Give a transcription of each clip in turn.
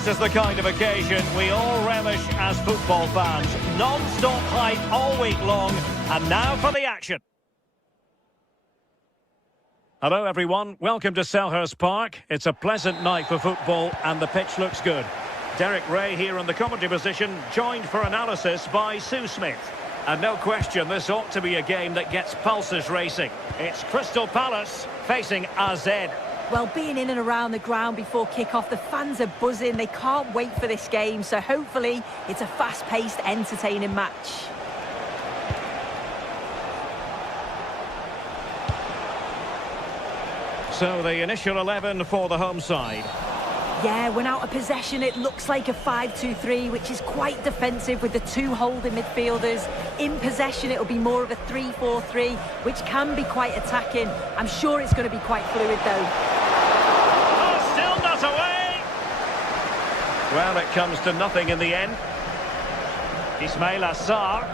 this is the kind of occasion we all relish as football fans. Non-stop hype all week long, and now for the action. Hello everyone, welcome to Selhurst Park. It's a pleasant night for football and the pitch looks good. Derek Ray here in the commentary position, joined for analysis by Sue Smith. And no question, this ought to be a game that gets pulses racing. It's Crystal Palace facing AZ. Well, being in and around the ground before kick-off, the fans are buzzing. They can't wait for this game, so hopefully it's a fast-paced, entertaining match. So the initial 11 for the home side. Yeah, when out of possession, it looks like a 5-2-3, which is quite defensive with the two holding midfielders. In possession, it'll be more of a 3-4-3, which can be quite attacking. I'm sure it's going to be quite fluid, though. Oh, still not away! Well, it comes to nothing in the end. Ismail Assar.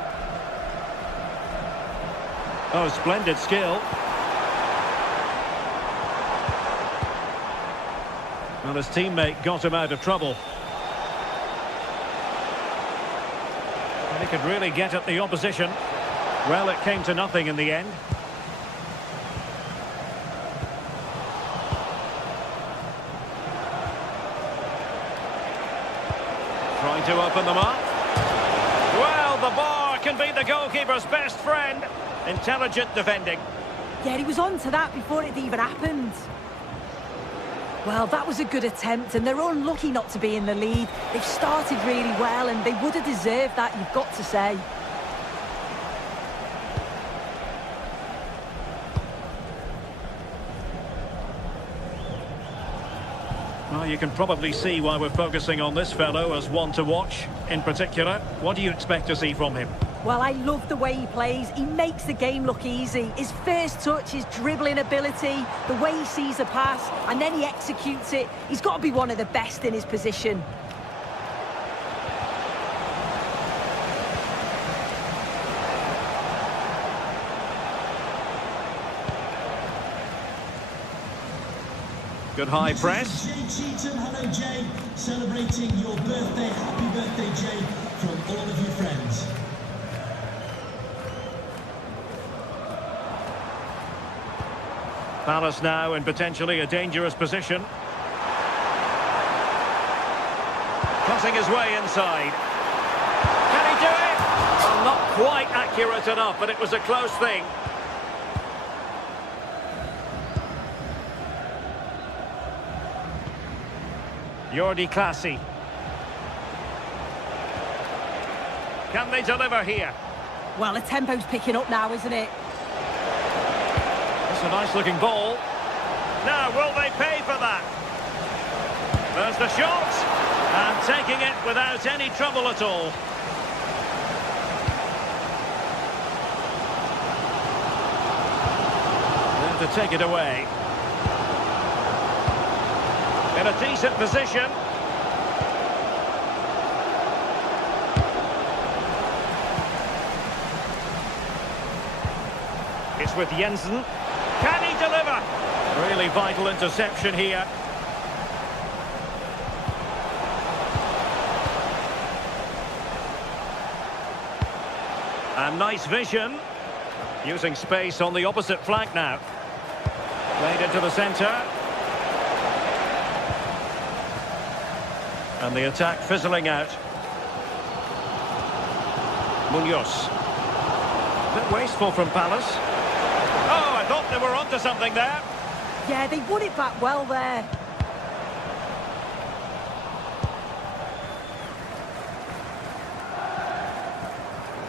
Oh, splendid skill. Well, his teammate got him out of trouble. And he could really get at the opposition. Well, it came to nothing in the end. Trying to open them up. Well, the bar can be the goalkeeper's best friend. Intelligent defending. Yeah, he was on to that before it even happened. Well, that was a good attempt, and they're unlucky not to be in the lead. They've started really well, and they would have deserved that, you've got to say. Well, you can probably see why we're focusing on this fellow as one to watch. In particular, what do you expect to see from him? Well, I love the way he plays. He makes the game look easy. His first touch, his dribbling ability, the way he sees a pass, and then he executes it. He's got to be one of the best in his position. Good high press. Jay Cheatham, hello Jay. Celebrating your birthday. Happy birthday, Jay, from all of your friends. Palace now in potentially a dangerous position. Cutting his way inside. Can he do it? Well, not quite accurate enough, but it was a close thing. Jordi Clasie. Can they deliver here? Well, the tempo's picking up now, isn't it? It's a nice-looking ball. Now, will they pay for that? There's the shot. And taking it without any trouble at all. There to take it away. In a decent position. It's with Jensen. Can he deliver? Really vital interception here. And nice vision. Using space on the opposite flank now. Played into the centre. And the attack fizzling out. Munoz. A bit wasteful from Palace. Oh, I thought they were onto something there. Yeah, they won it back well there.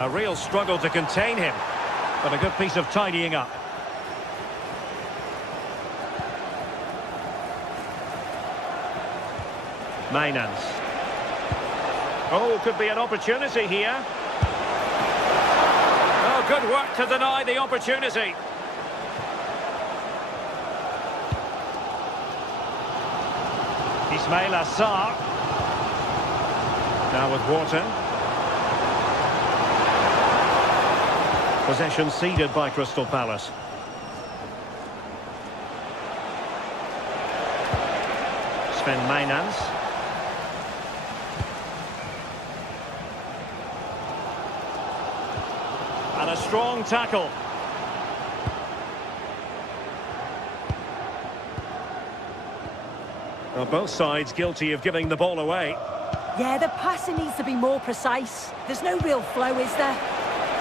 A real struggle to contain him. But a good piece of tidying up. Mainans. Oh, could be an opportunity here. Oh, good work to deny the opportunity. Ismail Assar. Now with Wharton. Possession ceded by Crystal Palace. Sven Mainans. strong tackle. Well, both sides guilty of giving the ball away. Yeah, the passing needs to be more precise. There's no real flow, is there?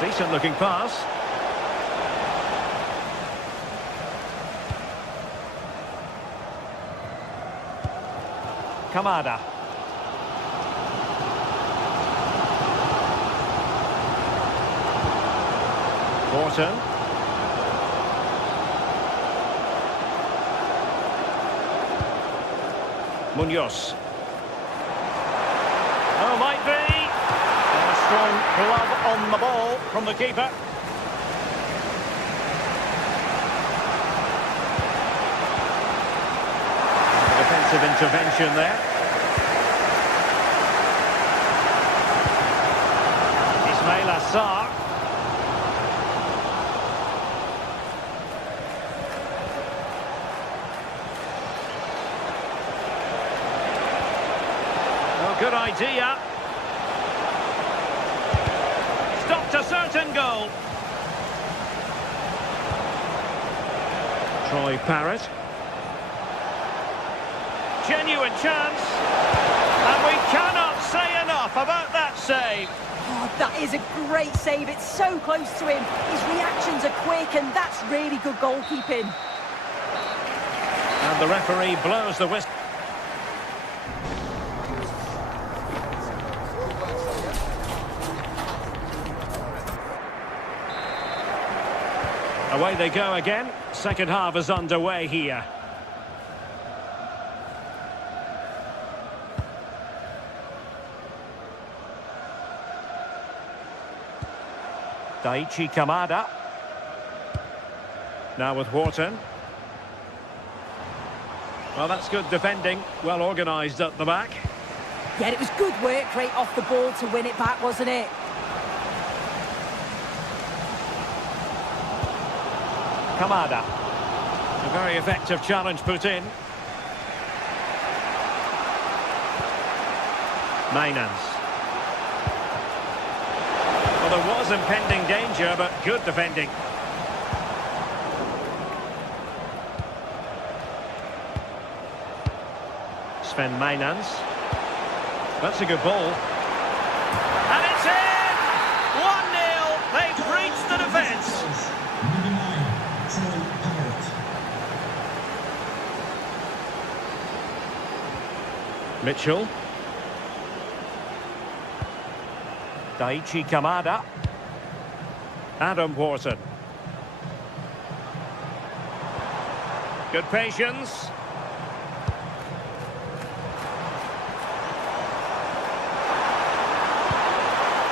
Decent looking pass. Kamada. Morton. Munoz. Oh, might be. And a strong glove on the ball from the keeper. Defensive intervention there. Ismail Assar. Good idea. Stopped a certain goal. Troy Parrott. Genuine chance. And we cannot say enough about that save. Oh, that is a great save. It's so close to him. His reactions are quick, and that's really good goalkeeping. And the referee blows the whistle. Away they go again. Second half is underway here. Daichi Kamada. Now with Wharton. Well, that's good defending. Well organised at the back. Yeah, it was good work right off the ball to win it back, wasn't it? Kamada. A very effective challenge put in. Mainans. Well, there was impending danger, but good defending. Sven Mainans. That's a good ball. And it's in! 1-0. They've breached the defence. Number 9, Troy Parrott. Mitchell. Daichi Kamada. Adam Wharton. Good patience.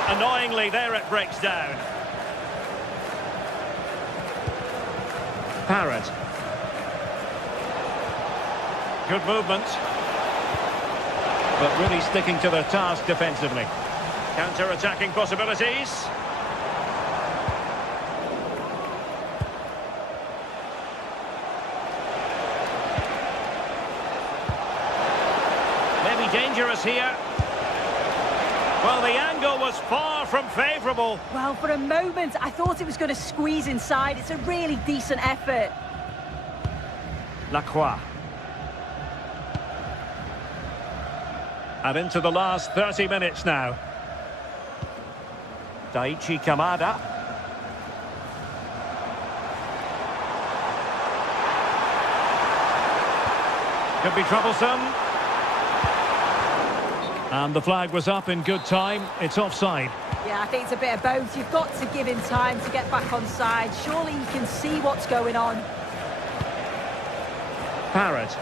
Annoyingly, there it breaks down. Parrott. Good movement. But really sticking to their task defensively. Counter-attacking possibilities. Maybe dangerous here. Well, the angle was far from favourable. Well, for a moment, I thought it was going to squeeze inside. It's a really decent effort. Lacroix. And into the last 30 minutes now. Daichi Kamada. Could be troublesome. And the flag was up in good time. It's offside. Yeah, I think it's a bit of both. You've got to give him time to get back on side. Surely he can see what's going on. Parrott.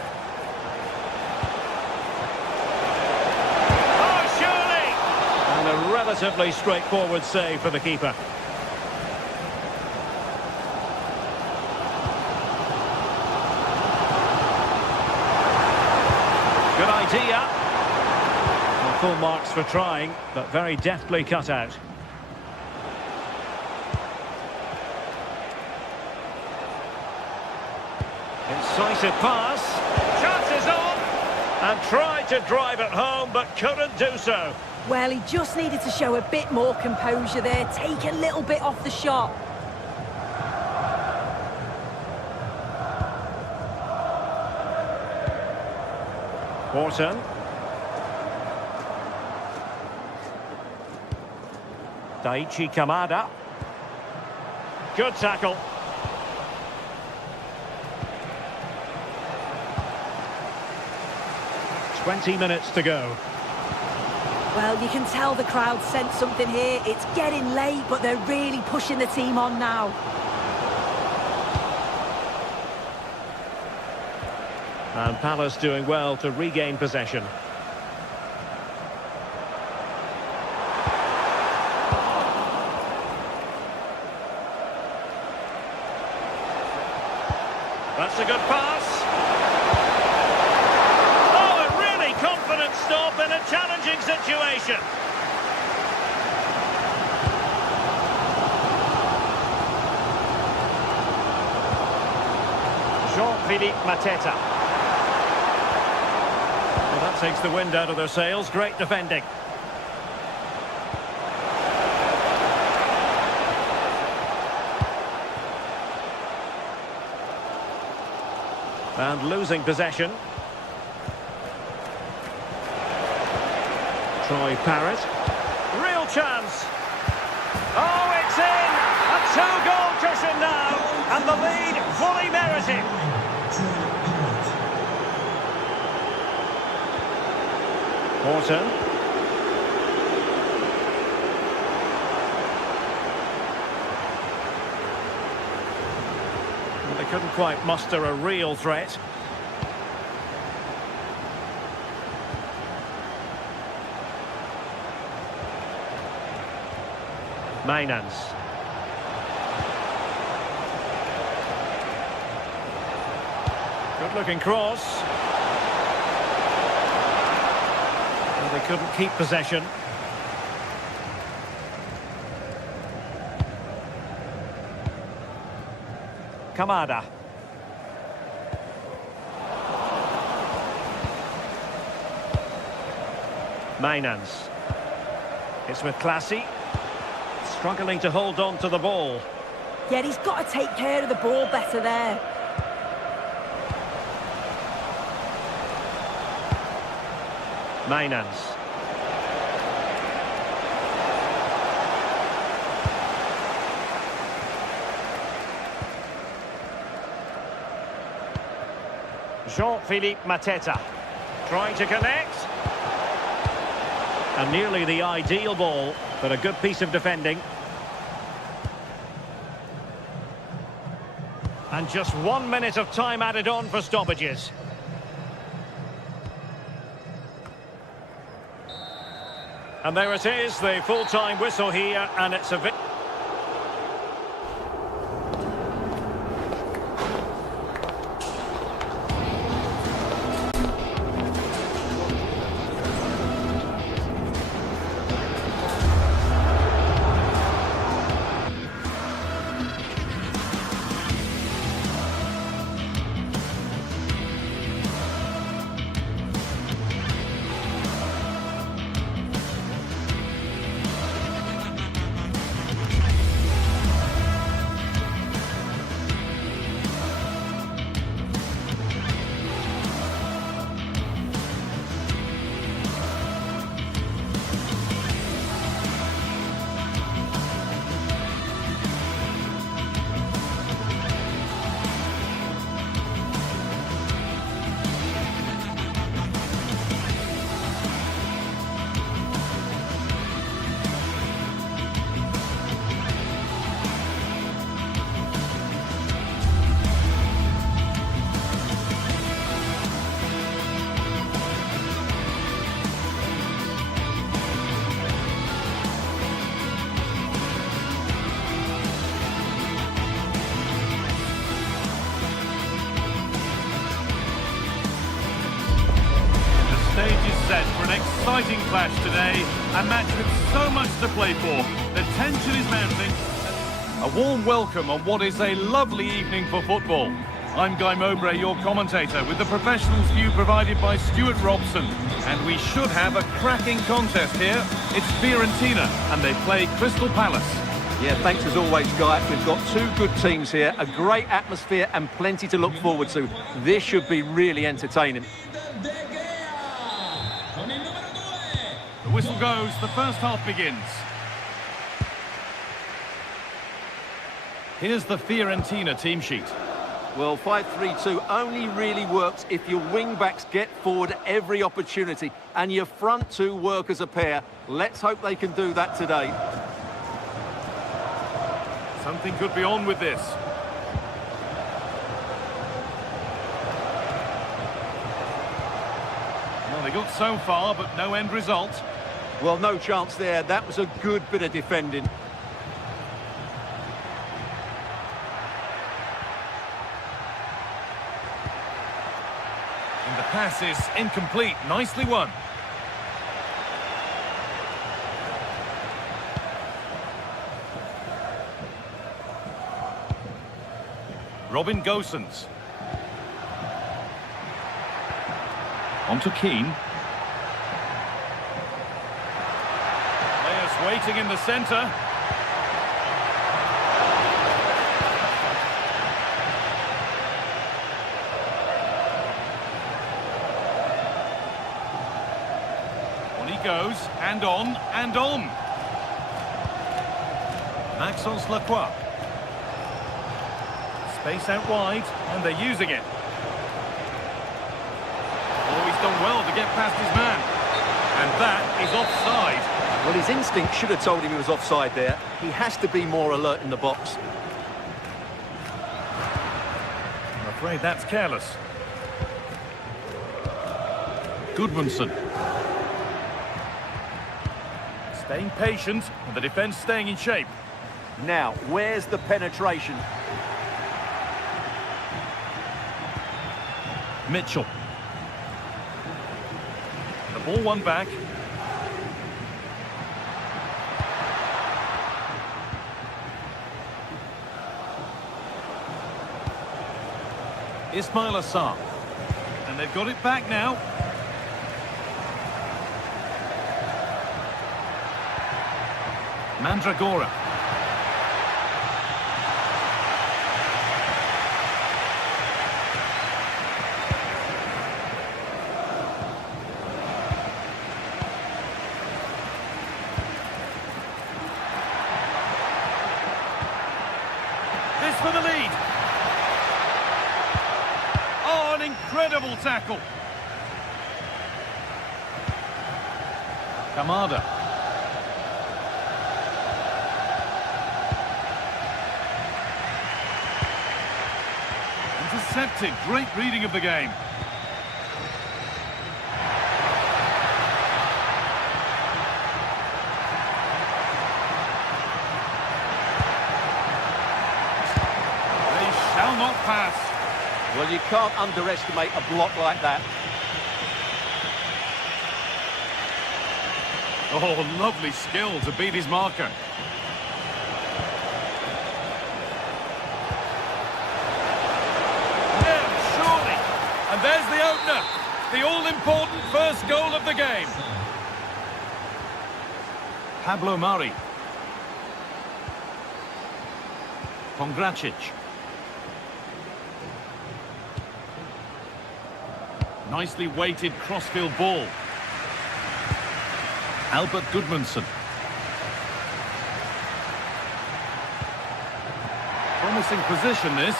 Oh, surely! And a relatively straightforward save for the keeper. Good idea. Full marks for trying, but very deftly cut out. Incisive pass. Chances on. And tried to drive it home, but couldn't do so. Well, he just needed to show a bit more composure there, take a little bit off the shot. Wharton. Daichi Kamada. Good tackle. "20 minutes to go." Well, you can tell the crowd sense something here. It's getting late, but they're really pushing the team on now. And Palace doing well to regain possession. That's a good pass. Oh, a really confident stop in a challenging situation. Jean-Philippe Mateta. Well, that takes the wind out of their sails. Great defending. And losing possession. Troy Parrott. Real chance. Oh, it's in! A two-goal cushion now. And the lead fully merited. Wharton. Well, they couldn't quite muster a real threat. Mainans. Good-looking cross. Well, they couldn't keep possession. Kamada. Mainans. It's with Classy. Struggling to hold on to the ball. Yeah, he's got to take care of the ball better there. Mainans. Jean-Philippe Mateta. Trying to connect. And nearly the ideal ball, but a good piece of defending. And just 1 minute of time added on for stoppages. And there it is, the full-time whistle here, and it's a victory. Set for an exciting clash today, a match with so much to play for. The tension is mounting. A warm welcome on what is a lovely evening for football. I'm Guy Mowbray, your commentator, with the professionals' view provided by Stuart Robson. And we should have a cracking contest here. It's Fiorentina, and they play Crystal Palace. Yeah, thanks as always, Guy. We've got two good teams here, a great atmosphere and plenty to look forward to. This should be really entertaining. The whistle goes, the first half begins. Here's the Fiorentina team sheet. Well, 5-3-2 only really works if your wing-backs get forward at every opportunity and your front two work as a pair. Let's hope they can do that today. Something could be on with this. Well, they got so far, but no end result. Well, no chance there. That was a good bit of defending. And the pass is incomplete. Nicely won. Robin Gosens. On to Keane. Players waiting in the centre. On he goes, and on, and on. Maxence Lacroix. Space out wide, and they're using it. Oh, he's done well to get past his man. And that is offside. Well, his instinct should have told him he was offside there. He has to be more alert in the box. I'm afraid that's careless. Goodmanson. Staying patient, and the defence staying in shape. Now, where's the penetration? Mitchell. The ball won back. Ismail Assar. And they've got it back now. Mandragora. This for the lead. Oh, an incredible tackle. Kamada. Intercepted. Great reading of the game. They shall not pass. Well, you can't underestimate a block like that. Oh, lovely skill to beat his marker. Yeah, surely. And there's the opener. The all-important first goal of the game. Pablo Mari. Pongracic. Nicely weighted crossfield ball. Albert Goodmanson. Promising position, this.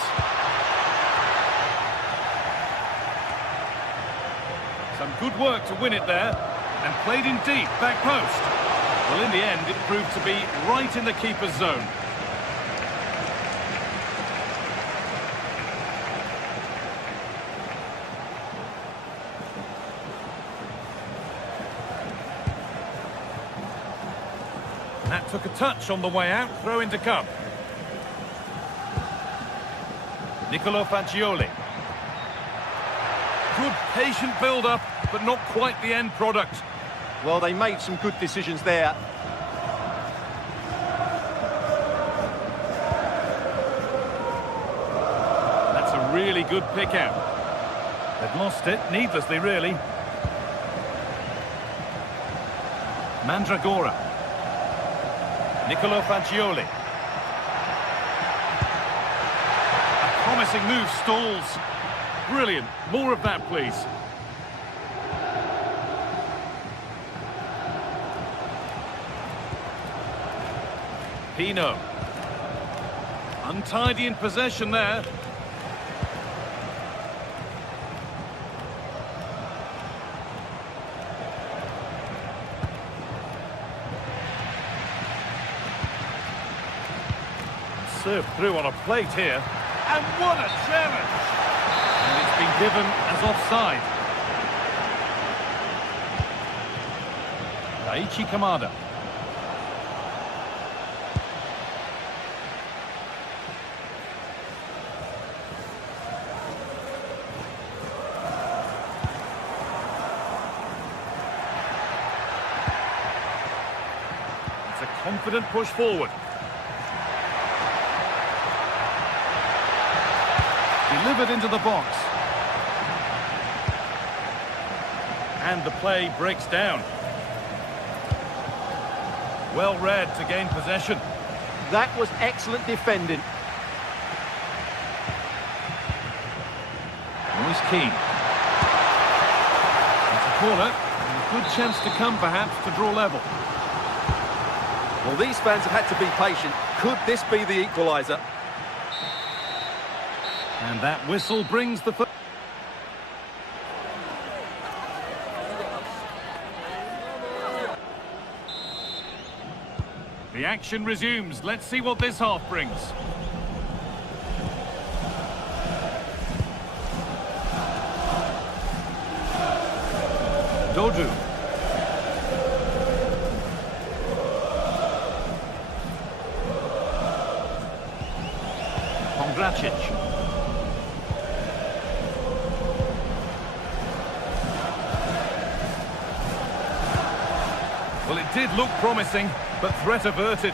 Some good work to win it there. And played in deep, back post. Well, in the end, it proved to be right in the keeper's zone. That took a touch on the way out, throw into come. Nicolo Fagioli. Good patient build-up, but not quite the end product. Well, they made some good decisions there. That's a really good pick out. They've lost it, needlessly, really. Mandragora. Nicolo Fagioli. A promising move stalls. Brilliant. More of that, please. Pino. Untidy in possession there. Served through on a plate here. And what a challenge! And it's been given as offside. Daichi Kamada. It's a confident push forward. Delivered into the box. And the play breaks down. Well read to gain possession. That was excellent defending. Moise Keane. It's a corner. And a good chance to come, perhaps, to draw level. Well, these fans have had to be patient. Could this be the equaliser? And that whistle brings the... The action resumes. Let's see what this half brings. Dodu. Pongracic. Well, it did look promising, but threat averted.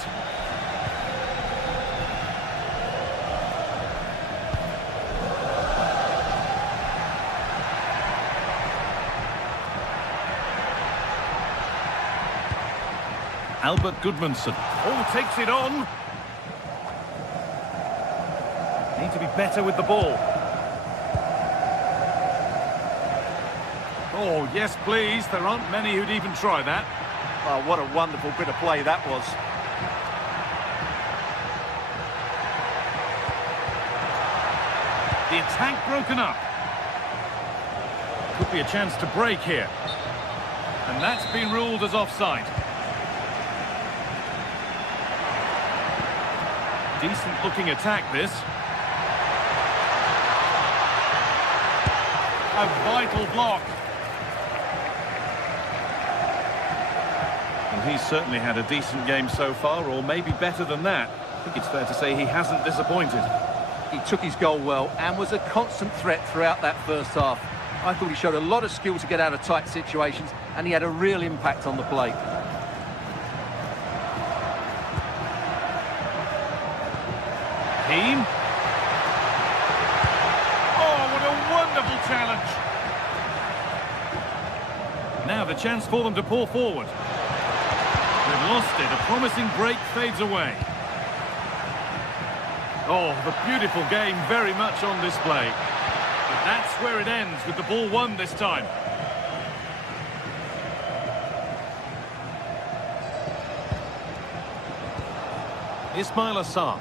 Albert Gudmundsson. Oh, takes it on. Need to be better with the ball. Oh, yes, please. There aren't many who'd even try that. Oh, what a wonderful bit of play that was. The attack broken up. Could be a chance to break here. And that's been ruled as offside. Decent looking attack, this. A vital block. Well, he's certainly had a decent game so far, or maybe better than that. I think it's fair to say he hasn't disappointed. He took his goal well and was a constant threat throughout that first half. I thought he showed a lot of skill to get out of tight situations, and he had a real impact on the play. Keane. Oh, what a wonderful challenge. Now the chance for them to pour forward. They've lost it. A promising break fades away. Oh, the beautiful game very much on display. But that's where it ends, with the ball won this time. Ismail Assar.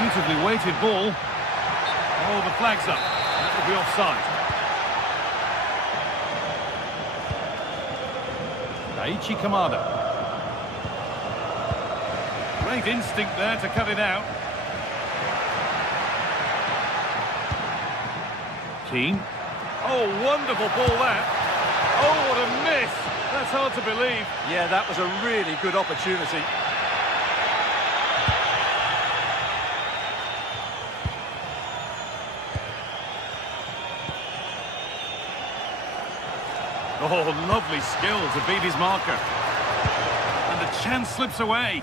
Beautifully weighted ball. Oh, the flag's up. That will be offside. Daichi Kamada. Great instinct there to cut it out. Keane. Oh, wonderful ball that. Oh, what a miss. That's hard to believe. Yeah, that was a really good opportunity. Oh, lovely skill to beat his marker. And the chance slips away.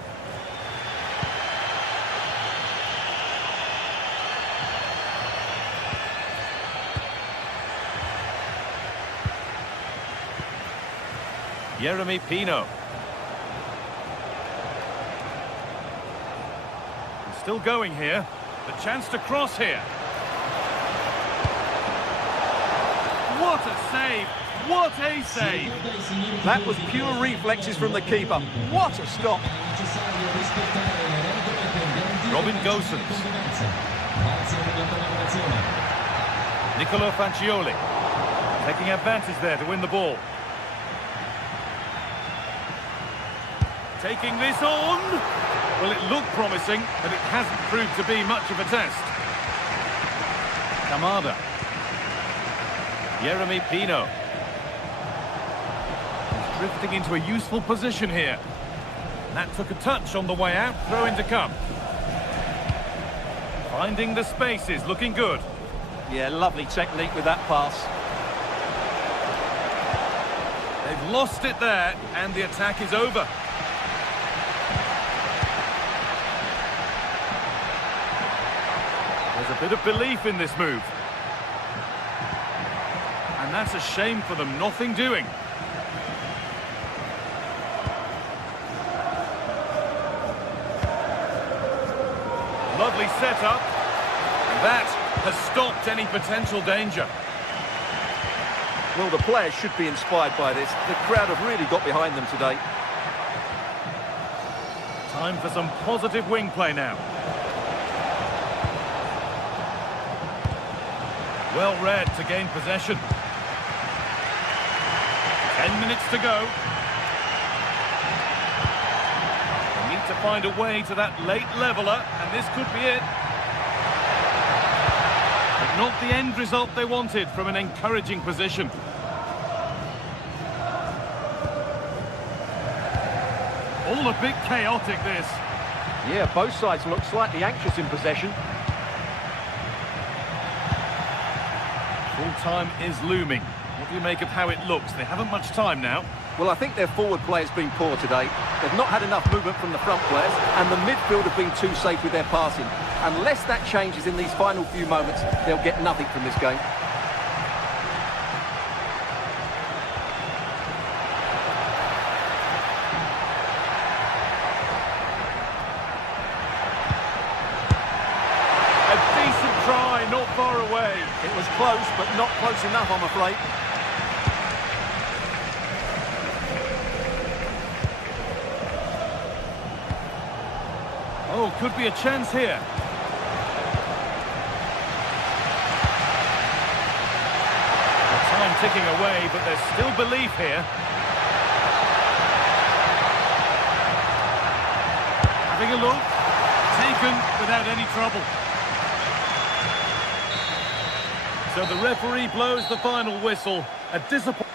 Jeremy Pino. Still going here. The chance to cross here. What a save! What a save! That was pure reflexes from the keeper. What a stop! Robin Gosens. Nicolo Fancioli. Taking advantage there to win the ball. Taking this on. Well, it looked promising, but it hasn't proved to be much of a test. Kamada. Jeremy Pino. He's drifting into a useful position here. That took a touch on the way out. Throw in to come. Finding the spaces, looking good. Yeah, lovely technique with that pass. They've lost it there, and the attack is over. There's a bit of belief in this move. And that's a shame for them, nothing doing. Lovely setup. That has stopped any potential danger. Well, the players should be inspired by this. The crowd have really got behind them today. Time for some positive wing play now. Well read to gain possession. 10 minutes to go. They need to find a way to that late leveller, and this could be it. But not the end result they wanted from an encouraging position. All a bit chaotic, this. Yeah, both sides look slightly anxious in possession. Full time is looming. What do you make of how it looks? They haven't much time now. Well, I think their forward play has been poor today. They've not had enough movement from the front players, and the midfield have been too safe with their passing. Unless that changes in these final few moments, they'll get nothing from this game. A decent try, not far away. It was close, but not close enough, I'm afraid. Oh, could be a chance here. The time ticking away, but there's still belief here. Having a look. Taken without any trouble. So the referee blows the final whistle. A disappointment.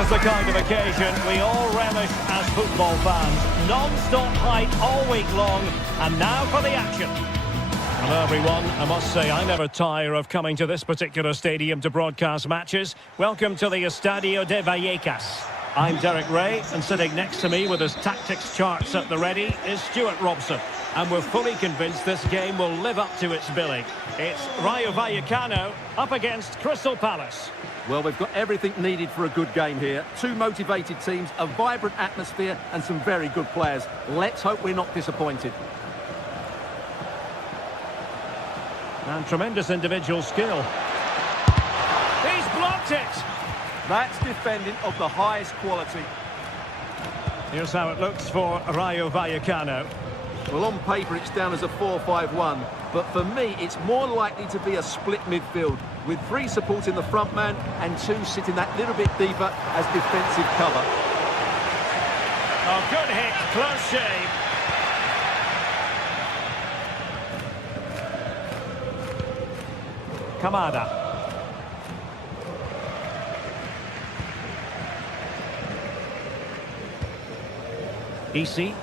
is the kind of occasion we all relish as football fans. Non-stop hype all week long, and now for the action. Hello everyone, I must say I never tire of coming to this particular stadium to broadcast matches. Welcome to the Estadio de Vallecas. I'm Derek Ray, and sitting next to me with his tactics charts at the ready is Stuart Robson. And we're fully convinced this game will live up to its billing. It's Rayo Vallecano up against Crystal Palace. Well, we've got everything needed for a good game here. Two motivated teams, a vibrant atmosphere and some very good players. Let's hope we're not disappointed. And tremendous individual skill. He's blocked it! That's defending of the highest quality. Here's how it looks for Rayo Vallecano. Well, on paper it's down as a 4-5-1, but for me it's more likely to be a split midfield, with three supporting the front man and two sitting that little bit deeper as defensive cover. Oh, good hit, close shave. Kamada. EC.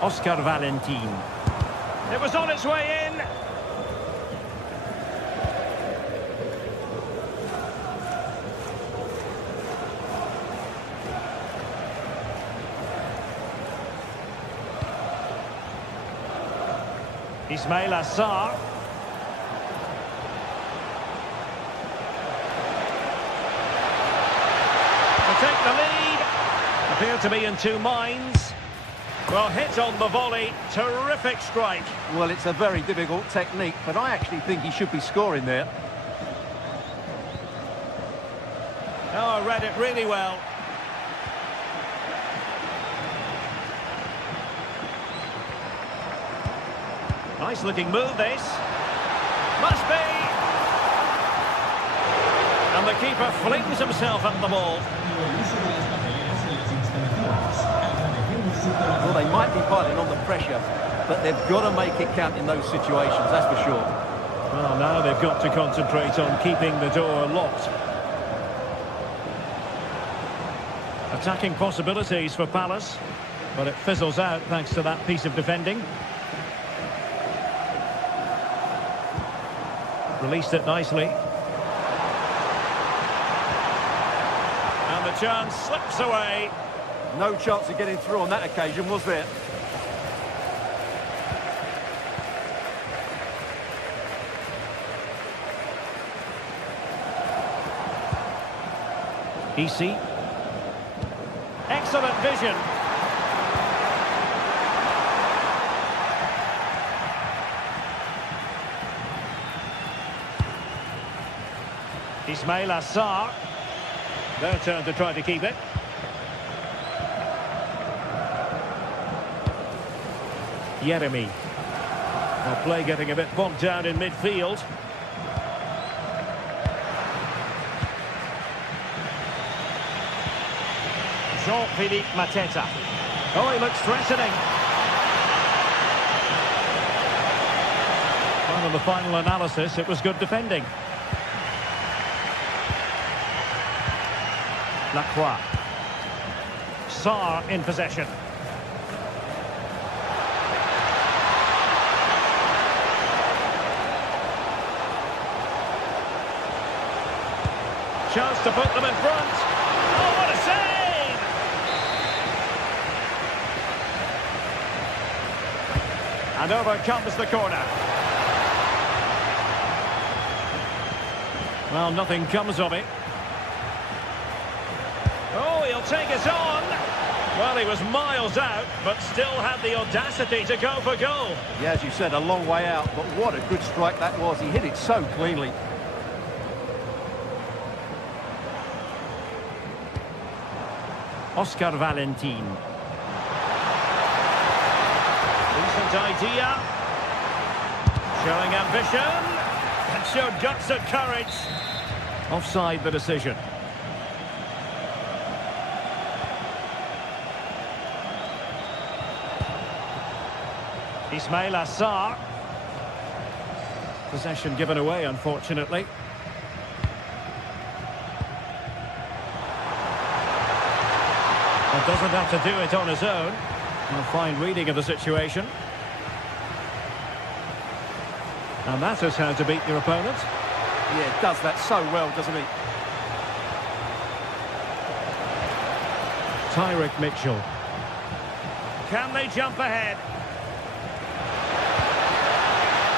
Oscar Valentin. It was on its way in. Ismail Assar. To take the lead. Appear to be in two minds. Well, hit on the volley. Terrific strike. Well, it's a very difficult technique, but I actually think he should be scoring there. Oh, I read it really well. Nice looking move, this. Must be. And the keeper flings himself at the ball. Well, they might be piling on the pressure, but they've got to make it count in those situations, that's for sure. Well, now they've got to concentrate on keeping the door locked. Attacking possibilities for Palace, but it fizzles out thanks to that piece of defending. Released it nicely. And the chance slips away. No chance of getting through on that occasion, was there? EC. Excellent vision. Ismail Assar. Their turn to try to keep it. Yeremy. Well, play getting a bit bogged down in midfield. Jean-Philippe Mateta. Oh, he looks threatening. Well, in the final analysis, it was good defending. Lacroix. Sarr in possession. Chance to put them in front. Oh, what a save! And over comes the corner. Well, nothing comes of it. Oh, he'll take it on. Well, he was miles out, but still had the audacity to go for goal. Yeah, as you said, a long way out, but what a good strike that was. He hit it so cleanly. Oscar Valentin. Decent idea. Showing ambition. And showed guts and courage. Offside the decision. Ismail Assar. Possession given away, unfortunately. But doesn't have to do it on his own. A fine reading of the situation. And that is how to beat your opponent. Yeah, does that so well, doesn't he? Tyrick Mitchell. Can they jump ahead?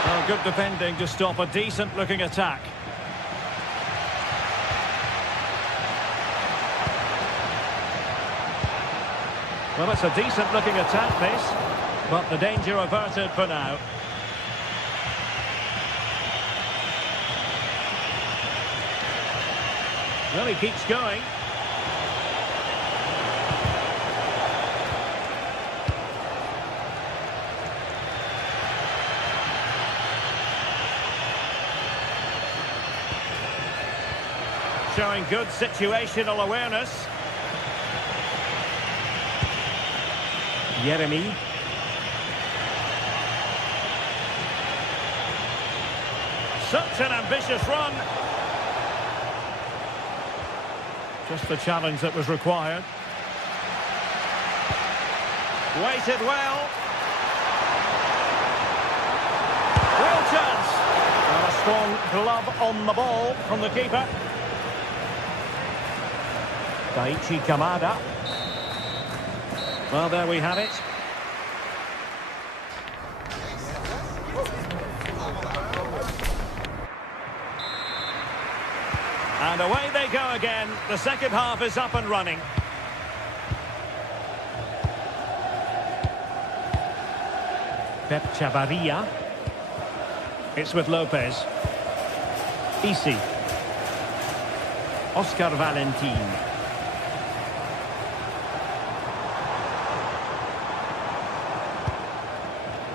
Oh, good defending to stop a decent-looking attack. Well, it's a decent-looking attack, this, but the danger averted for now. Well, he keeps going. Showing good situational awareness. Yeremy. Such an ambitious run. Just the challenge that was required. Waited well. Real chance. And a strong glove on the ball from the keeper. Daichi Kamada. Well, there we have it. And away they go again. The second half is up and running. Pep Chavarria. It's with Lopez. Isi. Oscar Valentin.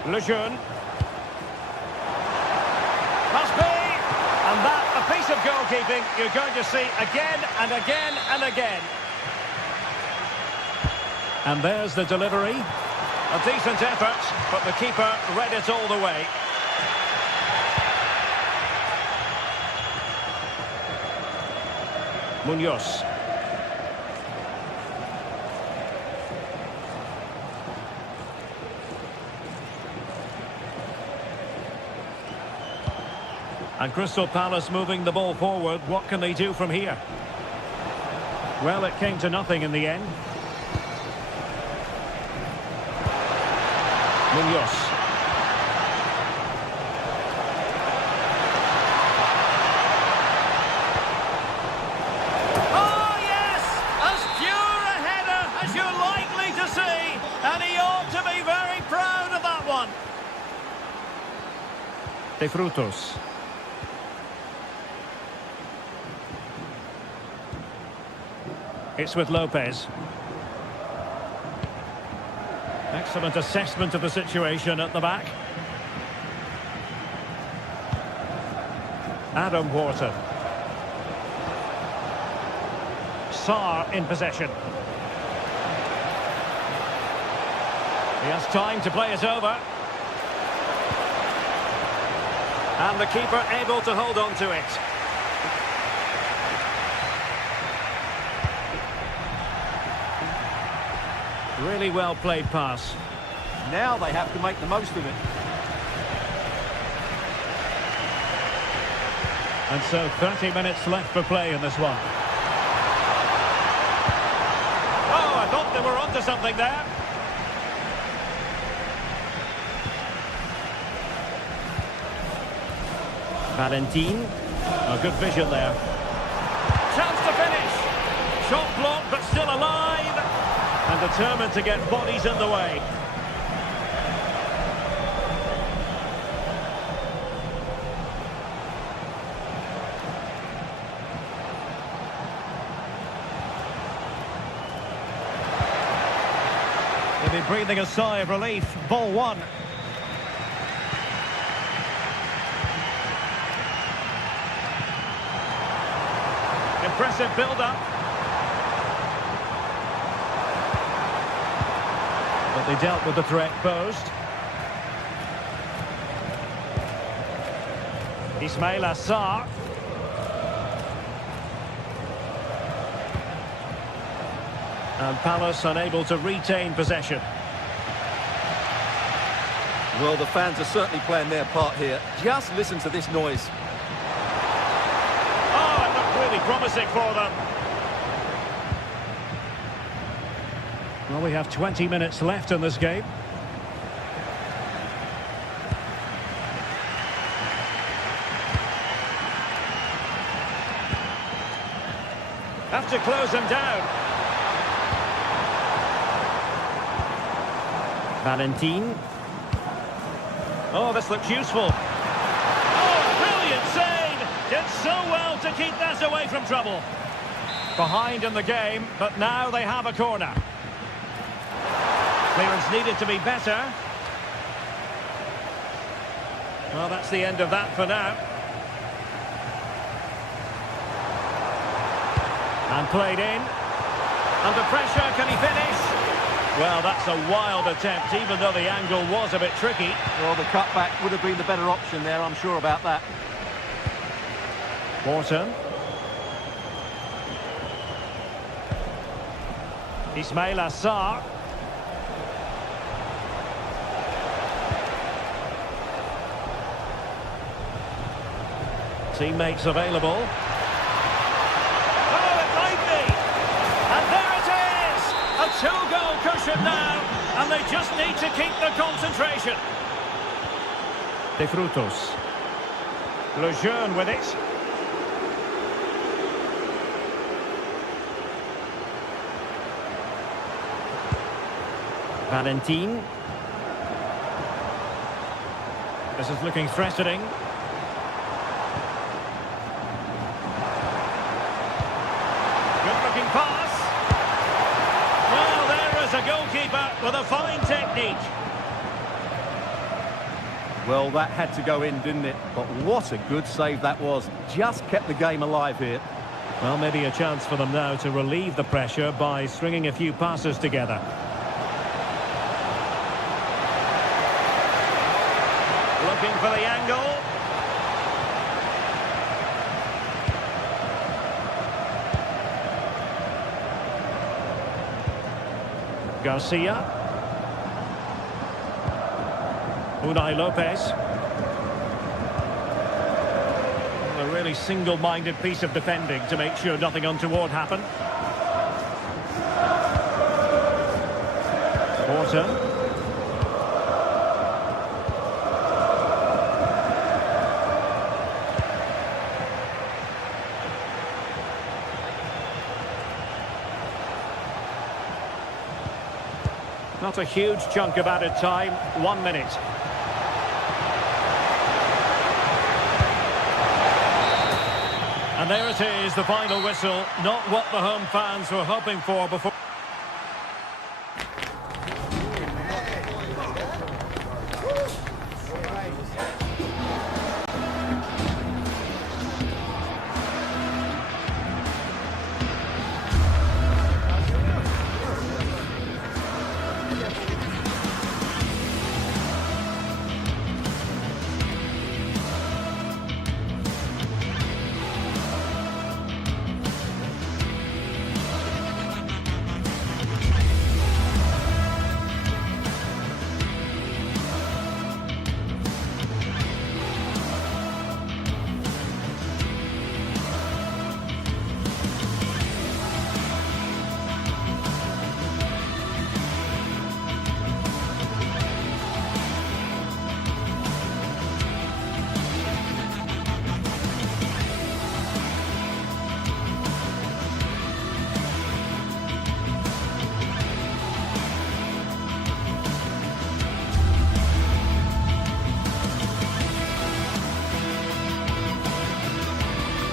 Lejeune. Must be. And that, a piece of goalkeeping you're going to see again and again and again. And there's the delivery. A decent effort, but the keeper read it all the way. Munoz. And Crystal Palace moving the ball forward. What can they do from here? Well, it came to nothing in the end. Munoz. Oh, yes! As pure a header as you're likely to see. And he ought to be very proud of that one. De Frutos. It's with Lopez. Excellent assessment of the situation at the back. Adam Wharton. Sarr in possession. He has time to play it over. And the keeper able to hold on to it. Really well played pass. Now they have to make the most of it. And so 30 minutes left for play in this one. Oh, I thought they were onto something there. Valentin. Oh, good vision there. Chance to finish. Shot blocked, but still alive. And determined to get bodies in the way. They'll be breathing a sigh of relief. Ball one. Impressive build-up. But they dealt with the threat posed. Ismail Assar. And Palace unable to retain possession. Well, the fans are certainly playing their part here. Just listen to this noise. Oh, it looked really promising for them. Well, we have 20 minutes left in this game. Have to close them down. Valentin. Oh, this looks useful. Oh, brilliant save! Did so well to keep that away from trouble. Behind in the game, but now they have a corner. Clearance needed to be better. Well, that's the end of that for now. And played in. Under pressure, can he finish? Well, that's a wild attempt, even though the angle was a bit tricky. Well, the cutback would have been the better option there, I'm sure about that. Morton. Ismail Assar. Teammates available. A two-goal cushion now, and they just need to keep the concentration. De Frutos. Lejeune with it. Valentin. This is looking threatening. Good-looking pass. A goalkeeper with a fine technique. Well, that had to go in, didn't it? But what a good save that was. Just kept the game alive here. Well, maybe a chance for them now to relieve the pressure by stringing a few passes together. Looking for the angle. Garcia. Unai Lopez. A really single-minded piece of defending to make sure nothing untoward happened. Morton. Not a huge chunk of added time, 1 minute. And there it is, the final whistle. Not what the home fans were hoping for before.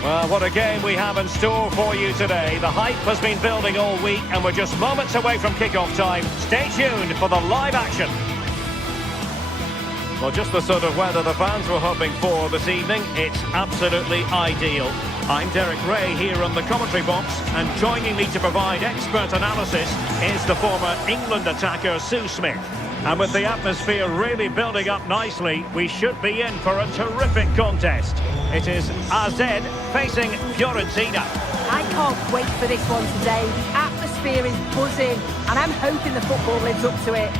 Well, what a game we have in store for you today. The hype has been building all week and we're just moments away from kick-off time. Stay tuned for the live action. Well, just the sort of weather the fans were hoping for this evening. It's absolutely ideal. I'm Derek Ray here on the commentary box, and joining me to provide expert analysis is the former England attacker Sue Smith. And with the atmosphere really building up nicely, we should be in for a terrific contest. It is AZ facing Fiorentina. I can't wait for this one today. The atmosphere atmosphere is buzzing, and I'm hoping the football lives up to it.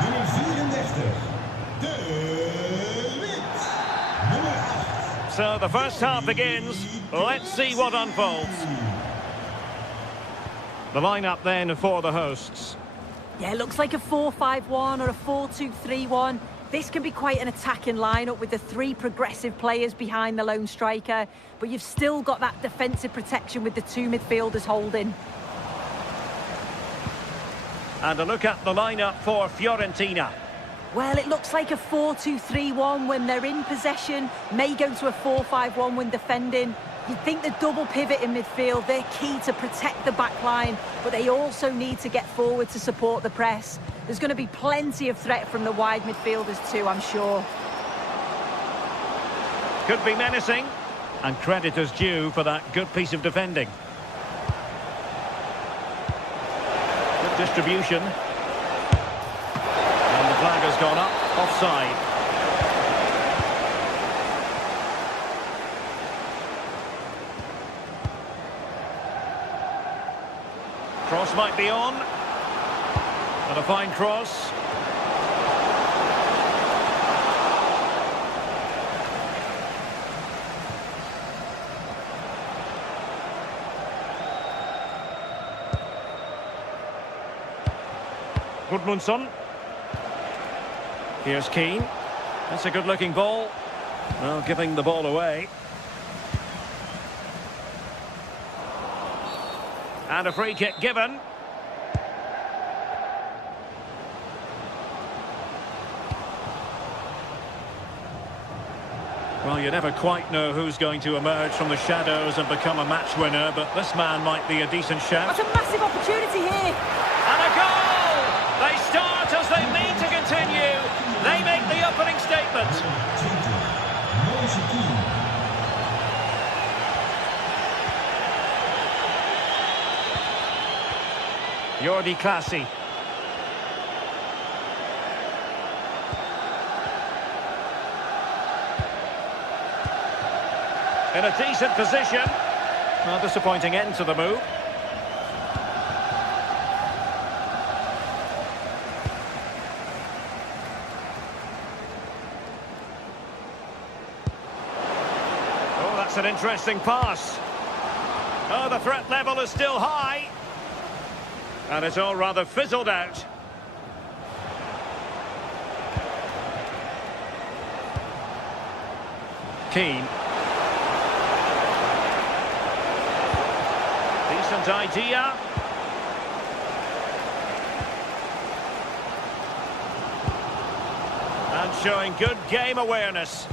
Nummer 34, De Wit. Nummer 8. So the first half begins. Let's see what unfolds. The lineup then for the hosts. Yeah, it looks like a 4-5-1 or a 4-2-3-1. This can be quite an attacking lineup with the three progressive players behind the lone striker, but you've still got that defensive protection with the two midfielders holding. And a look at the lineup for Fiorentina. Well, it looks like a 4-2-3-1 when they're in possession, may go to a 4-5-1 when defending. You'd think the double pivot in midfield, they're key to protect the back line, but they also need to get forward to support the press. There's going to be plenty of threat from the wide midfielders too, I'm sure. Could be menacing, and credit is due for that good piece of defending. Good distribution. And the flag has gone up, offside. Cross might be on. And a fine cross. Gudmundsson. Here's Keane. That's a good-looking ball. Well, giving the ball away. And a free kick given. Well, you never quite know who's going to emerge from the shadows and become a match winner, but this man might be a decent shout. That's a massive opportunity here. And a goal! They start as they mean to continue. They make the opening statement. Jordi Clasie. In a decent position. Well, disappointing end to the move. Oh, that's an interesting pass. Oh, the threat level is still high. And it's all rather fizzled out. Keane. Decent idea. And showing good game awareness.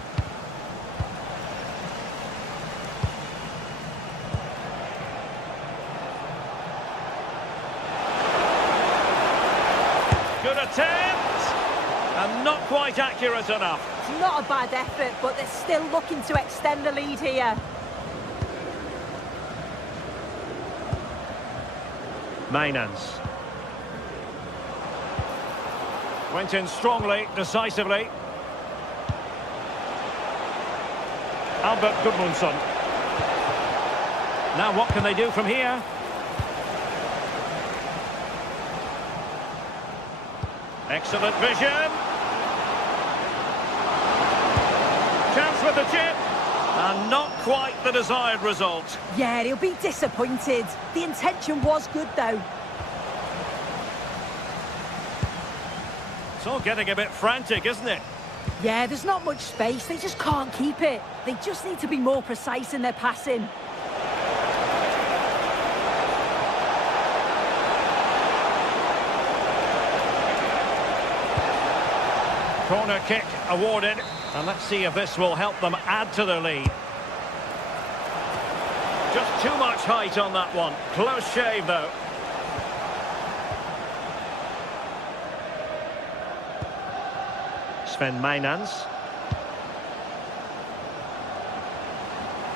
Good attempt, and not quite accurate enough. It's not a bad effort, but they're still looking to extend the lead here. Mainans. Went in strongly, decisively. Albert Gudmundsson. Now what can they do from here? Excellent vision. Chance with the chip. And not quite the desired result. Yeah, he'll be disappointed. The intention was good, though. It's all getting a bit frantic, isn't it? Yeah, there's not much space. They just can't keep it. They just need to be more precise in their passing. Corner kick awarded. And let's see if this will help them add to their lead. Just too much height on that one. Close shave, though. Sven Mainans.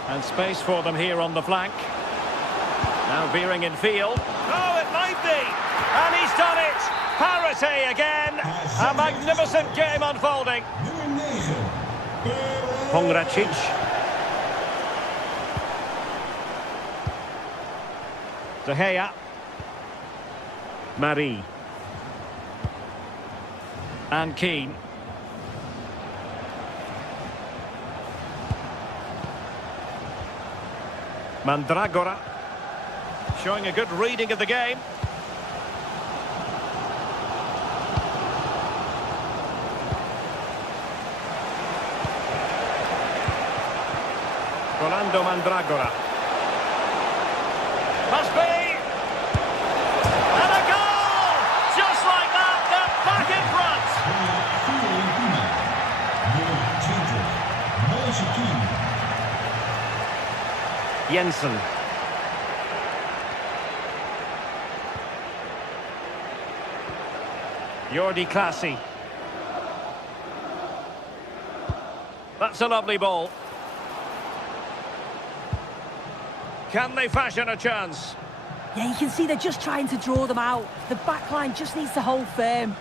And space for them here on the flank. Now veering in field. Oh, it might be! And he's done it! Parity again! A magnificent game unfolding. Pongracic. De Gea. Marie. And Keane. Mandragora. Showing a good reading of the game. Rolando Mandragora. Must be! And a goal! Just like that, they're back in front! Jensen. Jordi Clasie. That's a lovely ball. Can they fashion a chance? Yeah, you can see they're just trying to draw them out. The back line just needs to hold firm.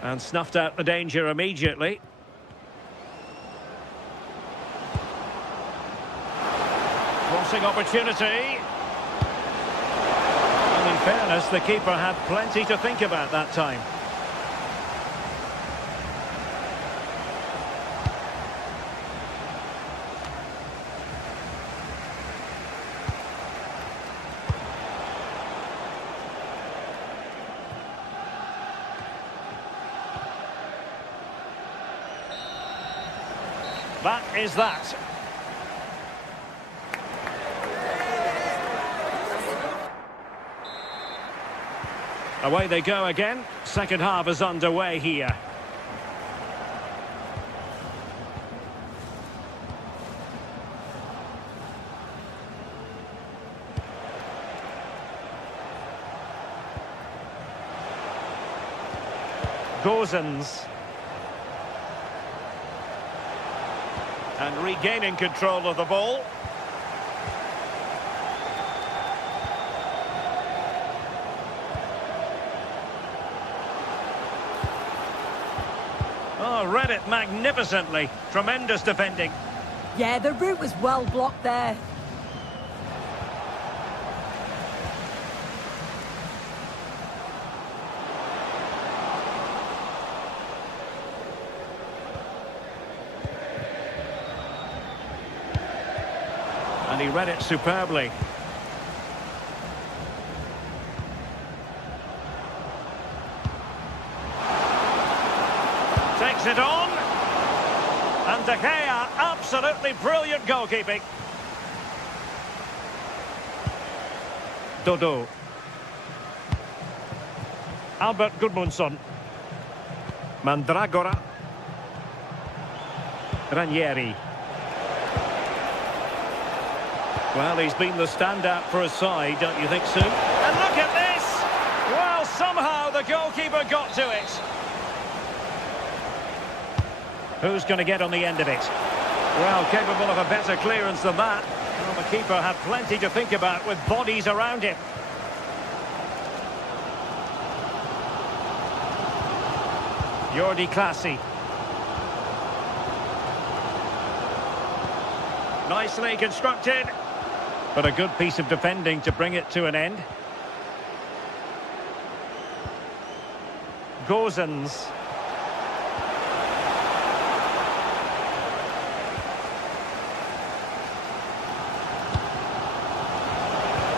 And snuffed out the danger immediately. Crossing opportunity. And in fairness, the keeper had plenty to think about that time. That is that. Away they go again. Second half is underway here. Gozens. And regaining control of the ball. Oh, read it magnificently. Tremendous defending. Yeah, the route was well blocked there. And he read it superbly. Takes it on. And De Gea, absolutely brilliant goalkeeping. Dodo. Albert Gudmundsson. Mandragora. Ranieri. Well, he's been the standout for his side, don't you think so? And look at this! Well, somehow the goalkeeper got to it. Who's going to get on the end of it? Well, capable of a better clearance than that. Well, the keeper had plenty to think about with bodies around him. Jordi Clasie. Nicely constructed. But a good piece of defending to bring it to an end. Gozens.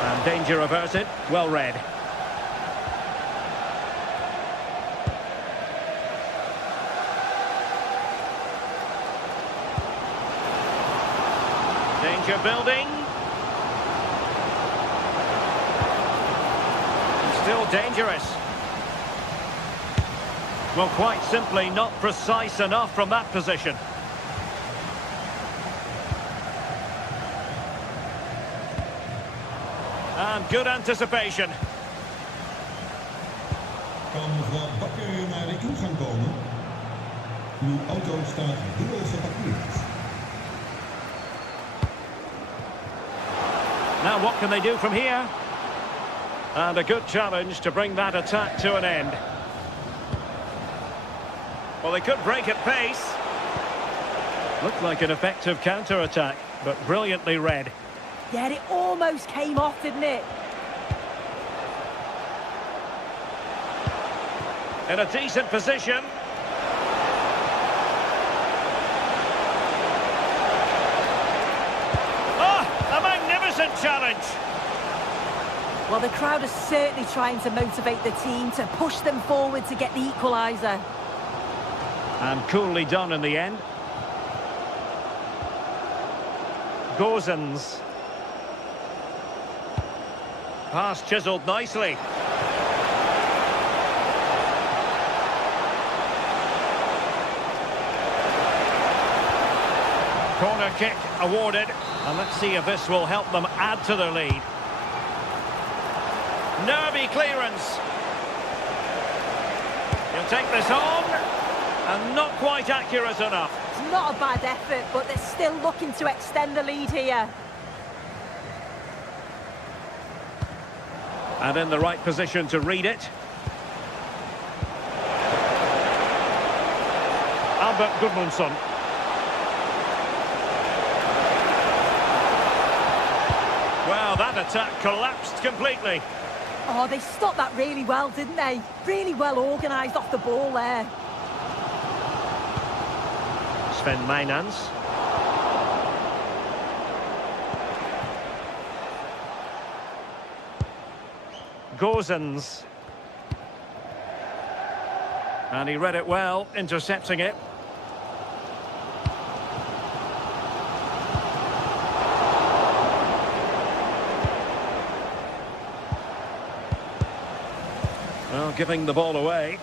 And danger averted. Well read. Danger building. Still dangerous. Well, quite simply not precise enough from that position. And good anticipation. Kan mevrouw Bakker naar de ingang komen? Uw auto staat dubbel geparkeerd. Now what can they do from here? And a good challenge to bring that attack to an end. Well, they could break at pace. Looked like an effective counter-attack, but brilliantly read. Yeah, it almost came off, didn't it? In a decent position. Oh, a magnificent challenge. Well, the crowd are certainly trying to motivate the team to push them forward to get the equaliser. And coolly done in the end. Gozens. Pass chiselled nicely. Corner kick awarded. And let's see if this will help them add to their lead. Nervy clearance. He'll take this on. And not quite accurate enough. It's not a bad effort, but they're still looking to extend the lead here. And in the right position to read it. Albert Gudmundsson. Well, that attack collapsed completely. Oh, they stopped that really well, didn't they? Really well organised off the ball there. Sven Meinans. Gozens. And he read it well, intercepting it. Well, giving the ball away.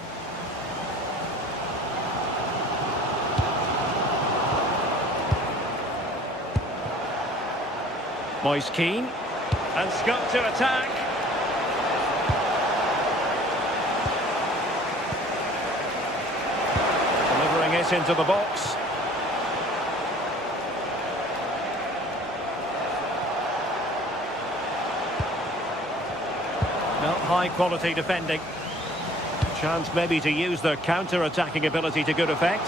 Moise Keane. And Scott to attack. Delivering it into the box. Well, high quality defending. Chance maybe to use their counter-attacking ability to good effect.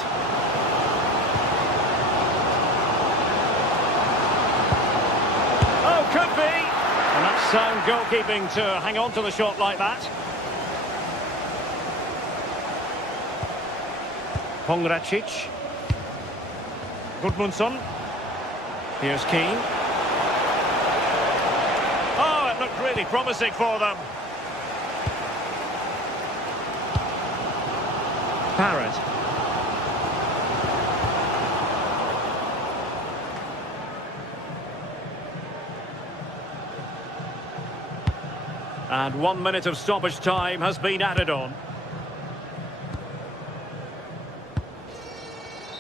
Oh, could be! And that's sound goalkeeping to hang on to the shot like that. Pongracic. Gudmundsson. Here's Keane. Oh, it looked really promising for them. Parrott. And 1 minute of stoppage time has been added on.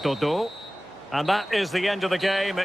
Dodo. And that is the end of the game.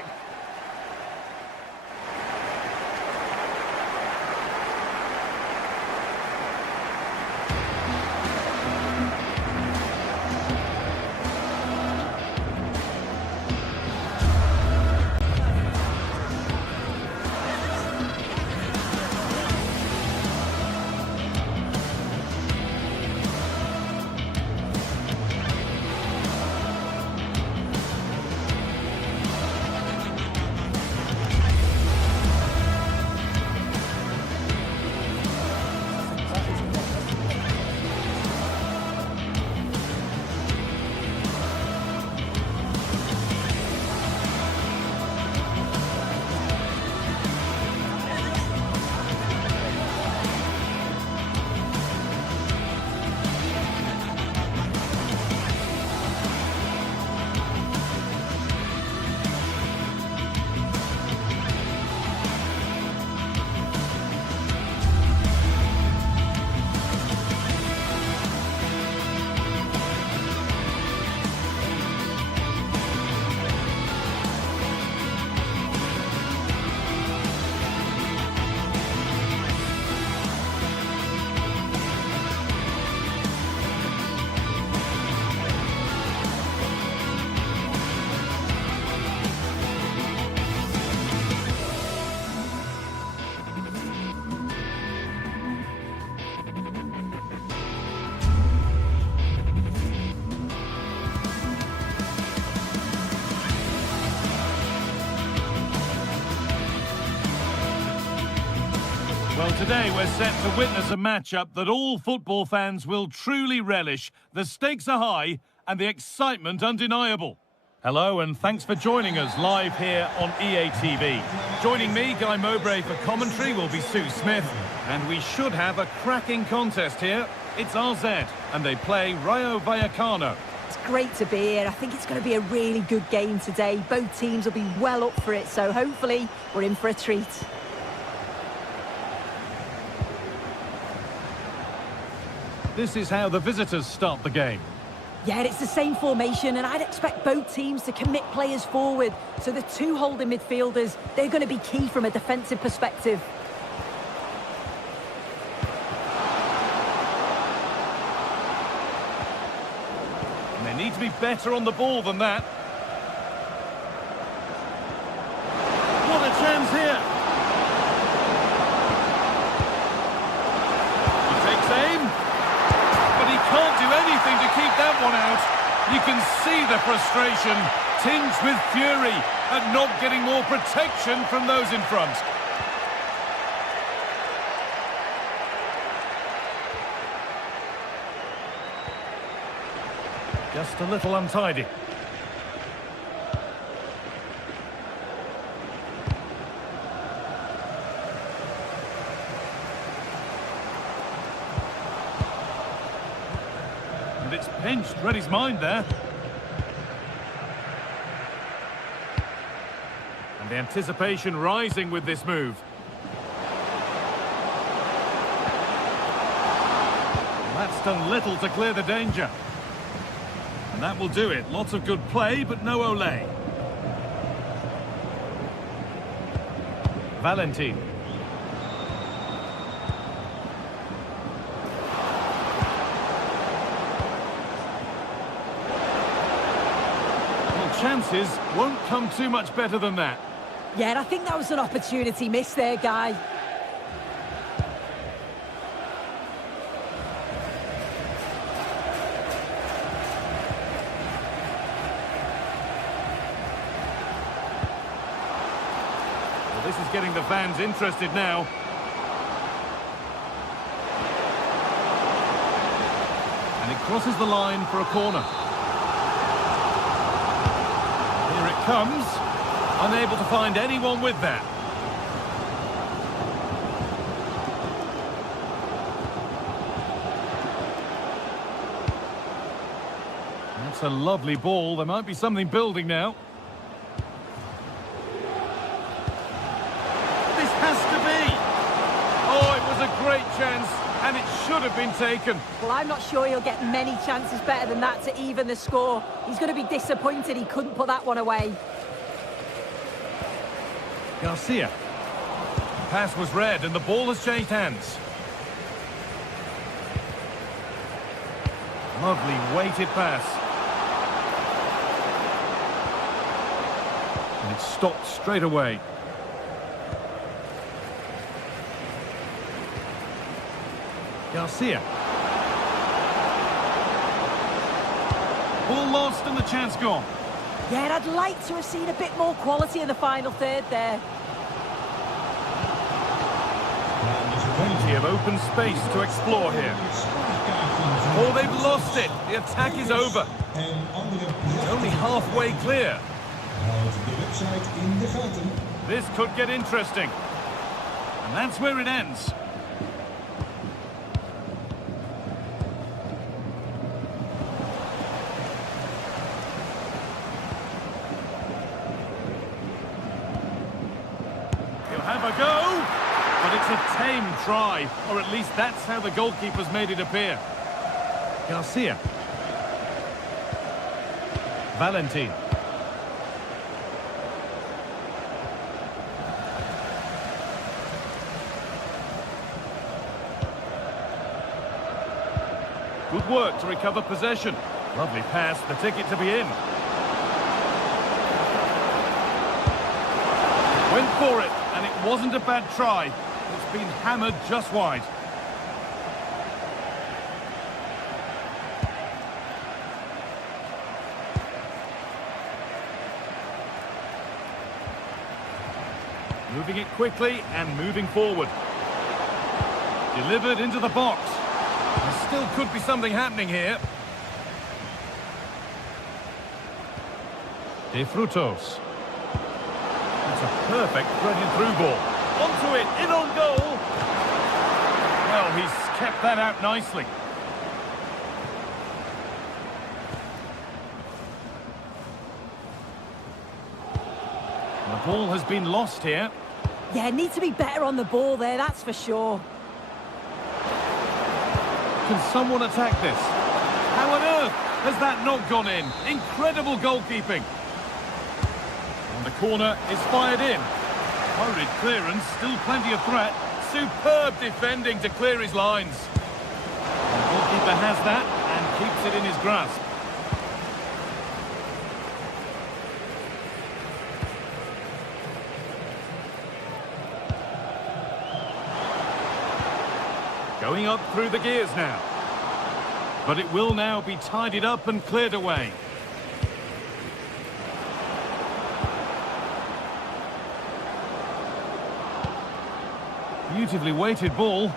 Well, today we're set to witness a matchup that all football fans will truly relish. The stakes are high and the excitement undeniable. Hello and thanks for joining us live here on EA TV. Joining me, Guy Mowbray, for commentary will be Sue Smith. And we should have a cracking contest here. It's RZ and they play Rayo Vallecano. It's great to be here. I think it's going to be a really good game today. Both teams will be well up for it, so hopefully we're in for a treat. This is how the visitors start the game. Yeah, it's the same formation, and I'd expect both teams to commit players forward. So the two holding midfielders, they're going to be key from a defensive perspective. And they need to be better on the ball than that. What a chance here! He takes aim. But he can't do anything to keep that one out. You can see the frustration, tinged with fury at not getting more protection from those in front. Just a little untidy. And it's pinched, read his mind there. And the anticipation rising with this move. And that's done little to clear the danger. And that will do it. Lots of good play, but no Olé. Valentin. Chances won't come too much better than that. Yeah, and I think that was an opportunity missed there, Guy. Well, this is getting the fans interested now. And it crosses the line for a corner. Comes, unable to find anyone with that. That's a lovely ball. There might be something building now. This has to be. Oh, it was a great chance, and it should have been taken. Well, I'm not sure he'll get many chances better than that to even the score. He's going to be disappointed he couldn't put that one away. Garcia. Pass was read and the ball has changed hands. Lovely weighted pass. And it's stopped straight away. Garcia. Ball lost and the chance gone. Yeah, and I'd like to have seen a bit more quality in the final third there. Plenty of open space to explore here. Oh, they've lost it. The attack is over. It's only halfway clear. This could get interesting. And that's where it ends. Have a go, but it's a tame try, or at least that's how the goalkeeper's made it appear. Garcia. Valentin. Good work to recover possession. Lovely pass, the ticket to be in. Went for it. And it wasn't a bad try. It's been hammered just wide. Moving it quickly and moving forward. Delivered into the box. There still could be something happening here. De Frutos. It's a perfect threaded through ball. Onto it, in on goal. Well, he's kept that out nicely. The ball has been lost here. Yeah, need to be better on the ball there, that's for sure. Can someone attack this? How on earth has that not gone in? Incredible goalkeeping. And the corner is fired in. Hurried clearance, still plenty of threat. Superb defending to clear his lines. The goalkeeper has that and keeps it in his grasp. Going up through the gears now. But it will now be tidied up and cleared away. Beautifully weighted ball.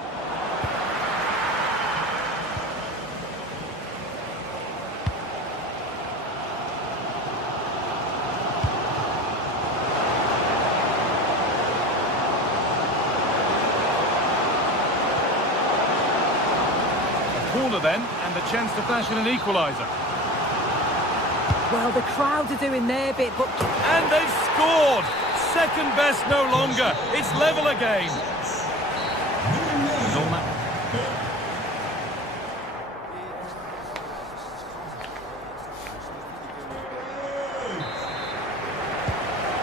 Corner then, and the chance to fashion an equaliser. Well, the crowd are doing their bit, but... And they've scored! Second best no longer. It's level again.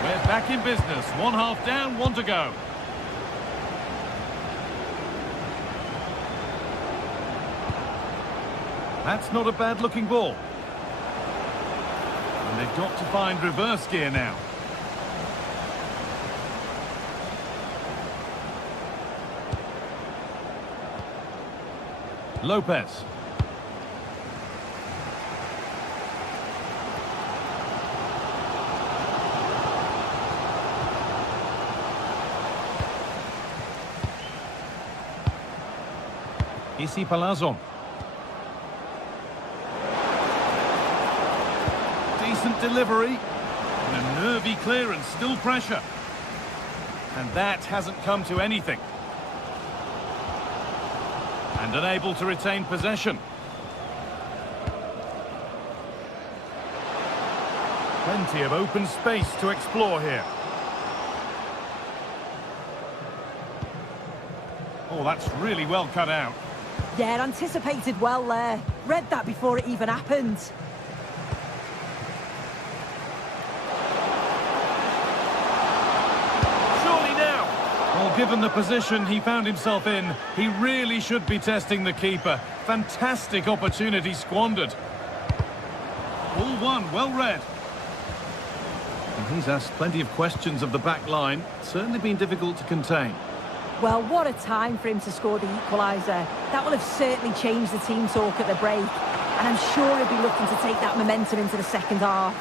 We're back in business. One half down, one to go. That's not a bad-looking ball. And they've got to find reverse gear now. Lopez. Isi Palazon. Decent delivery. And a nervy clearance, still pressure. And that hasn't come to anything. And unable to retain possession. Plenty of open space to explore here. Oh, that's really well cut out. Yeah, anticipated well there. Read that before it even happened. Surely now. Well, given the position he found himself in, he really should be testing the keeper. Fantastic opportunity squandered. All one, well read. And he's asked plenty of questions of the back line. Certainly been difficult to contain. Well, what a time for him to score the equaliser. That will have certainly changed the team talk at the break. And I'm sure he'll be looking to take that momentum into the second half.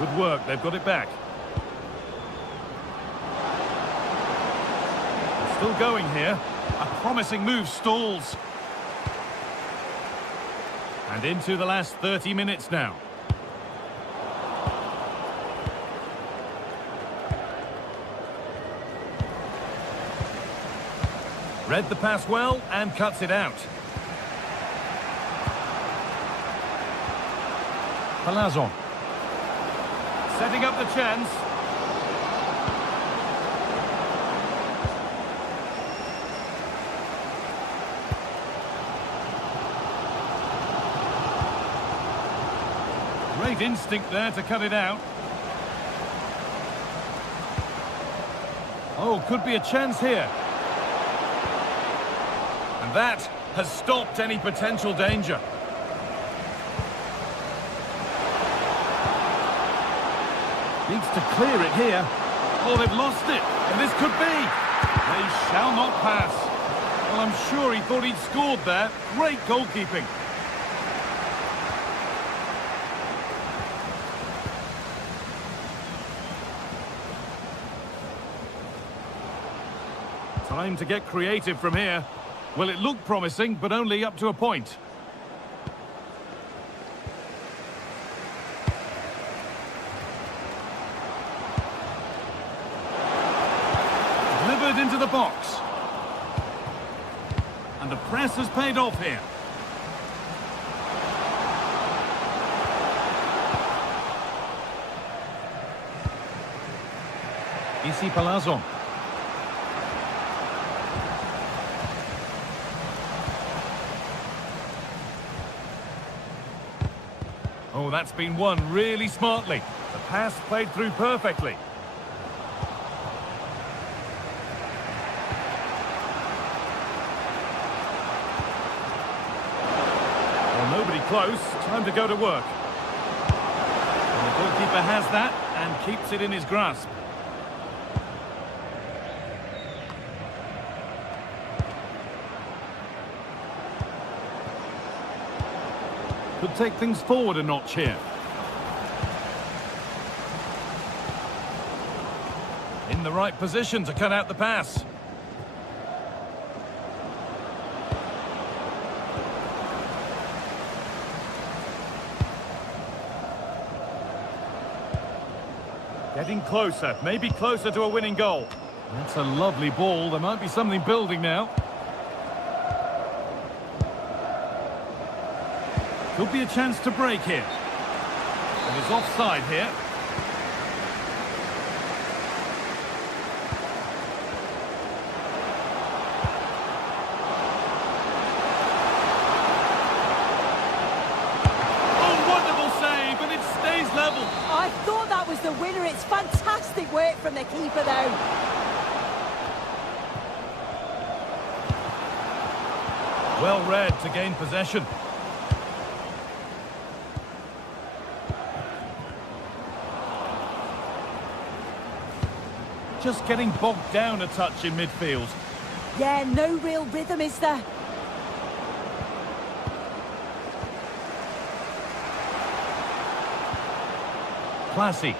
Good work, they've got it back. They're still going here. A promising move stalls. And into the last 30 minutes now. Read the pass well and cuts it out. Palazon. Setting up the chance. Great instinct there to cut it out. Oh, could be a chance here. And that has stopped any potential danger. Needs to clear it here. Oh, they've lost it. And this could be. They shall not pass. Well, I'm sure he thought he'd scored there. Great goalkeeping. Time to get creative from here. Well, it looked promising, but only up to a point. Delivered into the box. And the press has paid off here. Isi Palazzo. Oh, that's been won really smartly. The pass played through perfectly. Well, nobody close. Time to go to work. And the goalkeeper has that and keeps it in his grasp. Could take things forward a notch here. In the right position to cut out the pass. Getting closer, maybe closer to a winning goal. That's a lovely ball. There might be something building now. Could be a chance to break here. And he's offside here. Oh, wonderful save, and it stays level. I thought that was the winner. It's fantastic work from the keeper, though. Well read to gain possession. Just getting bogged down a touch in midfield. Yeah, no real rhythm, is there? Classy.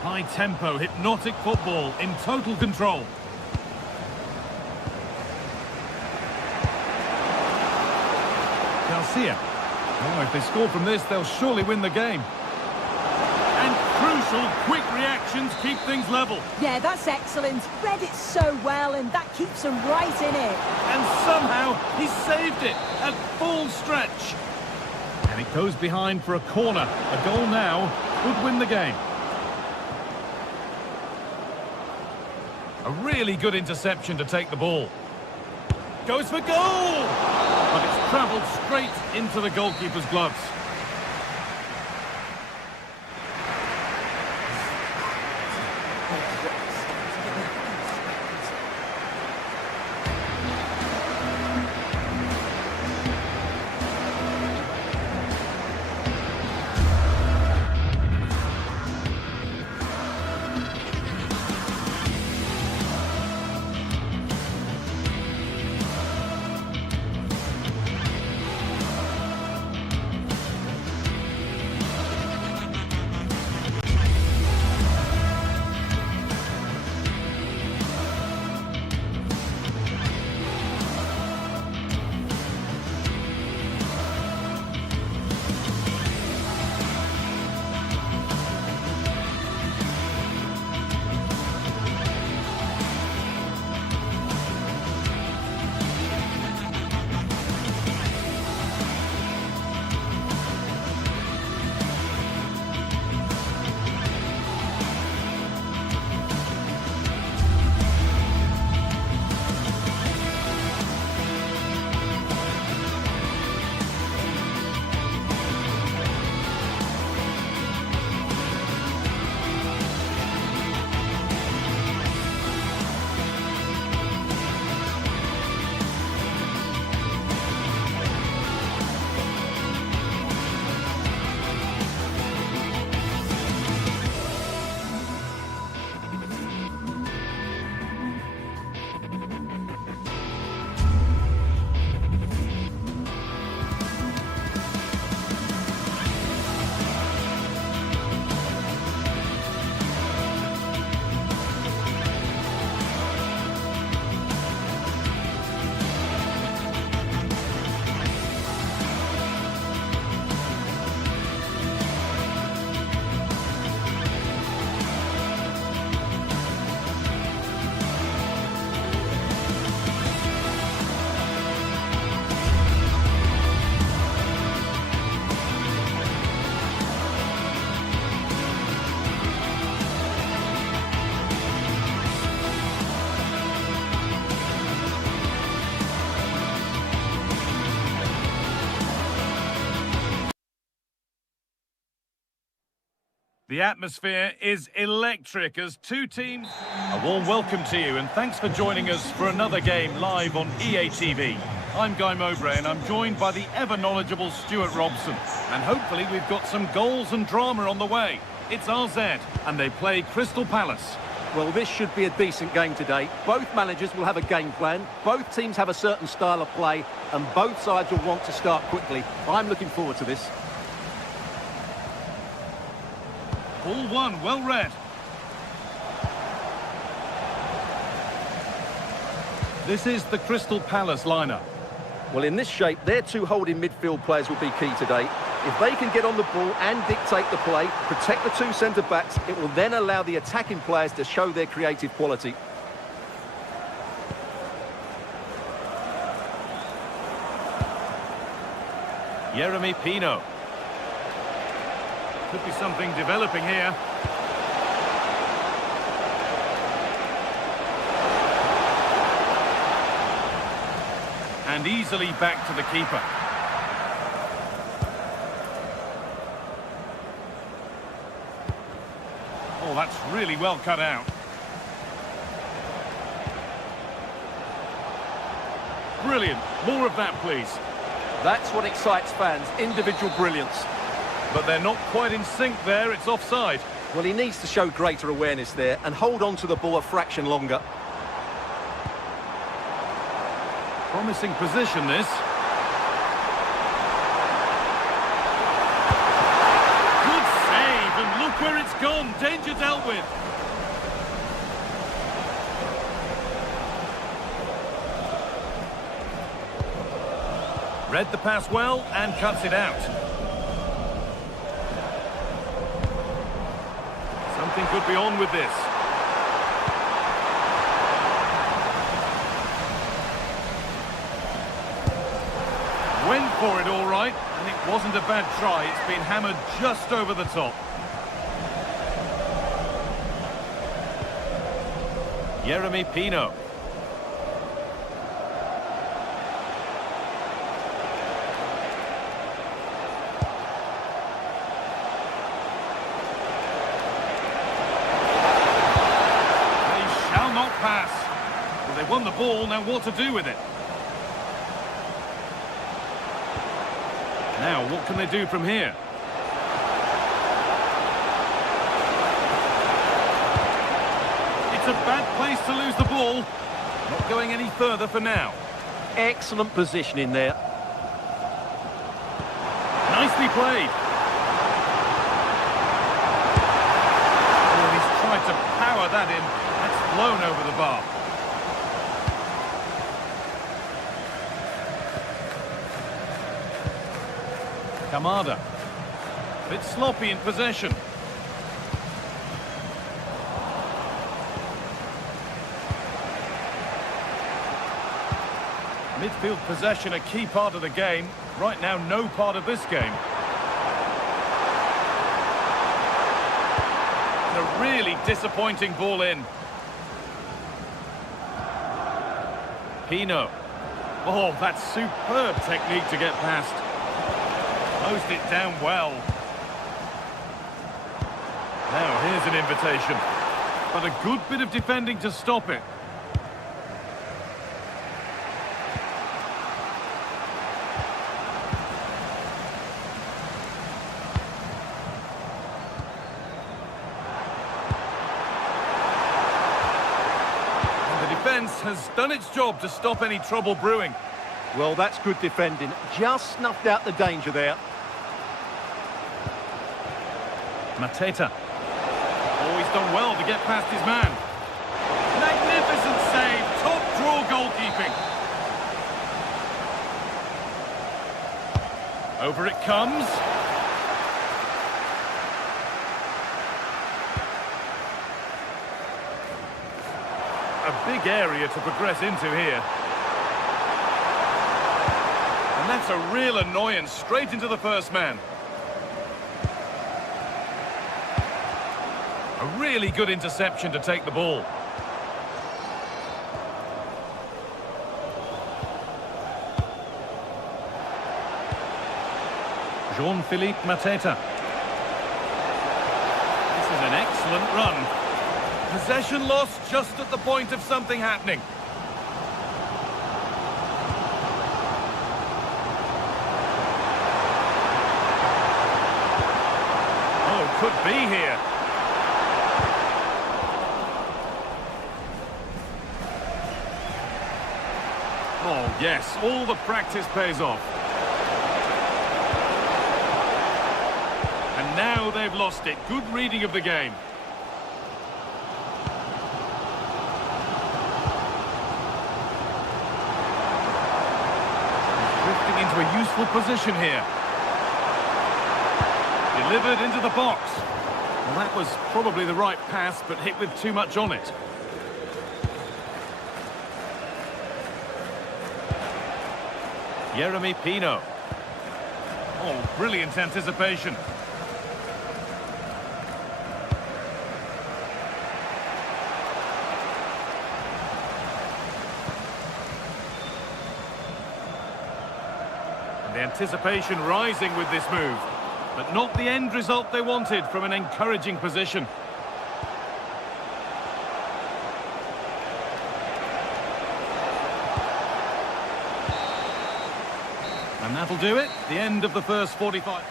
High tempo, hypnotic football in total control. Garcia. Oh, if they score from this, they'll surely win the game. And crucial, quick reactions keep things level. Yeah, that's excellent. Read it so well, and that keeps them right in it. And somehow, he saved it at full stretch. And it goes behind for a corner. A goal now could win the game. A really good interception to take the ball. Goes for goal! But it's travelled straight into the goalkeeper's gloves. The atmosphere is electric as two teams... A warm welcome to you and thanks for joining us for another game live on EA TV. I'm Guy Mowbray and I'm joined by the ever-knowledgeable Stuart Robson. And hopefully we've got some goals and drama on the way. It's RZ and they play Crystal Palace. Well, this should be a decent game today. Both managers will have a game plan. Both teams have a certain style of play and both sides will want to start quickly. I'm looking forward to this. Ball one, well read. This is the Crystal Palace lineup. Well, in this shape, their two holding midfield players will be key today. If they can get on the ball and dictate the play, protect the two centre-backs, it will then allow the attacking players to show their creative quality. Jeremy Pino. Could be something developing here. And easily back to the keeper. Oh, that's really well cut out. Brilliant. More of that, please. That's what excites fans, individual brilliance. But they're not quite in sync there, it's offside. Well, he needs to show greater awareness there and hold on to the ball a fraction longer. Promising position, this. Good save, and look where it's gone. Danger dealt with. Read the pass well and cuts it out. Something could be on with this. Went for it all right, and it wasn't a bad try. It's been hammered just over the top. Jeremy Pino. Pass. Well, they won the ball, now what to do with it? Now, what can they do from here? It's a bad place to lose the ball. Not going any further for now. Excellent positioning there. Nicely played. Oh, he's tried to power that in. That's blown over the bar. Kamada. Bit sloppy in possession. Midfield possession a key part of the game. Right now, no part of this game. A really disappointing ball in. Pino. Oh, that's superb technique to get past. Closed it down well. Now, here's an invitation. But a good bit of defending to stop it. Has done its job to stop any trouble brewing. Well, that's good defending. Just snuffed out the danger there. Mateta. Oh, he's done well to get past his man. Magnificent save. Top draw goalkeeping. Over it comes. A big area to progress into here. And that's a real annoyance, straight into the first man. A really good interception to take the ball. Jean-Philippe Mateta. excellent run. Possession lost just at the point of something happening. Oh, could be here. Oh, yes, all the practice pays off. And now they've lost it. Good reading of the game. Drifting into a useful position here. Delivered into the box. Well, that was probably the right pass, but hit with too much on it. Jeremy Pino. Oh, brilliant anticipation. And the anticipation rising with this move, but not the end result they wanted from an encouraging position. And that'll do it. The end of the first 45.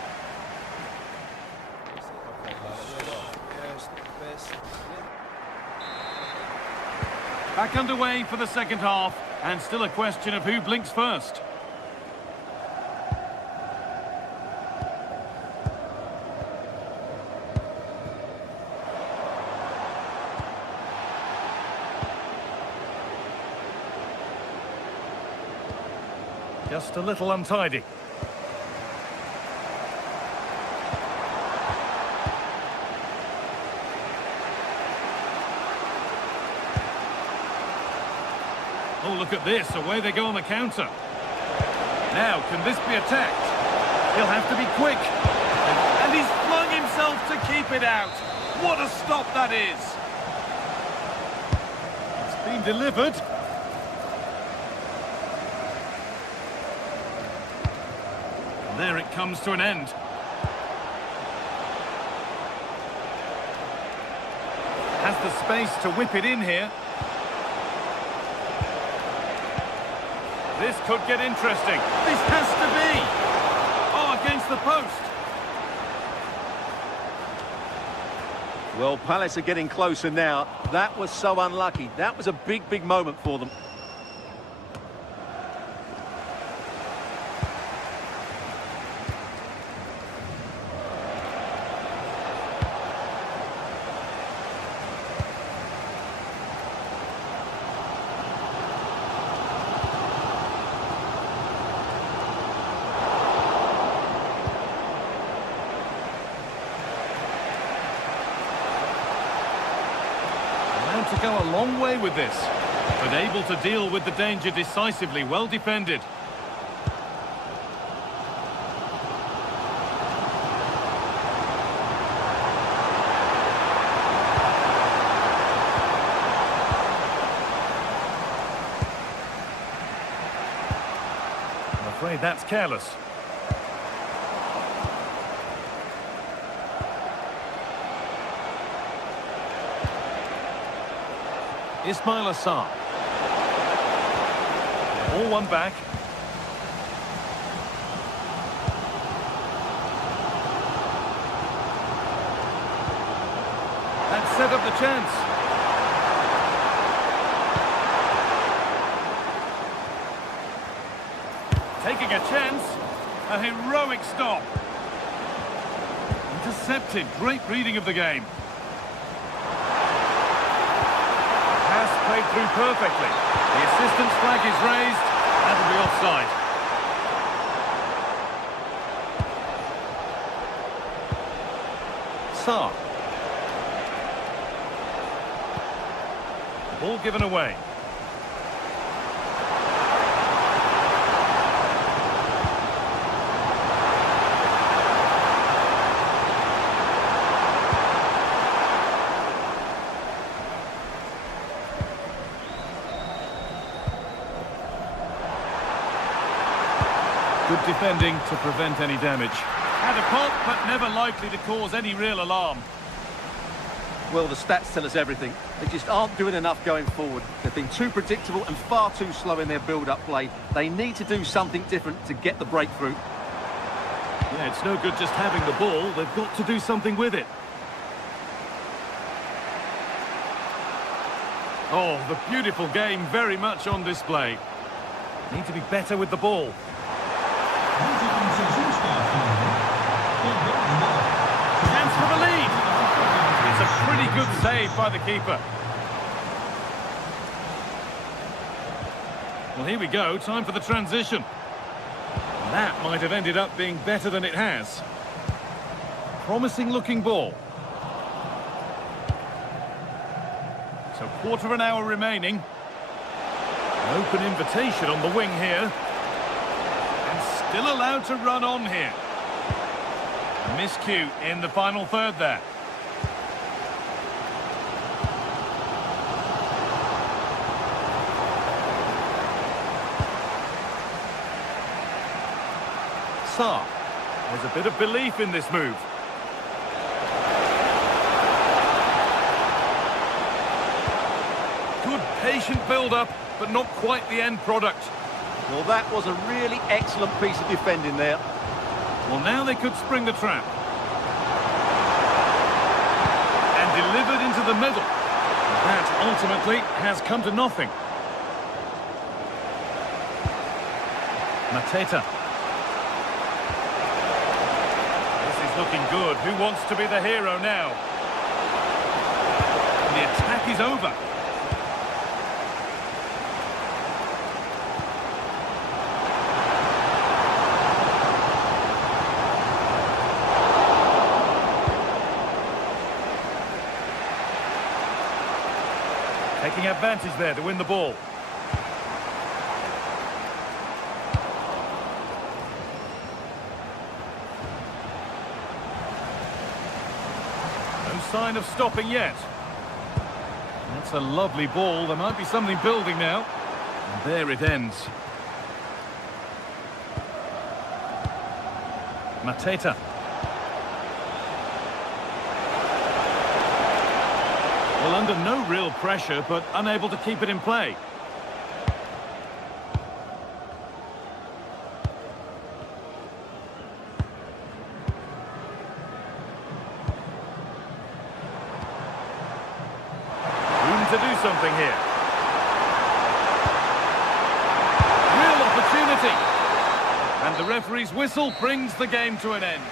Back underway for the second half, and still a question of who blinks first. Just a little untidy. Oh, look at this. Away they go on the counter. Now, can this be attacked? He'll have to be quick. And he's flung himself to keep it out. What a stop that is. It's been delivered. There it comes to an end. Has the space to whip it in here. This could get interesting. This has to be. Oh, against the post. Well, Palace are getting closer now. That was so unlucky. That was a big, big moment for them. To go a long way with this, but able to deal with the danger decisively. Well defended. I'm afraid that's careless. Ismail Assar. All one back. That set up the chance. Taking a chance. A heroic stop. Intercepted. Great reading of the game. Played through perfectly. The assistant's flag is raised. That'll be offside. Sarr. Ball given away. Good defending to prevent any damage. Had a pop, but never likely to cause any real alarm. Well, the stats tell us everything. They just aren't doing enough going forward. They've been too predictable and far too slow in their build-up play. They need to do something different to get the breakthrough. Yeah, it's no good just having the ball. They've got to do something with it. Oh, the beautiful game very much on display. Need to be better with the ball. Chance for the lead. It's a pretty good save by the keeper. Well, here we go. Time for the transition. That might have ended up being better than it has. Promising looking ball. So quarter of an hour remaining. An open invitation on the wing here. And still allowed to run on here. A miscue in the final third there. Sarr. There's a bit of belief in this move. Good patient build-up, but not quite the end product. Well, that was a really excellent piece of defending there. Well, now they could spring the trap. And delivered into the middle. That ultimately has come to nothing. Mateta. This is looking good. Who wants to be the hero now? And the attack is over. Taking advantage there to win the ball. No sign of stopping yet. That's a lovely ball. There might be something building now. And there it ends. Mateta. Well, under no real pressure, but unable to keep it in play. Room to do something here. Real opportunity. And the referee's whistle brings the game to an end.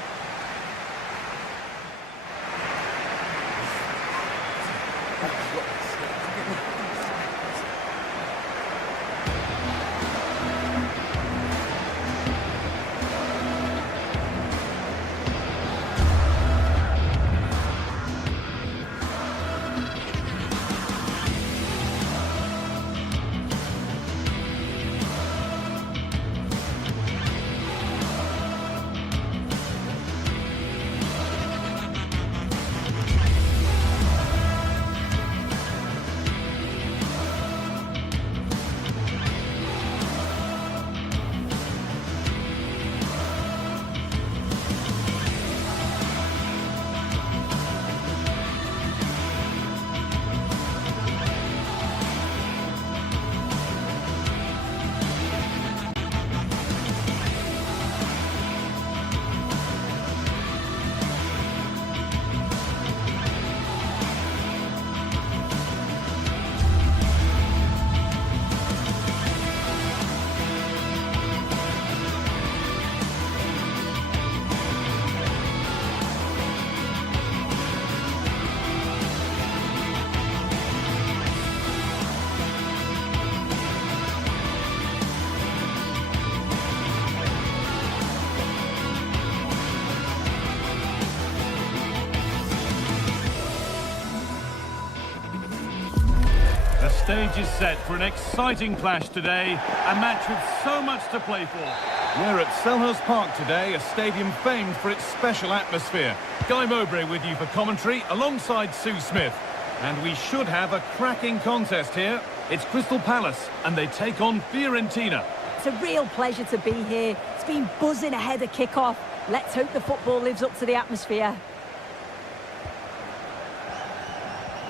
The stage is set for an exciting clash today, a match with so much to play for. We're at Selhurst Park today, a stadium famed for its special atmosphere. Guy Mowbray with you for commentary, alongside Sue Smith. And we should have a cracking contest here. It's Crystal Palace, and they take on Fiorentina. It's a real pleasure to be here. It's been buzzing ahead of kick-off. Let's hope the football lives up to the atmosphere.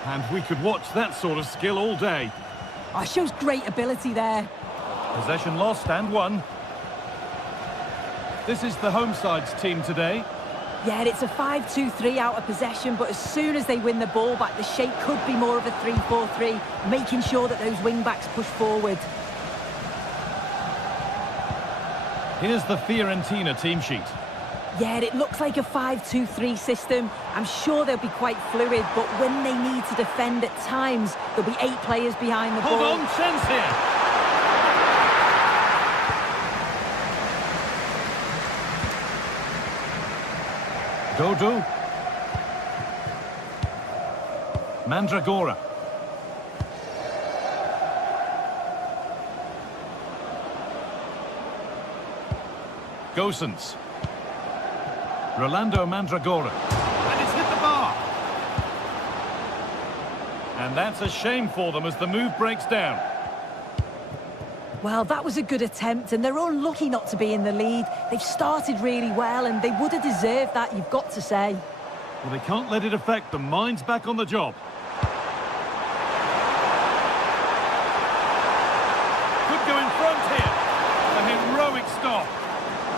And we could watch that sort of skill all day. Oh, shows great ability there. Possession lost and won. This is the home side's team today. Yeah, it's a 5-2-3 out of possession, but as soon as they win the ball back, the shape could be more of a 3-4-3, making sure that those wing-backs push forward. Here's the Fiorentina team sheet. Yeah, it looks like a 5-2-3 system. I'm sure they'll be quite fluid, but when they need to defend at times, there'll be 8 players behind the ball. Hold on, chance here. Dodo. Mandragora. Gosens. Rolando Mandragora. And it's hit the bar. And that's a shame for them as the move breaks down. Well, that was a good attempt, and they're unlucky not to be in the lead. They've started really well, and they would have deserved that, you've got to say. Well, they can't let it affect them. Mind's back on the job. Could go in front here. A heroic stop.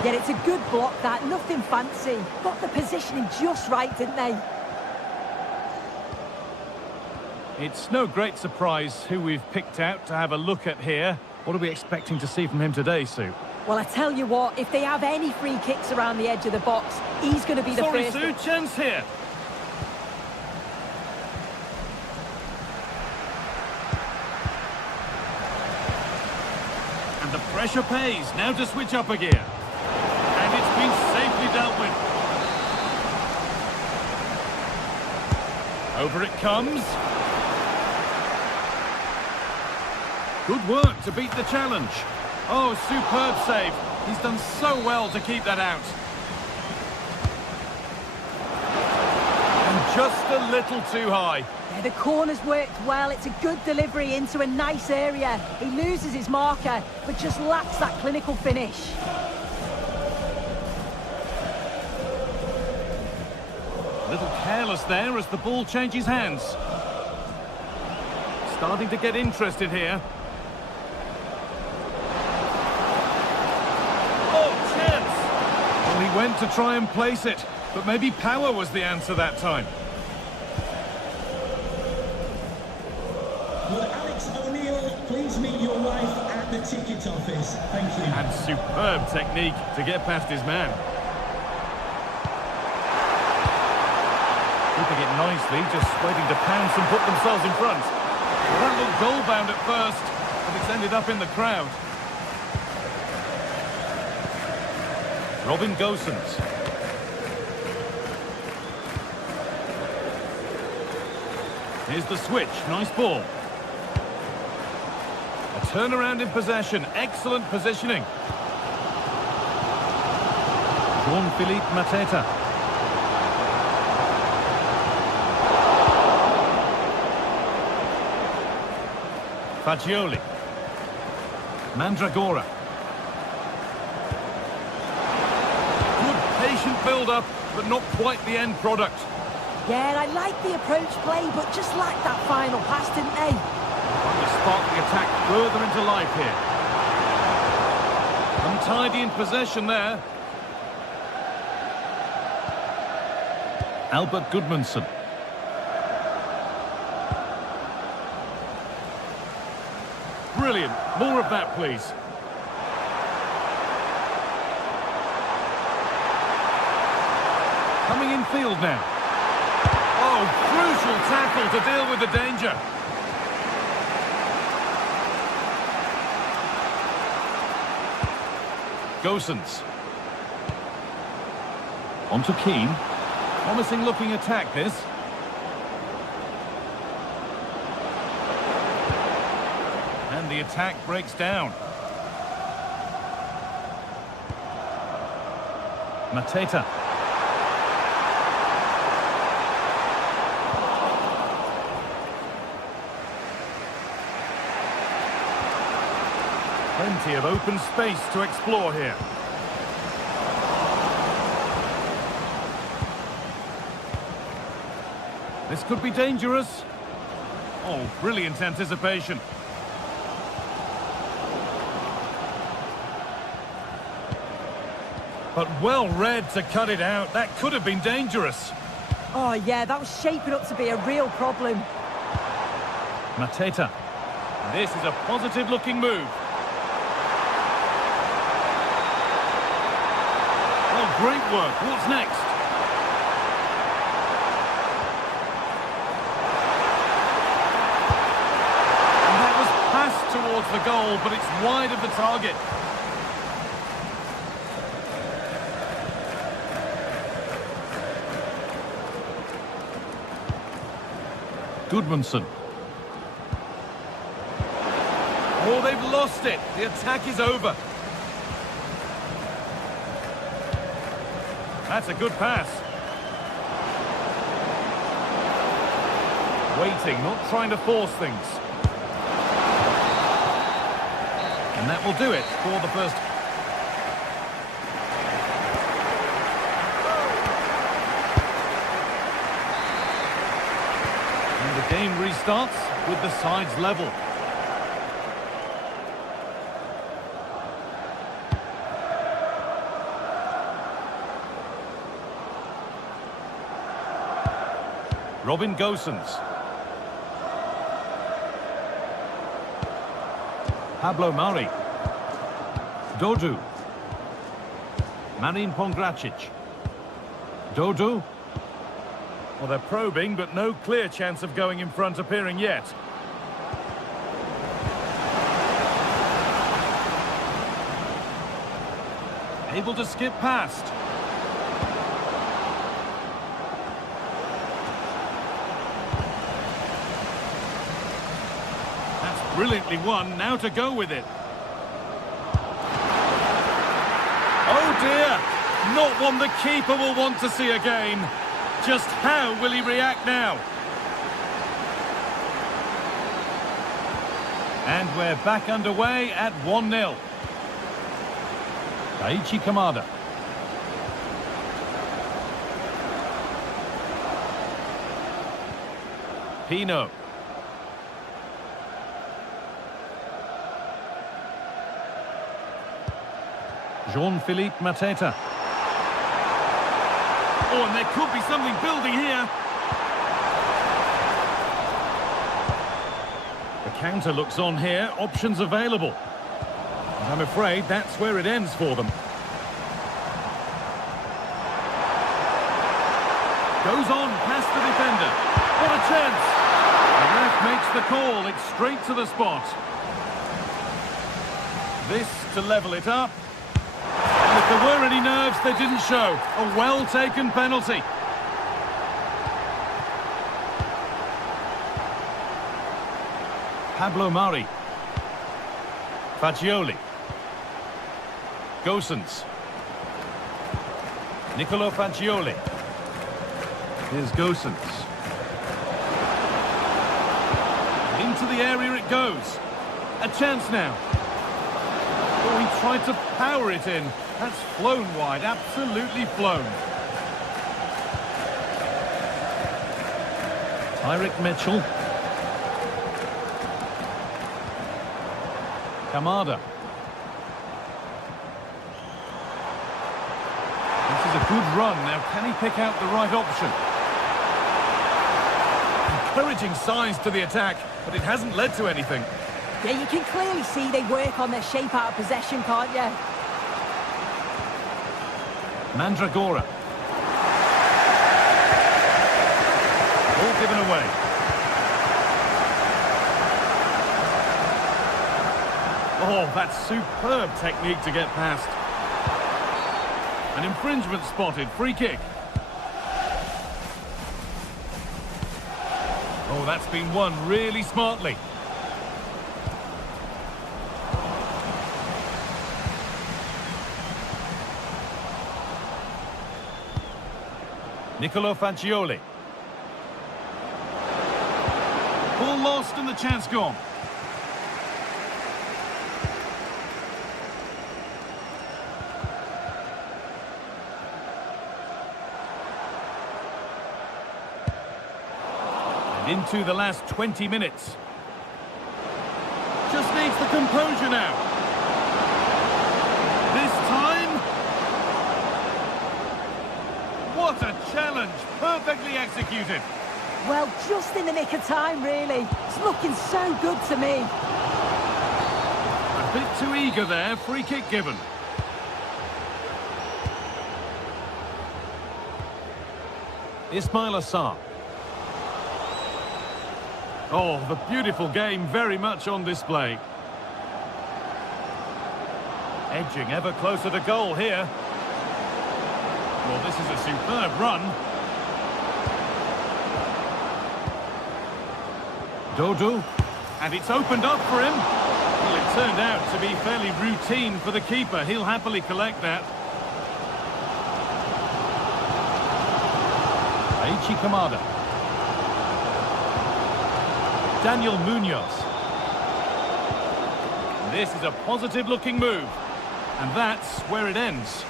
Yeah, it's a good block, that. Nothing fancy. Got the positioning just right, didn't they? It's no great surprise who we've picked out to have a look at here. What are we expecting to see from him today, Sue? Well, I tell you what, if they have any free kicks around the edge of the box, he's going to be the first. Sorry, Sue, chance here. And the pressure pays. Now to switch up a gear. And it's been safely dealt with. Over it comes. Good work to beat the challenge. Oh, superb save. He's done so well to keep that out. And just a little too high. Yeah, the corner's worked well. It's a good delivery into a nice area. He loses his marker, but just lacks that clinical finish. A little careless there as the ball changes hands. Starting to get interested here. He went to try and place it, but maybe power was the answer that time. Would Alex O'Neill please meet your wife at the ticket office? Thank you. And superb technique to get past his man. Keeping it nicely, just waiting to pounce and put themselves in front. Well, that looked goal-bound at first, but it's ended up in the crowd. Robin Gosens. Here's the switch. Nice ball. A turnaround in possession. Excellent positioning. Jean-Philippe Mateta. Fagioli. Mandragora. Patient build-up, but not quite the end product. Yeah, I like the approach play, but just lacked that final pass, didn't they? Trying to spark the attack further into life here. Untidy in possession there. Albert Gudmundsson. Brilliant. More of that, please. Coming in field now. Oh, crucial tackle to deal with the danger. Gosens. On to Keane. Promising looking attack this. And the attack breaks down. Mateta. Plenty of open space to explore here. This could be dangerous. Oh, brilliant anticipation. But well read to cut it out. That could have been dangerous. Oh, yeah, that was shaping up to be a real problem. Mateta. This is a positive-looking move. Oh, great work. What's next? And that was passed towards the goal, but it's wide of the target. Goodmanson. Oh, they've lost it. The attack is over. That's a good pass. Waiting, not trying to force things. And that will do it for the first. And the game restarts with the sides level. Robin Gosens. Pablo Mari. Dodu. Marin Pongracic. Dodu. Well, they're probing, but no clear chance of going in front appearing yet. Able to skip past. That's brilliantly won. Now to go with it. Oh dear! Not one the keeper will want to see again. Just how will he react now? And we're back underway at 1-0. Daichi Kamada. Pino. Jean-Philippe Mateta. Oh, and there could be something building here. The counter looks on here. Options available. And I'm afraid that's where it ends for them. Goes on past the defender. What a chance! The ref makes the call. It's straight to the spot. This to level it up. And if there were any nerves, they didn't show. A well-taken penalty. Pablo Mari. Fagioli. Gosens. Nicolo Fagioli. Here's Gosens. Into the area it goes. A chance now. Oh, he tried to power it in. That's flown wide, absolutely flown. Tyrick Mitchell. Kamada. This is a good run. Now, can he pick out the right option? Encouraging signs to the attack, but it hasn't led to anything. Yeah, you can clearly see they work on their shape out of possession, can't you? Mandragora. All given away. Oh, that's superb technique to get past. An infringement spotted. Free kick. Oh, that's been won really smartly. Nicolo Fagioli. Ball lost and the chance gone. Into the last 20 minutes. Just needs the composure now. This time... What a challenge! Perfectly executed. Well, just in the nick of time, really. It's looking so good to me. A bit too eager there. Free kick given. Ismail Assar. Oh, the beautiful game very much on display. Edging ever closer to goal here. Well, this is a superb run. Dodo. And it's opened up for him. Well, it turned out to be fairly routine for the keeper. He'll happily collect that. Aichi Kamada. Daniel Munoz. This is a positive-looking move. And that's where it ends.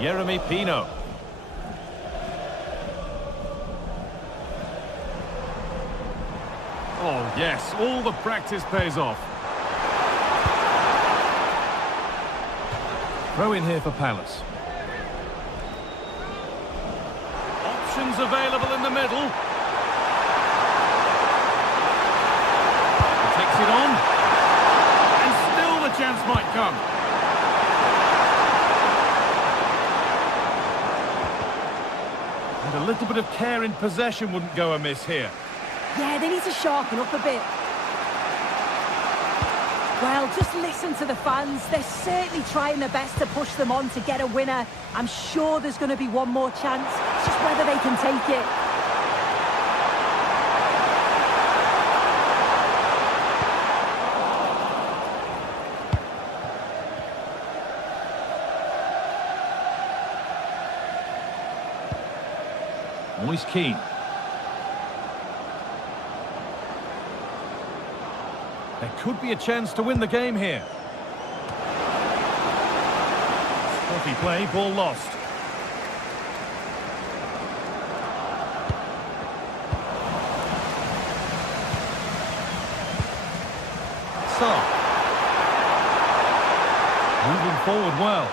Jeremy Pino. Oh, yes, all the practice pays off. Throw in here for Palace. Options available in the middle. He takes it on. And still the chance might come. And a little bit of care in possession wouldn't go amiss here. Yeah, they need to sharpen up a bit. Well, just listen to the fans. They're certainly trying their best to push them on to get a winner. I'm sure there's going to be one more chance. It's just whether they can take it. Moise Keane. There could be a chance to win the game here. Spotty play, ball lost. Sarr. Moving forward well.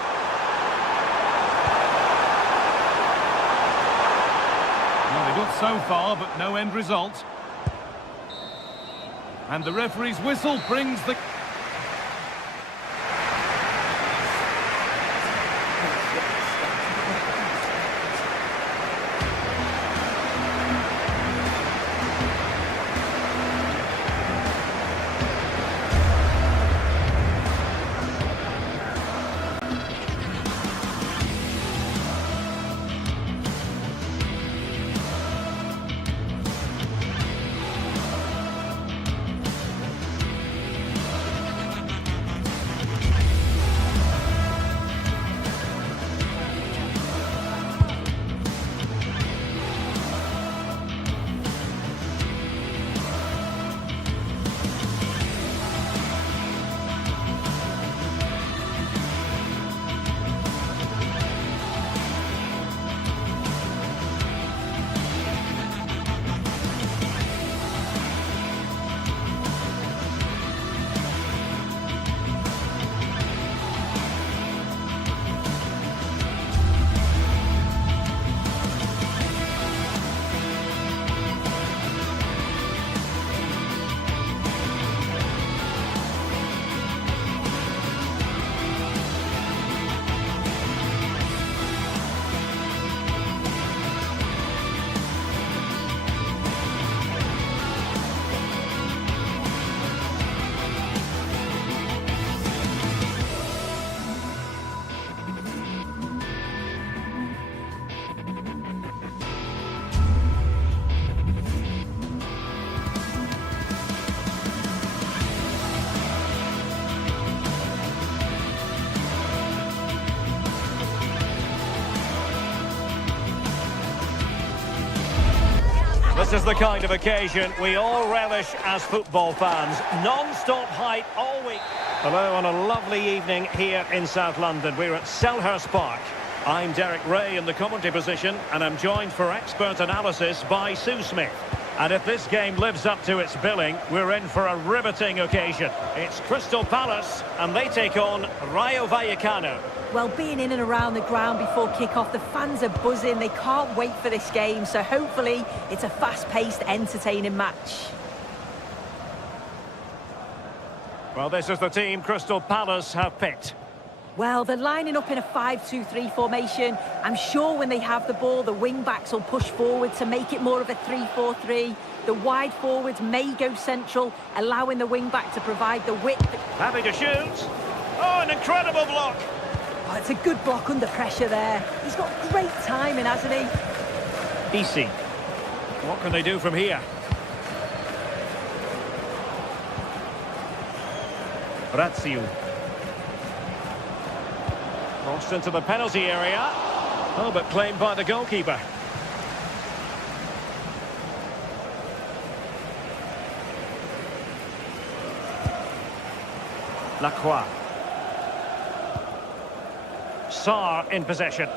Well, they got so far, but no end result. And the referee's whistle brings the... This is the kind of occasion we all relish as football fans. Non-stop hype all week. Hello on a lovely evening here in South London. We're at Selhurst Park. I'm Derek Ray in the commentary position, and I'm joined for expert analysis by Sue Smith. And if this game lives up to its billing, we're in for a riveting occasion. It's Crystal Palace, and they take on Rayo Vallecano. Well, being in and around the ground before kick-off, the fans are buzzing. They can't wait for this game, so hopefully it's a fast-paced, entertaining match. Well, this is the team Crystal Palace have picked. Well, they're lining up in a 5-2-3 formation. I'm sure when they have the ball, the wing-backs will push forward to make it more of a 3-4-3. The wide forwards may go central, allowing the wing-back to provide the width. Happy to shoot. Oh, an incredible block. Oh, it's a good block under pressure there. He's got great timing, hasn't he? Easy. What can they do from here? Razziu. Crossed into the penalty area. Oh, but claimed by the goalkeeper. Lacroix. Sarr in possession.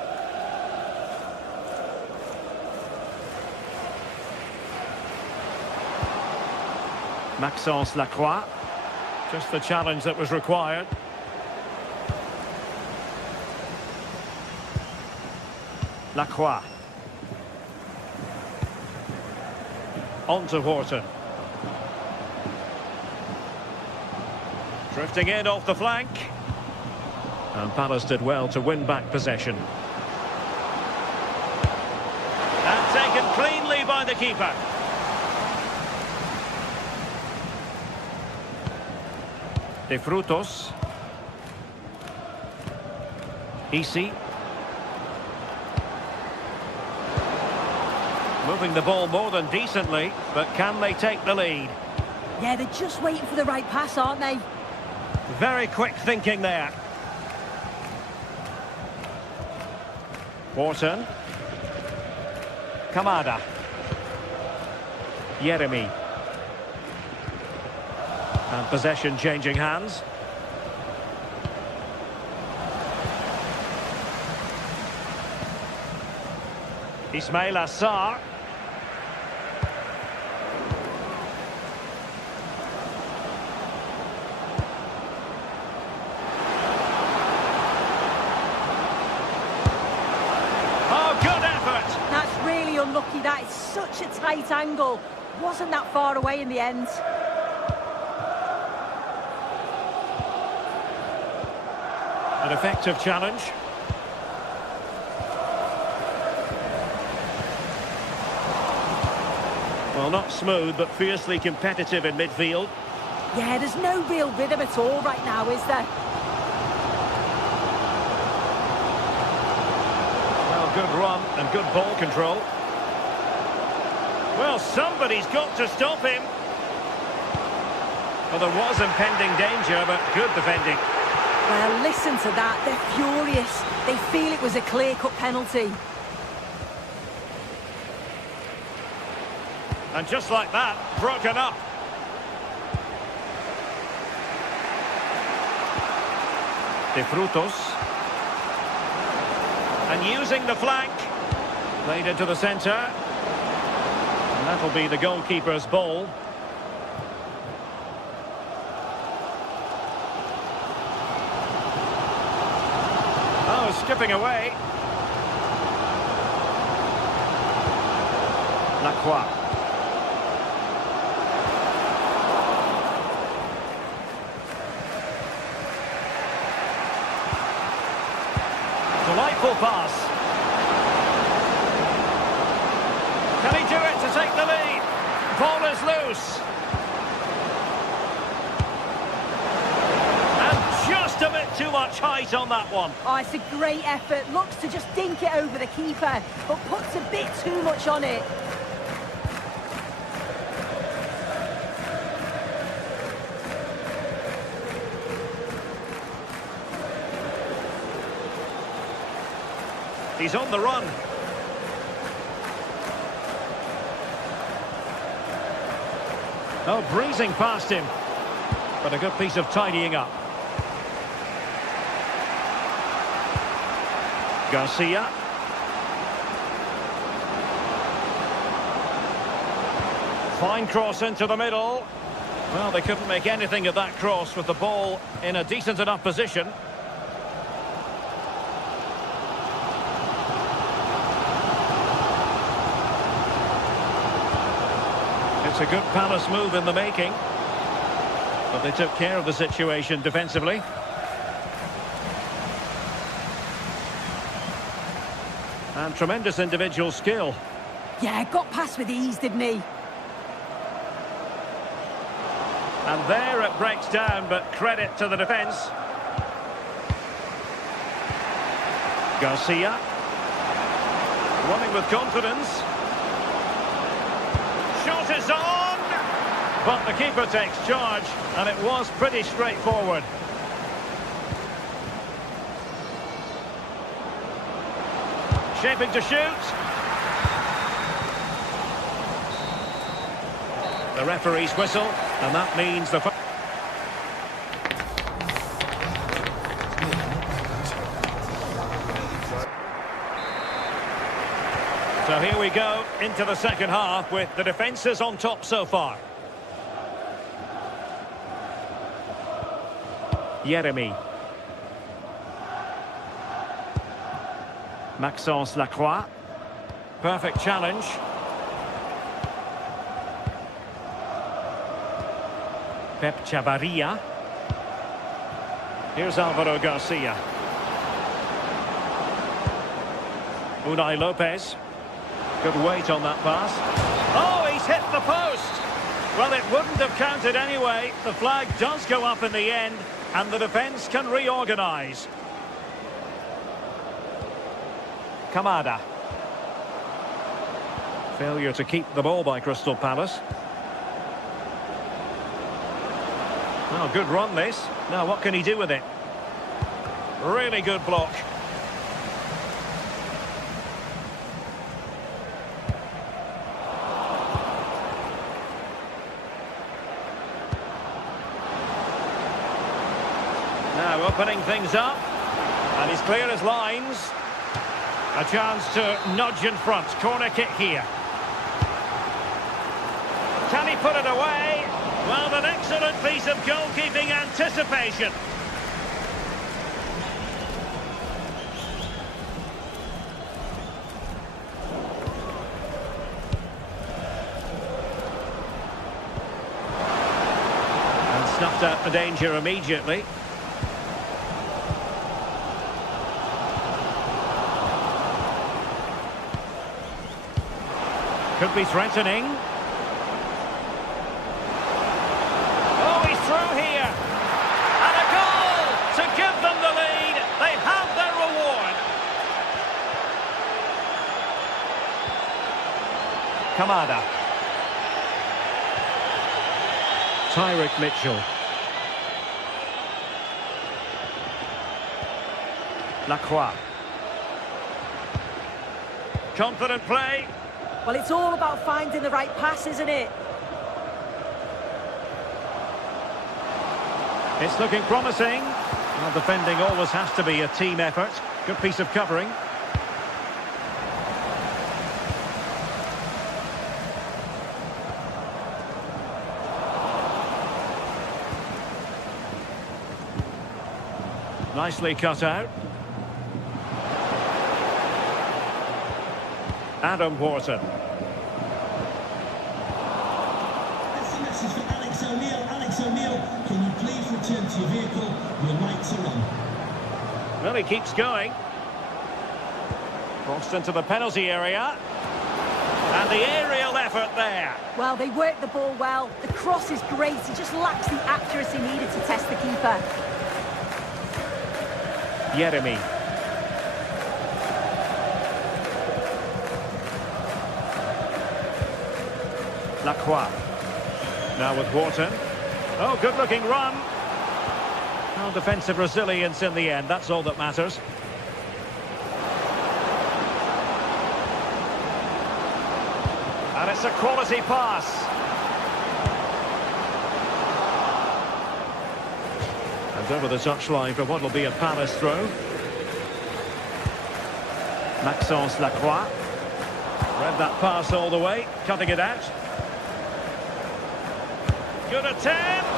Maxence Lacroix. Just the challenge that was required. Lacroix. On to Horton. Drifting in off the flank. And Palace did well to win back possession. And taken cleanly by the keeper. De Frutos. Easy. Moving the ball more than decently, but can they take the lead? Yeah, they're just waiting for the right pass, aren't they? Very quick thinking there. Wharton. Kamada. Yeremi. And possession changing hands. Ismail Assar. Oh, good effort! That's really unlucky. That is such a tight angle. Wasn't that far away in the end. An effective challenge. Well, not smooth, but fiercely competitive in midfield. Yeah, there's no real rhythm at all right now, is there? Well, good run and good ball control. Well, somebody's got to stop him. Well, there was impending danger, but good defending. Well, listen to that. They're furious. They feel it was a clear-cut penalty. And just like that, broken up. De Frutos. And using the flank. Played into the centre. And that'll be the goalkeeper's ball. Oh, skipping away. Lacroix. Delightful pass. Can he do it to take the lead? Ball is loose. And just a bit too much height on that one. Oh, it's a great effort. Looks to just dink it over the keeper, but puts a bit too much on it. He's on the run. Oh, breezing past him. But a good piece of tidying up. Garcia. Fine cross into the middle. Well, they couldn't make anything of that cross with the ball in a decent enough position. It's a good Palace move in the making. But they took care of the situation defensively. And tremendous individual skill. Yeah, got past with ease, didn't he? And there it breaks down, but credit to the defence. Garcia. Running with confidence. Shot is on! But the keeper takes charge, and it was pretty straightforward. Shaping to shoot. The referee's whistle, and that means the... So here we go into the second half with the defences on top so far. Yeremi. Maxence Lacroix. Perfect challenge. Pep Chavarria. Here's Alvaro Garcia. Unai Lopez. Good weight on that pass. Oh, he's hit the post! Well, it wouldn't have counted anyway. The flag does go up in the end, and the defence can reorganise. Kamada. Failure to keep the ball by Crystal Palace. Oh, good run this. Now what can he do with it? Really good block. Now opening things up. And he's clear as lines. A chance to nudge in front. Corner kick here. Can he put it away? Well, an excellent piece of goalkeeping anticipation. And snuffed out the danger immediately. Could be threatening. Oh, he's through here. And a goal to give them the lead. They have their reward. Kamada. Tyrick Mitchell. Lacroix. Confident play. Well, it's all about finding the right pass, isn't it? It's looking promising. Well, defending always has to be a team effort. Good piece of covering. Nicely cut out. Adam Wharton. That's the message for Alex O'Neill. Alex O'Neill, can you please return to your vehicle? Your lights are on. Well, he keeps going. Crossed into the penalty area. And the aerial effort there. Well, they work the ball well. The cross is great. It just lacks the accuracy needed to test the keeper. Yeremi. Lacroix. Now with Wharton. Oh, good-looking run. Well, defensive resilience in the end. That's all that matters. And it's a quality pass. And over the touchline for what will be a Palace throw. Maxence Lacroix. Read that pass all the way, cutting it out. Good attempt!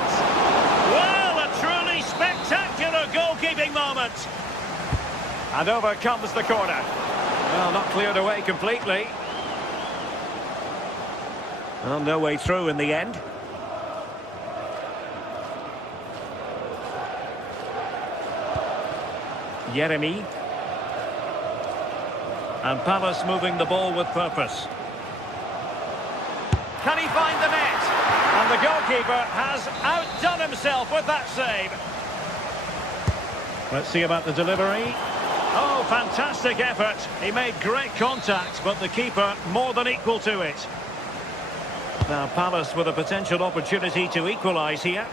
Well, a truly spectacular goalkeeping moment. And over comes the corner. Well, not cleared away completely. Well, no way through in the end. Jeremy. And Palace moving the ball with purpose. Can he find the net? And the goalkeeper has outdone himself with that save. Let's see about the delivery. Oh, fantastic effort. He made great contact, but the keeper more than equal to it. Now Palace with a potential opportunity to equalise here.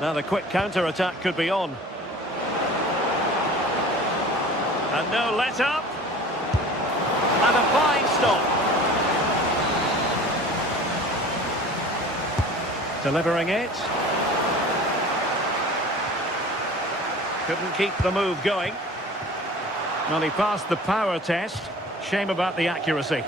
Now the quick counter-attack could be on. And no let-up. And a fine stop. Delivering it. Couldn't keep the move going. Well, he passed the power test. Shame about the accuracy.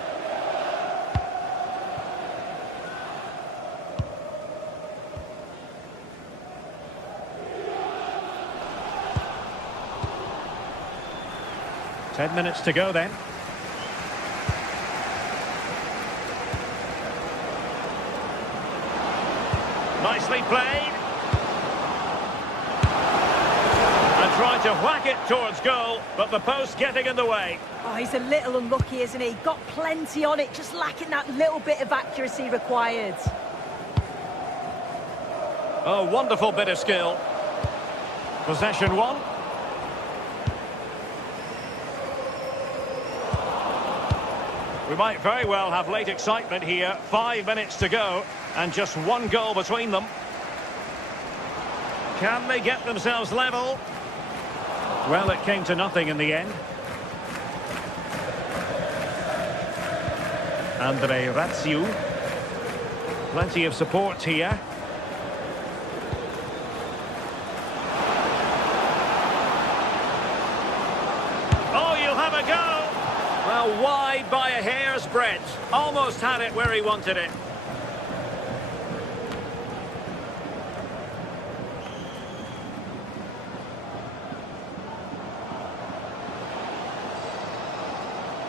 Ten minutes to go then. Nicely played. And tried to whack it towards goal, but the post getting in the way. Oh, he's a little unlucky, isn't he? Got plenty on it, just lacking that little bit of accuracy required. Oh, wonderful bit of skill. Possession one. We might very well have late excitement here. 5 minutes to go and just one goal between them. Can they get themselves level? Well, it came to nothing in the end. Andre Ratsiu. Plenty of support here. Oh, you'll have a go! Well, wide by a hair's breadth. Almost had it where he wanted it.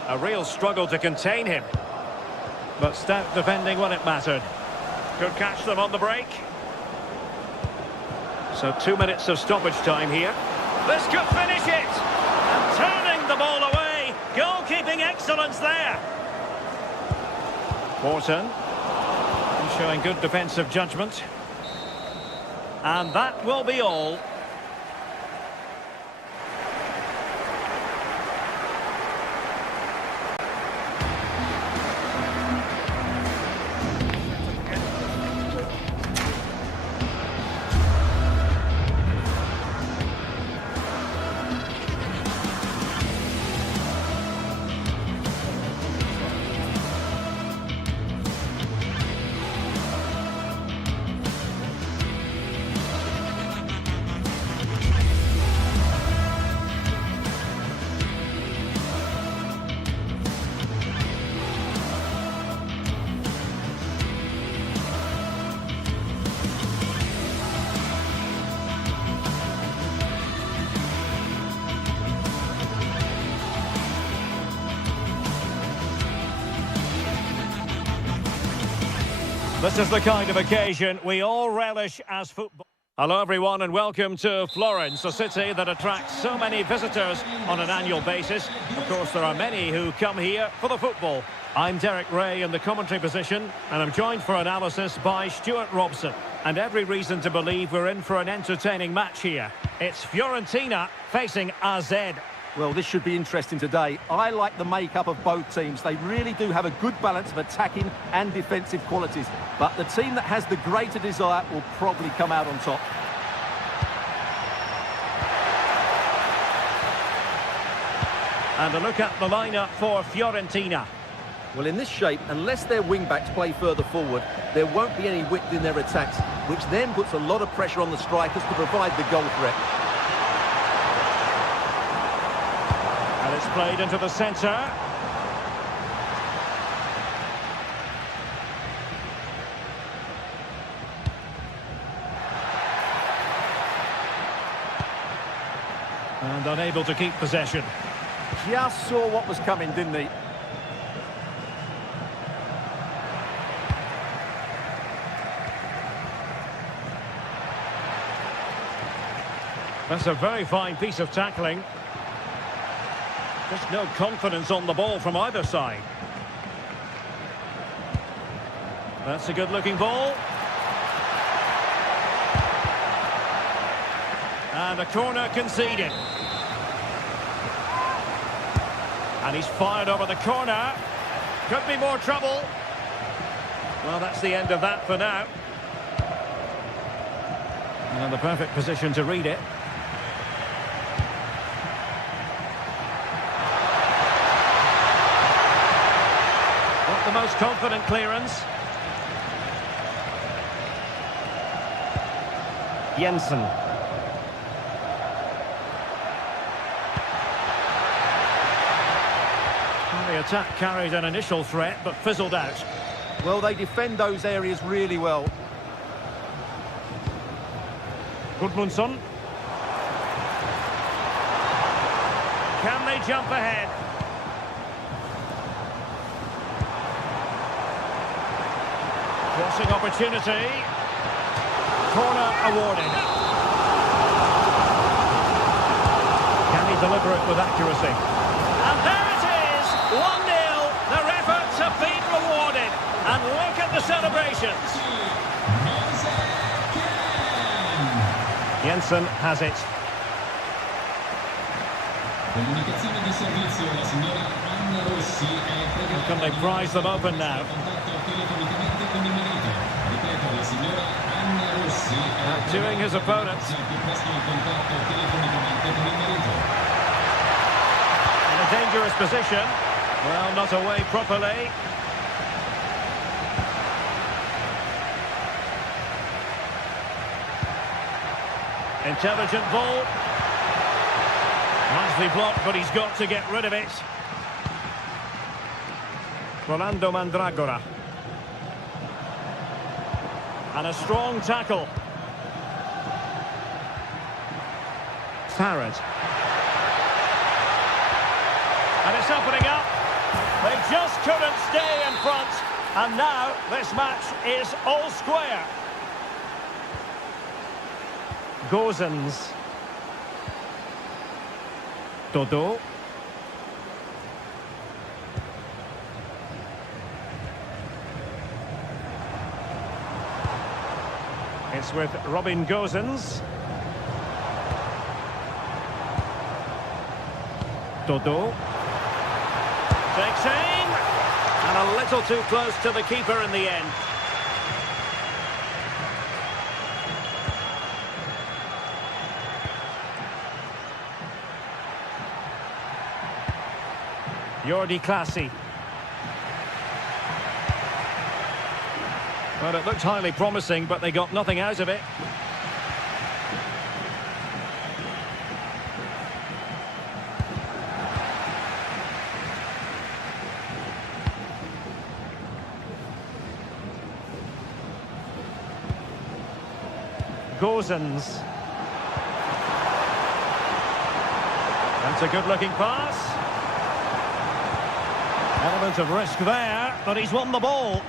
A real struggle to contain him. But stout defending when it mattered. Could catch them on the break. So 2 minutes of stoppage time here. This could finish it! And turning the ball away. Goalkeeping excellence there. Morton. Showing good defensive judgment. And that will be all. This is the kind of occasion we all relish as football. Hello everyone and welcome to Florence, a city that attracts so many visitors on an annual basis. Of course there are many who come here for the football. I'm Derek Ray in the commentary position and I'm joined for analysis by Stuart Robson. And every reason to believe we're in for an entertaining match here. It's Fiorentina facing AZ. Well, this should be interesting today. I like the makeup of both teams. They really do have a good balance of attacking and defensive qualities. But the team that has the greater desire will probably come out on top. And a look at the lineup for Fiorentina. Well, in this shape, unless their wing-backs play further forward, there won't be any width in their attacks, which then puts a lot of pressure on the strikers to provide the goal threat. It's played into the centre. And unable to keep possession. Just saw what was coming, didn't he? That's a very fine piece of tackling. Just no confidence on the ball from either side. That's a good-looking ball. And a corner conceded. And he's fired over the corner. Could be more trouble. Well, that's the end of that for now. And the perfect position to read it. Not the most confident clearance. Jensen. Well, the attack carried an initial threat, but fizzled out. Well, they defend those areas really well. Gudmundsson. Can they jump ahead? Crossing opportunity. Corner awarded. Can he deliver it with accuracy? And there it is! 1-0. Their efforts have been rewarded. And look at the celebrations. Jensen has it. Comunicazione di servizio, la signora Anna Rossi è pregata. Can they prize them open now? Contatto telefonicamente con il marito. Ripeto, la signora Anna Rossi è Outdoing his opponents. più presto il contatto telefonicamente con il marito. In a dangerous position. Well, not away properly. Intelligent ball. Nicely blocked, but he's got to get rid of it. Rolando Mandragora. And a strong tackle. Farad. And it's opening up. They just couldn't stay in front. And now this match is all square. Gozens. Dodo. It's with Robin Gozens. Dodo. Takes aim. And a little too close to the keeper in the end. Jordi Claessy. Well, it looked highly promising, but they got nothing out of it. Gozens. That's a good-looking pass. Element of risk there, but he's won the ball.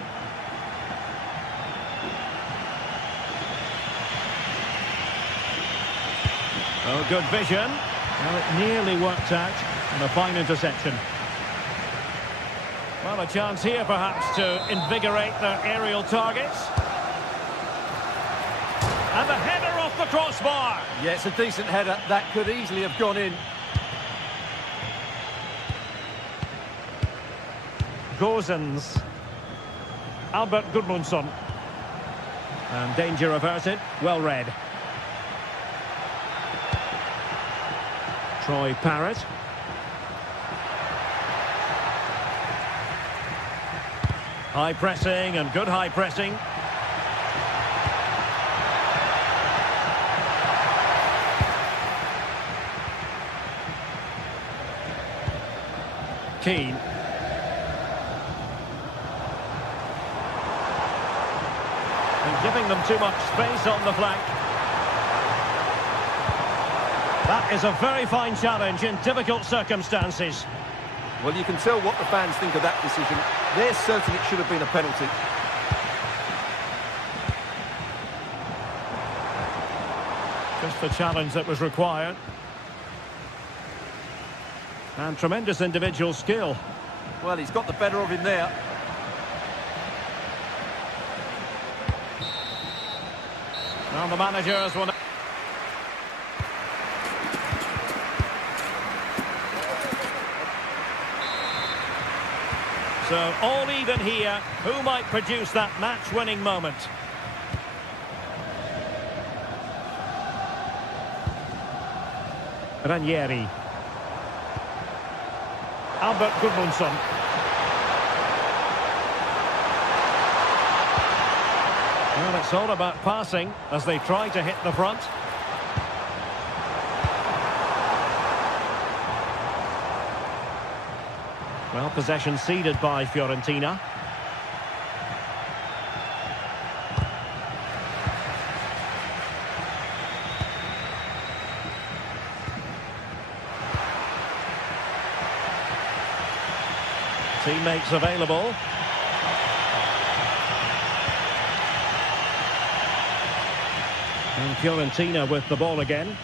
Oh, good vision. Well, it nearly worked out, and a fine interception. Well, a chance here, perhaps, to invigorate their aerial targets. And the header off the crossbar. Yeah, it's a decent header. That could easily have gone in. Gozens. Albert Gudmundsson. And danger averted. Well read. Troy Parrott. High pressing and good high pressing. Keane. And giving them too much space on the flank. That is a very fine challenge in difficult circumstances. Well, you can tell what the fans think of that decision. They're certain it should have been a penalty. Just the challenge that was required. And tremendous individual skill. Well, he's got the better of him there. Well, the managers will... So, all even here. Who might produce that match-winning moment? Ranieri. Albert Gudmundsson. Well, it's all about passing as they try to hit the front. Well, possession ceded by Fiorentina. Teammates available. And Fiorentina with the ball again.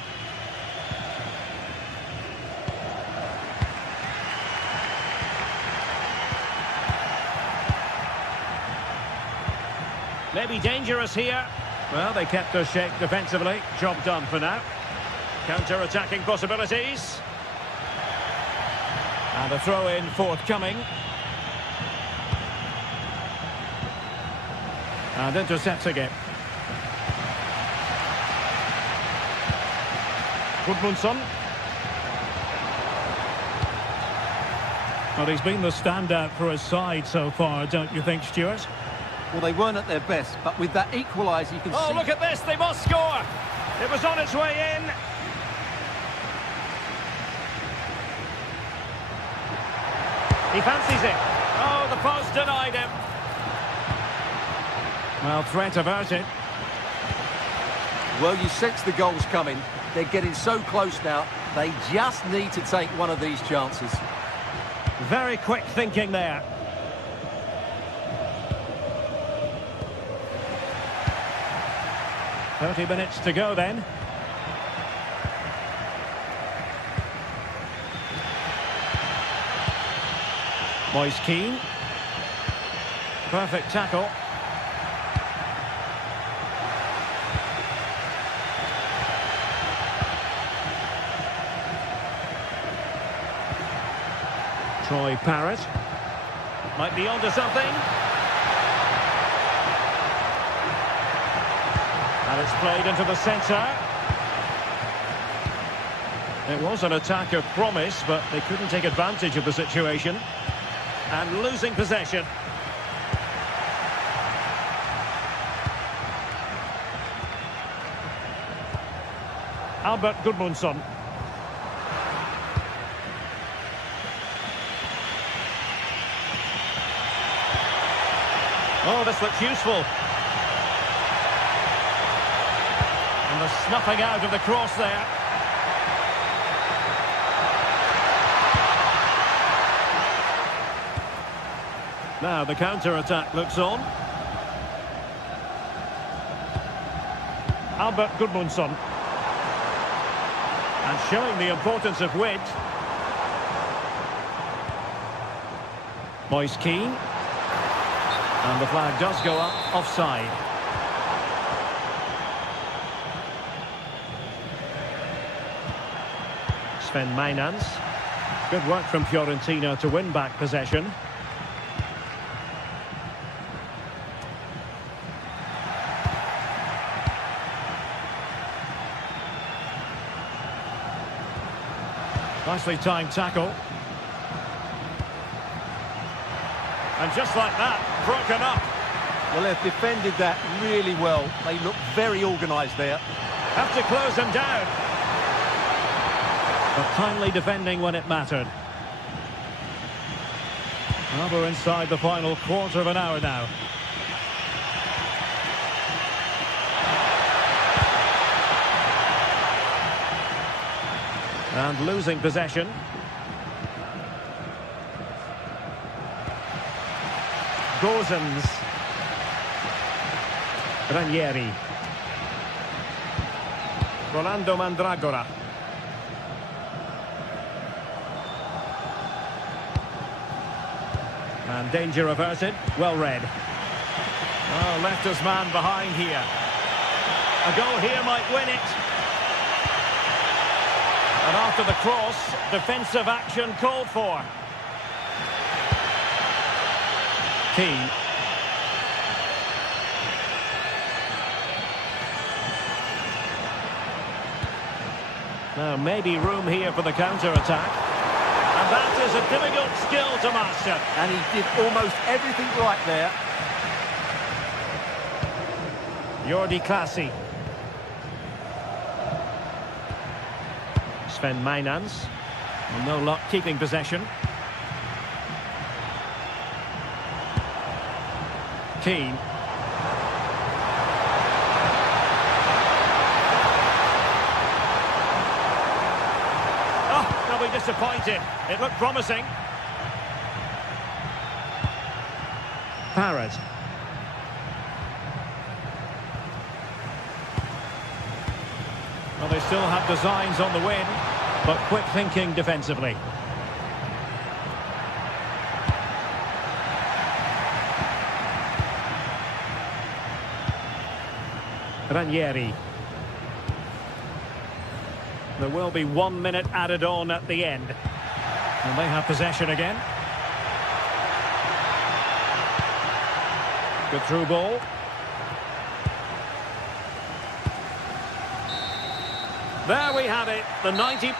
Maybe dangerous here. Well, they kept us shape defensively. Job done for now. Counter-attacking possibilities. And a throw-in forthcoming. And intercepting it. Gudmundsson. Well, he's been the standout for his side so far, don't you think, Stuart? Well, they weren't at their best, but with that equaliser, you can see... Oh, look at this, they must score! It was on its way in. He fancies it. Oh, the post denied him. Well, threat averted. Well, you sense the goals coming. They're getting so close now, they just need to take one of these chances. Very quick thinking there. "30 minutes to go then. Moise Keane. Perfect tackle. Troy Parrott. Might be onto something. And it's played into the centre. It was an attack of promise, but they couldn't take advantage of the situation. And losing possession. Albert Gudmundsson. Oh, this looks useful. And the snuffing out of the cross there. Now the counter-attack looks on. Albert Gudmundsson. And showing the importance of width. Moise Keane. And the flag does go up, offside. Sven Mainans. Good work from Fiorentina to win back possession. Nicely timed tackle. And just like that, broken up. Well, they've defended that really well. They look very organised there. Have to close them down. But timely defending when it mattered. Well, we're inside the final quarter of an hour now. And losing possession. Gozens. Ranieri. Rolando Mandragora. And danger averted. Well read. Oh, left his man behind here. A goal here might win it. And after the cross, defensive action called for. Keane. Now maybe room here for the counter-attack. And that is a difficult skill to master. And he did almost everything right there. Jordi Klaasie. Sven Mijnans. No luck keeping possession. Keane. Oh, they'll be disappointed. It looked promising. Parrott. Well, they still have designs on the win, but quick thinking defensively. Ranieri. There will be 1 minute added on at the end. And they have possession again. Good through ball. There we have it, the 90...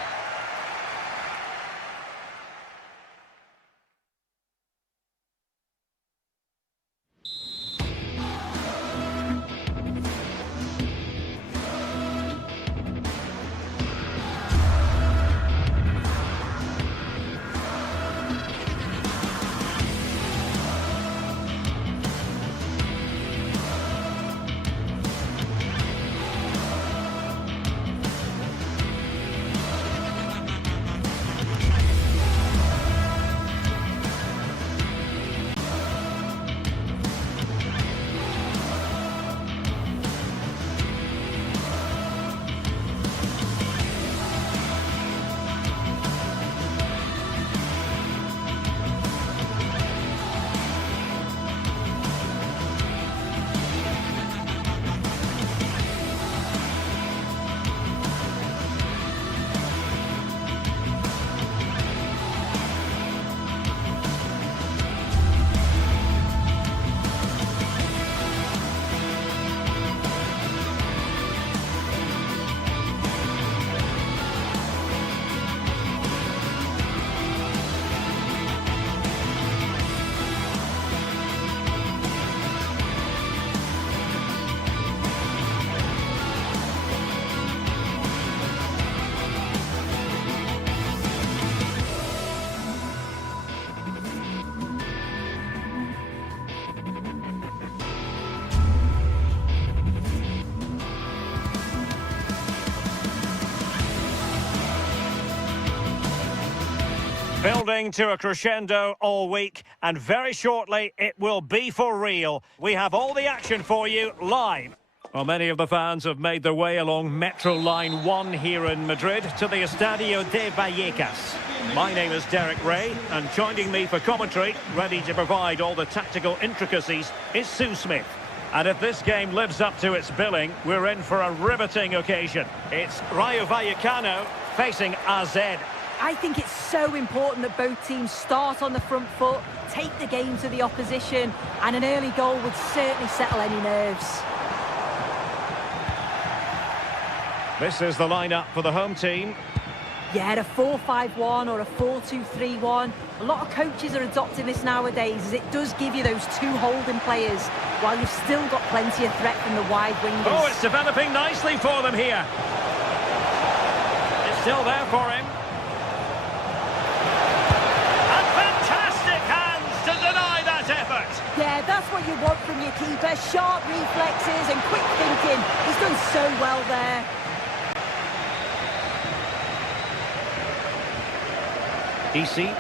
Building to a crescendo all week, and very shortly it will be for real. We have all the action for you live. Well, many of the fans have made their way along Metro Line 1 here in Madrid to the Estadio de Vallecas. My name is Derek Ray, and joining me for commentary, ready to provide all the tactical intricacies, is Sue Smith. And if this game lives up to its billing, we're in for a riveting occasion. It's Rayo Vallecano facing AZ. I think it's so important that both teams start on the front foot, take the game to the opposition, and an early goal would certainly settle any nerves. This is the lineup for the home team. Yeah, a 4-5-1 or a 4-2-3-1. A lot of coaches are adopting this nowadays, as it does give you those two holding players, while you've still got plenty of threat from the wide wingers. Oh, it's developing nicely for them here. It's still there for him. And fantastic hands to you want from your keeper. Sharp reflexes and quick thinking. He's done so well there. Easy.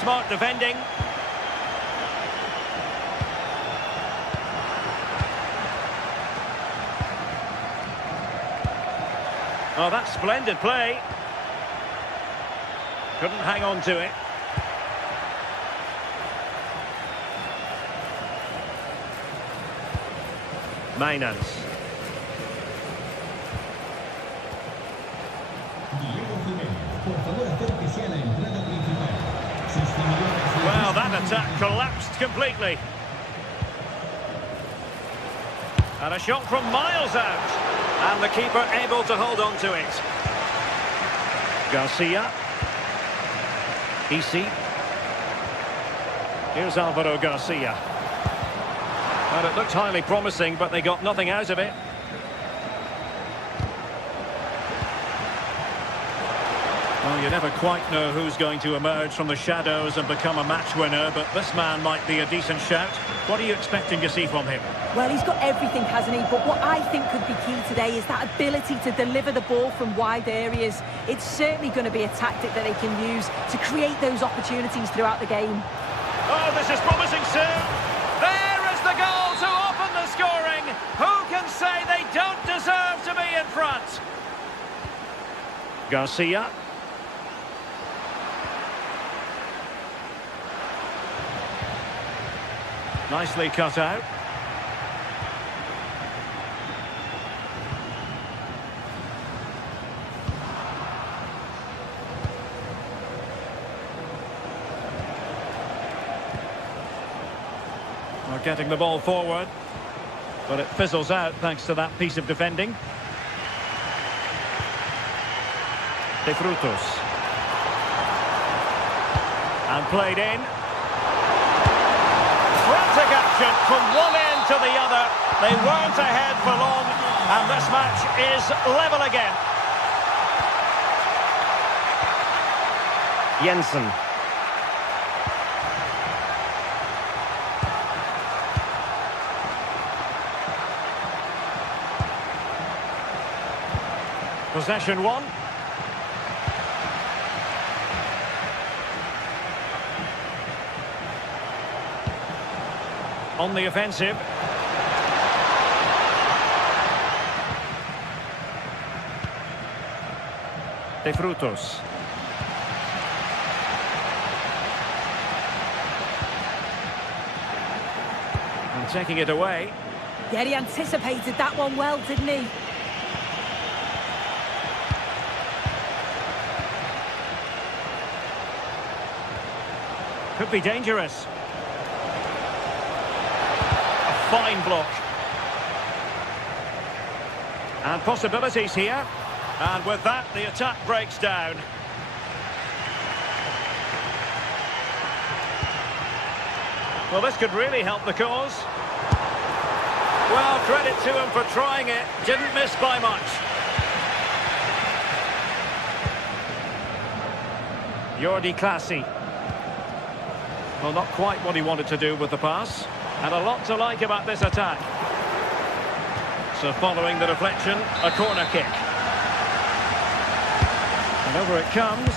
Smart defending. Oh, that's splendid play. Couldn't hang on to it. Mainans. Well, that attack collapsed completely. And a shot from miles out. And the keeper able to hold on to it. Garcia. Easy. Here's Alvaro Garcia. And it looked highly promising, but they got nothing out of it. Well, you never quite know who's going to emerge from the shadows and become a match winner, but this man might be a decent shout. What are you expecting to see from him? Well, he's got everything, hasn't he? But what I think could be key today is that ability to deliver the ball from wide areas. It's certainly going to be a tactic that they can use to create those opportunities throughout the game. Oh, this is promising soon. There is the goal to open the scoring. Who can say they don't deserve to be in front? Garcia. Nicely cut out. We're getting the ball forward, but it fizzles out thanks to that piece of defending. De Frutos. And played in. Frantic action from one end to the other. They weren't ahead for long, and this match is level again. Jensen. Possession one. On the offensive. De Frutos. And taking it away. Yeah, he anticipated that one well, didn't he? Could be dangerous. A fine block. And possibilities here. And with that, the attack breaks down. Well, this could really help the cause. Well, credit to him for trying it. Didn't miss by much. Jordi Classy. Well, not quite what he wanted to do with the pass. And a lot to like about this attack. So following the deflection, a corner kick. And over it comes.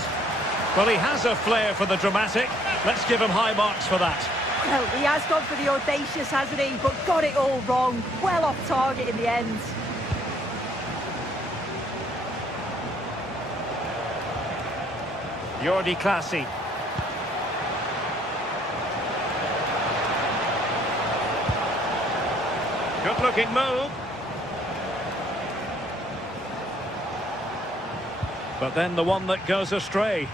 Well, he has a flair for the dramatic. Let's give him high marks for that. Well, he has gone for the audacious, hasn't he? But got it all wrong. Well off target in the end. Jordi Classy. Good-looking move. But then the one that goes astray.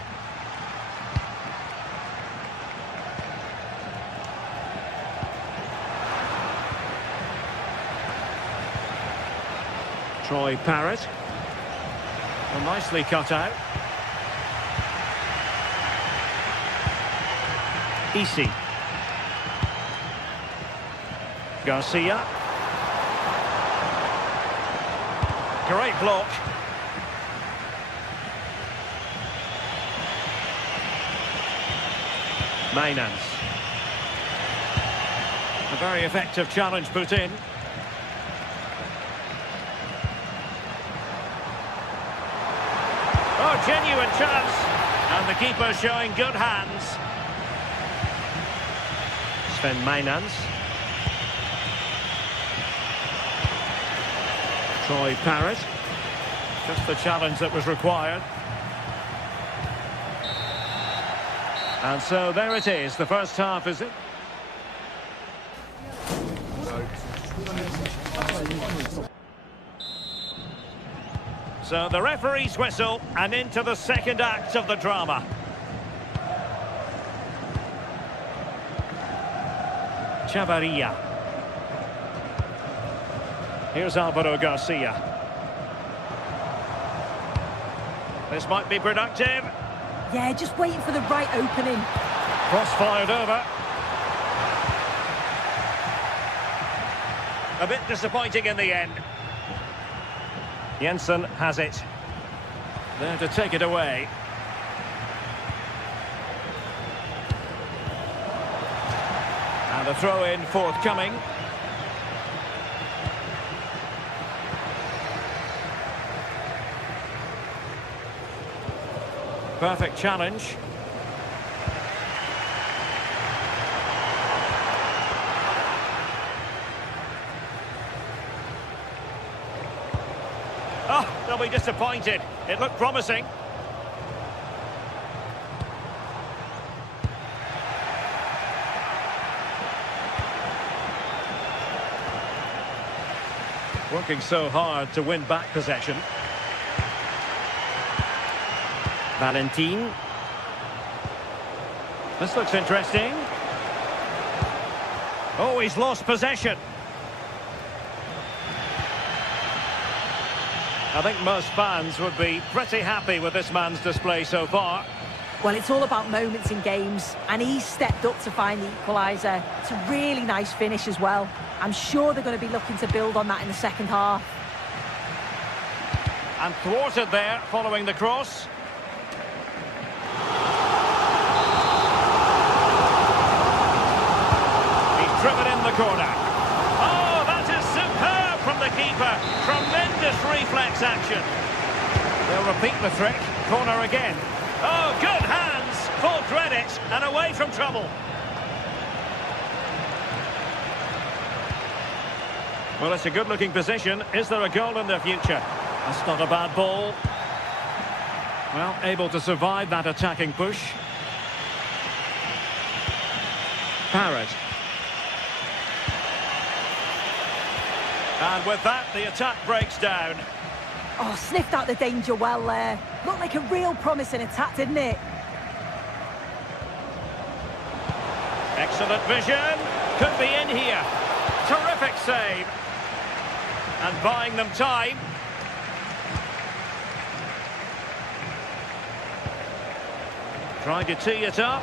Troy Parrott. Well, nicely cut out. Easy. Garcia. Great block. Mainans. very effective challenge put in. Oh, genuine chance. And the keeper showing good hands. Sven Meinans. Troy Parrott. Just the challenge that was required. And so there it is. The first half is it. So the referee's whistle and into the second act of the drama. Chavarria. Here's Alvaro Garcia. This might be productive. Yeah, just waiting for the right opening. Cross fired over. A bit disappointing in the end. Jensen has it. There to take it away. And a throw-in forthcoming. Perfect challenge. Oh, they'll be disappointed. It looked promising. Working so hard to win back possession. Valentin. This looks interesting. Oh, he's lost possession. I think most fans would be pretty happy with this man's display so far. Well, it's all about moments in games, and he's stepped up to find the equaliser. It's a really nice finish as well. I'm sure they're going to be looking to build on that in the second half. And thwarted there following the cross. He's driven in the corner. Oh, that is superb from the keeper. Tremendous reflex action. They'll repeat the trick. Corner again. Oh, good hands. Full credit and away from trouble. Well, it's a good-looking position. Is there a goal in the future? That's not a bad ball. Well, able to survive that attacking push. Parrott. And with that, the attack breaks down. Oh, sniffed out the danger well there. Looked like a real promising attack, didn't it? Excellent vision. Could be in here. Terrific save. And buying them time. Trying to tee it up.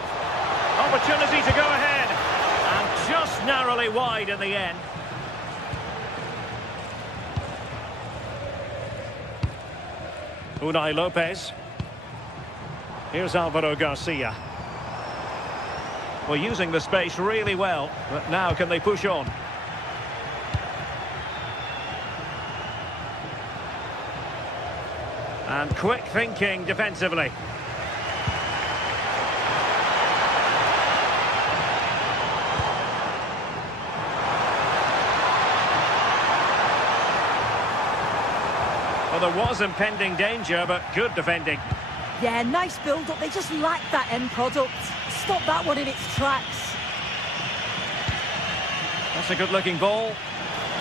Opportunity to go ahead. And just narrowly wide in the end. Unai Lopez. Here's Alvaro Garcia. Well, using the space really well, but now can they push on? And quick thinking defensively. Well, there was impending danger, but good defending. Yeah, nice build-up. They just lacked that end product. Stop that one in its tracks. That's a good-looking ball.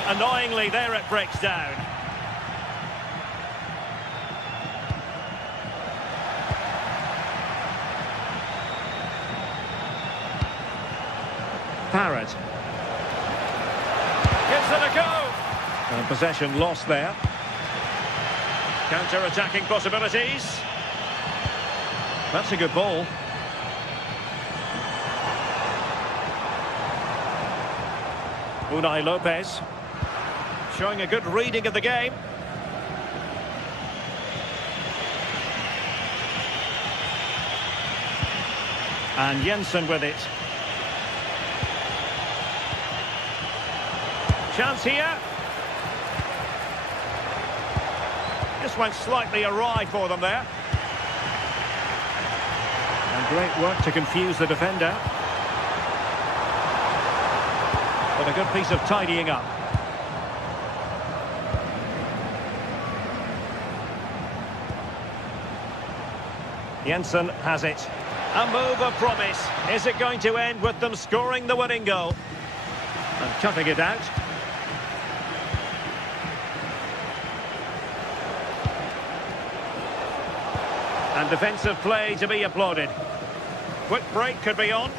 Annoyingly, there it breaks down. Parrott. Gives it a go. And possession lost there. Counter-attacking possibilities. That's a good ball. Unai Lopez. Showing a good reading of the game. And Jensen with it. Chance here. Just went slightly awry for them there. And great work to confuse the defender. But a good piece of tidying up. Jensen has it. A move of promise. Is it going to end with them scoring the winning goal? And cutting it out. And defensive play to be applauded. Quick break could be on.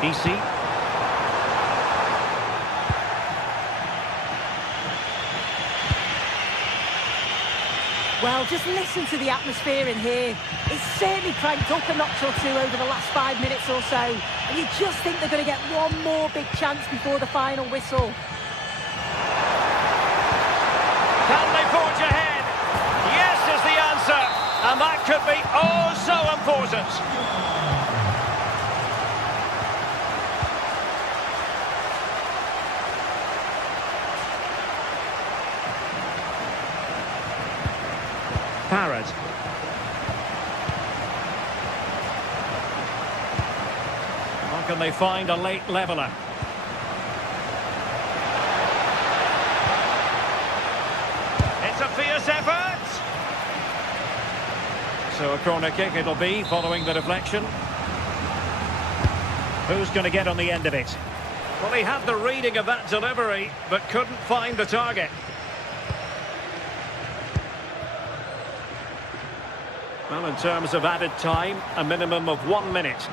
DC. Well, just listen to the atmosphere in here. It's certainly cranked up a notch or two over the last 5 minutes or so. And you just think they're going to get one more big chance before the final whistle. Can they forge ahead? Yes is the answer. And that could be oh so important. Parrott. How can they find a late leveller? It's a fierce effort. So a corner kick it'll be following the deflection. Who's going to get on the end of it? Well, he had the reading of that delivery, but couldn't find the target. Well, in terms of added time, a minimum of 1 minute.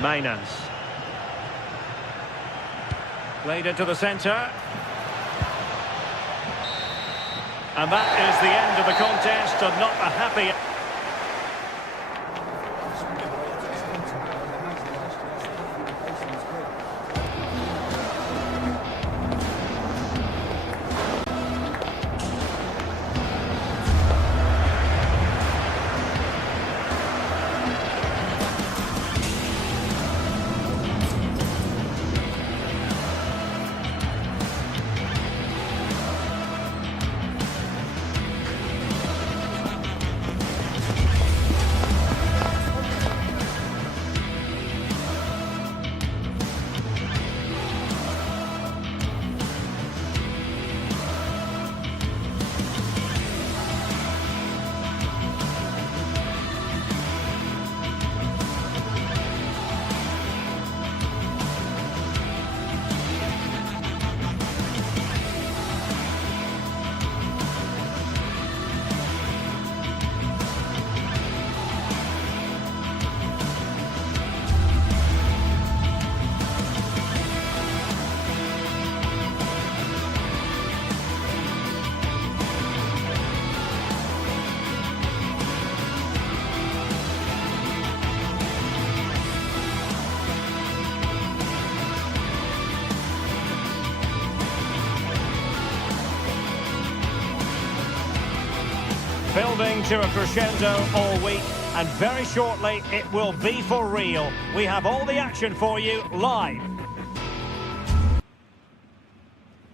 Mainans. Played into the centre. And that is the end of the contest, and not a happy... Building to a crescendo all week, and very shortly it will be for real. We have all the action for you live.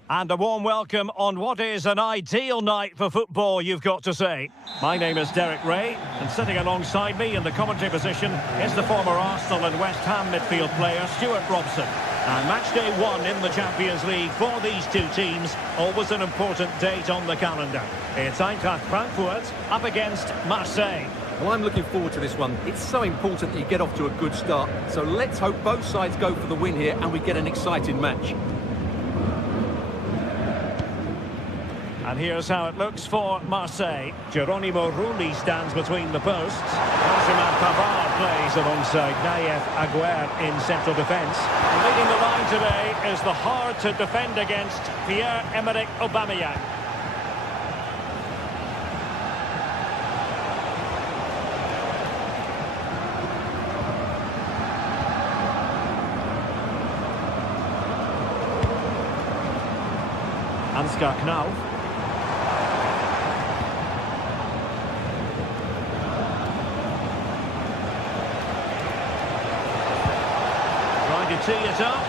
And a warm welcome on what is an ideal night for football, you've got to say. My name is Derek Ray, and sitting alongside me in the commentary position is the former Arsenal and West Ham midfield player Stuart Robson. And match day 1 in the Champions League for these two teams, always an important date on the calendar. It's Eintracht Frankfurt up against Marseille. Well, I'm looking forward to this one. It's so important that you get off to a good start. So let's hope both sides go for the win here and we get an exciting match. And here's how it looks for Marseille. Geronimo Rulli stands between the posts. Benjamin Pavard plays alongside Nayef Aguerd in central defence. Leading the line today is the hard-to-defend against Pierre-Emerick Aubameyang. Ansgar Knauf. tee it up.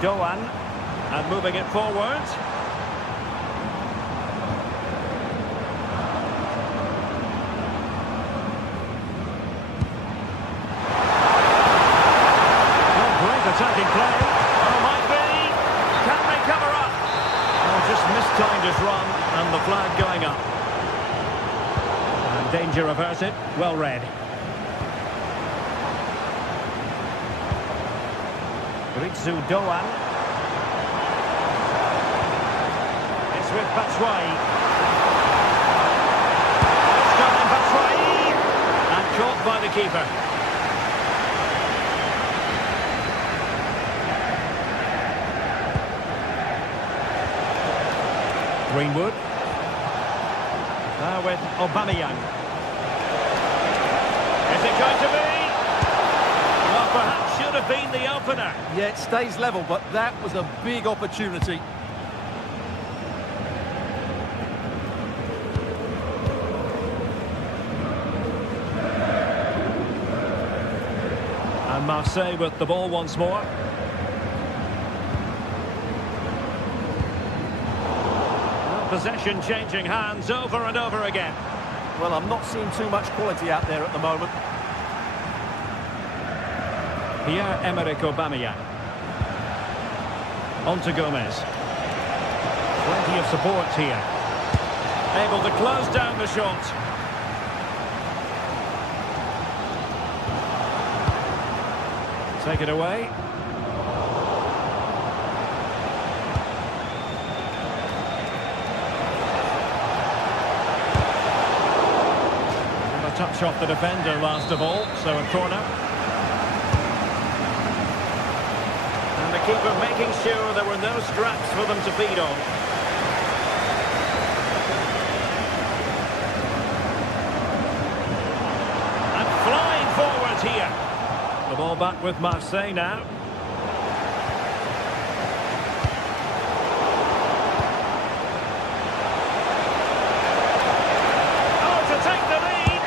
Doan, and moving it forward. Great attacking play. Oh, might be. Can they cover up? Oh, just mistimed his run, and the flag going up. And danger averted. Well read. Doan. It's with Batshuayi. Starting Batshuayi. And caught by the keeper. Greenwood. Now with Aubameyang. Is it going to be? Well, perhaps should have been the opener. Yeah, it stays level, but that was a big opportunity. And Marseille with the ball once more. Well, possession changing hands over and over again. Well, I'm not seeing too much quality out there at the moment. Pierre-Emerick Aubameyang. On to Gomez. Plenty of support here. Able to close down the shot. Take it away. And a touch off the defender last of all, so a corner. And the keeper making sure there were no straps for them to feed on. And flying forward here. The ball back with Marseille now. Oh, to take the lead.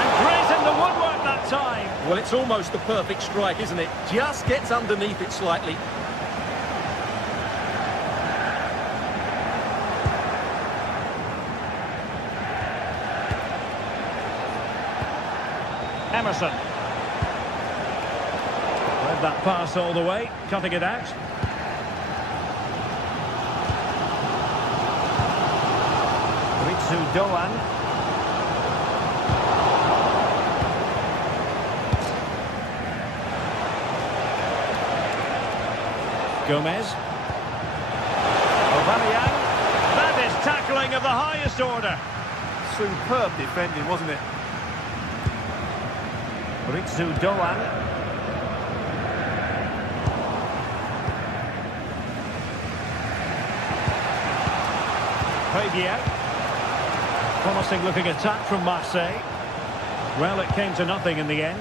And grazing the woodwork that time. Well, it's almost the perfect strike, isn't it? Just gets underneath it slightly. Emerson. Read that pass all the way, cutting it out. Doan. Gomez. Aubameyang. That is tackling of the highest order. Superb defending, wasn't it? Doan. Fabian. Promising looking attack from Marseille. Well, it came to nothing in the end.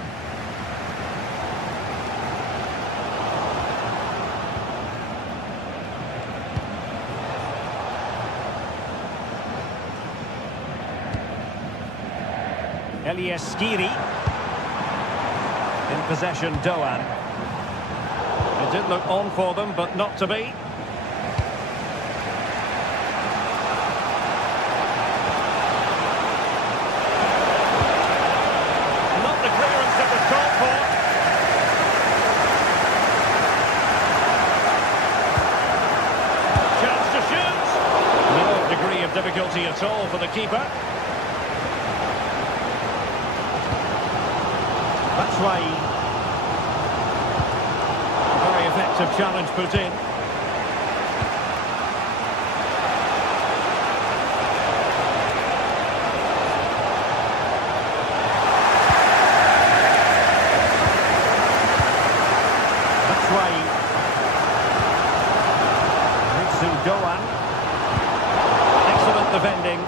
Elias Skiri. In possession, Doan. It did look on for them, but not to be. Not the clearance that was called for. Chance to shoot. No degree of difficulty at all for the keeper. Batshuayi. Very effective challenge put in. Batshuayi. Doan. Excellent defending.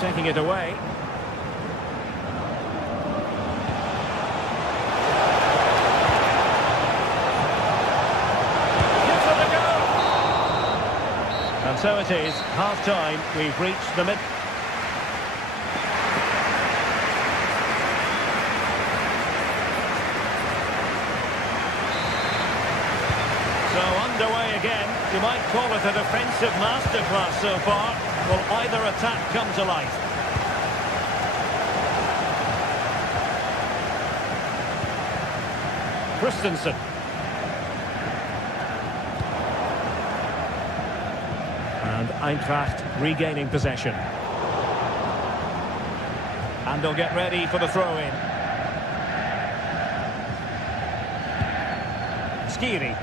Taking it away. Gives it a go. And so it is, half-time. We've reached the mid... So underway again. You might call it a defensive masterclass so far. Will either attack come to life? Christensen. And Eintracht regaining possession. And they'll get ready for the throw-in. Skiri.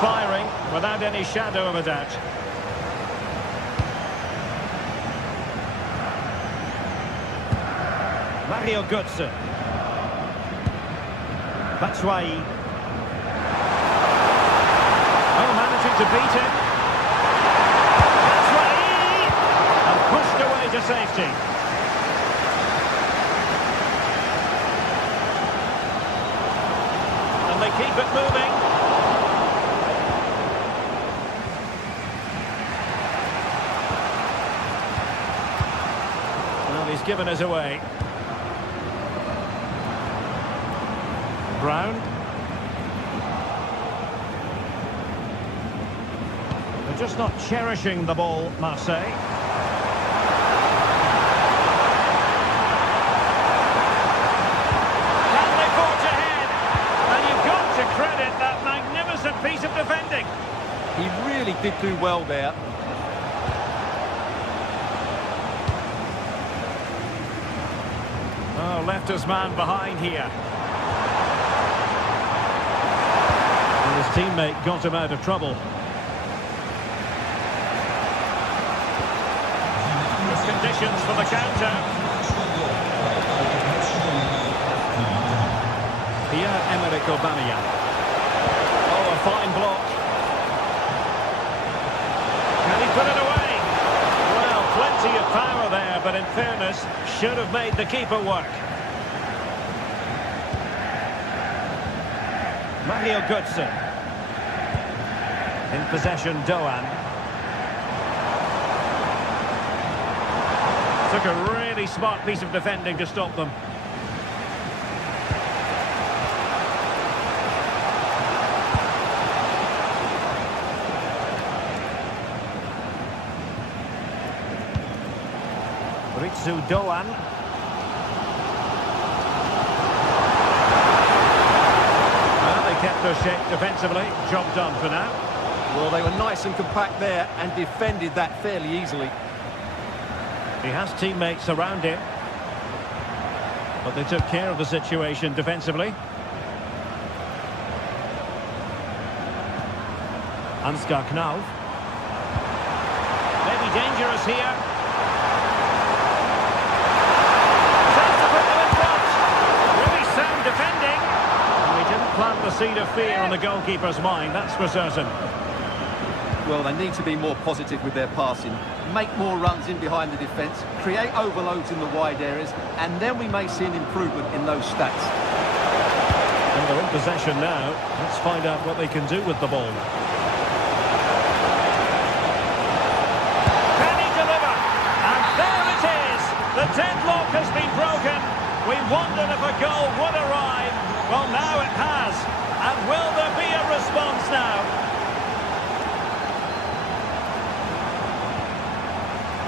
Firing without any shadow of a doubt. Mario Götze. Batshuayi. Oh, managing to beat him. Batshuayi! And pushed away to safety. And they keep it moving. He's given us away. Brown. They're just not cherishing the ball, Marseille. Can they forge ahead? And you've got to credit that magnificent piece of defending. He really did do well there. Oh, left his man behind here. And his teammate got him out of trouble. There's conditions for the counter. Pierre-Emerick Aubameyang. Oh, a fine block. Can he put it away? Well, plenty of power there, but in fairness, should have made the keeper work. Mario Götze. In possession, Doan. Took a really smart piece of defending to stop them. Ritsu Doan. Well, they kept their shape defensively. Job done for now. Well, they were nice and compact there and defended that fairly easily. He has teammates around him. But they took care of the situation defensively. Ansgar Knauf. Maybe dangerous here. Really sound defending. And he didn't plant the seed of fear on the goalkeeper's mind, that's for certain. Well, they need to be more positive with their passing, make more runs in behind the defence, create overloads in the wide areas, and then we may see an improvement in those stats. And they're in possession now. Let's find out what they can do with the ball. Can he deliver? And there it is! The deadlock has been broken. We wondered if a goal would arrive. Well, now it has. And will there be a response now?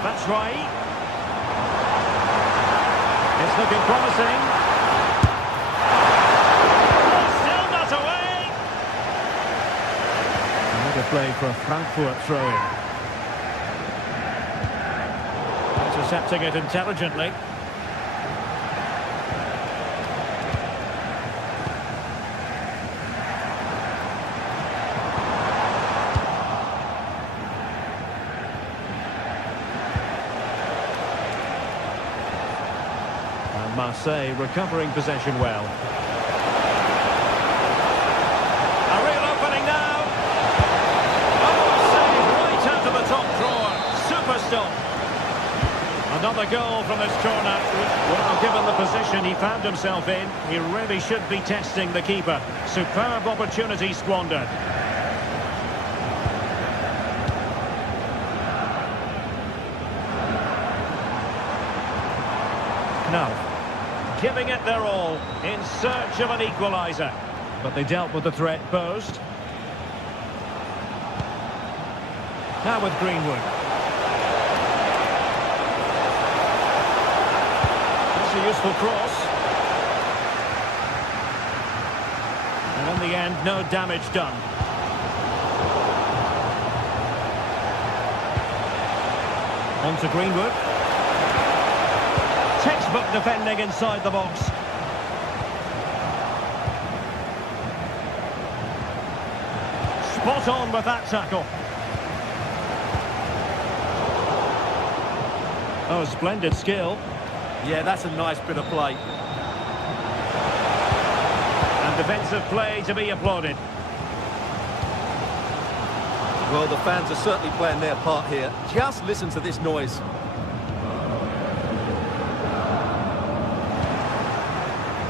That's right. It's looking promising. Oh, still not away. Another play for a Frankfurt throw-in. Intercepting it intelligently. must say, recovering possession well. A real opening now. Oh, save right out of the top drawer. Super stop. Another goal from this corner. Well, given the position he found himself in, he really should be testing the keeper. Superb opportunity squandered. Now, giving it their all in search of an equaliser. But they dealt with the threat posed. Now with Greenwood. That's a useful cross. And in the end, no damage done. On to Greenwood. Textbook defending inside the box. Spot on with that tackle. Oh, splendid skill. Yeah, that's a nice bit of play. And defensive play to be applauded. Well, the fans are certainly playing their part here. Just listen to this noise.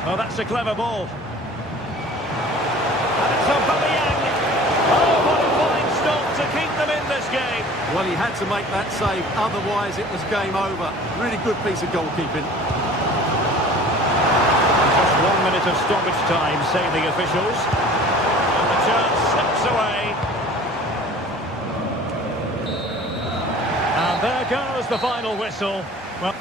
Oh, that's a clever ball. And it's Aubameyang. Oh, what a fine stop to keep them in this game. Well, he had to make that save, otherwise it was game over. Really good piece of goalkeeping. Just 1 minute of stoppage time, say the officials. And the chance slips away. And there goes the final whistle. Well,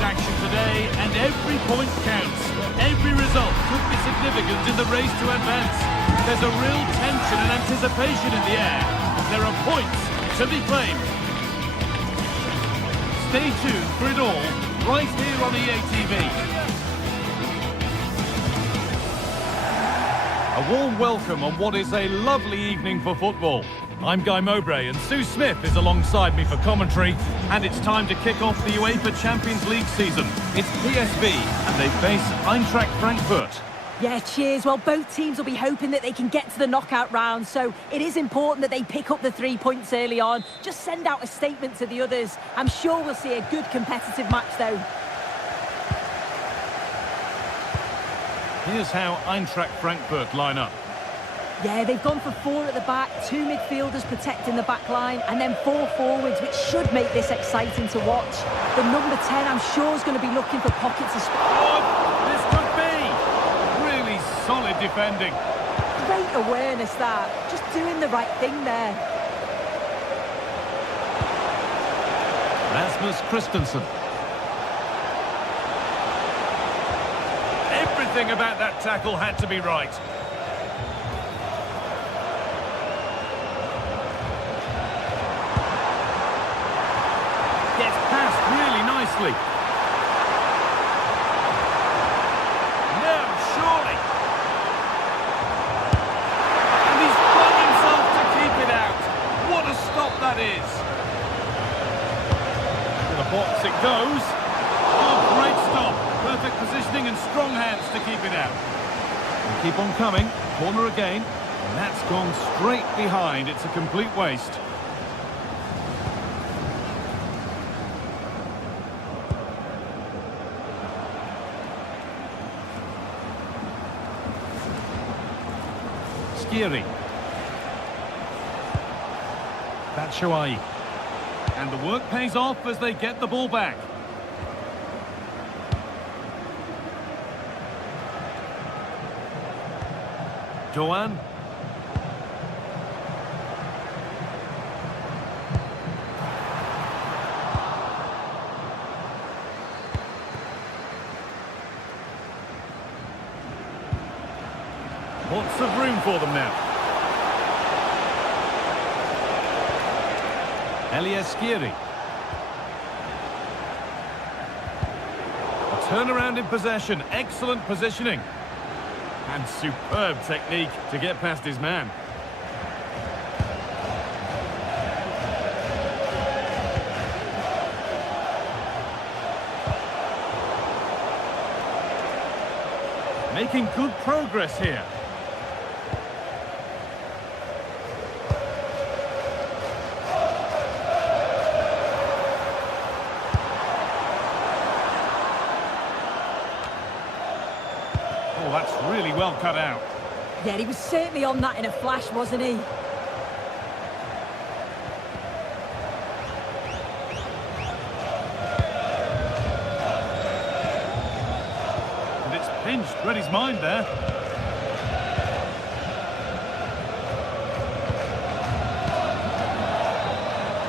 action today, and every point counts. Every result could be significant in the race to advance. There's a real tension and anticipation in the air. There are points to be claimed. Stay tuned for it all, right here on EA TV. A warm welcome on what is a lovely evening for football. I'm Guy Mowbray and Sue Smith is alongside me for commentary, and it's time to kick off the UEFA Champions League season. It's PSV and they face Eintracht Frankfurt. Yeah, cheers. Well, both teams will be hoping that they can get to the knockout round, so it is important that they pick up the 3 points early on. Just send out a statement to the others. I'm sure we'll see a good competitive match though. Here's how Eintracht Frankfurt line up. Yeah, they've gone for 4 at the back, 2 midfielders protecting the back line, and then 4 forwards, which should make this exciting to watch. The number 10, I'm sure, is going to be looking for pockets of space. Oh, this could be! Really solid defending. Great awareness, that. Just doing the right thing there. Rasmus Christensen. Everything about that tackle had to be right. Gets past really nicely. No, surely. And he's flung himself to keep it out. What a stop that is. To the box it goes. Oh, great stop. Perfect positioning and strong hands to keep it out. And keep on coming. Corner again, and that's gone straight behind. It's a complete waste. Skiri. Batshuayi. And the work pays off as they get the ball back. Doan. Lots of room for them now. Skiri. A turnaround in possession. Excellent positioning. And superb technique to get past his man. Making good progress here. Oh, that's really well cut out. Yeah, he was certainly on that in a flash, wasn't he? And it's pinched, read his mind there.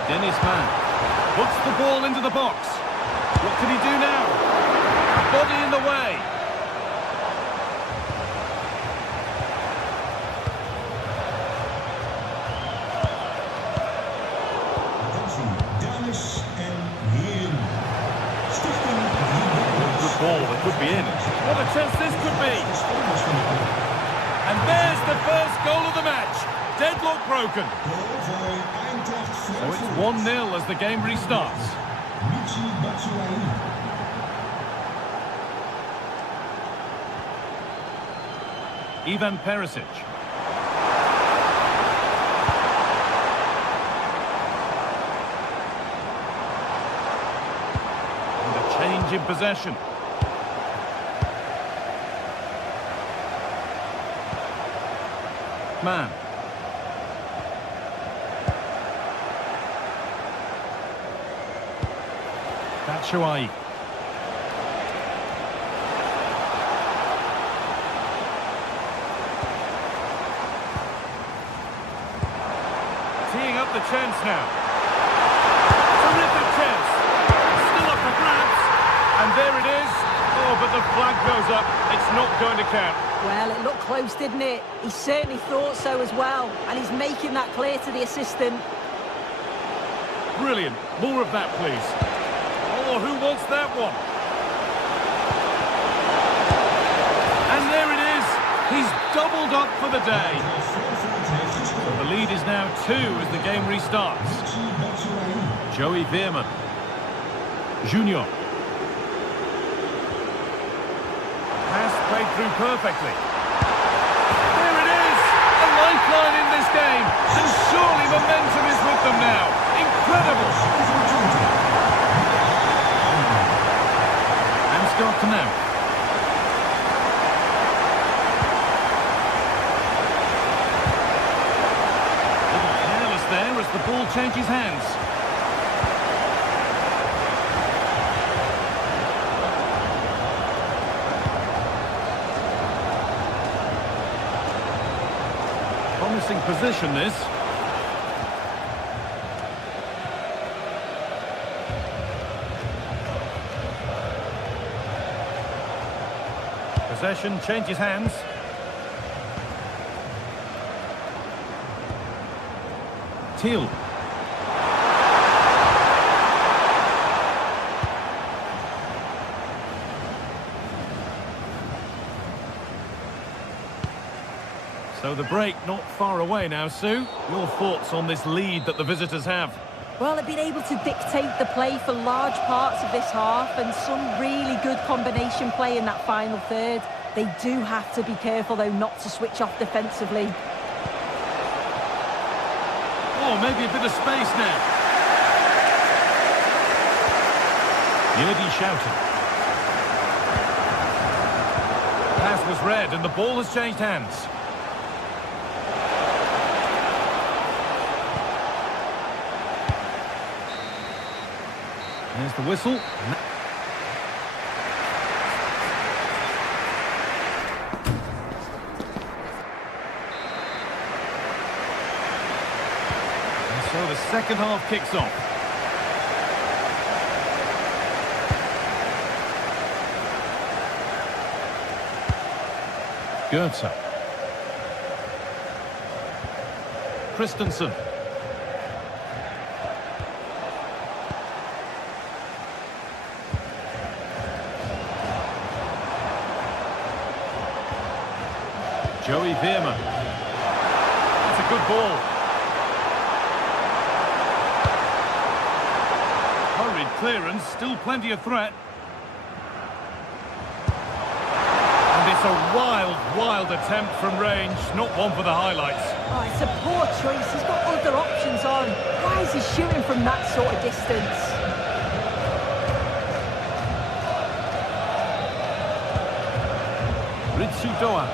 Dennis Mann puts the ball into the box. What can he do now? Body in the way. Ball that could be in. What a chance this could be. And there's the first goal of the match. Deadlock broken. So it's 1-0 as the game restarts. Ivan Perisic. And a change in possession. Man. Batshuayi. Teeing up the chance now. Terrific chance. Still up for grabs. And there it is. Oh, but the flag goes up. It's not going to count. Well, it looked close, didn't it? He certainly thought so as well, and he's making that clear to the assistant. Brilliant. More of that, please. Oh, who wants that one? And there it is. He's doubled up for the day. So the lead is now 2 as the game restarts. Joey Veerman. Junior. Played through perfectly. There it is! A lifeline in this game. And surely momentum is with them now. Incredible! And start now. A little careless there as the ball changes hands. Promising position, this. Possession changes hands. Teal. So the break not far away now, Sue. Your thoughts on this lead that the visitors have? Well, they've been able to dictate the play for large parts of this half, and some really good combination play in that final third. They do have to be careful, though, not to switch off defensively. Oh, maybe a bit of space now. Yildiz shouting. Pass was read and the ball has changed hands. There's the whistle. And so the second half kicks off. Goethe. Christensen. Joey Veerman. That's a good ball. Hurried clearance, still plenty of threat. And it's a wild attempt from range, not one for the highlights. Oh, it's a poor choice. He's got other options on. Why is he shooting from that sort of distance? Ritsudoa.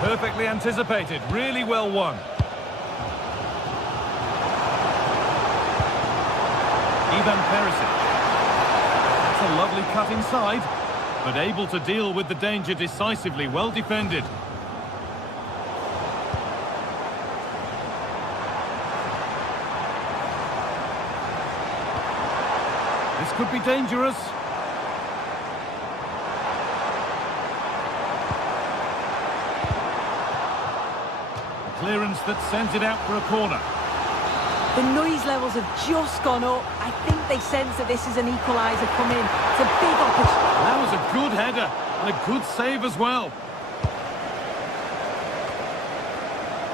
Perfectly anticipated, really well won. Ivan Perisic. That's a lovely cut inside, but able to deal with the danger decisively, well defended. This could be dangerous. Clearance that sends it out for a corner. The noise levels have just gone up. I think they sense that this is an equaliser coming. It's a big opportunity. That was a good header and a good save as well.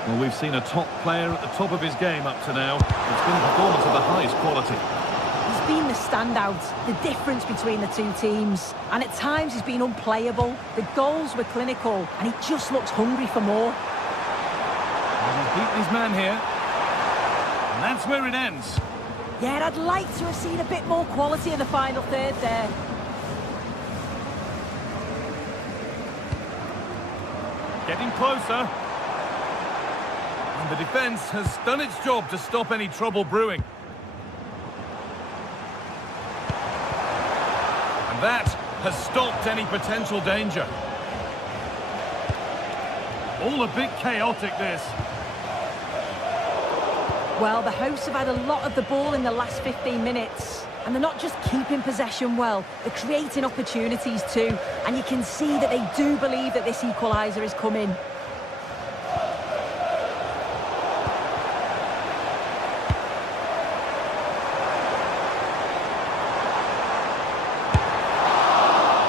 Well, we've seen a top player at the top of his game up to now. It's been a performance of the highest quality. He's been the standout, the difference between the two teams. And at times he's been unplayable. The goals were clinical and he just looks hungry for more. He's beaten his man here. And that's where it ends. Yeah, I'd like to have seen a bit more quality in the final third there. Getting closer. And the defence has done its job to stop any trouble brewing. And that has stopped any potential danger. All a bit chaotic, this. Well, the hosts have had a lot of the ball in the last 15 minutes. And they're not just keeping possession well, they're creating opportunities too. And you can see that they do believe that this equaliser is coming.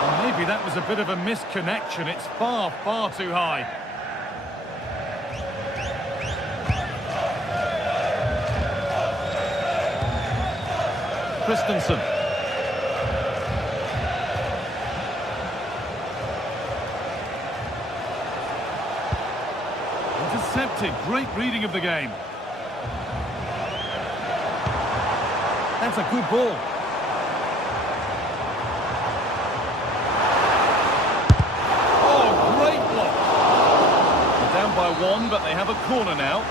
Well, maybe that was a bit of a misconnection. It's far, far too high. Christensen. Intercepted. Great reading of the game. That's a good ball. Oh, great block. They're down by one, but they have a corner now.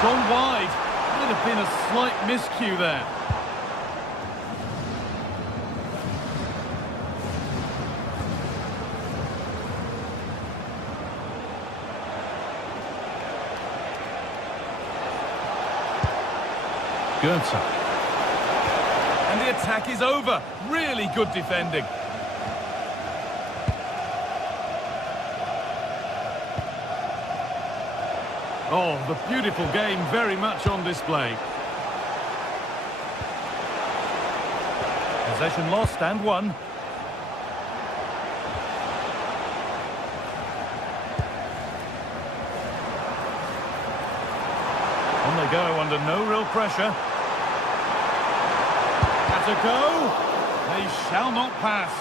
Gone wide. Might have been a slight miscue there. Goethe. And the attack is over. Really good defending. Oh, the beautiful game very much on display. Possession lost and won. On they go under no real pressure. a go. They shall not pass.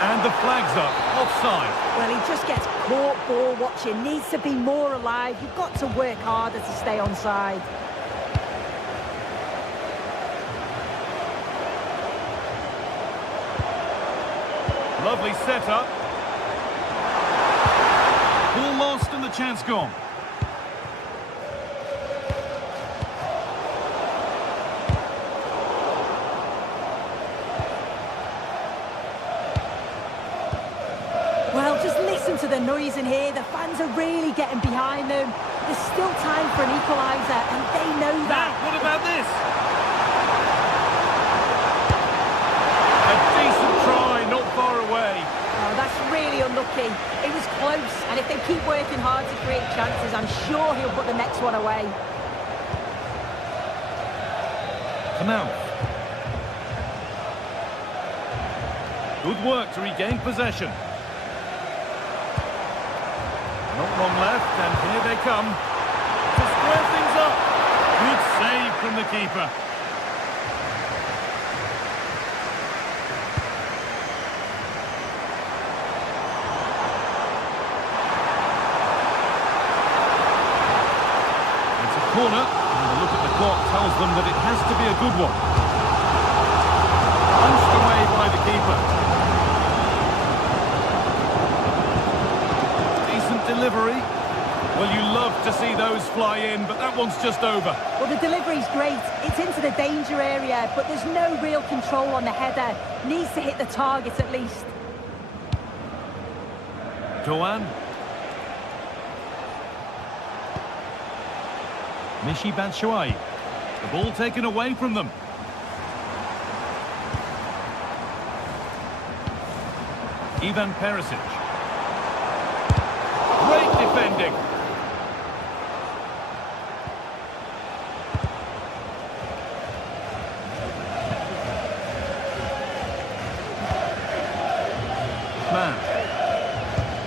And the flag's up. Offside. Well, he just gets caught ball watching. Needs to be more alive. You've got to work harder to stay onside. Lovely setup. Ball lost and the chance gone. Well, just listen to the noise in here. The fans are really getting behind them. There's still time for an equaliser, and they know that. Now, what about this? A decent try, not far away. Oh, that's really unlucky. It was close, and if they keep working hard to create chances, I'm sure he'll put the next one away. Canal. Good work to regain possession. Not long left, and here they come. To square things up. Good save from the keeper. It's a corner, and a look at the clock tells them that it has to be a good one. Punched away by the keeper. Delivery. Well, you love to see those fly in, but that one's just over. Well, the delivery's great. It's into the danger area, but there's no real control on the header. Needs to hit the target at least. Doan. Mishi Batshuayi. The ball taken away from them. Ivan Perisic. Great defending. Man,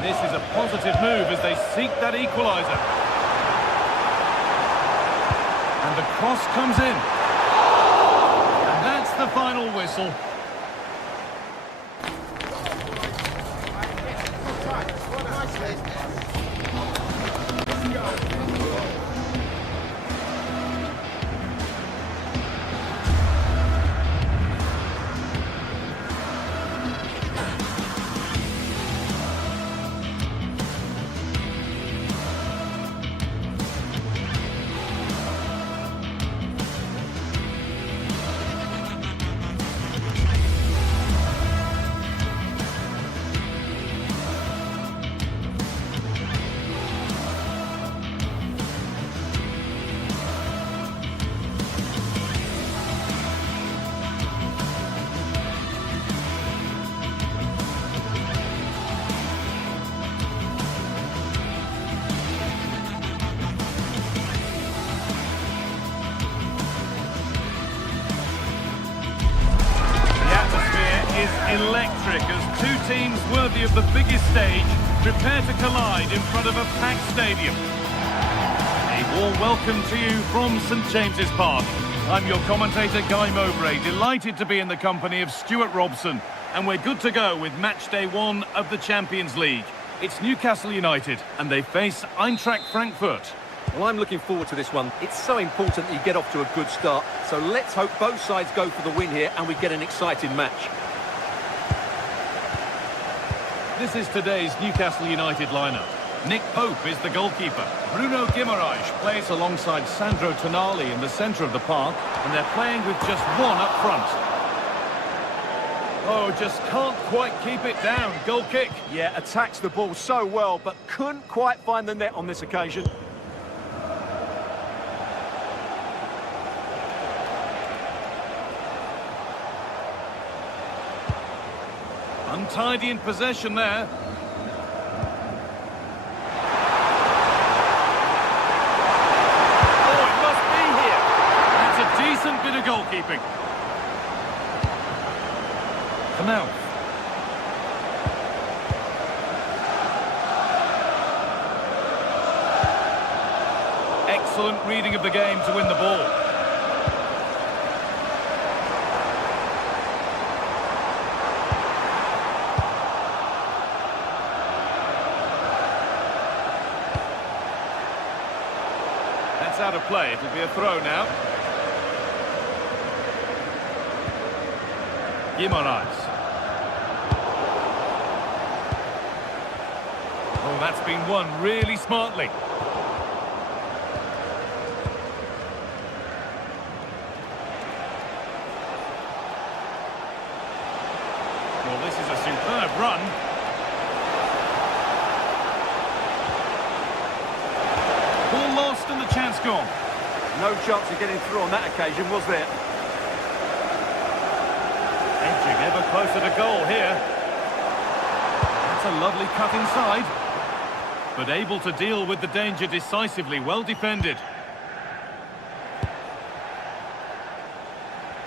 this is a positive move as they seek that equaliser. And the cross comes in. And that's the final whistle. Electric as two teams worthy of the biggest stage prepare to collide in front of a packed stadium. A warm welcome to you from St James's Park. I'm your commentator Guy Mowbray, delighted to be in the company of Stuart Robson, and we're good to go with match day 1 of the Champions League. It's Newcastle United and they face Eintracht Frankfurt. Well, I'm looking forward to this one. It's so important that you get off to a good start, so let's hope both sides go for the win here and we get an exciting match. This is today's Newcastle United lineup. Nick Pope is the goalkeeper. Bruno Guimaraes plays alongside Sandro Tonali in the centre of the park, and they're playing with just one up front. Oh, just can't quite keep it down. Goal kick. Yeah, attacks the ball so well, but couldn't quite find the net on this occasion. Untidy in possession there. Oh, it must be here. That's a decent bit of goalkeeping. Canal. Excellent reading of the game to win the ball. That's out of play. It'll be a throw now. Guimaraes. Oh, that's been won really smartly. Well, this is a superb run. Ball lost and the chance gone. No chance of getting through on that occasion, was there? Edging ever closer to goal here. That's a lovely cut inside. But able to deal with the danger decisively, well defended.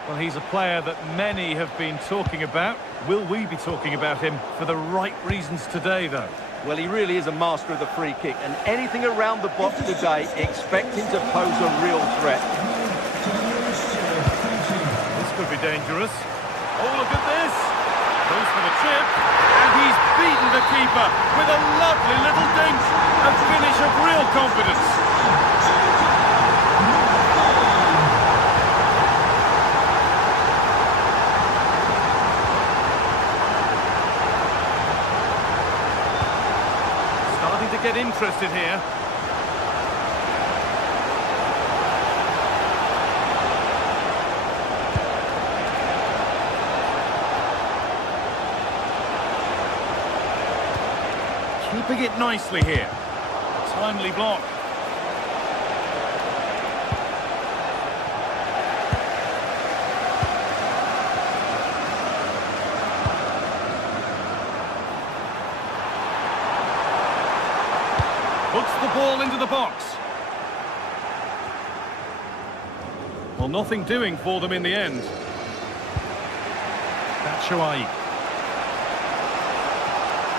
Well, he's a player that many have been talking about. Will we be talking about him for the right reasons today, though? Well, he really is a master of the free kick, and anything around the box today, expect him to pose a real threat. This could be dangerous. Oh, look at this! Goes for the chip, and he's beaten the keeper with a lovely little dink. A finish of real confidence. Starting to get interested here. Keeping it nicely here. Timely block. Puts the ball into the box. Well, nothing doing for them in the end. Batshuayi.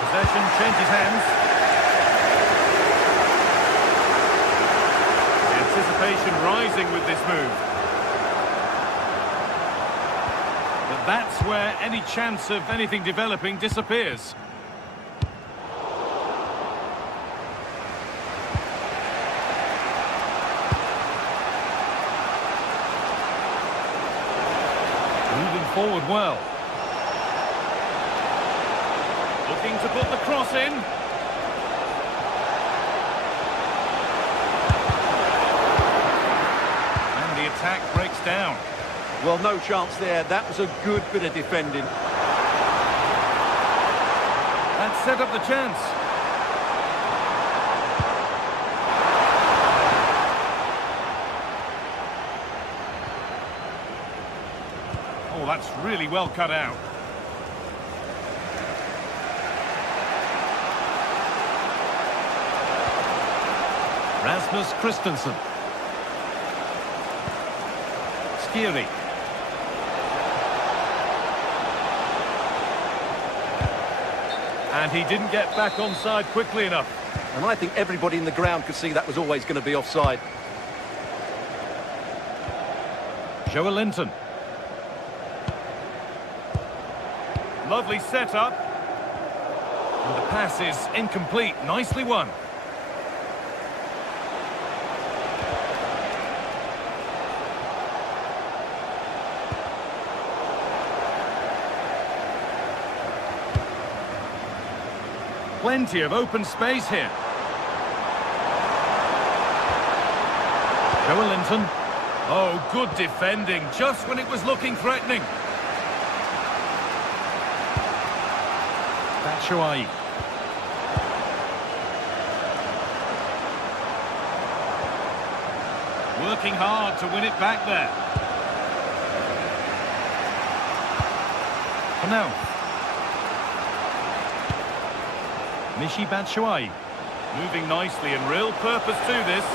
Possession changes hands. The anticipation rising with this move. But that's where any chance of anything developing disappears. Moving forward well. Looking to put the cross in. And the attack breaks down. Well, no chance there. That was a good bit of defending. That set up the chance. Oh, that's really well cut out. Rasmus Christensen. Skiri. And he didn't get back onside quickly enough. And I think everybody in the ground could see that was always going to be offside. Joelinton. Lovely setup. And the pass is incomplete. Nicely won. Plenty of open space here. Joelinton. Oh, good defending, just when it was looking threatening. Batshuayi. Working hard to win it back there. Now. Michy Batshuayi. Moving nicely and real purpose to this.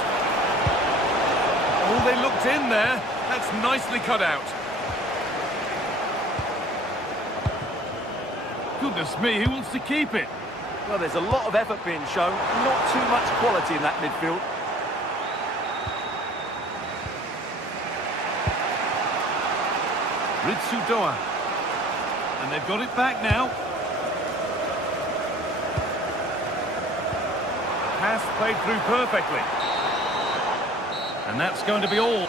Oh, they looked in there. That's nicely cut out. Goodness me, who wants to keep it? Well, there's a lot of effort being shown. Not too much quality in that midfield. Ritsudoa. And they've got it back now. Pass played through perfectly. And that's going to be all. The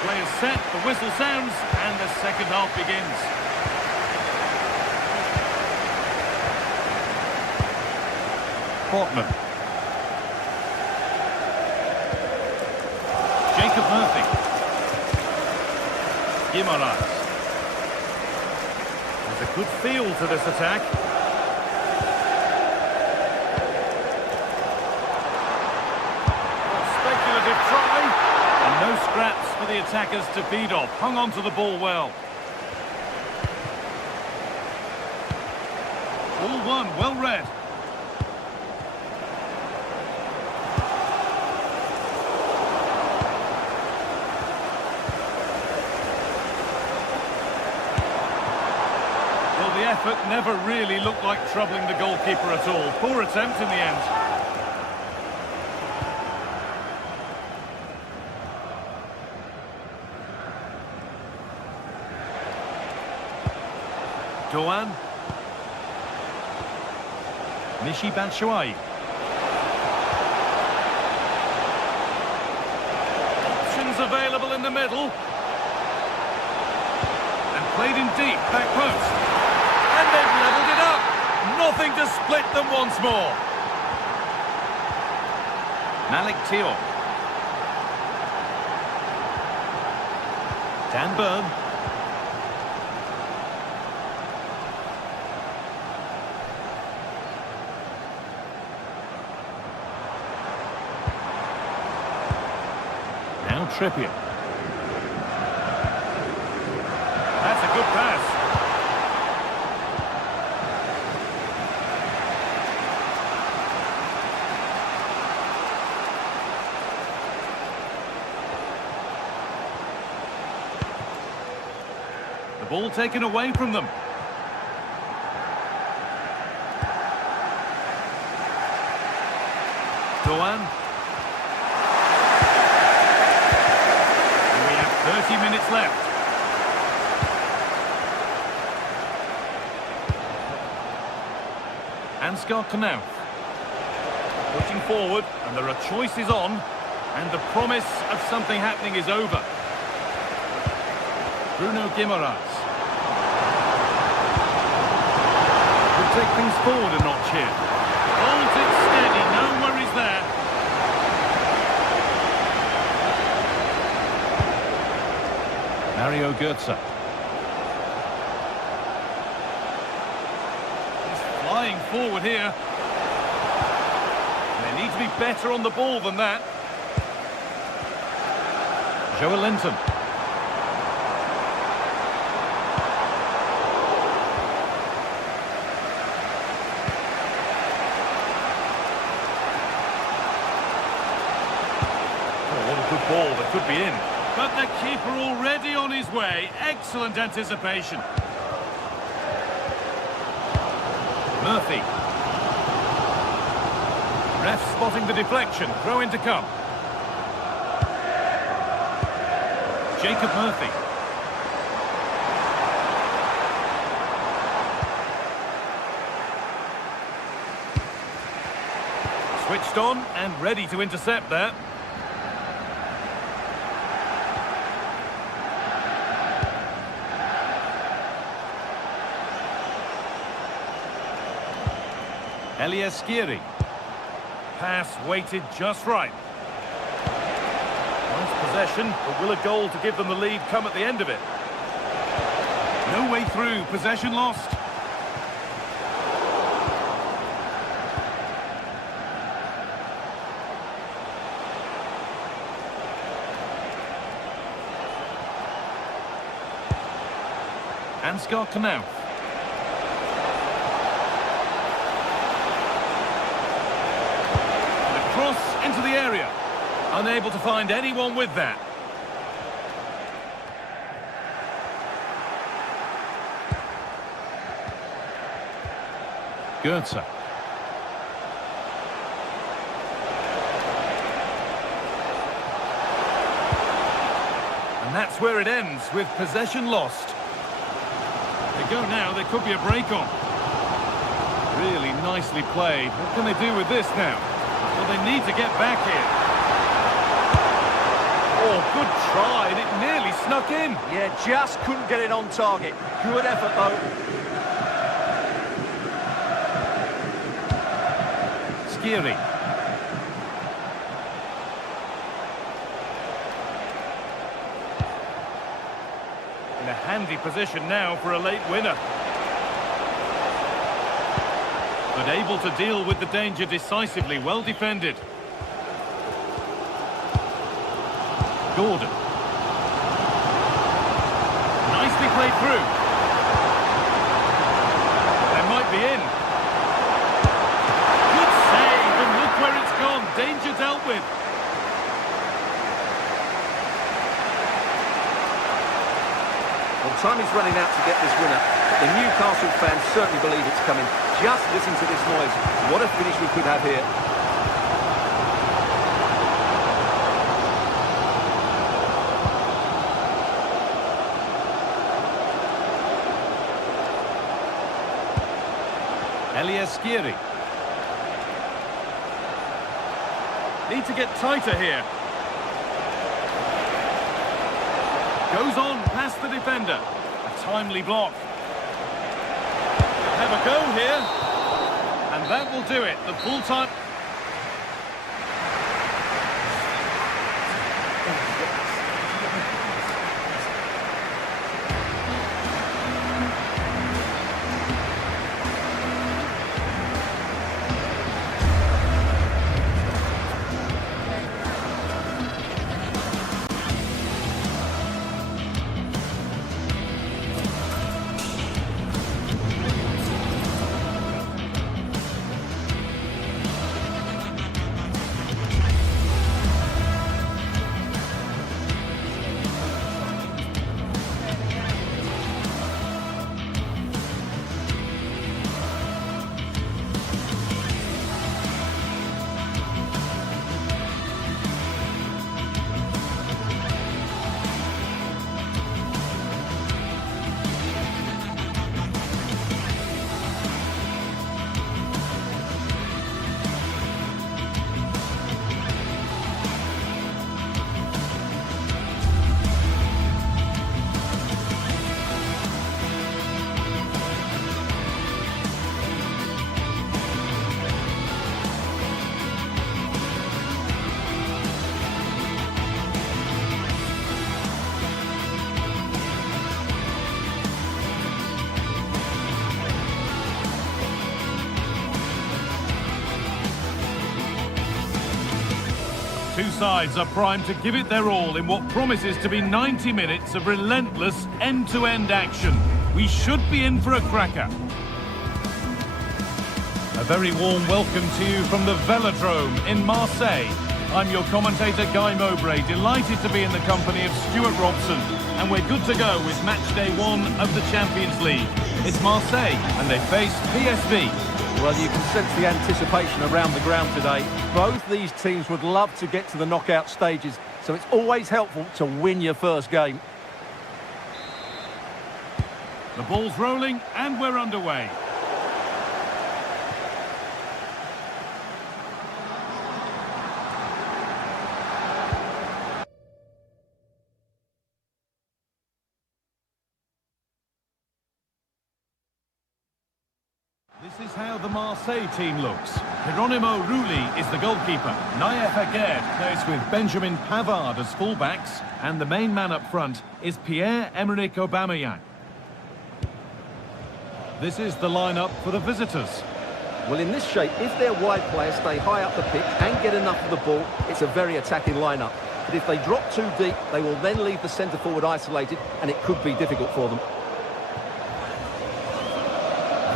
play is set, the whistle sounds, and the second half begins. Portman. Jacob Murphy. Guimaraes. There's a good feel to this attack. Speculative try. And no scraps for the attackers to feed off. Hung on to the ball well. All one, well read. The effort never really looked like troubling the goalkeeper at all. Poor attempt in the end. Doan. Michi Batshuayi. Options available in the middle. And played in deep, back post. And they've levelled it up. Nothing to split them once more. Malik Teo. Dan Burn. Now Trippier. That's a good pass. Ball taken away from them. Doan. And we have 30 minutes left. Ansgar Knauf. Pushing forward, and there are choices on, and the promise of something happening is over. Bruno Guimaraes. Could take things forward a notch here. Holds it steady, no worries there. Mario Götze. He's flying forward here. They need to be better on the ball than that. Joel Linton. Ball that could be in, but the keeper already on his way. Excellent anticipation. Murphy. Ref spotting the deflection. Throw in to come. Jacob Murphy. Switched on and ready to intercept there. Elias Skiri. Pass weighted just right. Nice possession, but will a goal to give them the lead come at the end of it? No way through, possession lost. Ansgar Knauf. Cross into the area. Unable to find anyone with that. Götze. And that's where it ends, with possession lost. They go now, there could be a break on. Really nicely played. What can they do with this now? Well, they need to get back here. Oh, good try, and it nearly snuck in. Yeah, just couldn't get it on target. Good effort, though. Skiri. In a handy position now for a late winner. But able to deal with the danger decisively, well defended. Gordon. Nicely played through. They might be in. Good save, and look where it's gone. Danger dealt with. Well, time is running out to get this winner. The Newcastle fans certainly believe it's coming. Just listen to this noise. What a finish we could have here. Skiri. Need to get tighter here. Goes on past the defender. A timely block. Have a go here. And that will do it. The full time. Two sides are primed to give it their all in what promises to be 90 minutes of relentless end-to-end action. We should be in for a cracker. A very warm welcome to you from the Velodrome in Marseille. I'm your commentator Guy Mowbray, delighted to be in the company of Stuart Robson, and we're good to go with match day 1 of the Champions League. It's Marseille and they face PSV. Well, you can sense the anticipation around the ground today. Both these teams would love to get to the knockout stages, so it's always helpful to win your first game. The ball's rolling and we're underway. This is how the Marseille team looks. Geronimo Rulli is the goalkeeper. Naïef Aguerd plays with Benjamin Pavard as fullbacks. And the main man up front is Pierre-Emerick Aubameyang. This is the lineup for the visitors. Well, in this shape, if their wide players stay high up the pitch and get enough of the ball, it's a very attacking lineup. But if they drop too deep, they will then leave the centre-forward isolated, and it could be difficult for them.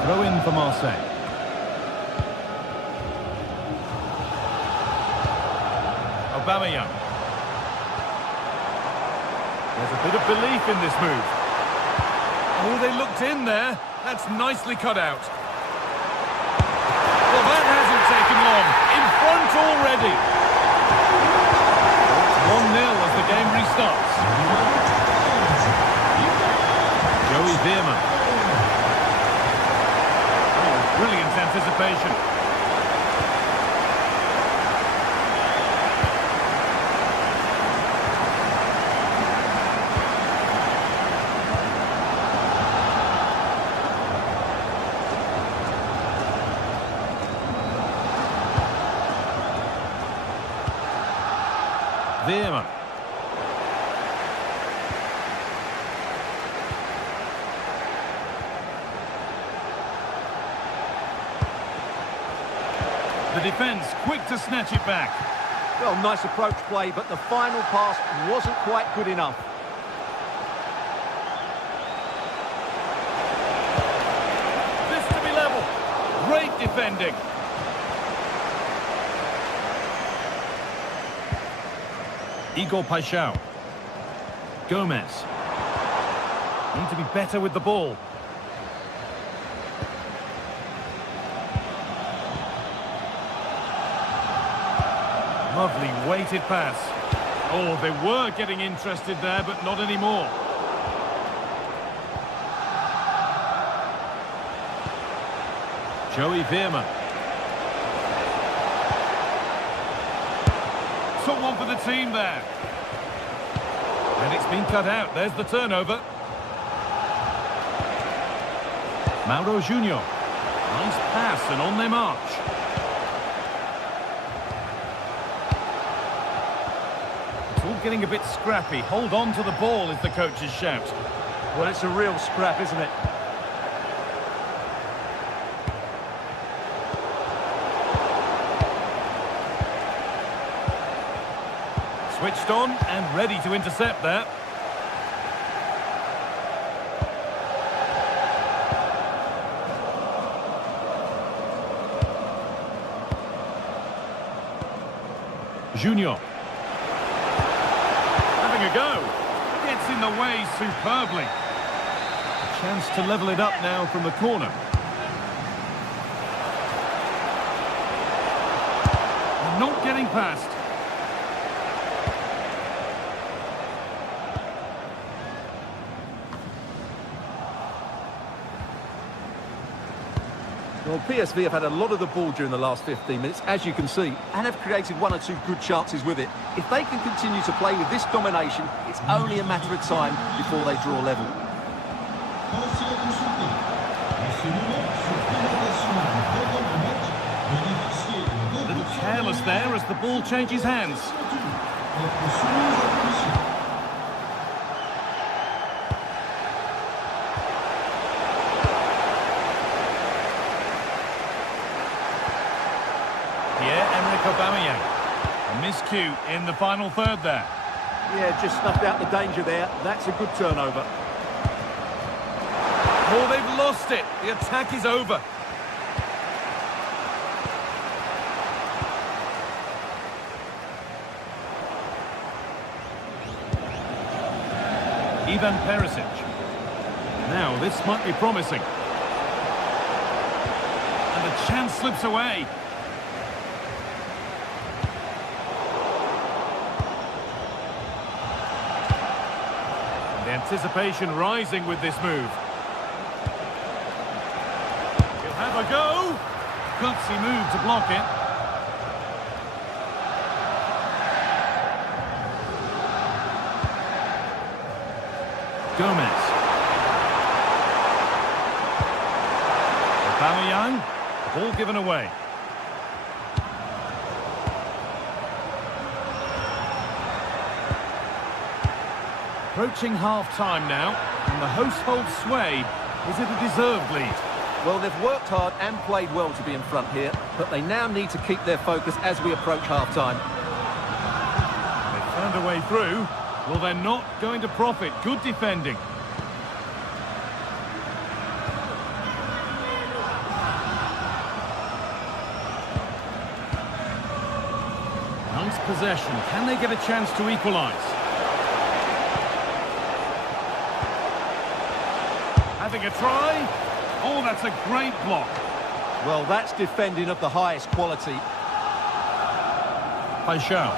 Throw in for Marseille. Aubameyang. There's a bit of belief in this move. Oh, they looked in there. That's nicely cut out. Well, that hasn't taken long. In front already. It's 1-0 as the game restarts. Joey Veerman. Brilliant anticipation. Veerman. The defence quick to snatch it back. Well, nice approach play, but the final pass wasn't quite good enough. This to be level. Great defending. Igor Paixão. Gomez. Need to be better with the ball. Lovely weighted pass. Oh, they were getting interested there, but not anymore. Joey Veerman. Took one for the team there. And it's been cut out. There's the turnover. Mauro Junior. Nice pass and on their march. It's all getting a bit scrappy. Hold on to the ball is the coach's shout. Well, it's a real scrap, isn't it? Switched on and ready to intercept there. Junior. Having a go. Gets in the way superbly. Chance to level it up now from the corner. Not getting past. Well, PSV have had a lot of the ball during the last 15 minutes, as you can see, and have created one or two good chances with it. If they can continue to play with this domination, it's only a matter of time before they draw level. A little careless there as the ball changes hands. A miscue in the final third there. Yeah, just snuffed out the danger there. That's a good turnover. Oh, they've lost it. The attack is over. Ivan Perisic. Now, this might be promising. And the chance slips away. Anticipation rising with this move. He'll have a go. Gutsy move to block it. Gomez. Aubameyang. Ball given away. Approaching half-time now, and the hosts hold sway. Is it a deserved lead? Well, they've worked hard and played well to be in front here, but they now need to keep their focus as we approach half-time. They've found a way through. Well, they're not going to profit. Good defending. Nice possession. Can they get a chance to equalise? Having a try. Oh, that's a great block. Well, that's defending of the highest quality. Paixão.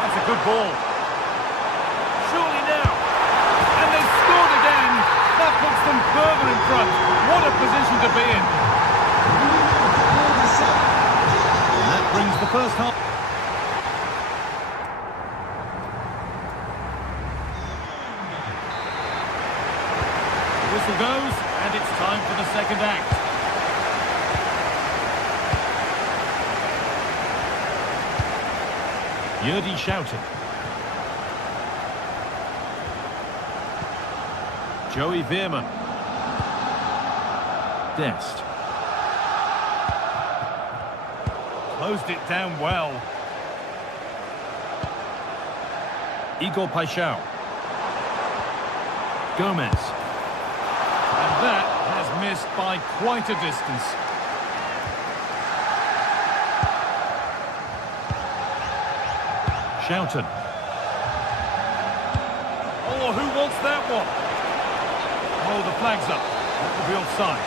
That's a good ball. Surely now. And they've scored again. to be in. And that brings the first half. The whistle goes, and it's time for the second act. Yurdi shouting. Joey Veerman. Dest. Closed it down well. Igor Paixão. Gomez. And that has missed by quite a distance. Shoughton. Oh, who wants that one? Oh, the flag's up. That will be offside.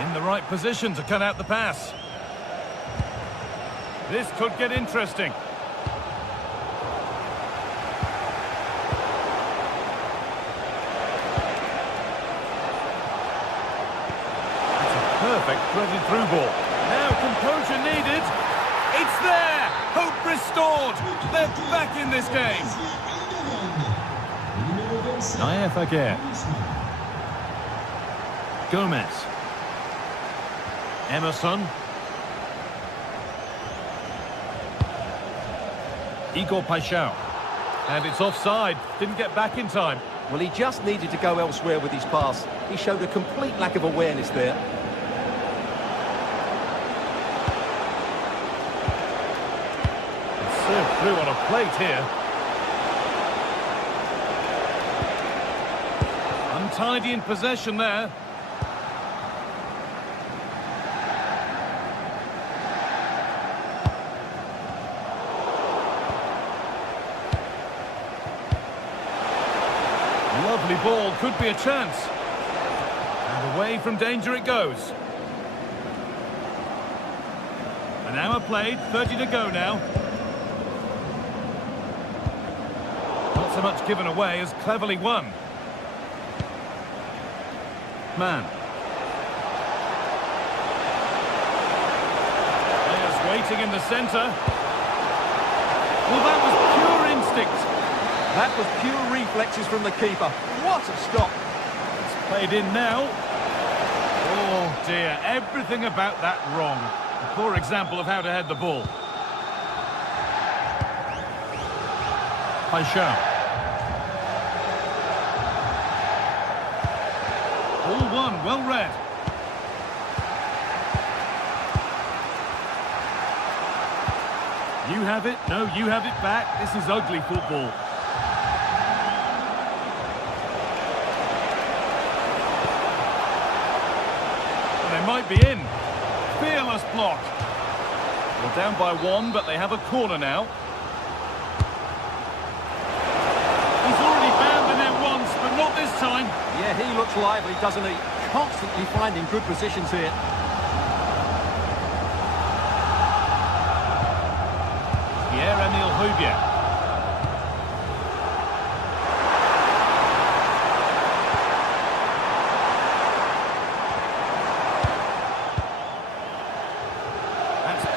In the right position to cut out the pass. This could get interesting. That's a perfect threaded through ball. Now composure needed. It's there! Hope restored! They're back in this game! Naif Aguirre. Gomez. Emerson. Igor Paixão. And it's offside. Didn't get back in time. Well, he just needed to go elsewhere with his pass. He showed a complete lack of awareness there. Served through on a plate here. Untidy in possession there. Lovely ball, could be a chance. And away from danger it goes. An hour played, 30 to go now. Not so much given away as cleverly won. Man. Players waiting in the centre. Well, that was pure instinct. That was pure reflexes from the keeper. What a stop. It's played in now. Oh dear, everything about that wrong. A poor example of how to head the ball. Paixão. All one, well read. You have it, no, you have it back. This is ugly football. They might be in. Fearless block. Well, down by one, but they have a corner now. He's already found the net once, but not this time. Yeah, he looks lively, doesn't he? Constantly finding good positions here. Pierre-Emile Houbier.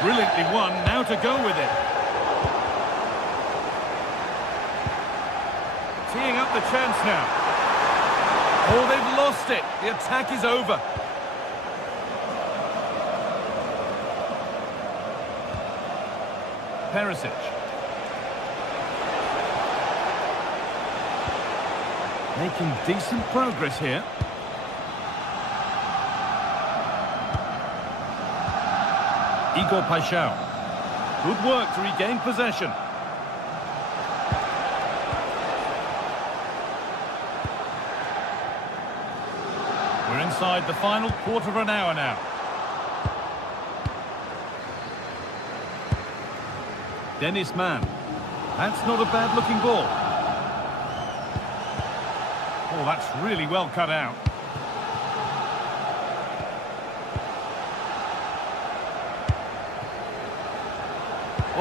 Brilliantly won, now to go with it. Teeing up the chance now. Oh, they've lost it. The attack is over. Perisic. Making decent progress here. Igor Paixão. Good work to regain possession. We're inside the final quarter of an hour now. Dennis Mann. That's not a bad-looking ball. Oh, that's really well cut out.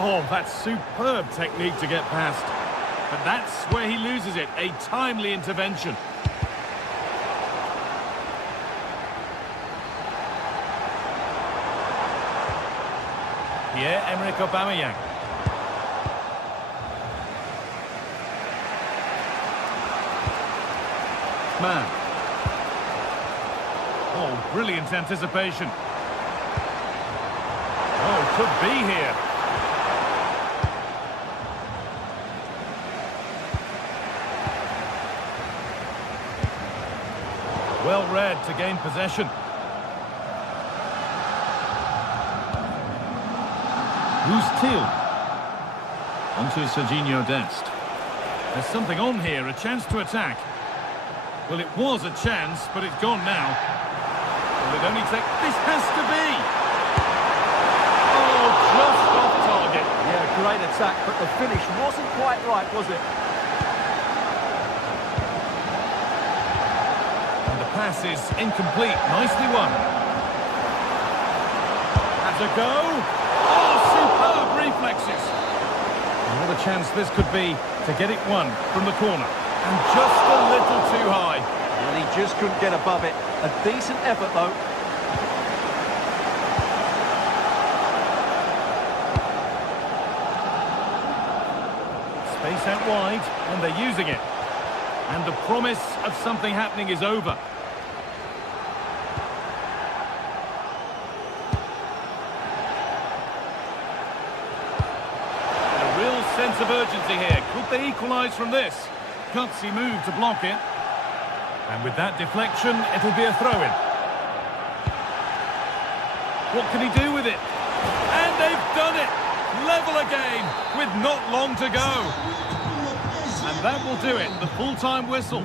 Oh, that's superb technique to get past. But that's where he loses it. A timely intervention. Pierre-Emerick Aubameyang. Man. Oh, brilliant anticipation. Oh, could be here. Well read to gain possession. Who's Teal? Onto Serginho Dest. There's something on here, a chance to attack. Well, it was a chance, but it's gone now. Will it only take... This has to be! Oh, just off target. Yeah, great attack, but the finish wasn't quite right, was it? And the pass is incomplete. Nicely won. Has a go. Oh, superb reflexes. And what a chance this could be to get it won from the corner. And just a little too high. And he just couldn't get above it. A decent effort, though. Space out wide, and they're using it. And the promise of something happening is over. A real sense of urgency here. Could they equalise from this? Gutsy move to block it. And with that deflection, it'll be a throw-in. What can he do with it? And they've done it! Level again, with not long to go. And that will do it, the full-time whistle.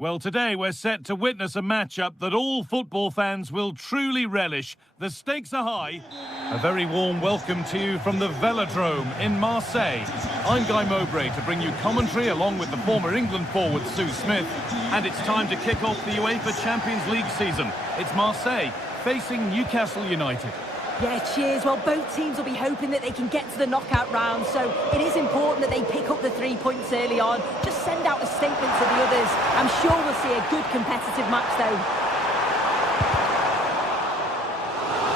Well, today we're set to witness a matchup that all football fans will truly relish. The stakes are high. A very warm welcome to you from the Velodrome in Marseille. I'm Guy Mowbray to bring you commentary along with the former England forward Sue Smith. And it's time to kick off the UEFA Champions League season. It's Marseille facing Newcastle United. Yeah, cheers. Well, both teams will be hoping that they can get to the knockout round, so it is important that they pick up the 3 points early on. Just send out a statement to the others. I'm sure we'll see a good competitive match, though.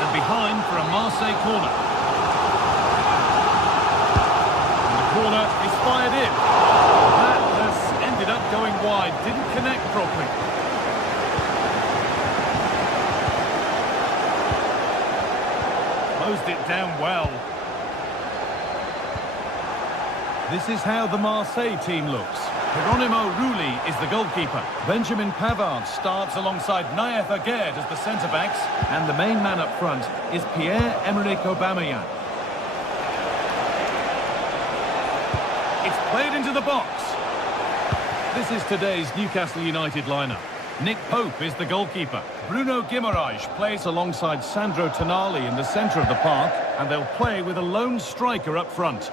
And behind for a Marseille corner. And the corner is fired in. That has ended up going wide. Didn't connect properly. Closed it down well. This is how the Marseille team looks. Geronimo Rulli is the goalkeeper. Benjamin Pavard starts alongside Naef Aguerd as the centre-backs. And the main man up front is Pierre-Emerick Aubameyang. It's played into the box. This is today's Newcastle United lineup. Nick Pope is the goalkeeper. Bruno Guimaraes plays alongside Sandro Tonali in the centre of the park, and they'll play with a lone striker up front.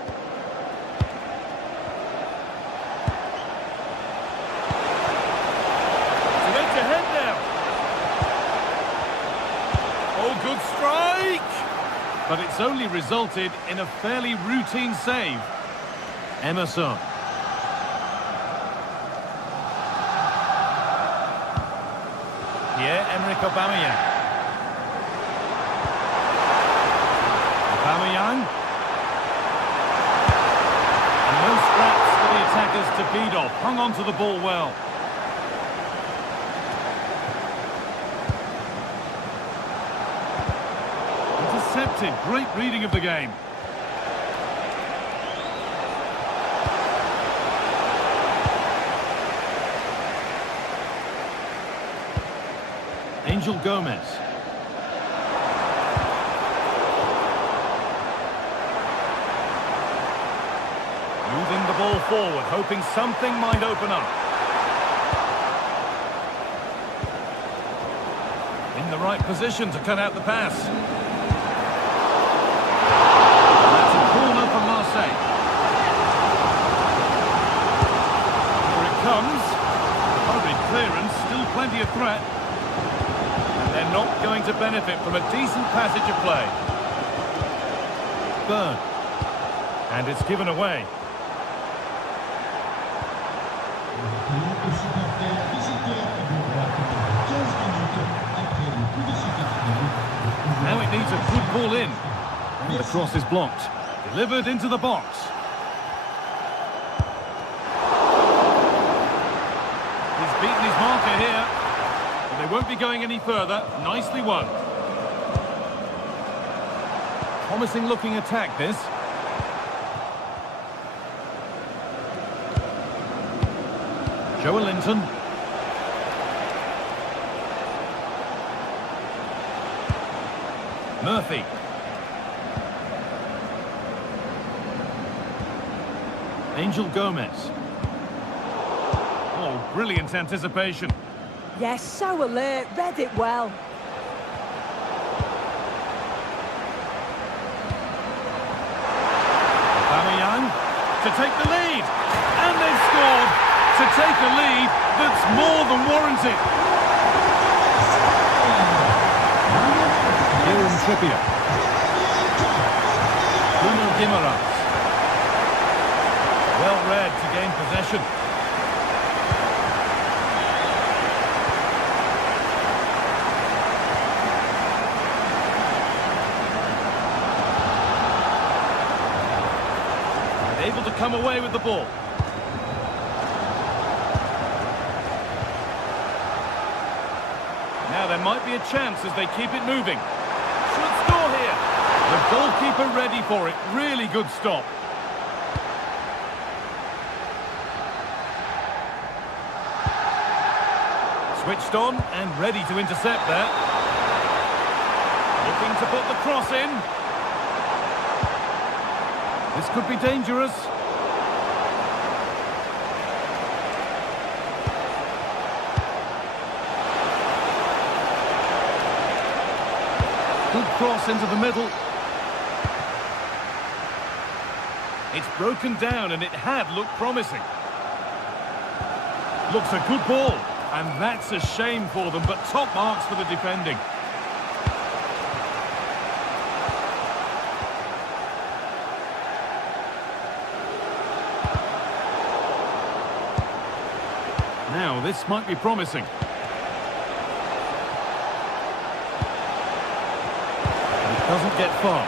but it's only resulted in a fairly routine save. Emerson. Pierre-Emerick Aubameyang. Aubameyang. And no scraps for the attackers to feed off. Hung on to the ball well. Intercepted. Great reading of the game. Angel Gomez. Moving the ball forward, hoping something might open up. In the right position to cut out the pass. That's a corner for Marseille. Here it comes. Hurried clearance, still plenty of threat. They're not going to benefit from a decent passage of play. Burn. And it's given away. Now it needs a good ball in. And the cross is blocked. Delivered into the box. He's beaten his marker here. They won't be going any further. Nicely won. Promising looking attack, this. Joelinton. Murphy. Angel Gomez. Oh, brilliant anticipation. Yes, so alert, read it well. Aubameyang to take the lead. And they've scored to take a lead that's more than warranted. Kieran Trippier. Bruno Guimaraes. Well read to gain possession. Able to come away with the ball. Now there might be a chance as they keep it moving. Should score here. The goalkeeper ready for it. Really good stop. Switched on and ready to intercept there. Looking to put the cross in. This could be dangerous. Good cross into the middle. It's broken down and it had looked promising. Looks a good ball. And that's a shame for them, but top marks for the defending. Now, this might be promising. But it doesn't get far.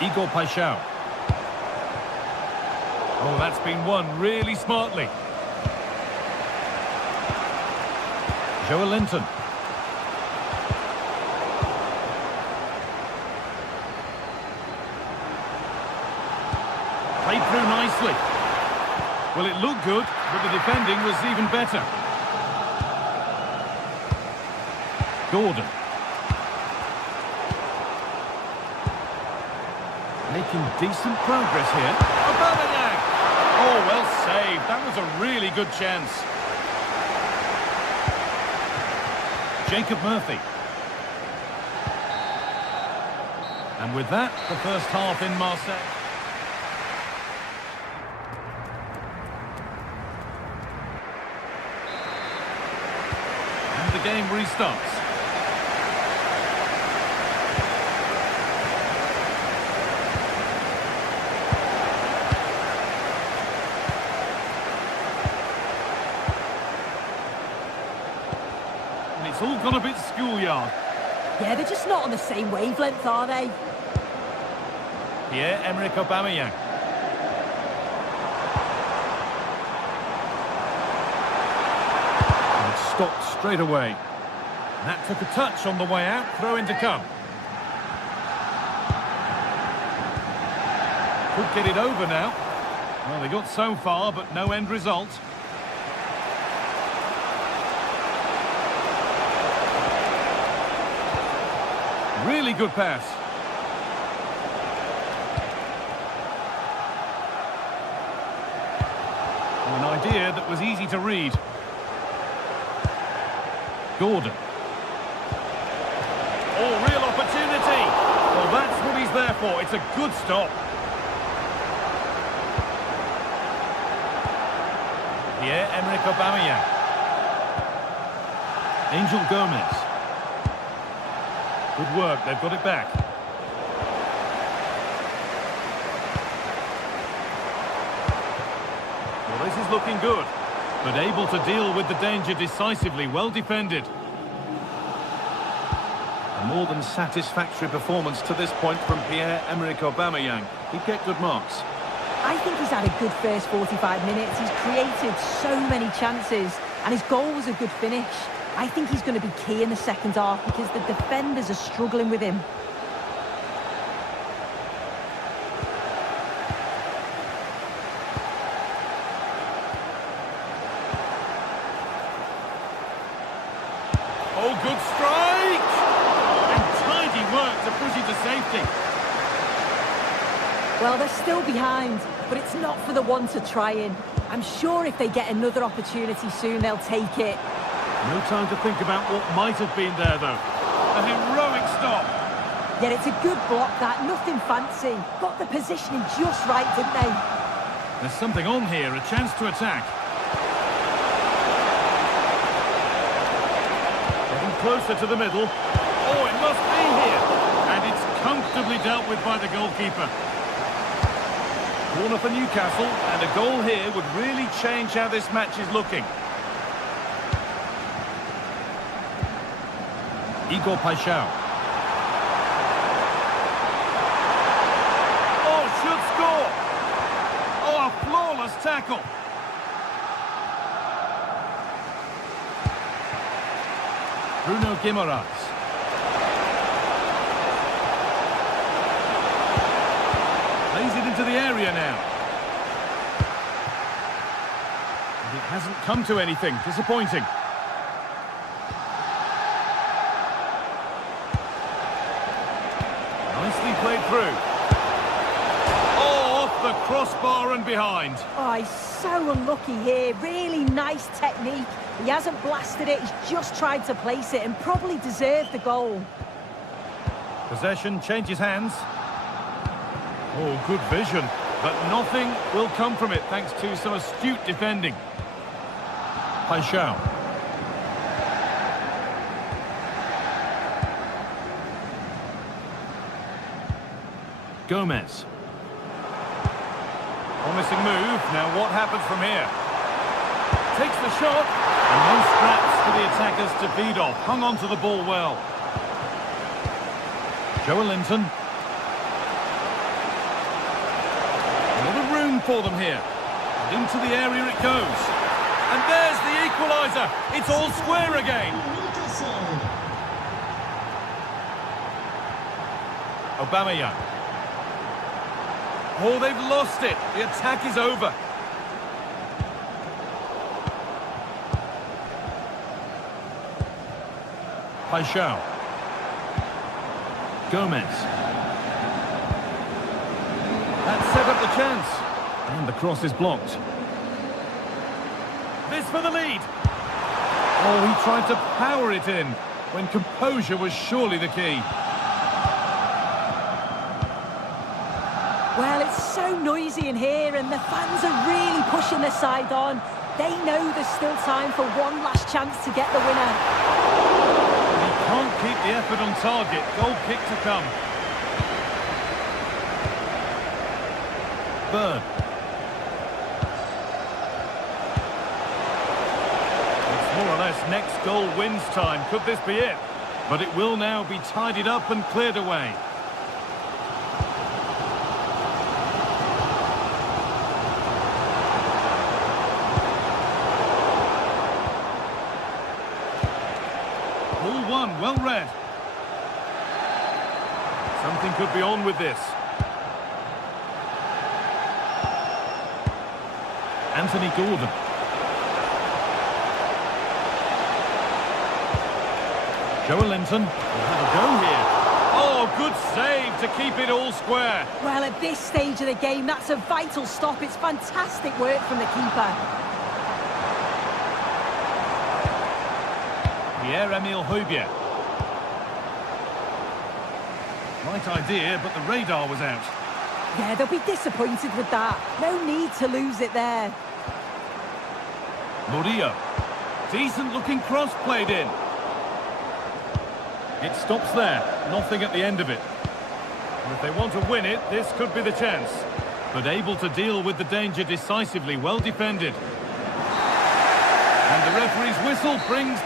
Igor Paixão. Oh, that's been won really smartly. Joelinton. Played through nicely. Well, it looked good, but the defending was even better. Gordon. Making decent progress here. Aubameyang! Oh, well saved. That was a really good chance. Jacob Murphy. And with that, the first half in Marseille. And the game restarts. It's all gone a bit schoolyard. Yeah, they're just not on the same wavelength, are they? Pierre-Emerick Aubameyang. And it's stopped straight away. And that took a touch on the way out. Throw in to come. Could get it over now. Well, they got so far, but no end result. Really good pass. An idea that was easy to read. Gordon. Oh, real opportunity. Well, that's what he's there for. It's a good stop. Pierre-Emerick Aubameyang. Angel Gomez. Good work, they've got it back. Well, this is looking good, but able to deal with the danger decisively, well defended. A more than satisfactory performance to this point from Pierre-Emerick Aubameyang. He'd get good marks. I think he's had a good first 45 minutes. He's created so many chances, and his goal was a good finish. I think he's going to be key in the second half because the defenders are struggling with him. Oh, good strike! And tidy work to push it to safety. Well, they're still behind, but it's not for the one to try in. I'm sure if they get another opportunity soon, they'll take it. No time to think about what might have been there, though. A heroic stop. Yeah, it's a good block, that. Nothing fancy. Got the positioning just right, didn't they? There's something on here, a chance to attack. Getting closer to the middle. Oh, it must be here. And it's comfortably dealt with by the goalkeeper. Corner for Newcastle, and a goal here would really change how this match is looking. Igor Paixão. Oh, should score! Oh, a flawless tackle. Bruno Guimaraes. Plays it into the area now. And it hasn't come to anything. Disappointing. Nicely played through. Oh, off the crossbar and behind. Oh, he's so unlucky here. Really nice technique. He hasn't blasted it. He's just tried to place it and probably deserved the goal. Possession changes hands. Oh, good vision. But nothing will come from it thanks to some astute defending. Paixão. Gomez. Promising move. Now what happens from here? Takes the shot. And no scraps for the attackers to feed off. Hung on to the ball well. Joelinton. A little room for them here. And into the area it goes. And there's the equaliser. It's all square again. Aubameyang. Oh, they've lost it. The attack is over. Paixão. Gomez. That set up the chance. And the cross is blocked. This for the lead. Oh, he tried to power it in when composure was surely the key. Well, it's so noisy in here and the fans are really pushing their side on. They know there's still time for one last chance to get the winner. He can't keep the effort on target. Goal kick to come. Bird. It's more or less next goal wins time. Could this be it? But it will now be tidied up and cleared away. Ball one, well read. Something could be on with this. Anthony Gordon. Joe Linton will have a go here. Oh, good save to keep it all square. Well, at this stage of the game, that's a vital stop. It's fantastic work from the keeper. Pierre-Emile Houbier. Right idea, but the radar was out. Yeah, they'll be disappointed with that. No need to lose it there. Murillo. Decent looking cross played in. It stops there. Nothing at the end of it. And if they want to win it, this could be the chance. But able to deal with the danger decisively. Well defended. And the referee's whistle brings...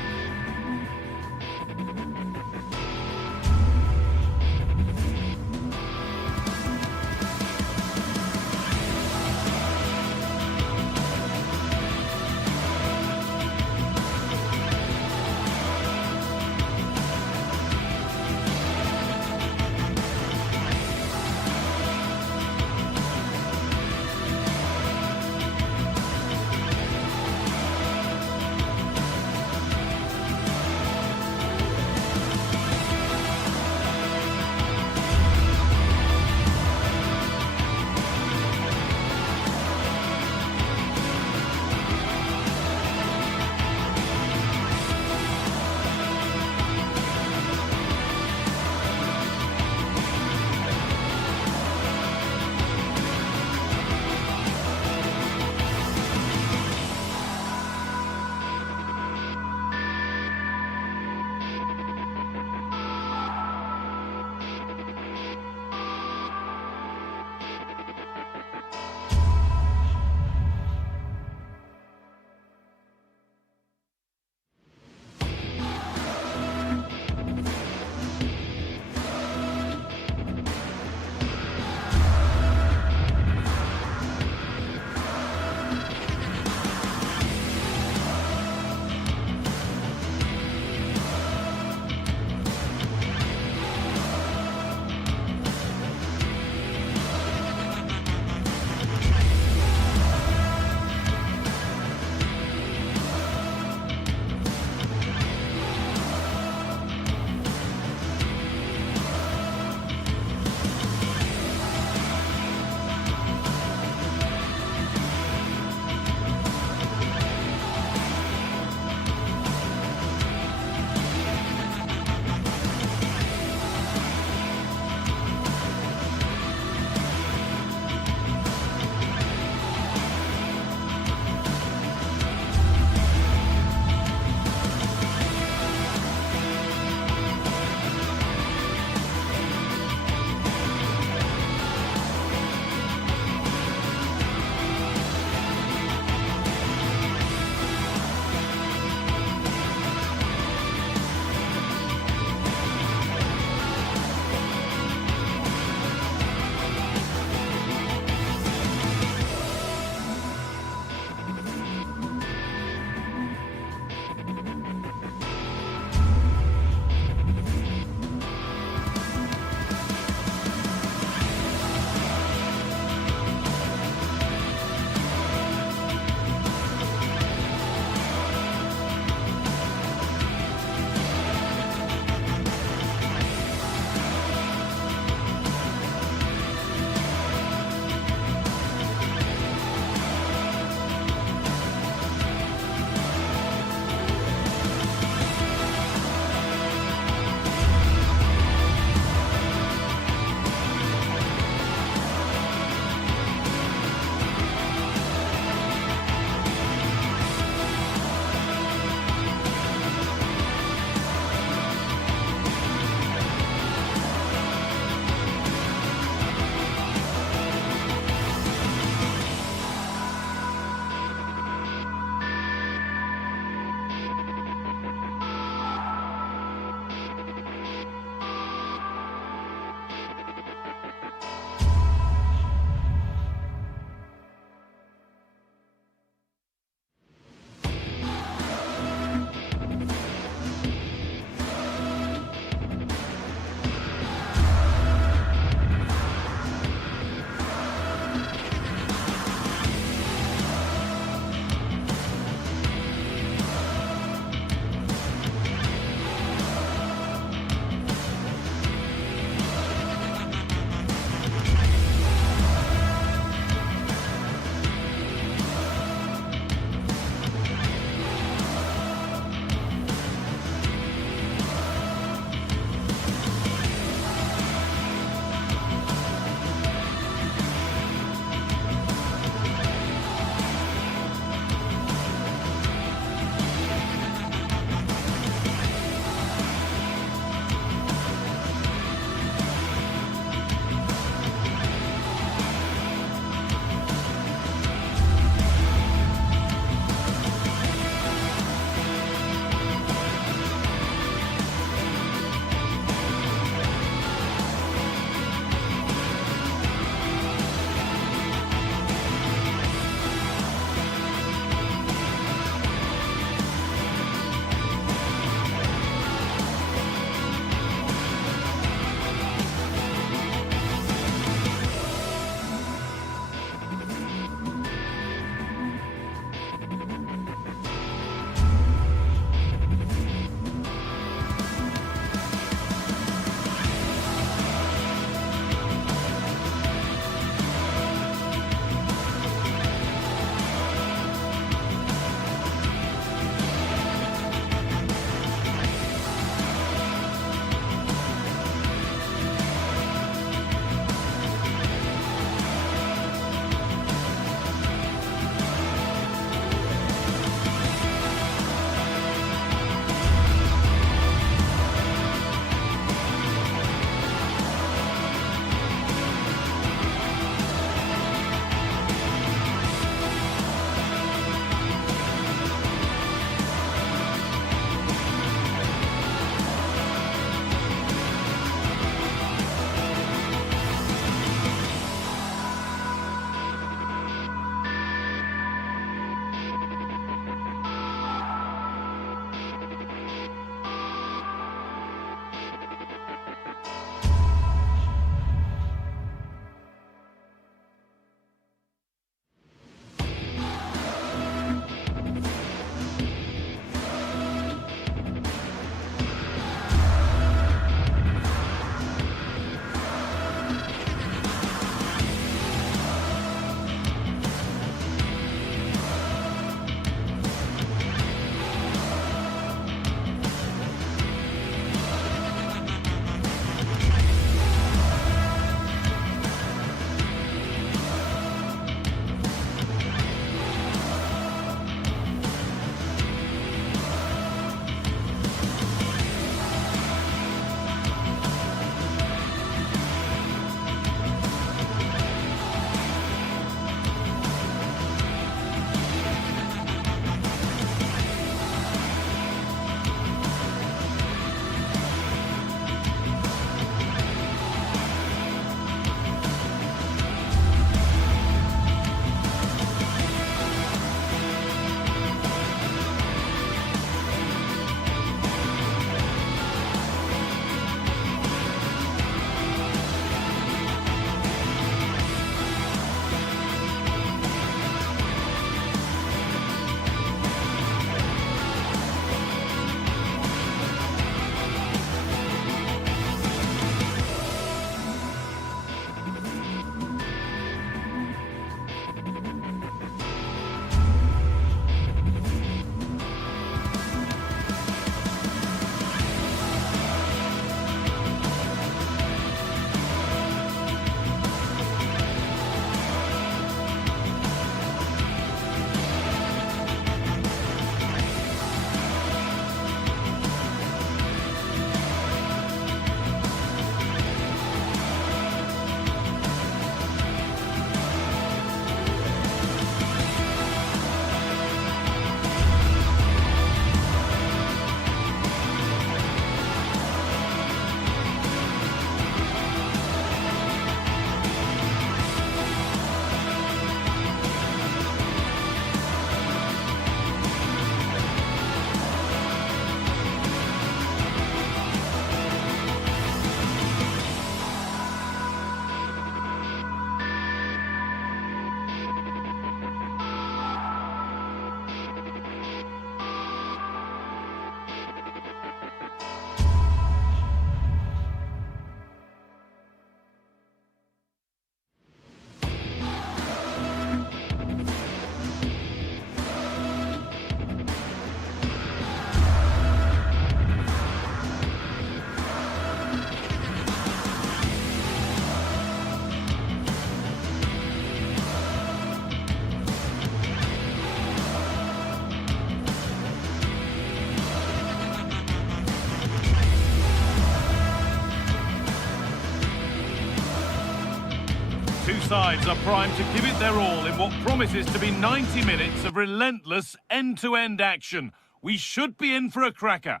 Two sides are primed to give it their all in what promises to be 90 minutes of relentless end-to-end action. We should be in for a cracker.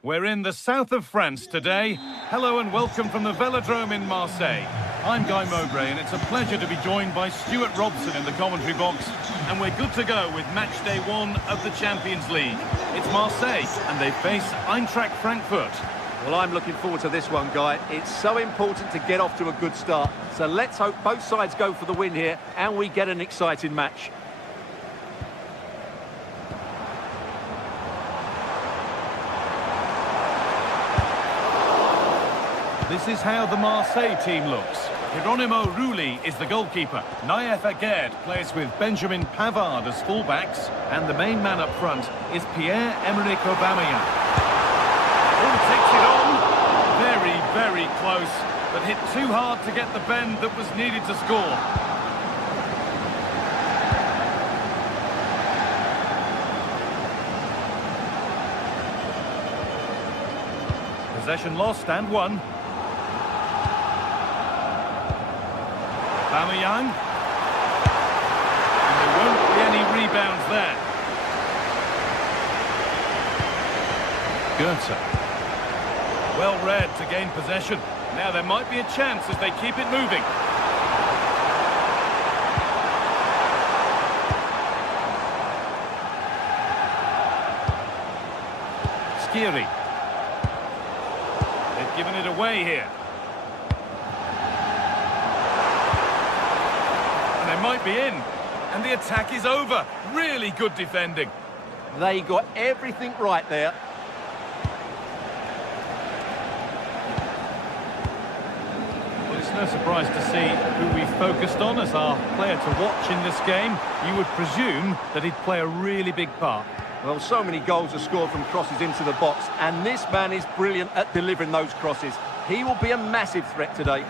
We're in the south of France today. Hello and welcome from the Velodrome in Marseille. I'm Guy Mowbray and it's a pleasure to be joined by Stuart Robson in the commentary box. And we're good to go with match day 1 of the Champions League. It's Marseille and they face Eintracht Frankfurt. Well, I'm looking forward to this one, Guy. It's so important to get off to a good start. So let's hope both sides go for the win here and we get an exciting match. This is how the Marseille team looks. Hieronymo Rulli is the goalkeeper. Naïef Aguerd plays with Benjamin Pavard as fullbacks. And the main man up front is Pierre-Emerick Aubameyang. Oh, takes it on. Very, very close. But hit too hard to get the bend that was needed to score. Possession lost and won. Aubameyang. And there won't be any rebounds there. Goethe. Well read to gain possession. Now there might be a chance as they keep it moving. Skiri. They've given it away here. And they might be in. And the attack is over. Really good defending. They got everything right there. Well, it's no surprise to see who we focused on as our player to watch in this game. You would presume that he'd play a really big part. Well, so many goals are scored from crosses into the box, and this man is brilliant at delivering those crosses. He will be a massive threat today.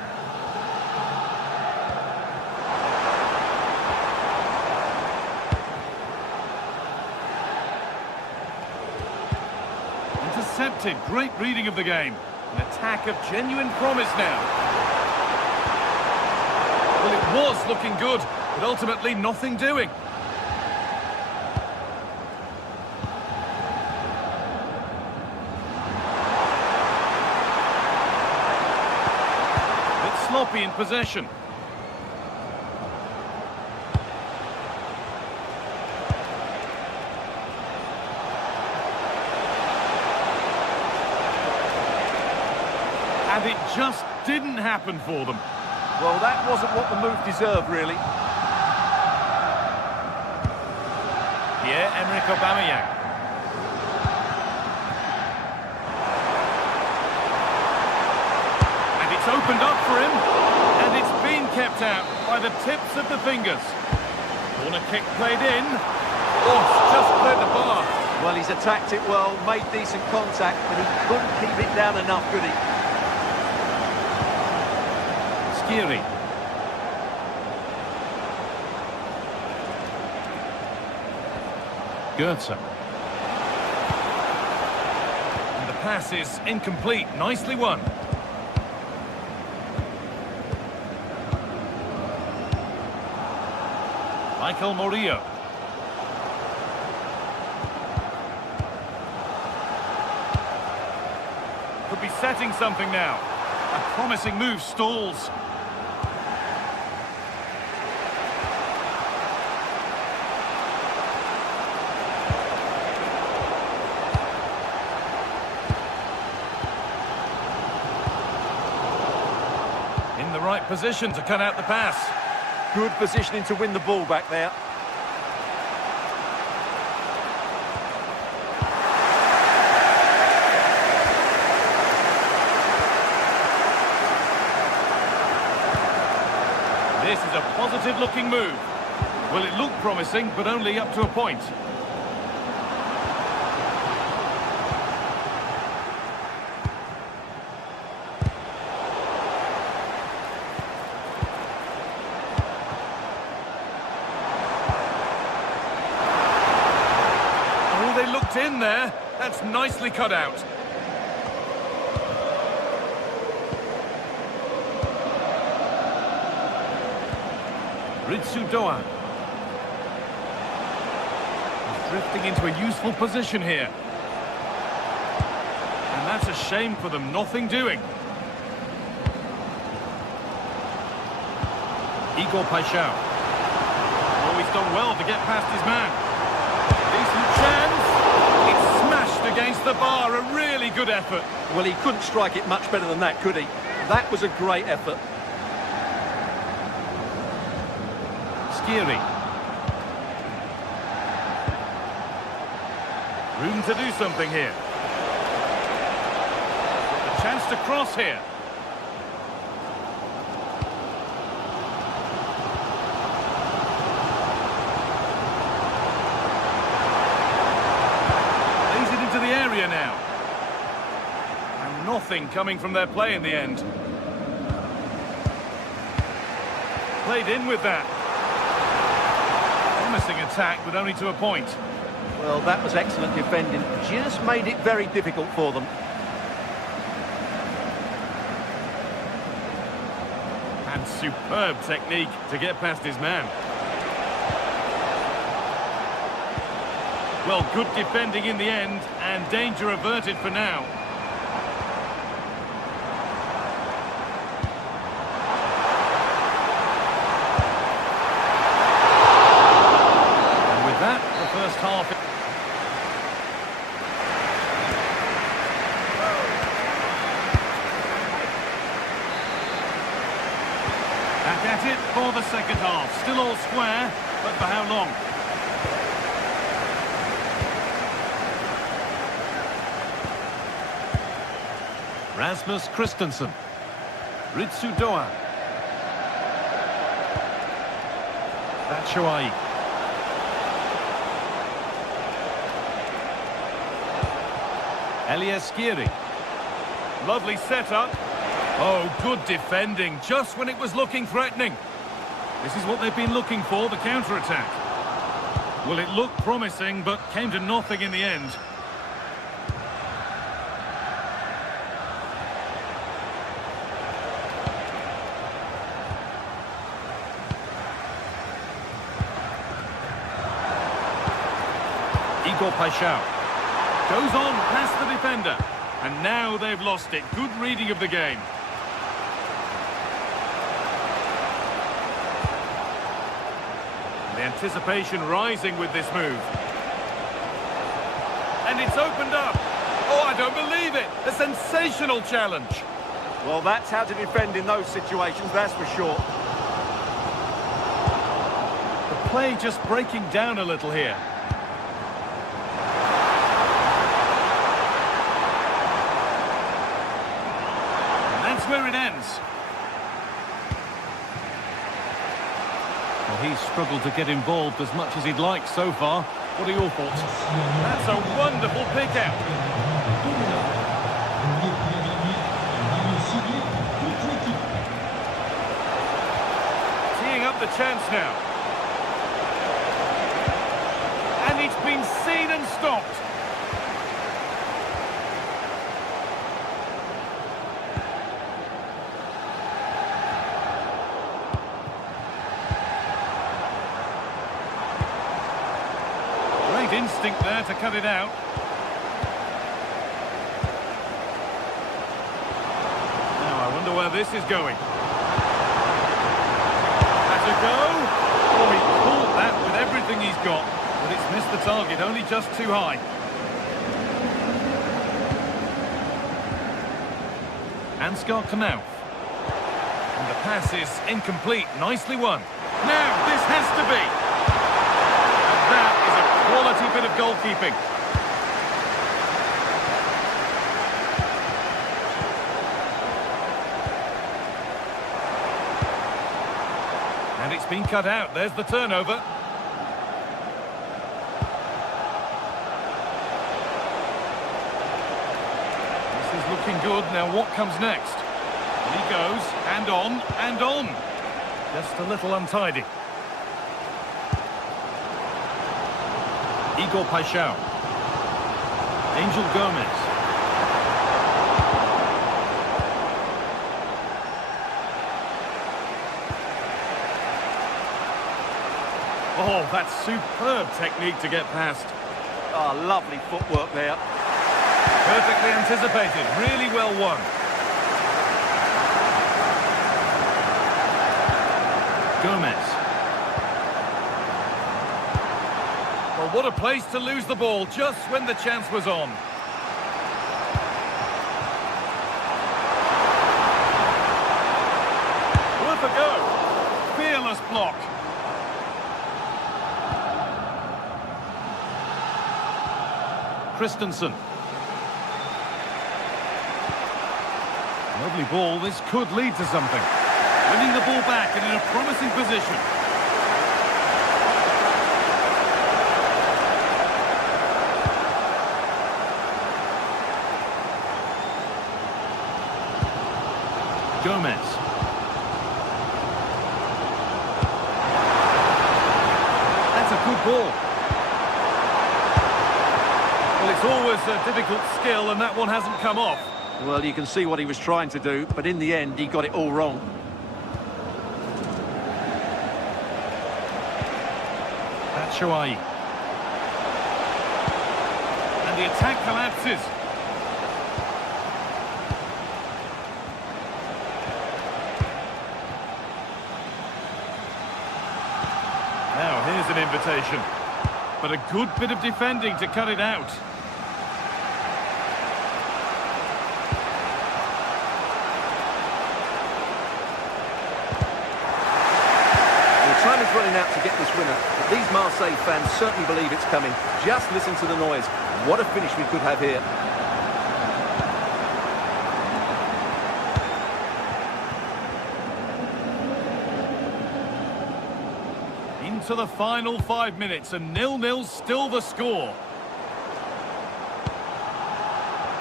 Intercepted, great reading of the game. An attack of genuine promise now. Well, it was looking good, but ultimately nothing doing. Sloppy in possession. And it just didn't happen for them. Well, that wasn't what the move deserved, really. Pierre-Emerick Aubameyang. Opened up for him, and it's been kept out by the tips of the fingers. Corner kick played in. Oh, it's just cleared the bar. Well, he's attacked it well, made decent contact, but he couldn't keep it down enough, could he? Skiri. Goethe. And the pass is incomplete. Nicely won. Michael Murillo. Could be setting something now. A promising move stalls. In the right position to cut out the pass. Good positioning to win the ball back there. This is a positive-looking move. Well, it looked promising, but only up to a point. In there, that's nicely cut out. Ritsudoa. He's drifting into a useful position here. And that's a shame for them, nothing doing. Igor Paixão. Oh, he's done well to get past his man. Decent chance. It's smashed against the bar, a really good effort. Well, he couldn't strike it much better than that, could he? That was a great effort. Skiri. Room to do something here. A chance to cross here. Lays it into the area now. And nothing coming from their play in the end. Played in with that. Promising attack, but only to a point. Well, that was excellent defending. Just made it very difficult for them. And superb technique to get past his man. Well, good defending in the end, and danger averted for now. And with that, the first half... Back at it for the second half. Still all square, but for how long? Rasmus Christensen. Ritsudoa. Batshuayi. Elias Skiri. Lovely setup. Oh, good defending, just when it was looking threatening. This is what they've been looking for, the counter-attack. Well, it looked promising, but came to nothing in the end. Igor Paixão goes on past the defender, and now they've lost it. Good reading of the game. The anticipation rising with this move. And it's opened up. Oh, I don't believe it. A sensational challenge. Well, that's how to defend in those situations, that's for sure. The play just breaking down a little here. Where it ends. Well, he's struggled to get involved as much as he'd like so far. What are your thoughts? That's a wonderful pick out. Teeing up the chance now. And it's been seen and stopped. Instinct there to cut it out. Now I wonder where this is going. That's a go. Oh, he caught that with everything he's got, but it's missed the target, only just too high. Ansgar Knauf. And the pass is incomplete. Nicely won. Now this has to be. That is a quality bit of goalkeeping. And it's been cut out. There's the turnover. This is looking good. Now what comes next? And he goes, and on, and on. Just a little untidy. Igor Paixão. Angel Gomez. Oh, that's superb technique to get past. Oh, lovely footwork there. Perfectly anticipated, really well won. Gomez. Well, what a place to lose the ball just when the chance was on. Worth a go. Fearless block. Christensen. Lovely ball, this could lead to something. Winning the ball back and in a promising position. Gomez. That's a good ball. Well, it's always a difficult skill, and that one hasn't come off. Well, you can see what he was trying to do, but in the end, he got it all wrong. Batshuayi. And the attack collapses. Now, here's an invitation. But a good bit of defending to cut it out. Time is running out to get this winner, but these Marseille fans certainly believe it's coming. Just listen to the noise. What a finish we could have here. Into the final 5 minutes, and 0-0 still the score.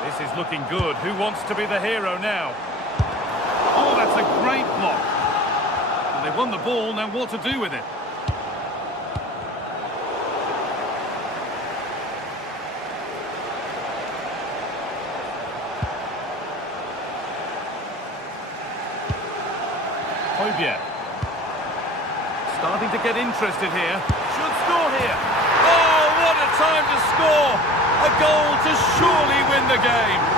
This is looking good. Who wants to be the hero now? Oh, that's a great block. They won the ball, now what to do with it? Højbjerg. Starting to get interested here. Should score here. Oh, what a time to score! A goal to surely win the game.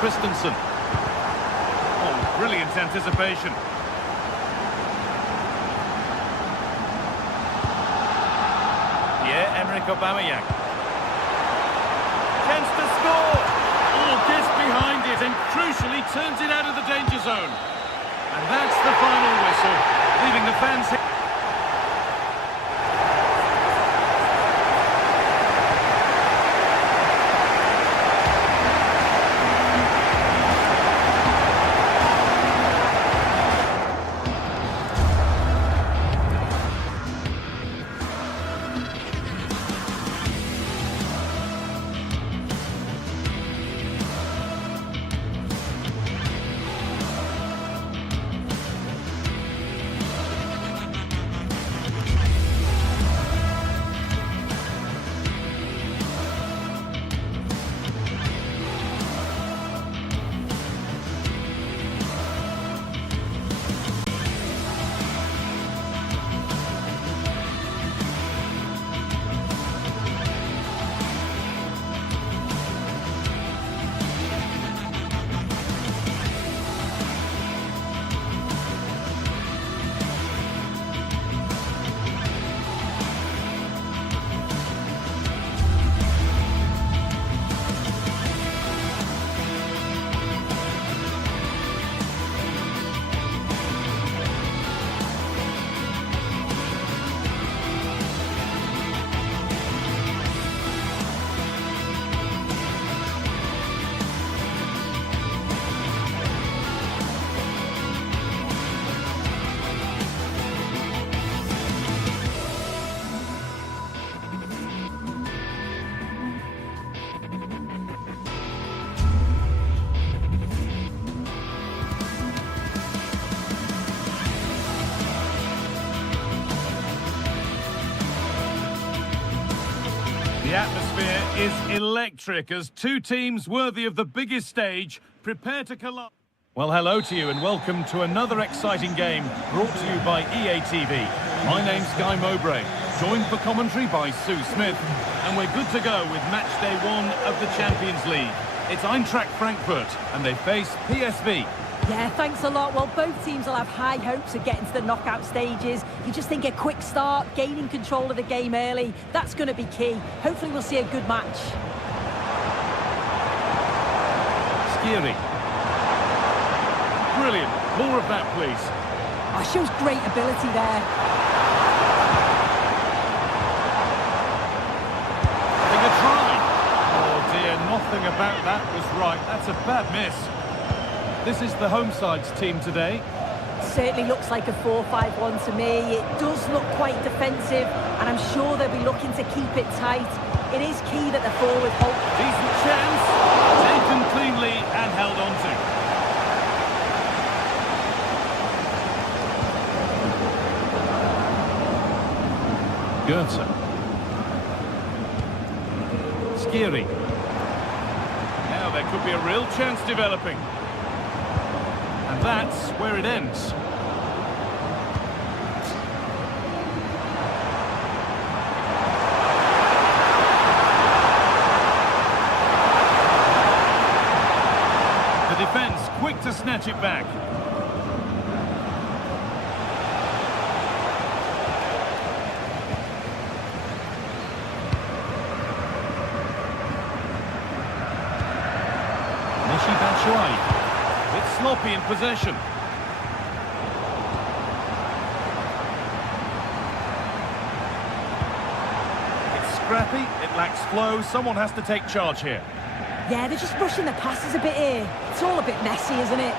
Christensen. Oh, brilliant anticipation. Pierre-Emerick Aubameyang. Chance to score. Oh, gets behind it and crucially turns it out of the danger zone. And that's the final whistle, leaving the fans here. The atmosphere is electric as two teams worthy of the biggest stage prepare to collide. Well, hello to you and welcome to another exciting game brought to you by EA TV. My name's Guy Mowbray, joined for commentary by Sue Smith, and we're good to go with match day 1 of the Champions League. It's Eintracht Frankfurt and they face PSV. Yeah, thanks a lot. Well, both teams will have high hopes of getting to the knockout stages. You just think a quick start, gaining control of the game early, that's going to be key. Hopefully we'll see a good match. Skiri. Brilliant. More of that, please. Oh, shows great ability there. Having a try. Oh dear, nothing about that was right. That's a bad miss. This is the home side's team today. Certainly looks like a 4-5-1 to me. It does look quite defensive, and I'm sure they'll be looking to keep it tight. It is key that the forward hold. Decent chance. Taken cleanly and held on to. Goetze. Skiri. Now there could be a real chance developing. And that's where it ends. The defence quick to snatch it back. It's sloppy in possession. It's scrappy, it lacks flow, someone has to take charge here. Yeah, they're just rushing the passes a bit here. It's all a bit messy, isn't it?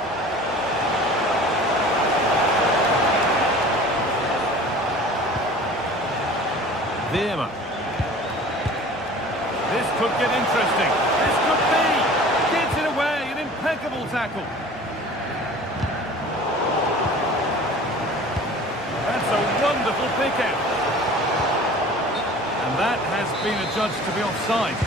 Veerman. This could get interesting. This could be. Gets it away, an impeccable tackle. That's a wonderful pick out. And that has been adjudged to be offside.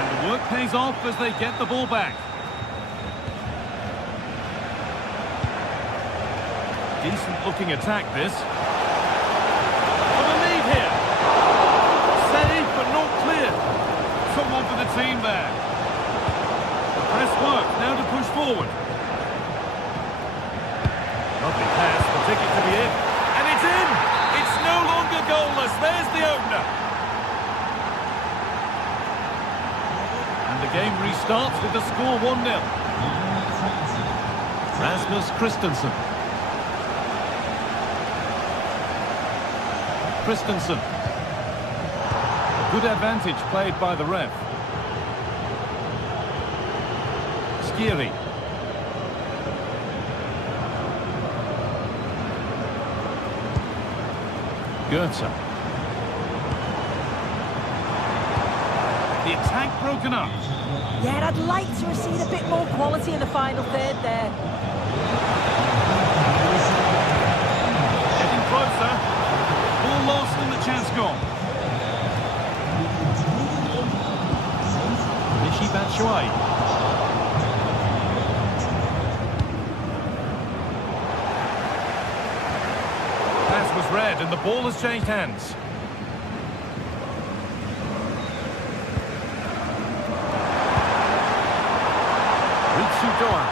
And the work pays off as they get the ball back. Decent looking attack this. For the lead here. Save but not clear. Someone for the team there. The press work now to push forward. Lovely pass, the ticket to be in. And it's in! It's no longer goalless. There's the opener. And the game restarts with the score 1-0. Rasmus Christensen. Christensen. Good advantage played by the ref. Skiri. Goetze. The attack broken up. Yeah, I'd like to have seen a bit more quality in the final third there. Getting closer. Ball lost and the chance gone. Michy Batshuayi. Pass was read and the ball has changed hands. Ritsu-Doan.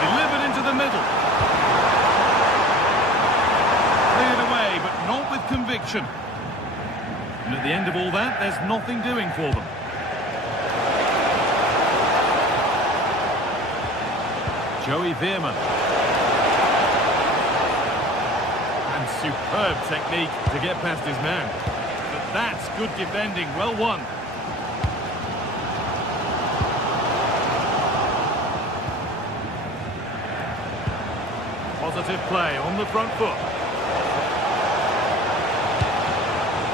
Delivered into the middle. Cleared away, but not with conviction. And at the end of all that, there's nothing doing for them. Joey Veerman. And superb technique to get past his man. But that's good defending, well won. Positive play on the front foot.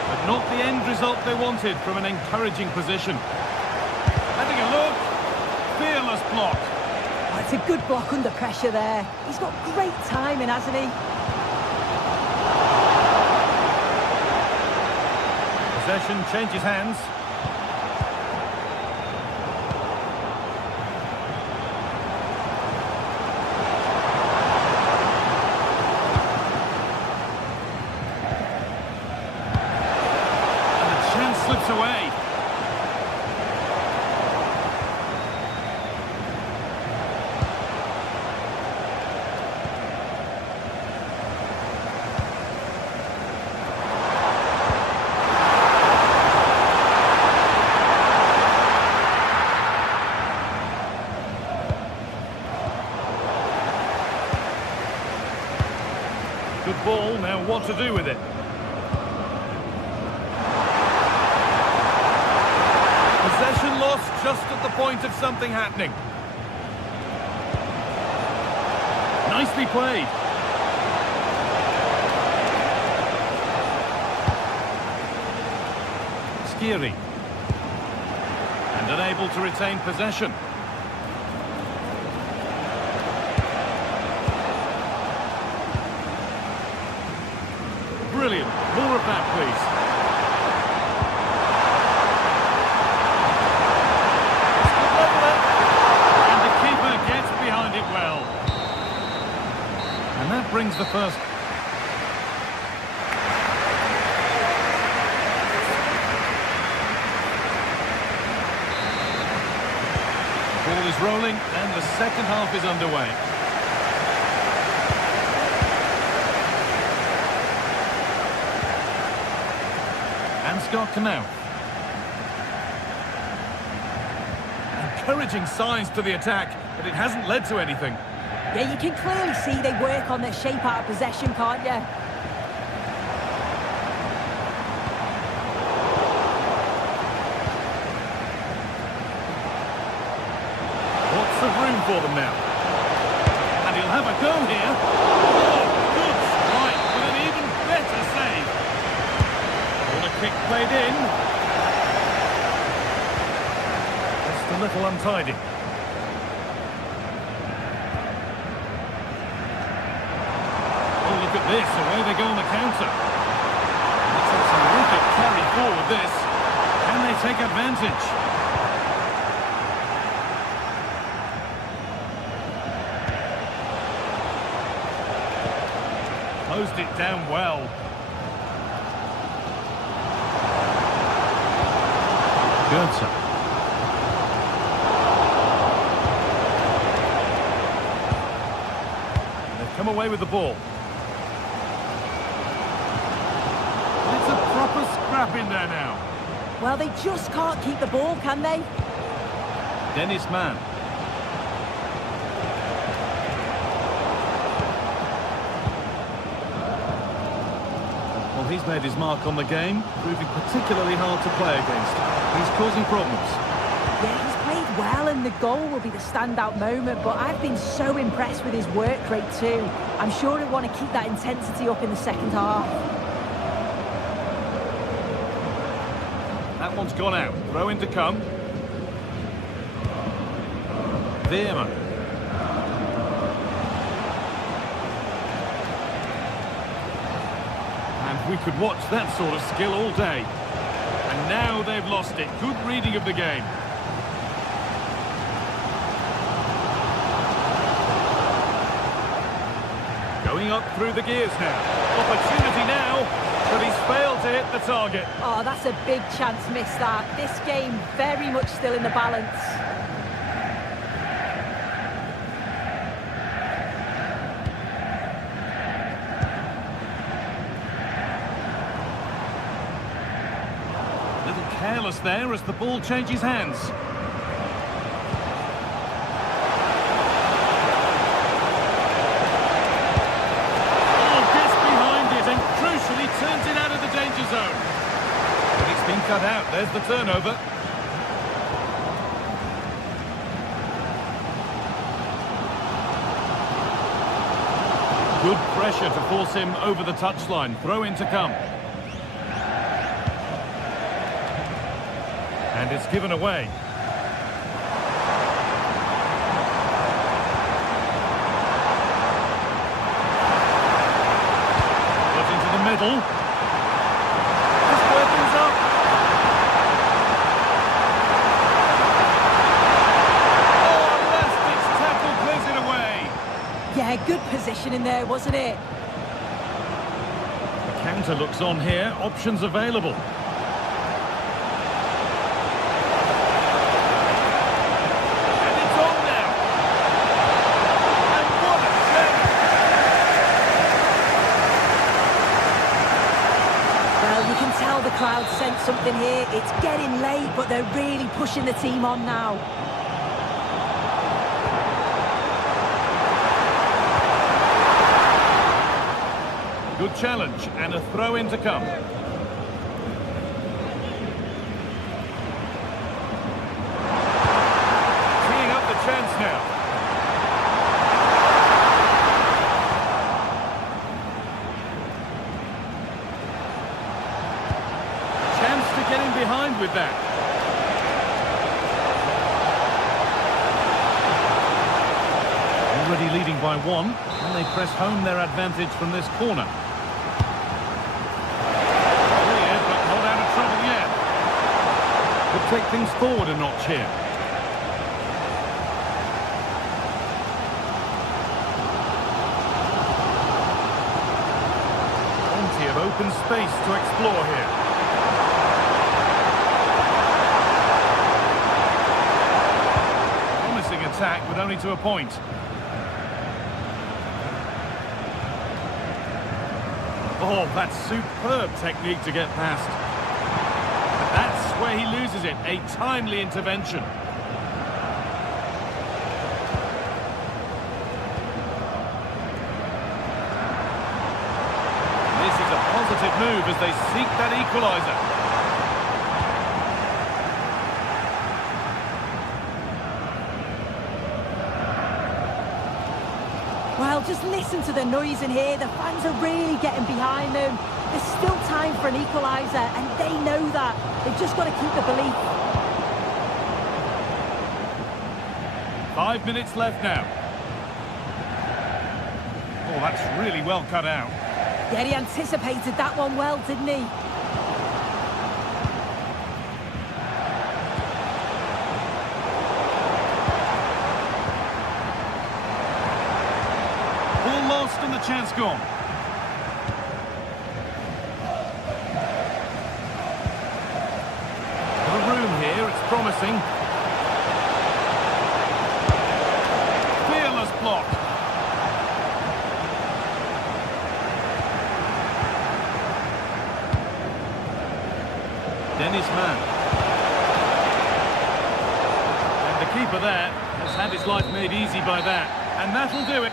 But not the end result they wanted from an encouraging position. Having a look. Fearless block. Oh, it's a good block under pressure there. He's got great timing, hasn't he? Possession changes hands. And the chance slips away. Good ball, now what to do with it? Possession lost just at the point of something happening. Nicely played. Skiri. And unable to retain possession. Brilliant. More of that, please. And the keeper gets behind it well. And that brings the first. The ball is rolling and the second half is underway. Scott Canal. Encouraging signs to the attack, but it hasn't led to anything. Yeah, you can clearly see they work on their shape out of possession, can't you? Lots of room for them now. And he'll have a go here. Oh, good strike, with an even better save. Kick played in. Just a little untidy. Oh, look at this. Away they go on the counter. That's a terrific carry forward, this. Can they take advantage? Closed it down well. Goethe. They've come away with the ball. It's a proper scrap in there now. Well, they just can't keep the ball, can they? Dennis Mann. Well, he's made his mark on the game, proving particularly hard to play against. He's causing problems. Yeah, he's played well and the goal will be the standout moment, but I've been so impressed with his work rate too. I'm sure he'll want to keep that intensity up in the second half. That one's gone out. Throw in to come. Veerman. And we could watch that sort of skill all day. And now they've lost it. Good reading of the game. Going up through the gears now. Opportunity now, but he's failed to hit the target. Oh, that's a big chance missed that. This game very much still in the balance. Careless there as the ball changes hands. Oh, gets behind it and crucially turns it out of the danger zone. But it's been cut out. There's the turnover. Good pressure to force him over the touchline. Throw in to come. And it's given away. middle. Just square things up. Oh, Elastic's tackle clears it away. Yeah, good positioning there, wasn't it? The counter looks on here. Options available. And it's on now. And what a save! Well, you can tell the crowd sense something here. It's getting late, but they're really pushing the team on now. Good challenge and a throw-in to come. Teeing up the chance now. Chance to get in behind with that. Already leading by one, and they press home their advantage from this corner. Clear, but not out of trouble yet. Could take things forward a notch here. Plenty of open space to explore here. Promising attack, but only to a point. Oh, that's superb technique to get past. But that's where he loses it. A timely intervention. This is a positive move as they seek that equaliser. Well, just listen to the noise in here. The fans are really getting behind them. There's still time for an equaliser, and they know that. They've just got to keep the belief. 5 minutes left now. Oh, that's really well cut out. Yeah, he anticipated that one well, didn't he? Ball lost and the chance gone. The room here, it's promising. Fearless block. Dennis Mann. And the keeper there has had his life made easy by that. And that'll do it.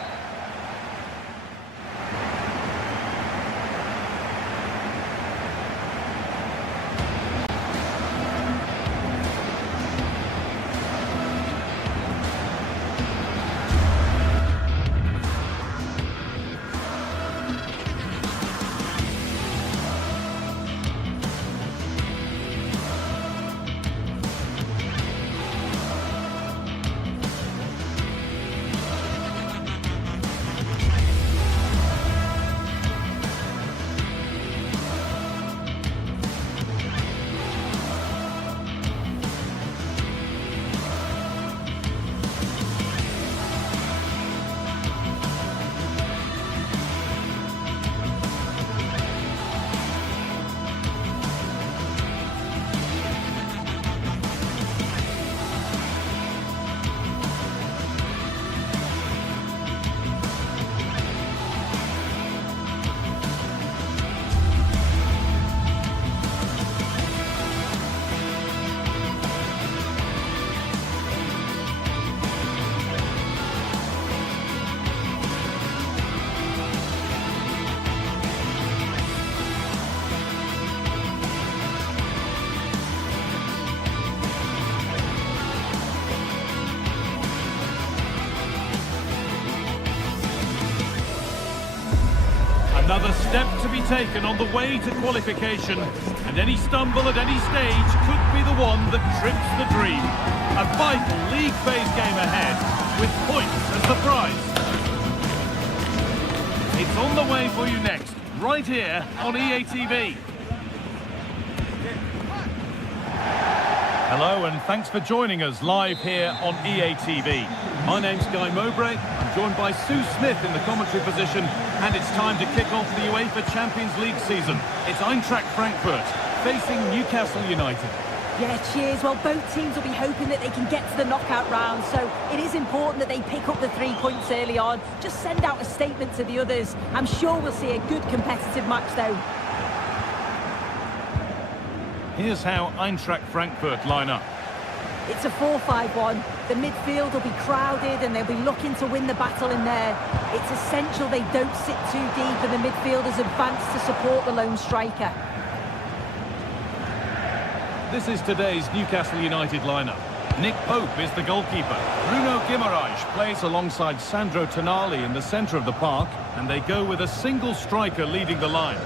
Another step to be taken on the way to qualification, and any stumble at any stage could be the one that trips the dream. A vital league phase game ahead, with points as the prize. It's on the way for you next. right here on EA TV. Hello and thanks for joining us live here on EA TV. My name's Guy Mowbray. I'm joined by Sue Smith in the commentary position, and it's time to kick off the UEFA Champions League season. It's Eintracht Frankfurt facing Newcastle United. Yeah, cheers. Well, both teams will be hoping that they can get to the knockout round, so it is important that they pick up the 3 points early on. Just send out a statement to the others. I'm sure we'll see a good competitive match, though. Here's how Eintracht Frankfurt line up. It's a 4-5-1. The midfield will be crowded and they'll be looking to win the battle in there. It's essential they don't sit too deep and the midfielders advance to support the lone striker. This is today's Newcastle United lineup. Nick Pope is the goalkeeper. Bruno Guimaraes plays alongside Sandro Tonali in the centre of the park, and they go with a single striker leading the line.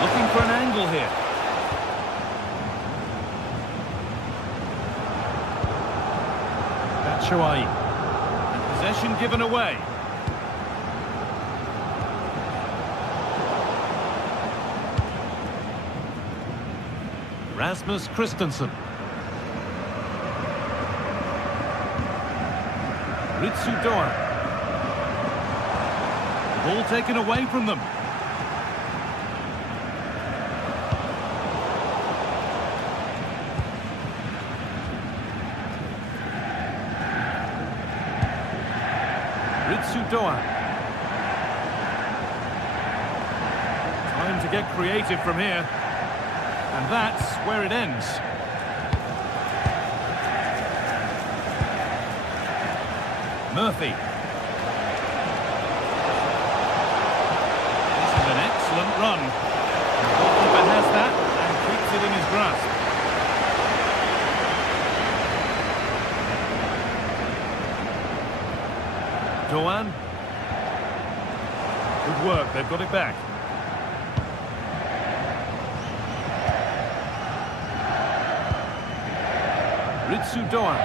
Looking for an angle here. Batshuayi. And possession given away. Rasmus Christensen. Ritsu Doan. Ball taken away from them. Ritsu Doan. Time to get creative from here. And that's where it ends. Murphy. This is an excellent run. The goalkeeper has that and keeps it in his grasp. Doan. Good work, they've got it back. Ritsu Doan.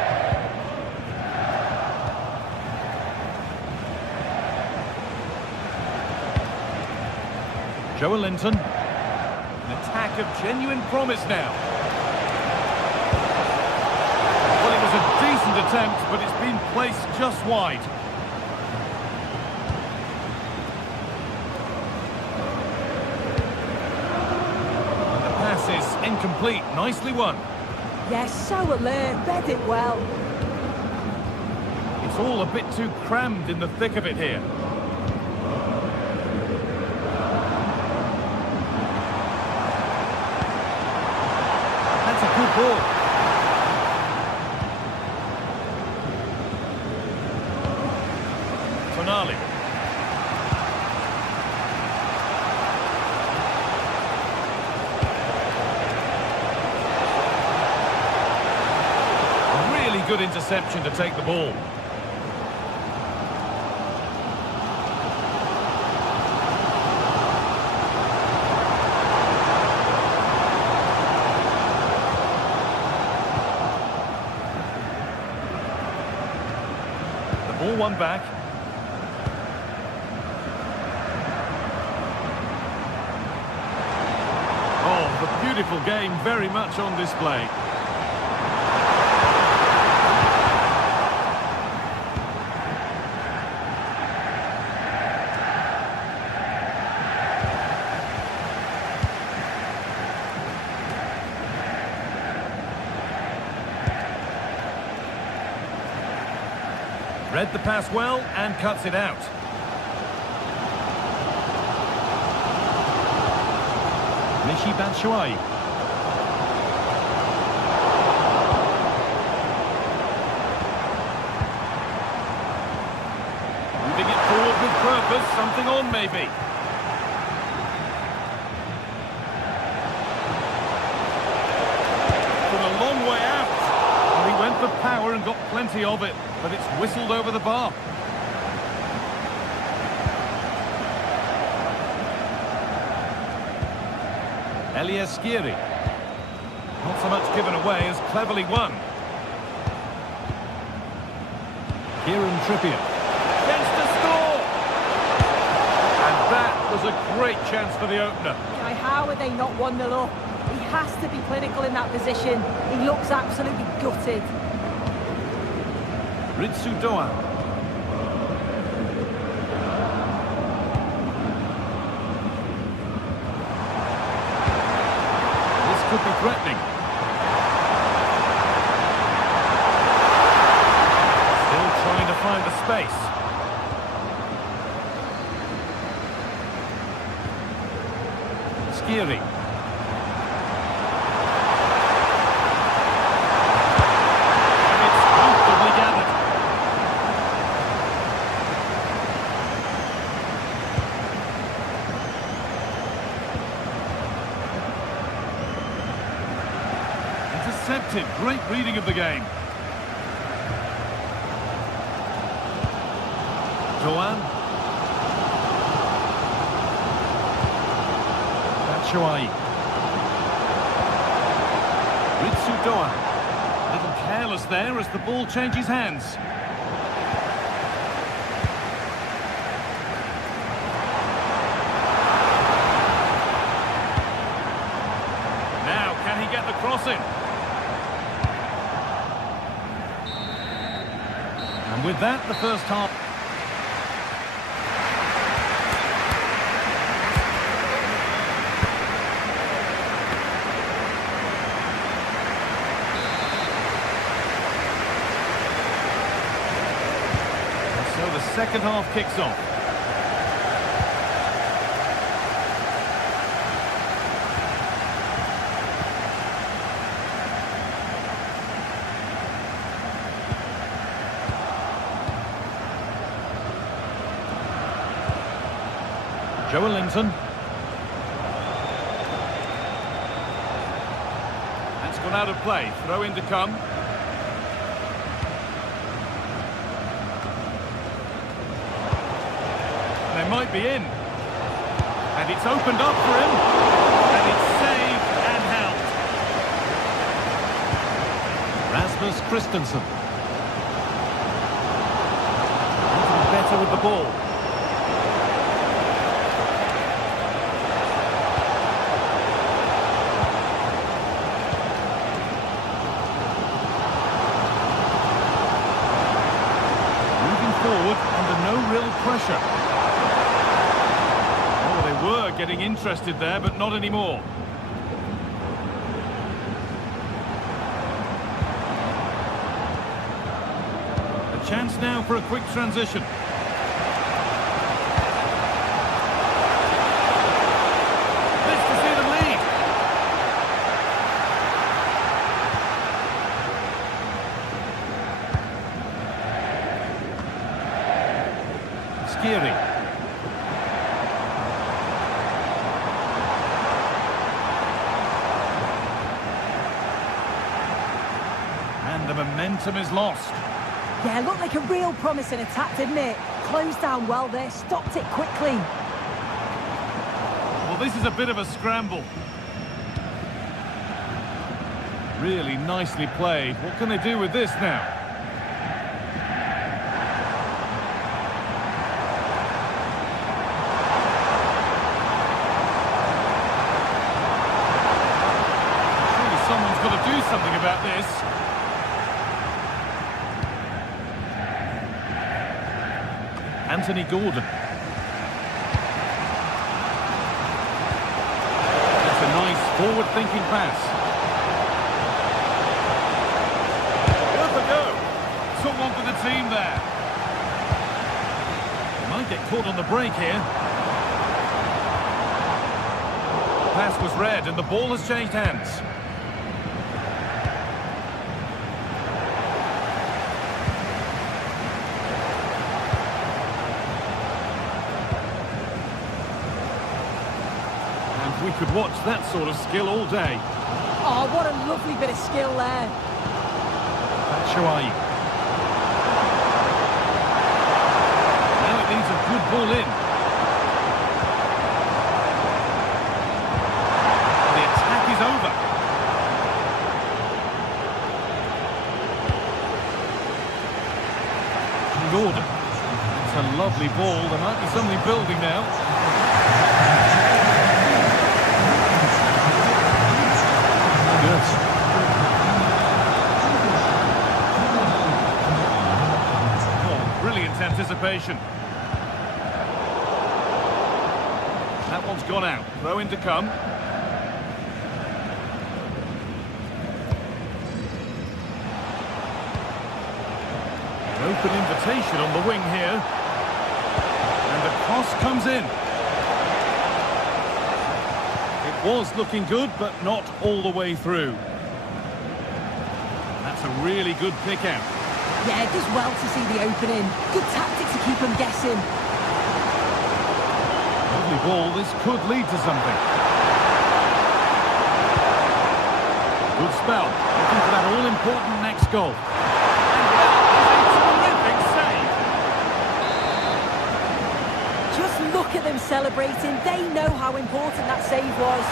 Joelinton. An attack of genuine promise now. Well, it was a decent attempt, but it's been placed just wide. And the pass is incomplete. Nicely won. Yes, so alert, read it well. It's all a bit too crammed in the thick of it here. That's a good ball. Tonali. Good interception to take the ball. The ball won back. Oh, the beautiful game very much on display. Read the pass well and cuts it out. Michy Batshuayi. Moving it forward with purpose, something on maybe. From a long way out. And he went for power and got plenty of it, but it's whistled over the bar. Elias Skiri. Not so much given away as cleverly won. Kieran Trippier. Chance to score! There's a great chance for the opener. Guy, how are they not 1-0 up? He has to be clinical in that position. He looks absolutely gutted. Ritsu Doan. This could be threatening. Still trying to find the space. Skiri. It's comfortably gathered. Intercepted. Great reading of the game. Doan. Batshuayi. Ritsu Doan. A little careless there as the ball changes hands. Now, can he get the cross in? And with that, the first half. So the second half kicks off. Joelinton. That's gone out of play. Throw in to come. They might be in. And it's opened up for him. And it's saved and held. Rasmus Christensen. Better with the ball. Forward under no real pressure. Oh, they were getting interested there, but not anymore. A chance now for a quick transition. This to see them lead. Skiri. And the momentum is lost. Yeah, looked like a real promising attack, didn't it? Closed down well there, stopped it quickly. Well, this is a bit of a scramble. Really nicely played. What can they do with this now? Someone's got to do something about this. Anthony Gordon. That's a nice forward-thinking pass. Worth a go. Someone for the team there. Might get caught on the break here. The pass was read and the ball has changed hands. We could watch that sort of skill all day. Oh, what a lovely bit of skill there. Batshuayi. Now it needs a good ball in. The attack is over. Gordon. It's a lovely ball. There might be something building now. anticipation. That one's gone out. Throw in to come. An open invitation on the wing here. And the cross comes in. It was looking good, but not all the way through. That's a really good pick out. Yeah, it does well to see the opening. Good tactic to keep them guessing. Lovely ball. This could lead to something. Good spell. Looking for that all-important next goal. And that is a terrific save. Just look at them celebrating. They know how important that save was.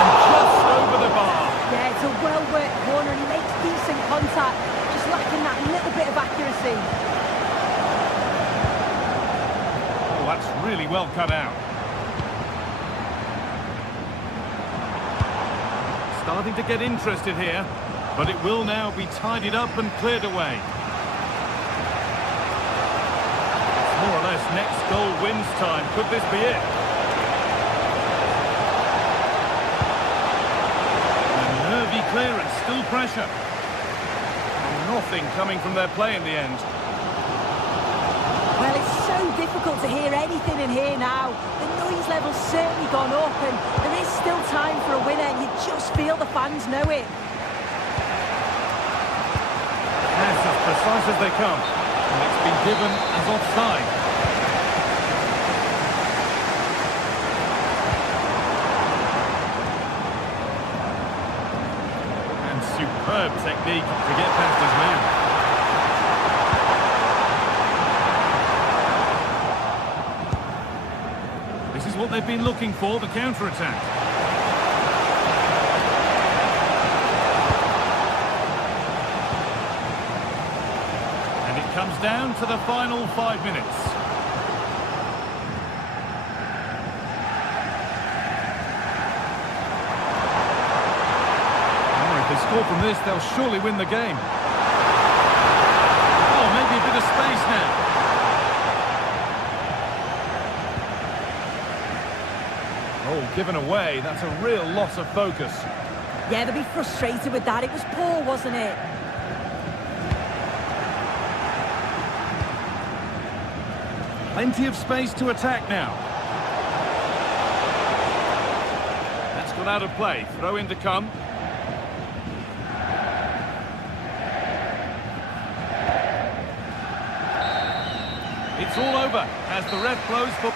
And just over the bar. Yeah, it's a well-worked corner and he makes decent contact. Just lacking that little bit of accuracy. Oh, that's really well cut out. Starting to get interested here, but it will now be tidied up and cleared away. It's more or less next goal wins time. Could this be it? A nervy clearance, still pressure. Nothing coming from their play in the end. Well, it's so difficult to hear anything in here now. The noise level's certainly gone up and there is still time for a winner. You just feel the fans know it. That's as precise as they come. And it's been given as offside. And superb technique to get past his man. This is what they've been looking for, the counter-attack. And it comes down to the final 5 minutes. Oh, if they score from this, they'll surely win the game. Oh, maybe a bit of space now. Oh, given away. That's a real loss of focus. Yeah, they'll be frustrated with that. It was poor, wasn't it? Plenty of space to attack now. That's got out of play. Throw in to come. It's all over as the ref blows for...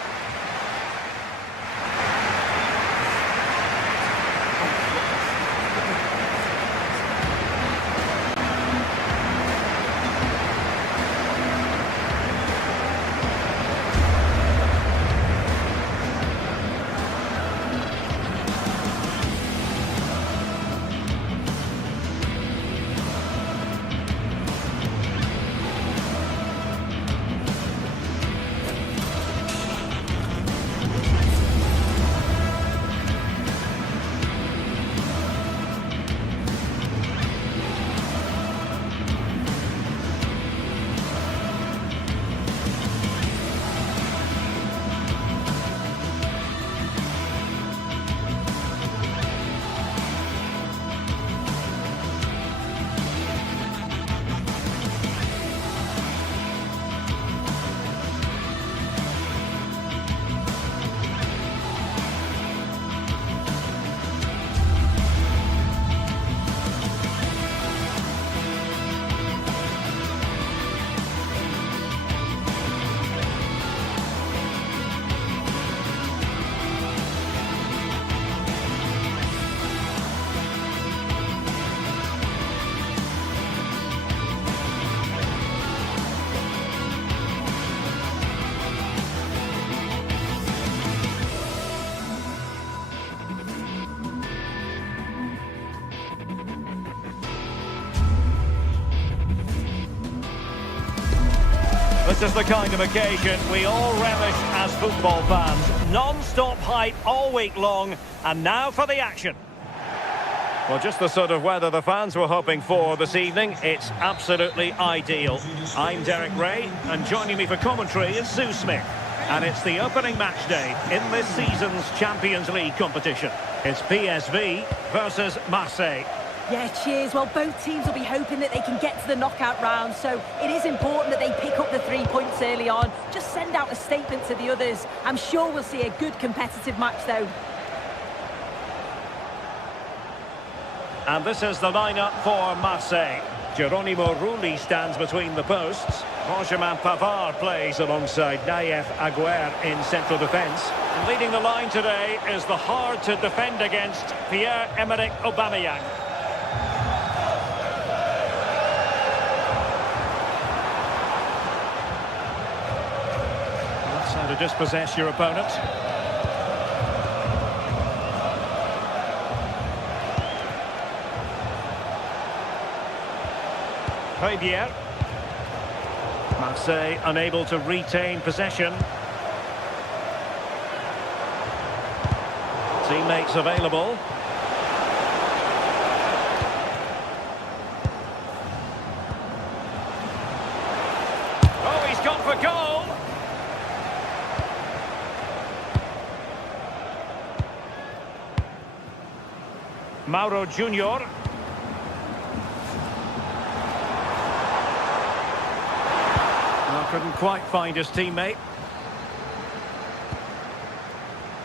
This is the kind of occasion we all relish as football fans. Non-stop hype all week long, and now for the action. Well, just the sort of weather the fans were hoping for this evening. It's absolutely ideal. I'm Derek Ray, and joining me for commentary is Sue Smith. And it's the opening match day in this season's Champions League competition. It's PSV versus Marseille. Yeah, cheers. Well, both teams will be hoping that they can get to the knockout round, so it is important that they pick up the 3 points early on. Just send out a statement to the others. I'm sure we'll see a good competitive match, though. And this is the lineup for Marseille. Geronimo Rulli stands between the posts. Benjamin Pavard plays alongside Nayef Aguer in central defence. And leading the line today is the hard-to-defend against Pierre-Emerick Aubameyang. That's how to dispossess your opponent. Javier. Marseille unable to retain possession. Teammates available. Oh, he's gone for goal! Mauro Junior. Couldn't quite find his teammate.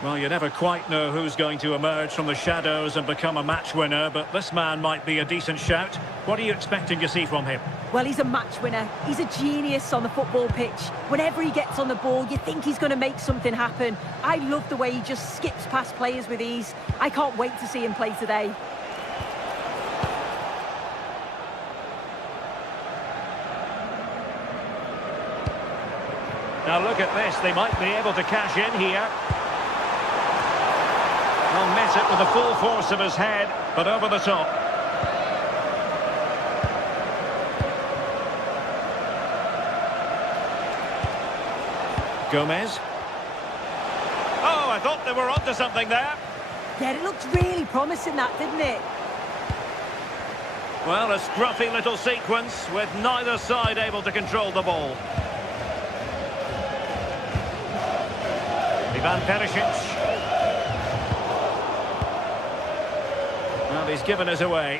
Well, you never quite know who's going to emerge from the shadows and become a match winner, but this man might be a decent shout. What are you expecting to see from him? Well, he's a match winner. He's a genius on the football pitch. Whenever he gets on the ball, you think he's going to make something happen. I love the way he just skips past players with ease. I can't wait to see him play today. Now look at this, they might be able to cash in here. Well, met it with the full force of his head, but over the top. Gomez. Oh, I thought they were onto something there. Yeah, it looked really promising, that, didn't it? Well, a scruffy little sequence with neither side able to control the ball. Ivan Perisic. Well, he's given us away.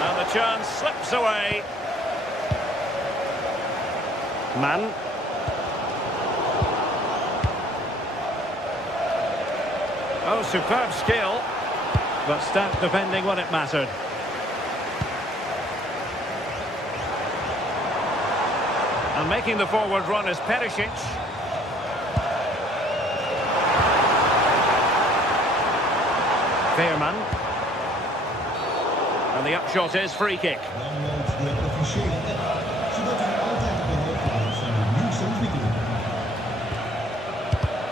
And the chance slips away. Man. Oh, superb skill. But stout defending when it mattered. And making the forward run is Perisic. Veerman. And the upshot is free kick.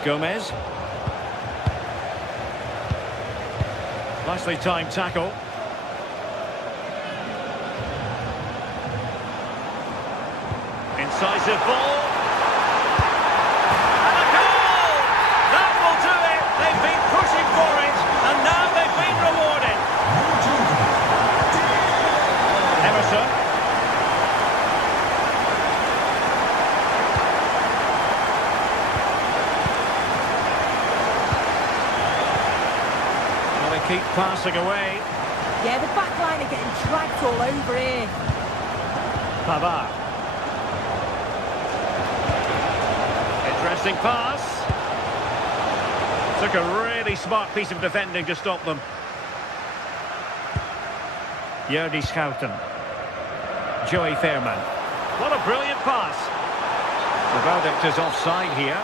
Gomez. Nicely timed tackle. Incisive ball. And a goal! That will do it. They've been pushing for it, and now they've been rewarded. Emerson. Well, they keep passing away. Yeah, the back line are getting dragged all over here. Pavard. Interesting pass. Took a really smart piece of defending to stop them. Jordi Schouten. Joey Veerman. What a brilliant pass. The verdict is offside here.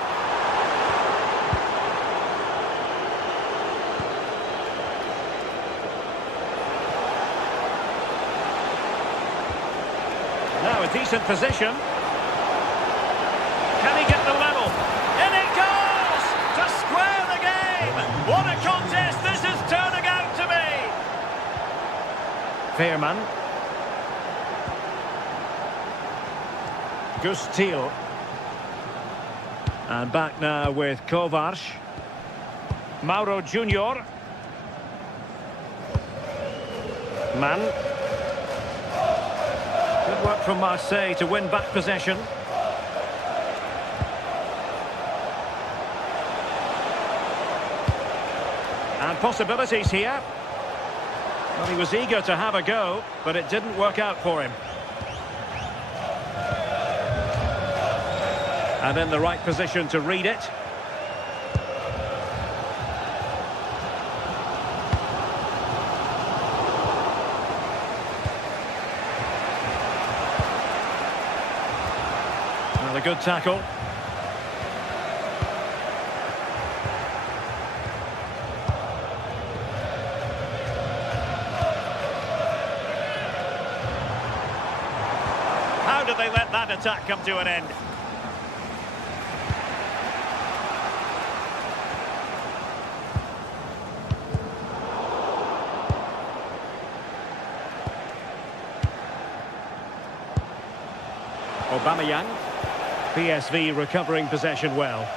Now a decent position. Can he get the level? In it goes! To square the game! What a contest this is turning out to be! Veerman. Gustil. And back now with Kovac. Mauro Junior. Man. Good work from Marseille to win back possession. And possibilities here. Well, he was eager to have a go, but it didn't work out for him. And in the right position to read it. Well, a good tackle. How did they let that attack come to an end? Aubameyang. PSV recovering possession well.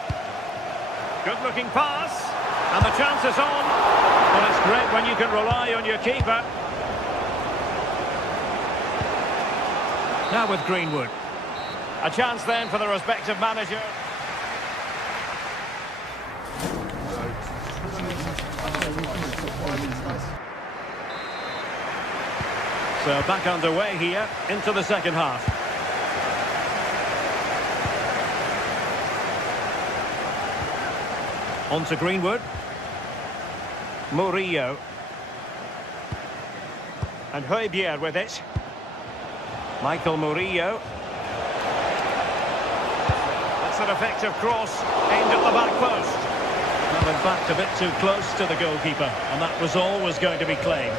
Good looking pass. And the chance is on. Well, it's great when you can rely on your keeper. Now with Greenwood. A chance then for the respective manager. So back underway here into the second half. On to Greenwood. Murillo. And Højbjerg with it. Michael Murillo. That's an effective cross aimed at the back post. Well, in fact, a bit too close to the goalkeeper, and that was always going to be claimed.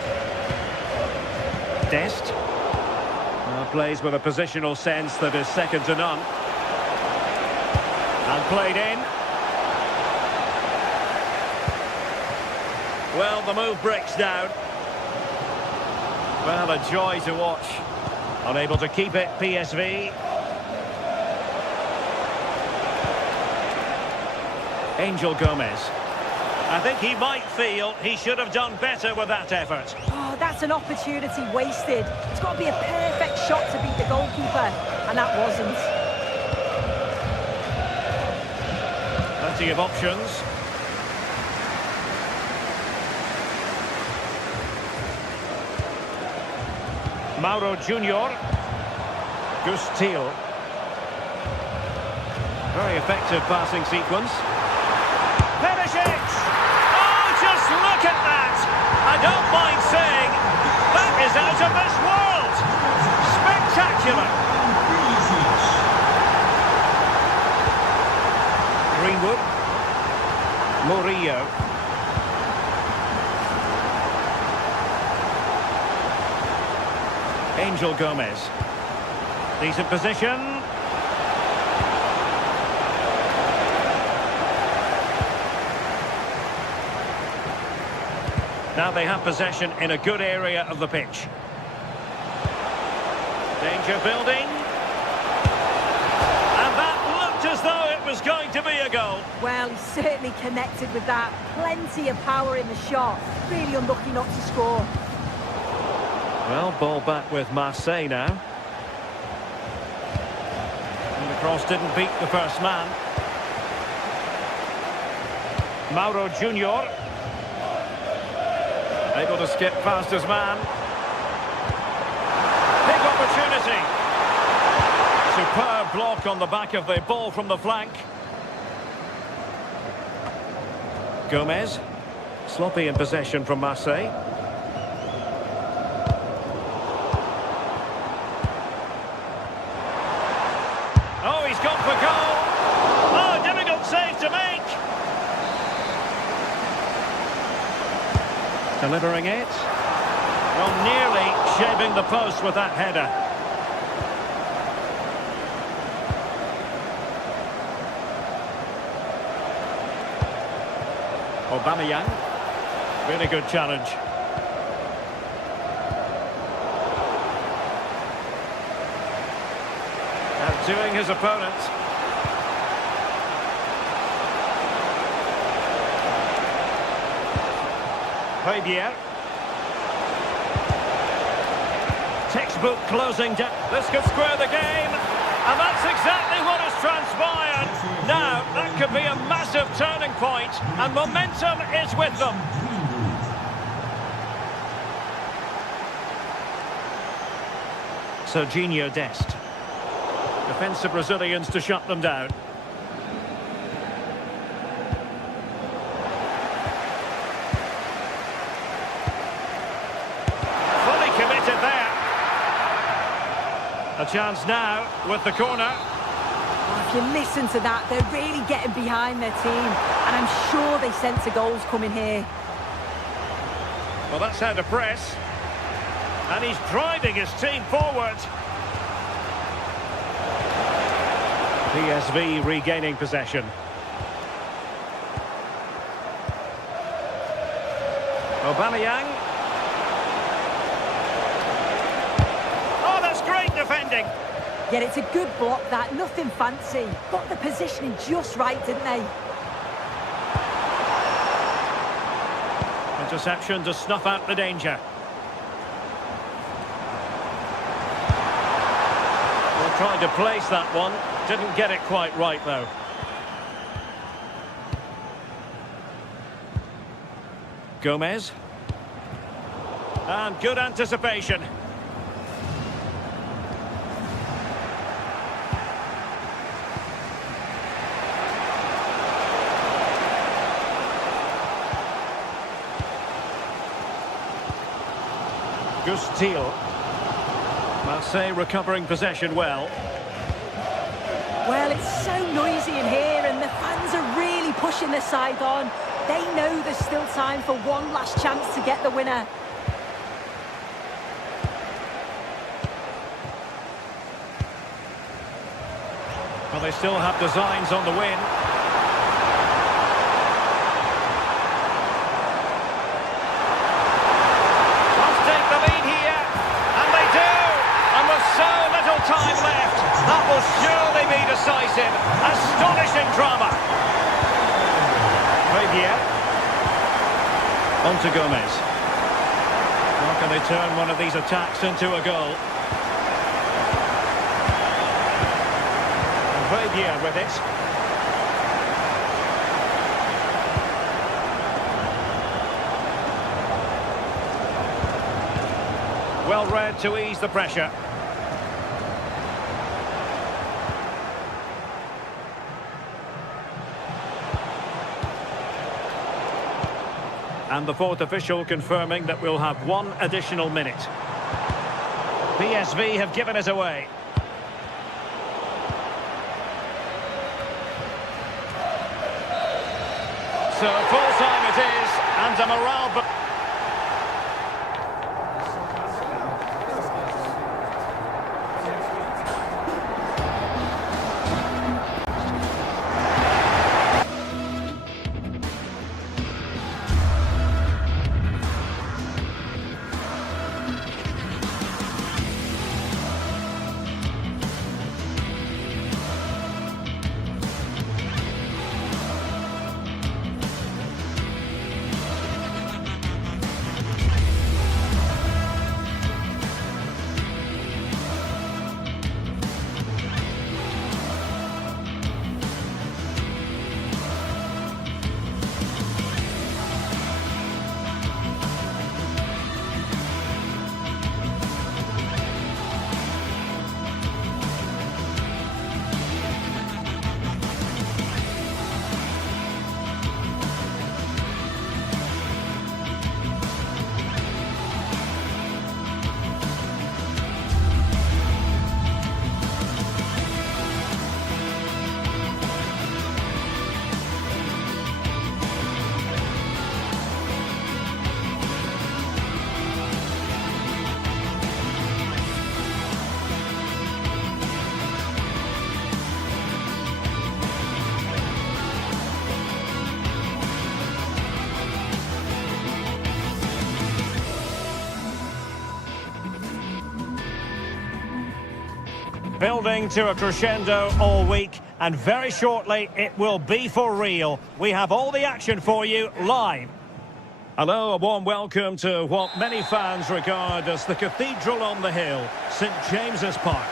Dest. Now plays with a positional sense that is second to none. And played in. Well, the move breaks down. Well, a joy to watch. Unable to keep it, PSV. Angel Gomez. I think he might feel he should have done better with that effort. Oh, that's an opportunity wasted. It's got to be a perfect shot to beat the goalkeeper, and that wasn't. Plenty of options. Mauro Junior. Gustil. Very effective passing sequence. Perisic! Oh, just look at that! I don't mind saying, that is out of this world! Spectacular! Greenwood. Murillo. Angel Gomez. Decent position. Now they have possession in a good area of the pitch. Danger building. And that looked as though it was going to be a goal. Well, he certainly connected with that. Plenty of power in the shot. Really unlucky not to score. Well, ball back with Marseille now. And the cross didn't beat the first man. Mauro Junior. Able to skip past his man. Big opportunity. Superb block on the back of the ball from the flank. Gomez. Sloppy in possession from Marseille. Oh, he's gone for goal. Oh, difficult save to make. Delivering it. Well, nearly shaving the post with that header. Aubameyang. Really good challenge. Outdoing his opponent. Fabier. Textbook closing down. This could square the game. And that's exactly what has transpired. Now, that could be a massive turning point, and momentum is with them. Serginho Dest. Defensive Brazilians to shut them down. Fully committed there. A chance now with the corner. Well, if you listen to that, they're really getting behind their team, and I'm sure they sense a goal's coming here. Well, that's how to press. And he's driving his team forward. PSV regaining possession. Aubameyang. Oh, that's great defending. Yet it's a good block, that. Nothing fancy. Got the positioning just right, didn't they? Interception to snuff out the danger. Well, trying to place that one. Didn't get it quite right, though. Gomez. And good anticipation. Gustil. Marseille recovering possession well. Well, it's so noisy in here, and the fans are really pushing their side on. They know there's still time for one last chance to get the winner. Well, they still have designs on the win. Must take the lead here, and they do! And with so little time left, that will surely be decisive. Astonishing drama. Fabier. On to Gomez. How can they turn one of these attacks into a goal? Fabier with it. Well read to ease the pressure. And the fourth official confirming that we'll have one additional minute. PSV have given it away. So full time it is, and a morale... Building to a crescendo all week, and very shortly it will be for real. We have all the action for you live. Hello, a warm welcome to what many fans regard as the cathedral on the hill, St James's Park.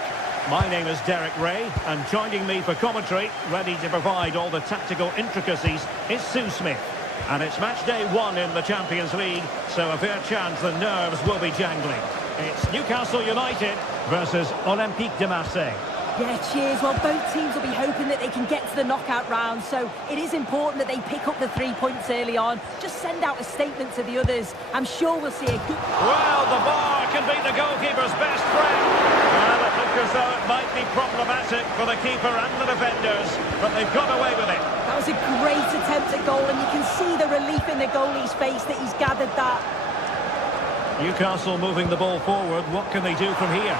My name is Derek Ray, and joining me for commentary, ready to provide all the tactical intricacies, is Sue Smith. And it's match day 1 in the Champions League, so a fair chance the nerves will be jangling. It's Newcastle United versus Olympique de Marseille. Yeah, cheers. Well, both teams will be hoping that they can get to the knockout round, so it is important that they pick up the 3 points early on. Just send out a statement to the others. I'm sure we'll see a good... Well, the bar can be the goalkeeper's best friend. Well, it looked as though it might be problematic for the keeper and the defenders, but they've got away with it. That was a great attempt at goal, and you can see the relief in the goalie's face that he's gathered that. Newcastle moving the ball forward. What can they do from here?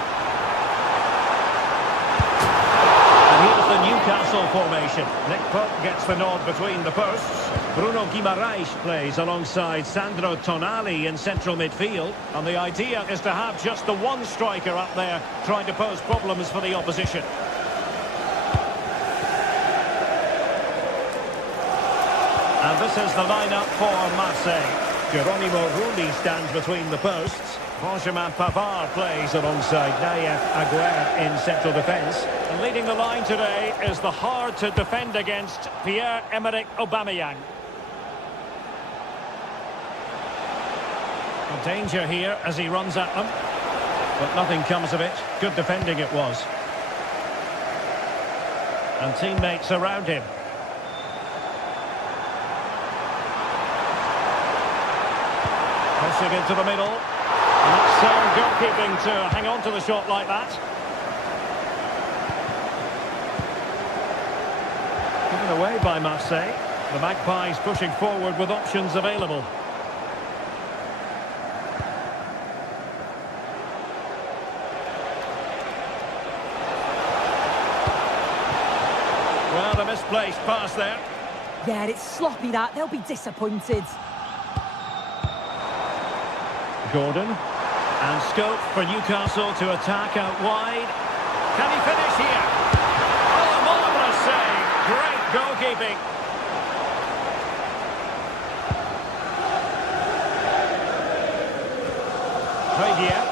Here's the Newcastle formation. Nick Pope gets the nod between the posts. Bruno Guimaraes plays alongside Sandro Tonali in central midfield. And the idea is to have just the one striker up there trying to pose problems for the opposition. And this is the lineup for Marseille. Geronimo Rulli stands between the posts. Benjamin Pavard plays alongside Nayef Aguerd in central defence. And leading the line today is the hard-to-defend against Pierre-Emerick Aubameyang. A danger here as he runs at them. But nothing comes of it. Good defending it was. And teammates around him. Pushing into the middle. And that's sound goalkeeping to hang on to the shot like that. Given away by Marseille. The Magpies pushing forward with options available. Well, a misplaced pass there. Yeah, it's sloppy that. They'll be disappointed. Gordon. And scope for Newcastle to attack out wide. Can he finish here? Oh, a marvellous save. Great goalkeeping. Pradier.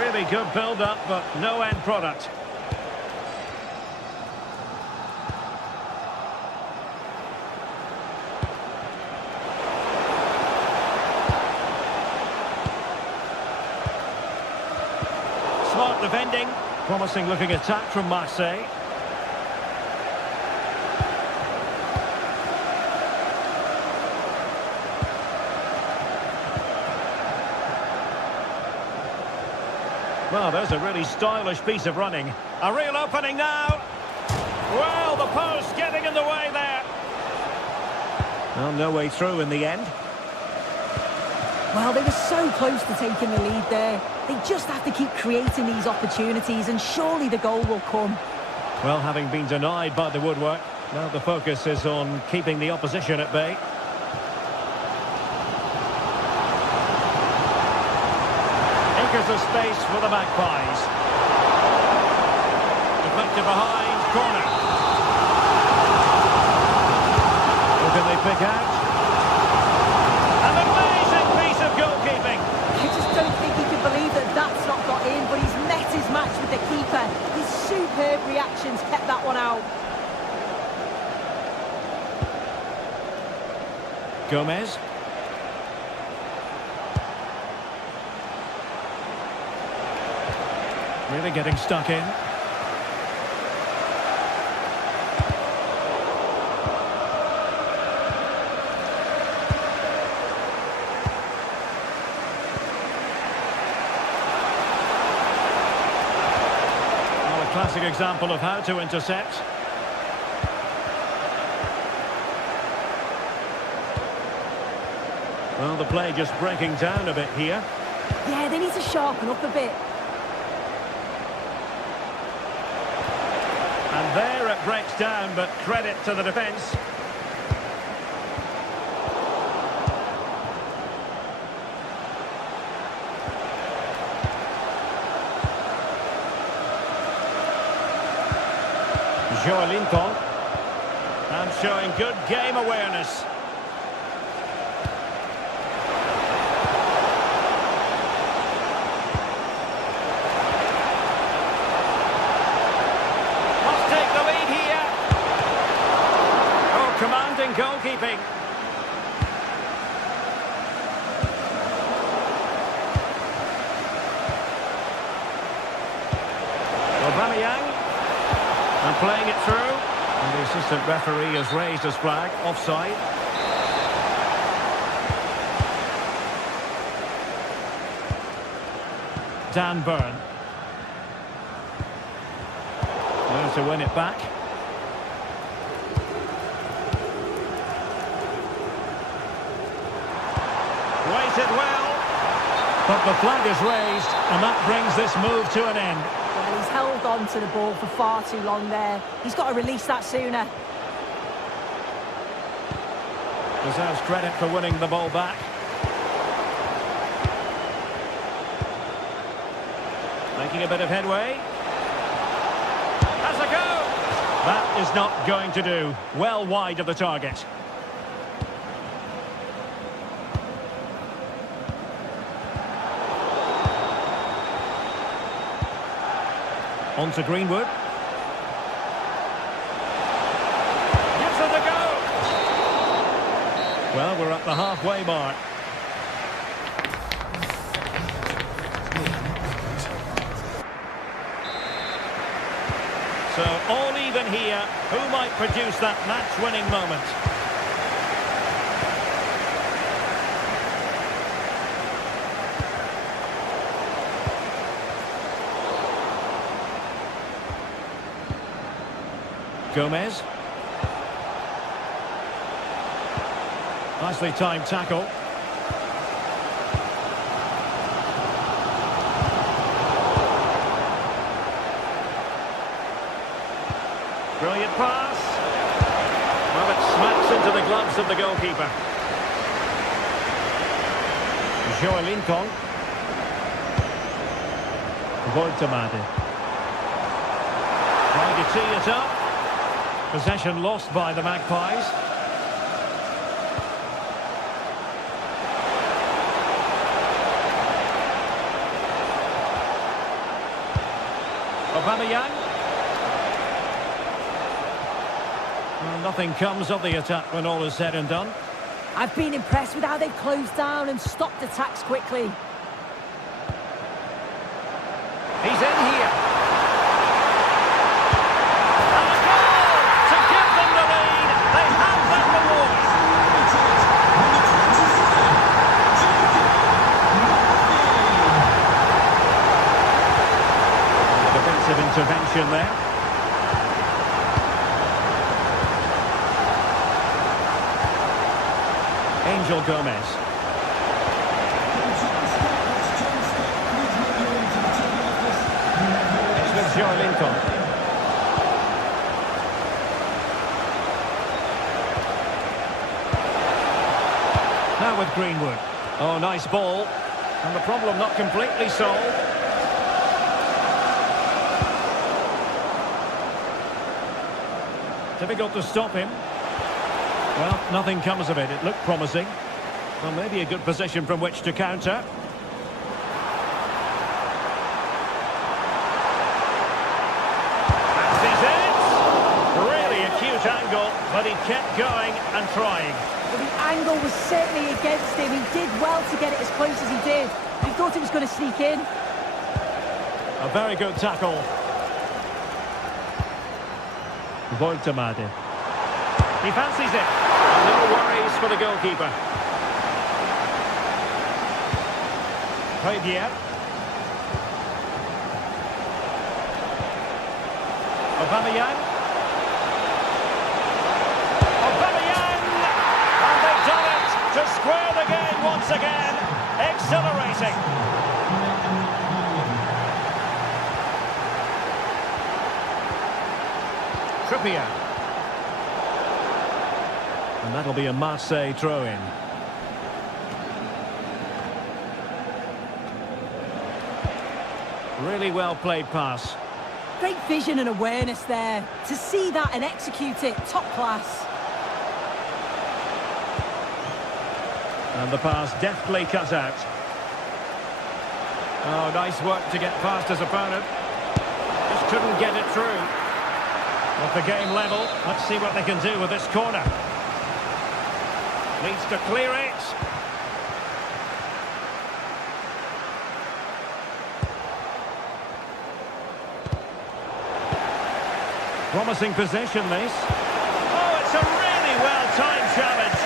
Really good build-up, but no end product. Smart defending. Promising looking attack from Marseille. Well, there's a really stylish piece of running. A real opening now. Well, the post getting in the way there. Well, no way through in the end. Well, they were so close to taking the lead there. They just have to keep creating these opportunities, and surely the goal will come. Well, having been denied by the woodwork, now the focus is on keeping the opposition at bay. Acres of space for the Magpies. Deflected behind, corner. Who can they pick out? An amazing piece of goalkeeping. I just don't think he can believe that that's not got in, but he's met his match with the keeper. His superb reactions kept that one out. Gomez. Really getting stuck in. Well, a classic example of how to intercept. Well, the play just breaking down a bit here. Yeah, they need to sharpen up a bit. And there it breaks down, but credit to the defence. Linton. And showing good game awareness. Must take the lead here. Oh, commanding goalkeeping. Aubameyang. And playing it through. And the assistant referee has raised his flag. Offside. Dan Burn. There to win it back. Waited well. But the flag is raised, and that brings this move to an end. Well, he's held on to the ball for far too long there. He's got to release that sooner. Deserves credit for winning the ball back. Making a bit of headway. Has a go! That is not going to do. Well wide of the target. On to Greenwood. Gives it a go! Well, we're at the halfway mark. So, all even here. Who might produce that match-winning moment? Gomez. Nicely timed tackle. Brilliant pass. Well, it smacks into the gloves of the goalkeeper. Linton. Voltemade. Trying to tee it up. Possession lost by the Magpies. Aubameyang. Well, nothing comes of the attack when all is said and done. I've been impressed with how they've closed down and stopped attacks quickly. He's in here. And a goal to give them the lead. They have that reward. Defensive intervention there. Angel Gomez. It's with Linton. Now with Greenwood. Oh, nice ball. And the problem not completely solved. Difficult to stop him. Well, nothing comes of it. It looked promising. Well, maybe a good position from which to counter. And he's it! Really acute angle, but he kept going and trying. Well, the angle was certainly against him. He did well to get it as close as he did. I thought it was going to sneak in. A very good tackle. Voltemade. He fancies it. No worries for the goalkeeper. Javier. Aubameyang. Aubameyang! And they've done it to square the game once again. Exhilarating. Trippier. And that'll be a Marseille throw-in. Really well played pass. Great vision and awareness there. To see that and execute it, top class. And the pass deftly cut out. Oh, nice work to get past his opponent. Just couldn't get it through. With the game level, let's see what they can do with this corner. Needs to clear it. Promising possession, this. Oh, it's a really well-timed challenge.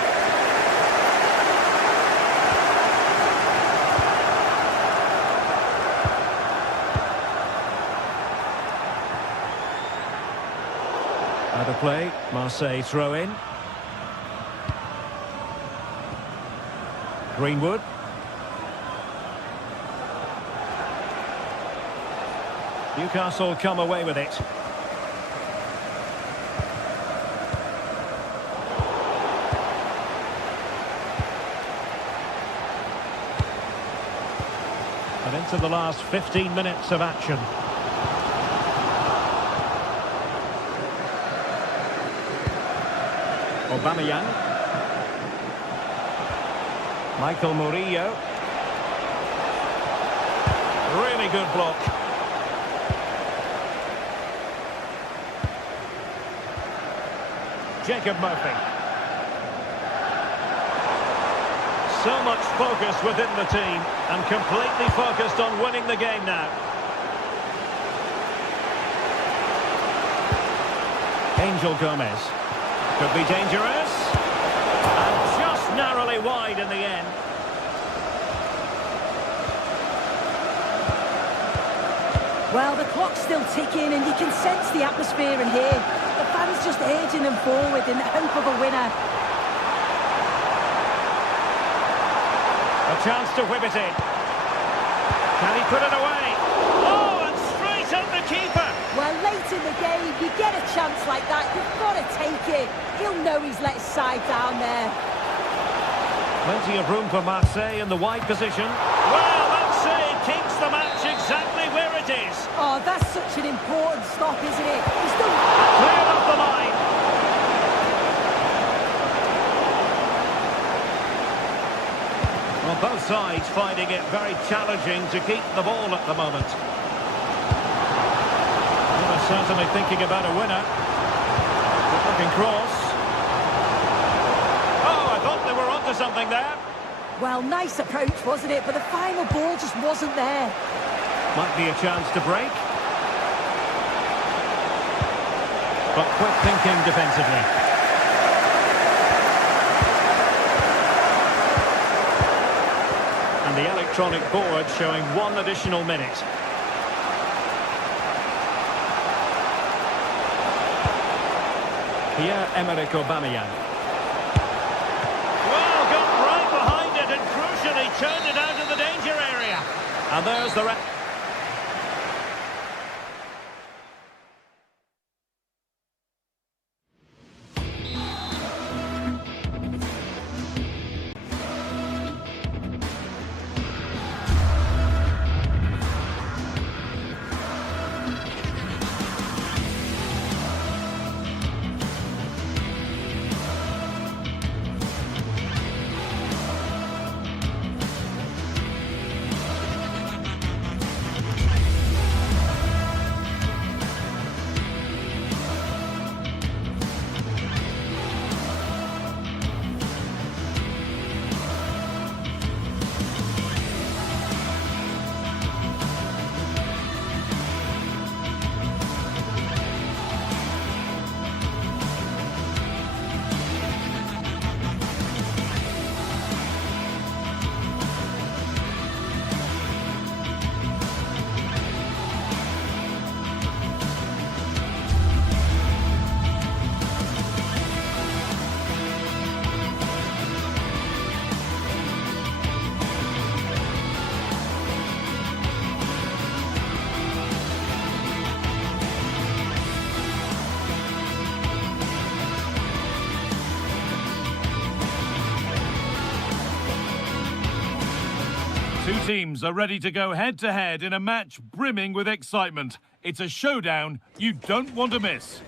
Out of play, Marseille throw in. Greenwood. Newcastle come away with it. And into the last 15 minutes of action. Aubameyang. Michael Murillo. Really good block. Jacob Murphy. So much focus within the team and completely focused on winning the game now. Angel Gomez. Could be dangerous. And just narrowly wide in the end. Well, the clock's still ticking and you can sense the atmosphere in here. The fans just urging them forward in the hope of a winner. A chance to whip it in. Can he put it away? Oh, and straight at the keeper. Well, late in the game, you get a chance like that, you've got to take it. He'll know he's let his side down there. Plenty of room for Marseille in the wide position. Well, that save keeps the match exactly where it is. Oh, that's such an important stop, isn't it? He's done... Cleared off the line. Well, both sides finding it very challenging to keep the ball at the moment. Well, they're certainly thinking about a winner. Good looking cross. Oh, I thought they were onto something there. Well, nice approach, wasn't it? But the final ball just wasn't there. Might be a chance to break. But quick thinking defensively. And the electronic board showing 1 additional minute. Pierre-Emerick Aubameyang. Well, got right behind it and crucially turned it out of the danger area. And there's the... Two teams are ready to go head-to-head in a match brimming with excitement. It's a showdown you don't want to miss.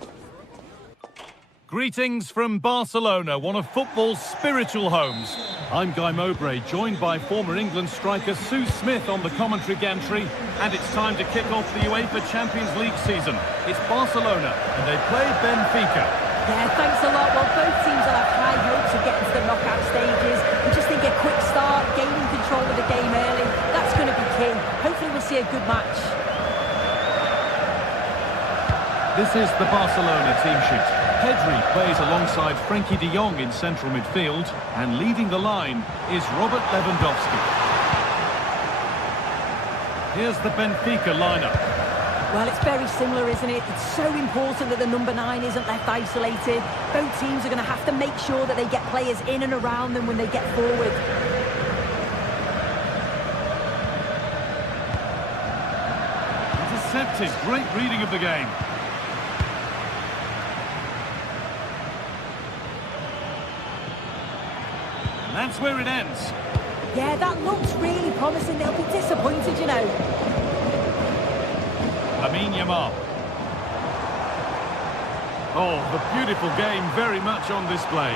Greetings from Barcelona, one of football's spiritual homes. I'm Guy Mowbray, joined by former England striker Sue Smith on the commentary gantry, and it's time to kick off the UEFA Champions League season. It's Barcelona, and they play Benfica. Yeah, thanks a lot. Well, both teams will have high hopes of getting to the knockout stages. We just think a quick start, gaining control of the game early, that's going to be key. Hopefully we'll see a good match. This is the Barcelona team sheet. Pedri plays alongside Frenkie de Jong in central midfield, and leading the line is Robert Lewandowski. Here's the Benfica lineup. Well, it's very similar, isn't it? It's so important that the number 9 isn't left isolated. Both teams are going to have to make sure that they get players in and around them when they get forward. Intercepted. Great reading of the game. And that's where it ends. Yeah, that looks really promising. They'll be disappointed, you know. Yamal. Oh, the beautiful game very much on display.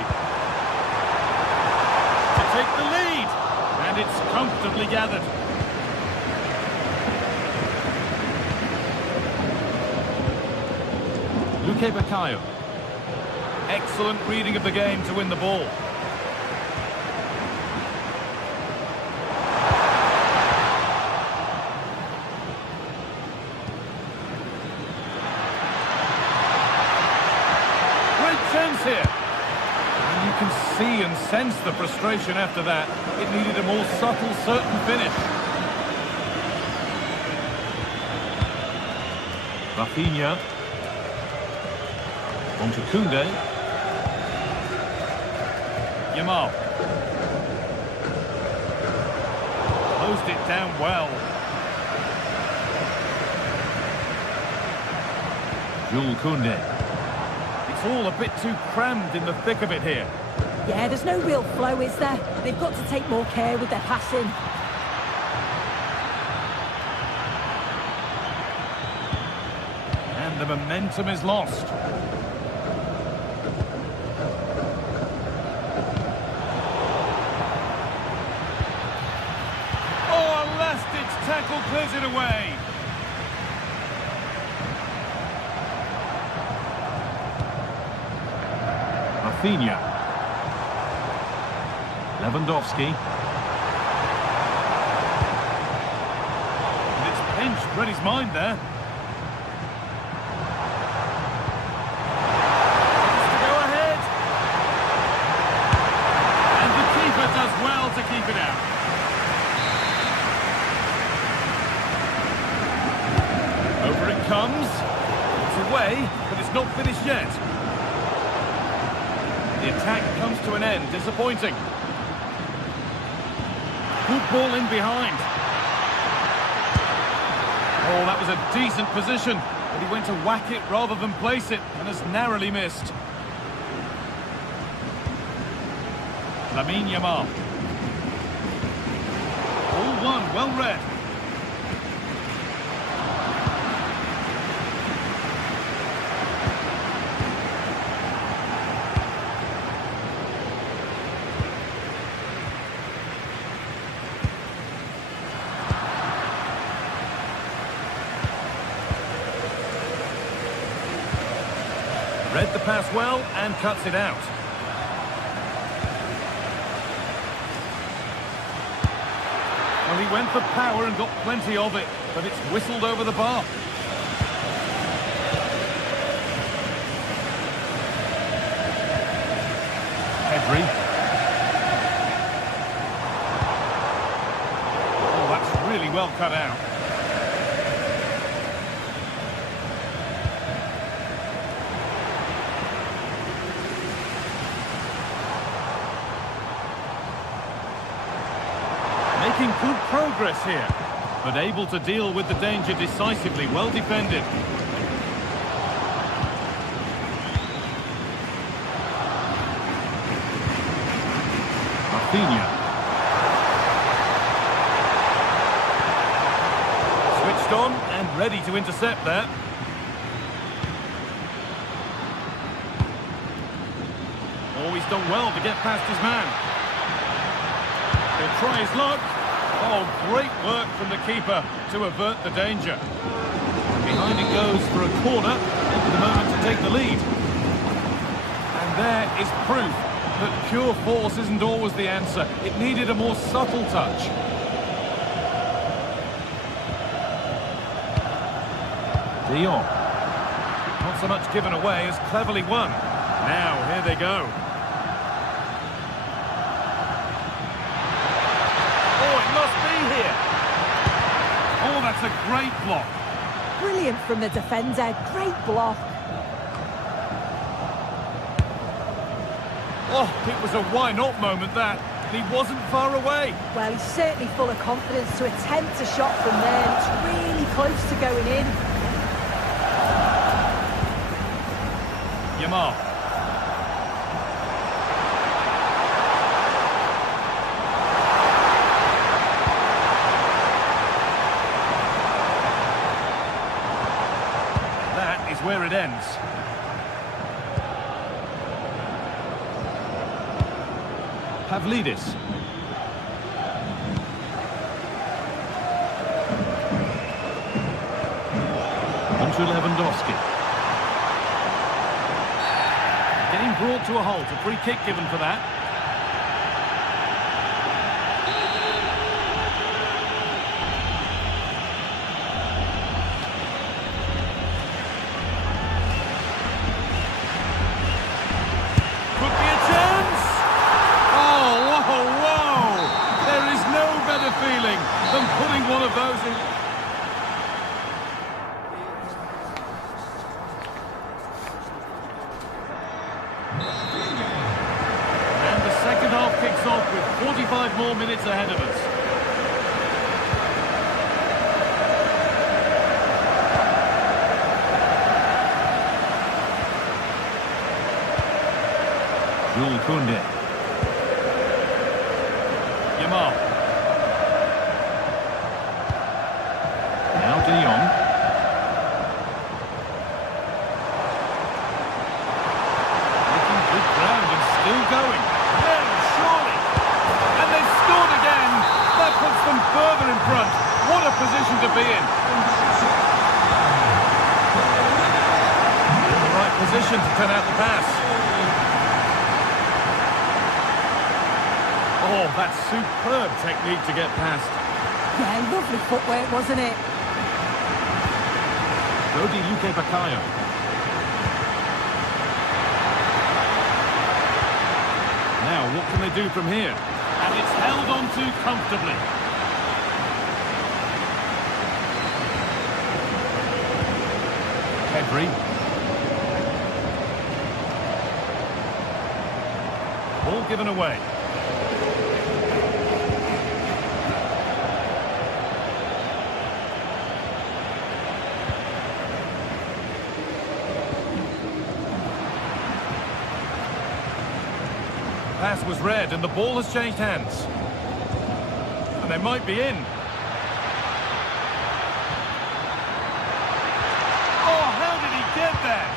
To take the lead, and it's comfortably gathered. Luque Baccaio. Excellent reading of the game to win the ball. Chance here. And you can see and sense the frustration after that. It needed a more subtle, certain finish. Rafinha. On to Koundé. Yamal. Closed it down well. Jules Koundé. It's all a bit too crammed in the thick of it here. Yeah, there's no real flow, is there? They've got to take more care with their passing. And the momentum is lost. Oh, a last-ditch tackle clears it away. Rafinha. Lewandowski. And it's pinched, read his mind there. Has to go ahead. And the keeper does well to keep it out. Over it comes. It's away, but it's not finished yet. The attack comes to an end, disappointing. Good ball in behind. Oh, that was a decent position, but he went to whack it rather than place it, and has narrowly missed. Lamine Yamal. All one, well read. Read the pass well and cuts it out. Well, he went for power and got plenty of it, but it's whistled over the bar. Pedri. Oh, that's really well cut out. Making good progress here, but able to deal with the danger decisively. Well defended. Rafinha. Switched on and ready to intercept there. Oh, he's done well to get past his man. He'll try his luck. Oh, great work from the keeper to avert the danger. Behind it goes for a corner, and for the moment to take the lead. And there is proof that pure force isn't always the answer. It needed a more subtle touch. De Jong. Not so much given away as cleverly won. Now, here they go. Oh, it must be here. Oh, that's a great block. Brilliant from the defender. Great block. Oh, it was a why-not moment, that. He wasn't far away. Well, he's certainly full of confidence to attempt a shot from there. It's really close to going in. Yamal. That is where it ends. Pavlidis. On to Lewandowski. Getting brought to a halt. A free kick given for that. Could be a chance. Oh, whoa. There is no better feeling than putting one of those in. And the second half kicks off with 45 more minutes ahead of us. Jules Koundé. Yamal. Now De Jong. Making good ground and still going. Then, surely. And they've scored again. That puts them further in front. What a position to be in. In the right position to turn out the pass. Oh, that's superb technique to get past. Yeah, lovely footwork, wasn't it? Rodi Luque Baccaio. Now, what can they do from here? And it's held on to comfortably. Pedri. Ball given away. Pass was read and the ball has changed hands. And they might be in. Oh, how did he get there?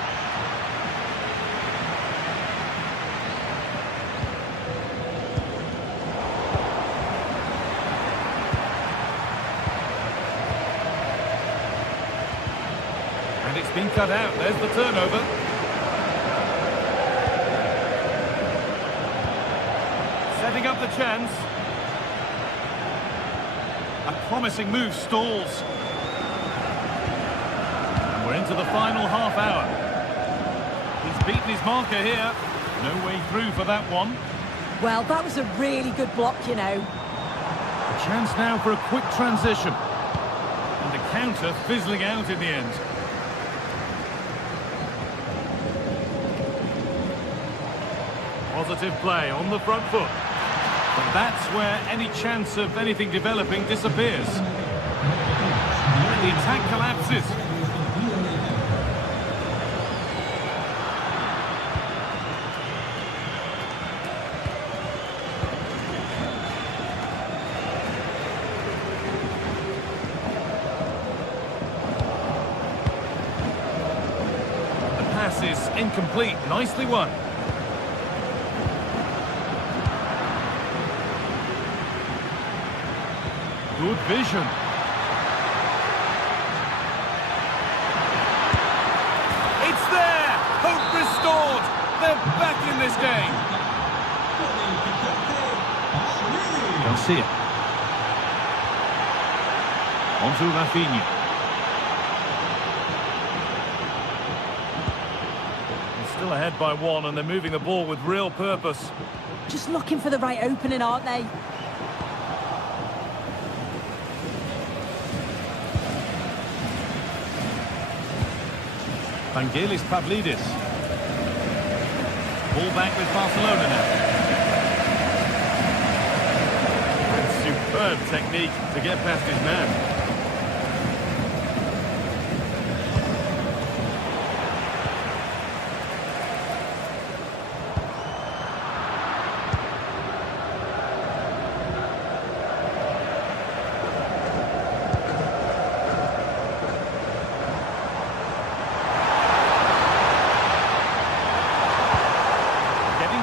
And it's been cut out. There's the turnover. Setting up the chance. A promising move stalls. And we're into the final half hour. He's beaten his marker here. No way through for that one. Well, that was a really good block, you know. A chance now for a quick transition. And the counter fizzling out in the end. Positive play on the front foot. But that's where any chance of anything developing disappears. And the attack collapses. incomplete. Nicely won. Good vision. It's there! Hope restored! They're back in this game! Garcia. On to Rafinha. They're still ahead by one and they're moving the ball with real purpose. Just looking for the right opening, aren't they? Vangelis Pavlidis. Ball back with Barcelona now. Superb technique to get past his man.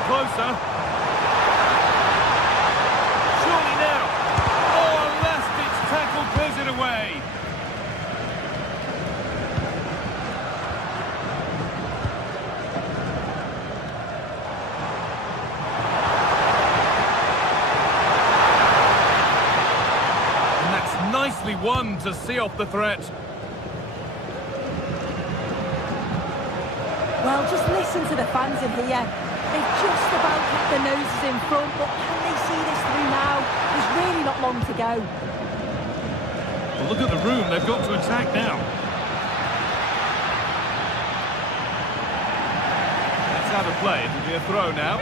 Closer. Surely now. Oh, a last-ditch tackle clears it away. And that's nicely won to see off the threat. Well, just listen to the fans in here. They've just about kept their noses in front, but can they see this through now? There's really not long to go. Well, look at the room. They've got to attack now. That's out of play. It'll be a throw now.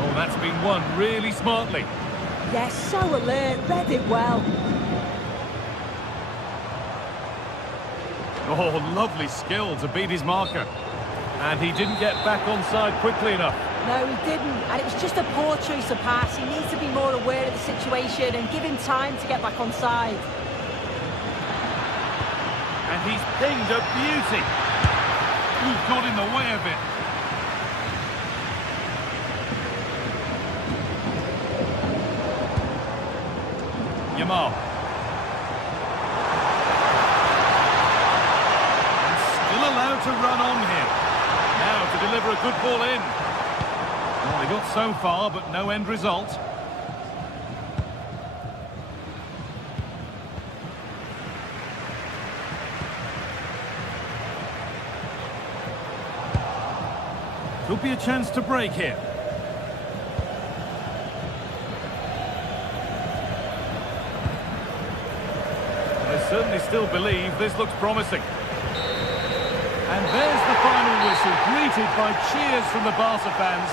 Oh, that's been won really smartly. Yes, so alert, read it well. Oh, lovely skill to beat his marker. And he didn't get back onside quickly enough. No, he didn't, and it was just a poor choice of pass. He needs to be more aware of the situation and give him time to get back onside. And he's pinged a beauty. Ooh, got in the way of it. Yamal. And still allowed to run on here. Now to deliver a good ball in. Well, they got so far, but no end result. Could be a chance to break here. Certainly still believe this looks promising. And there's the final whistle, greeted by cheers from the Barca fans.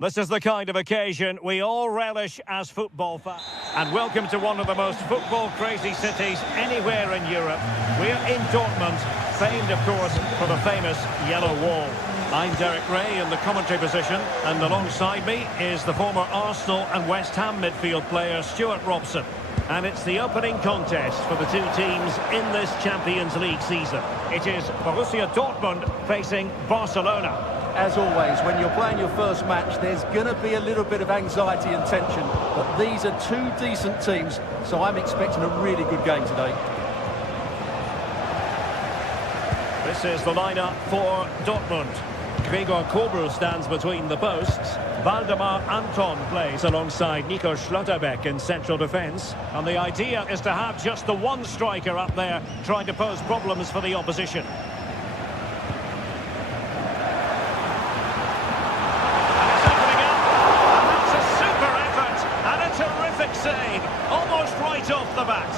This is the kind of occasion we all relish as football fans. And welcome to one of the most football-crazy cities anywhere in Europe. We're in Dortmund, famed, of course, for the famous Yellow Wall. I'm Derek Ray in the commentary position, and alongside me is the former Arsenal and West Ham midfield player Stuart Robson. And it's the opening contest for the two teams in this Champions League season. It is Borussia Dortmund facing Barcelona. As always, when you're playing your first match, there's going to be a little bit of anxiety and tension. But these are two decent teams, so I'm expecting a really good game today. This is the lineup for Dortmund. Gregor Kobel stands between the posts. Waldemar Anton plays alongside Nico Schlotterbeck in central defence. And the idea is to have just the one striker up there trying to pose problems for the opposition. Save, almost right off the bat.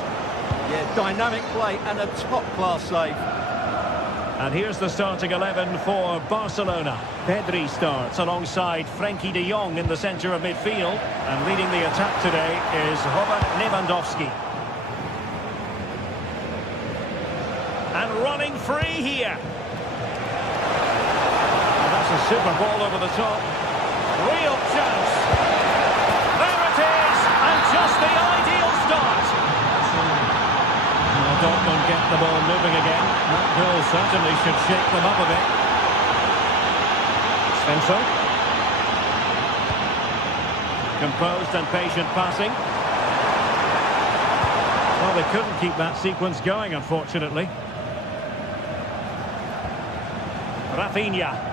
Yeah, dynamic play and a top-class save. And here's the starting 11 for Barcelona. Pedri starts alongside Frenkie de Jong in the centre of midfield. And leading the attack today is Robert Lewandowski. And running free here. And that's a super ball over the top. Real chance. Just the ideal start. Well, Dortmund get the ball moving again. That goal certainly should shake them up a bit. Svensson. Composed and patient passing. Well, they couldn't keep that sequence going, unfortunately. Rafinha.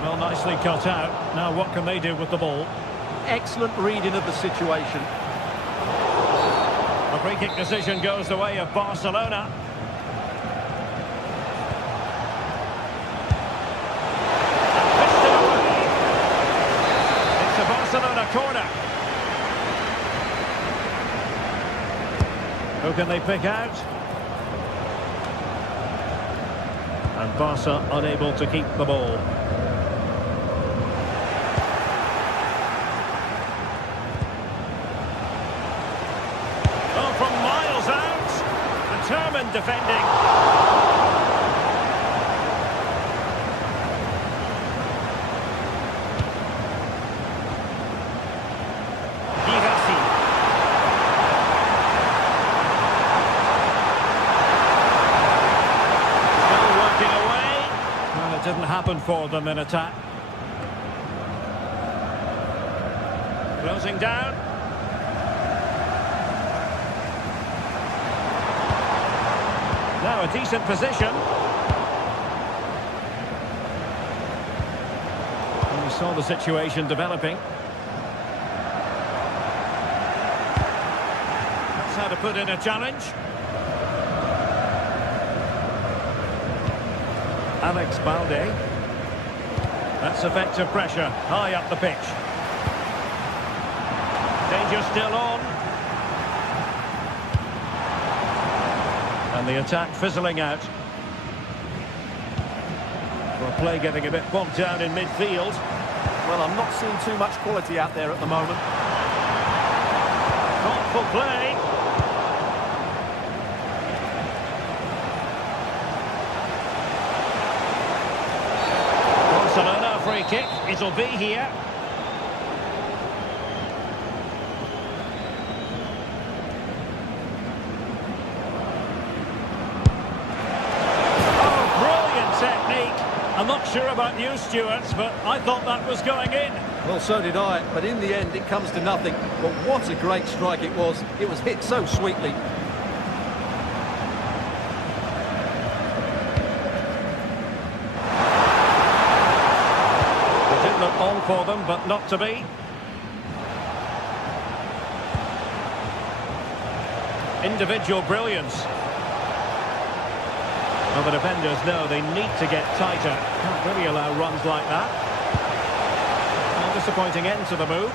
Well, nicely cut out. Now what can they do with the ball? Excellent reading of the situation. A free kick decision goes the way of Barcelona. Pushed it away. It's a Barcelona corner. Who can they pick out? And Barca unable to keep the ball. Determined defending. Girassi. Still working away. Well, it didn't happen for them in attack. Closing down. Now a decent position. And we saw the situation developing. That's how to put in a challenge. Alex Balde. That's effective pressure. High up the pitch. Danger still on. And the attack fizzling out. Well, play getting a bit bogged down in midfield. Well, I'm not seeing too much quality out there at the moment. Thoughtful play. Barcelona free kick. It'll be here. I'm not sure about you, Stuart, but I thought that was going in. Well, so did I, but in the end it comes to nothing. But what a great strike it was. It was hit so sweetly. It did look on for them, but not to be. Individual brilliance. Well, the defenders know they need to get tighter. Can't really allow runs like that. A disappointing end to the move.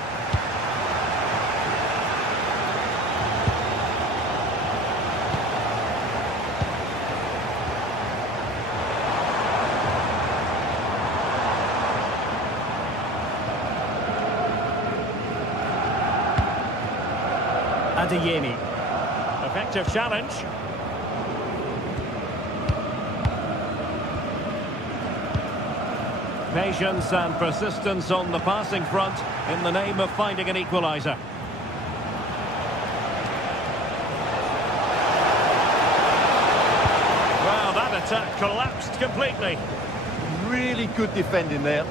Adeyemi. Effective challenge. Patience and persistence on the passing front in the name of finding an equaliser. Well, that attack collapsed completely. Really good defending there.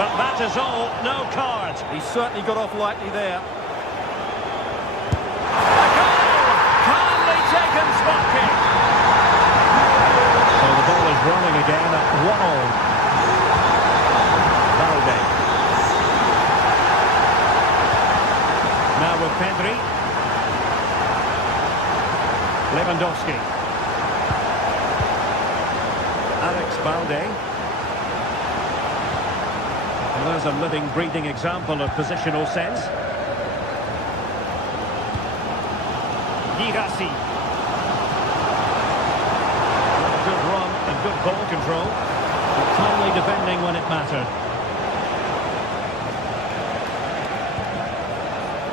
But that is all, no card. He certainly got off lightly there. A goal! Calmly taken spot kick. So the ball is rolling again at 1-all. Valde. Now with Pedri. Lewandowski. Alex Balde. Well, there's a living, breathing example of positional sense. Girassi. Good run and good ball control. But calmly defending when it mattered.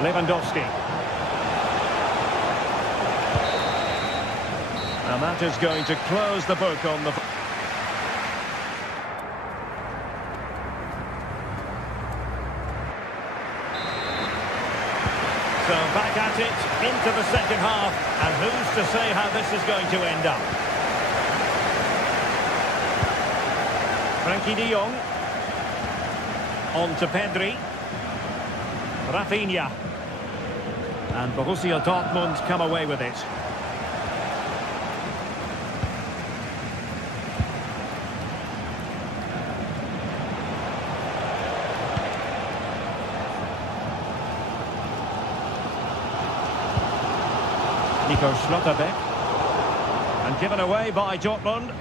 Lewandowski. And that is going to close the book on the... So back at it, into the second half, and who's to say how this is going to end up? Frankie de Jong. On to Pedri. Rafinha. And Borussia Dortmund come away with it. Nico Schlotterbeck, and given away by Dortmund.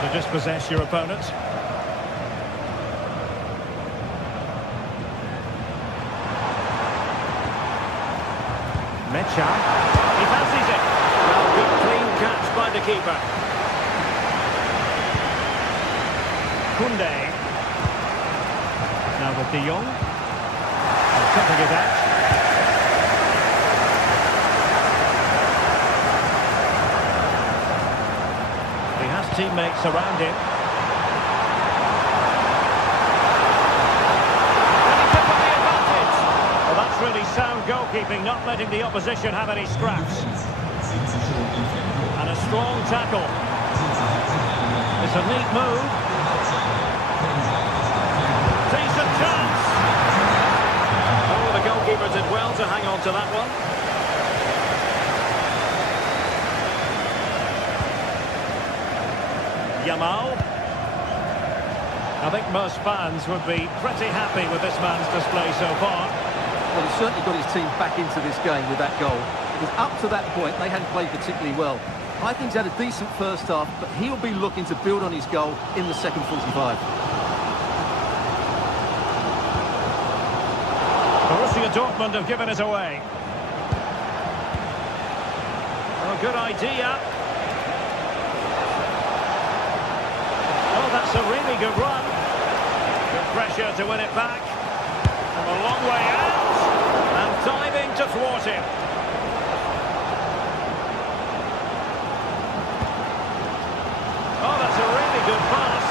To dispossess your opponent. Mecha, he fancies it. Well, good clean catch by the keeper. Koundé. Now with de Jong. Cutting it out. He has teammates around him. And he took on the advantage. Well, that's really sound goalkeeping, not letting the opposition have any scraps. And a strong tackle. It's a neat move. Decent chance. Oh, the goalkeeper did well to hang on to that one. Yamal. I think most fans would be pretty happy with this man's display so far. Well, he certainly got his team back into this game with that goal. Because up to that point, they hadn't played particularly well. I think he's had a decent first half, but he'll be looking to build on his goal in the second 45. Borussia Dortmund have given it away. Oh, good idea. Oh, that's a really good run. Good pressure to win it back. From a long way out. And diving to thwart him. Oh, that's a really good pass.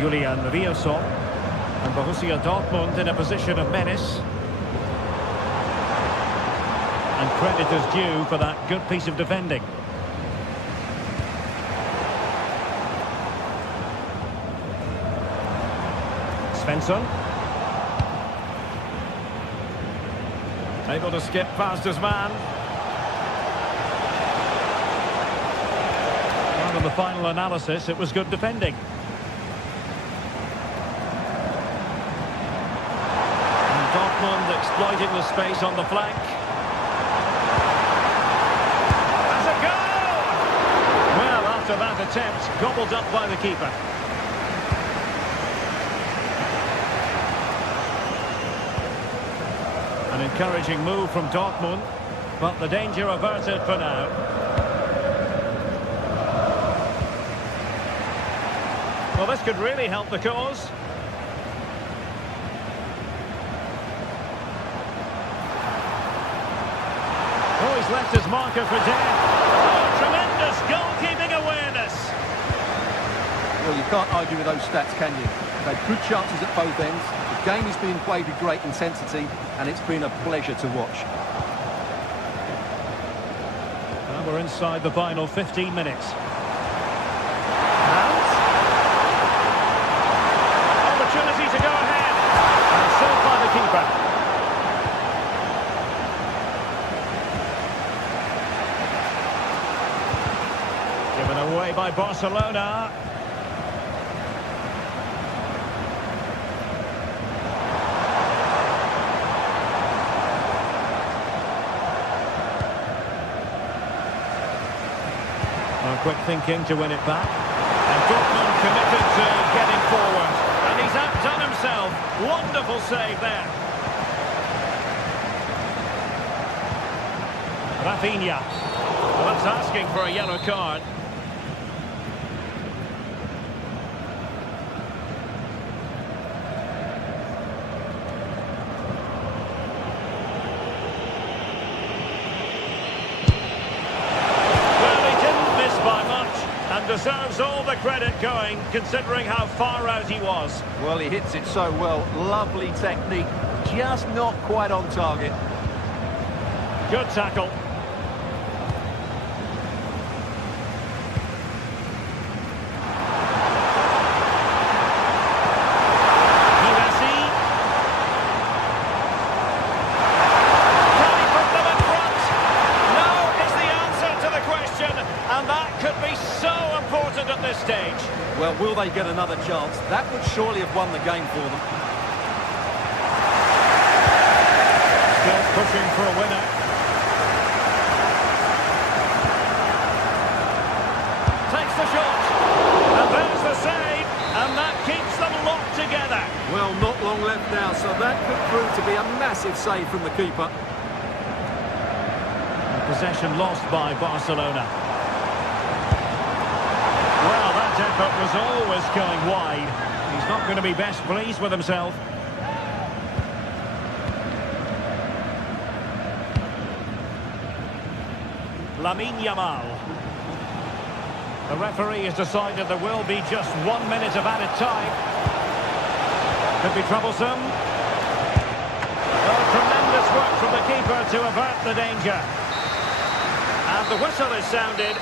Julian Riosson, and Borussia Dortmund in a position of menace. And credit is due for that good piece of defending. Svensson. Able to skip past his man. Well, the the final analysis, it was good defending. And Dortmund exploiting the space on the flank. That's a goal! Well, after that attempt, gobbled up by the keeper. An encouraging move from Dortmund, but the danger averted for now. Well, this could really help the cause. Oh, he's left his marker for dead. Oh, tremendous goalkeeping awareness. Well, you can't argue with those stats, can you? They've had good chances at both ends. The game is being played with great intensity, and it's been a pleasure to watch. Well, we're inside the final 15 minutes. Opportunity to go ahead. And saved by the keeper. Given away by Barcelona. Well, quick thinking to win it back. And Dortmund committed to getting forward. And he's outdone himself. Wonderful save there. Rafinha. Well, that's asking for a yellow card. Deserves all the credit going, considering how far out he was. Well, he hits it so well. Lovely technique, just not quite on target. Good tackle. At this stage. Well, will they get another chance? That would surely have won the game for them. Still pushing for a winner. Takes the shot. And there's the save. And that keeps them locked together. Well, not long left now, so that could prove to be a massive save from the keeper. Possession lost by Barcelona. Well, that effort was always going wide. He's not going to be best pleased with himself. Lamine Yamal. The referee has decided there will be just 1 minute of added time. Could be troublesome. Oh, tremendous work from the keeper to avert the danger. And the whistle is sounded.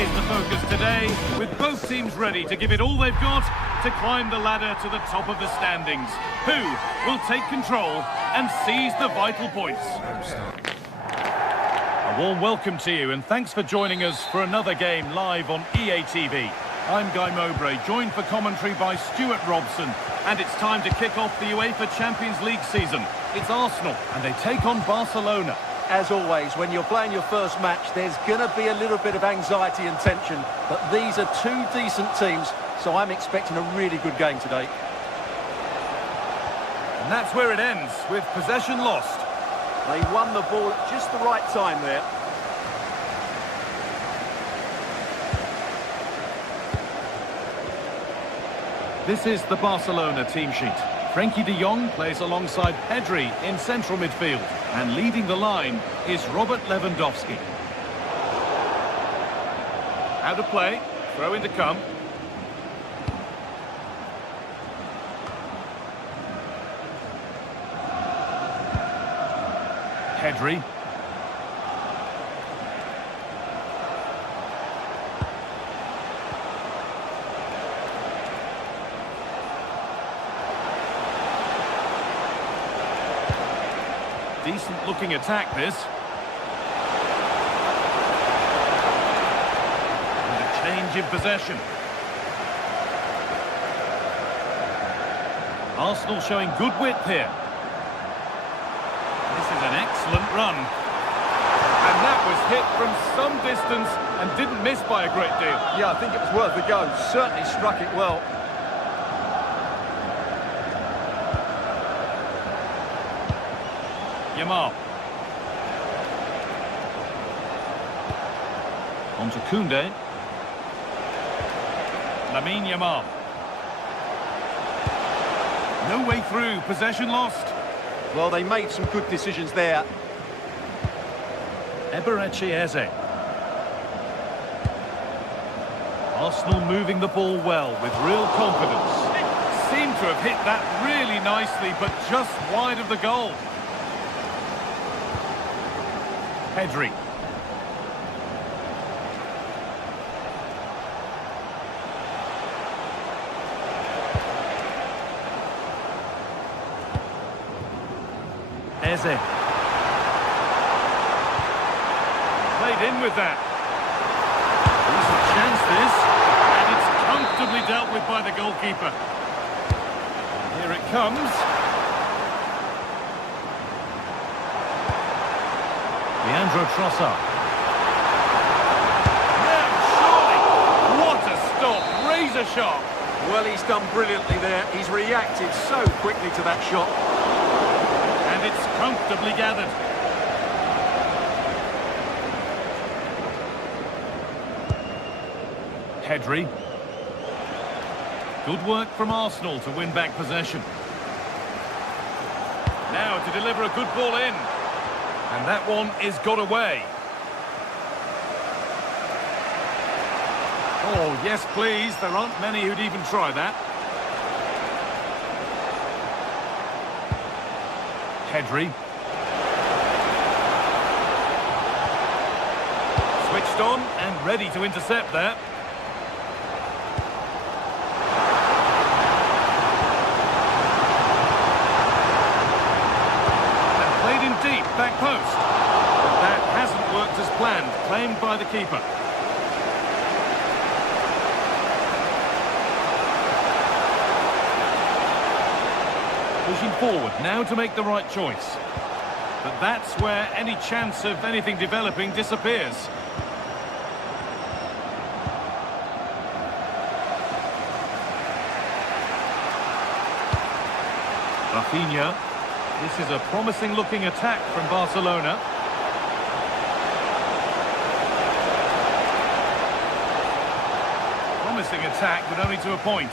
Is the focus today, with both teams ready to give it all they've got to climb the ladder to the top of the standings. Who will take control and seize the vital points? A warm welcome to you, and thanks for joining us for another game live on EA TV. I'm Guy Mowbray, joined for commentary by Stuart Robson. And it's time to kick off the UEFA Champions League season. It's Arsenal, and they take on Barcelona. As always, when you're playing your first match, there's going to be a little bit of anxiety and tension. But these are two decent teams, so I'm expecting a really good game today. And that's where it ends, with possession lost. They won the ball at just the right time there. This is the Barcelona team sheet. Frankie de Jong plays alongside Pedri in central midfield. And leading the line is Robert Lewandowski. Out of play, throw in to come. Pedri. Decent looking attack this. And a change in possession. Arsenal showing good width here. This is an excellent run. And that was hit from some distance and didn't miss by a great deal. Yeah, I think it was worth a go. Certainly struck it well. Yamal. On to Koundé. Lamine Yamal. No way through, possession lost. Well, they made some good decisions there. Eberechi Eze. Arsenal moving the ball well with real confidence. Seemed to have hit that really nicely, but just wide of the goal. Pedri. Eze. Played in with that. Decent chance this, and it's comfortably dealt with by the goalkeeper. Here it comes. Leandro Trossard. Now, surely! What a stop! Razor sharp! Well, he's done brilliantly there. He's reacted so quickly to that shot. And it's comfortably gathered. Pedri. Good work from Arsenal to win back possession. Now to deliver a good ball in. And that one is got away. Oh, yes, please. There aren't many who'd even try that. Pedri. Switched on and ready to intercept there. Deep, back post. But that hasn't worked as planned, claimed by the keeper. Pushing forward, now to make the right choice. But that's where any chance of anything developing disappears. Rafinha. This is a promising-looking attack from Barcelona. Promising attack, but only to a point.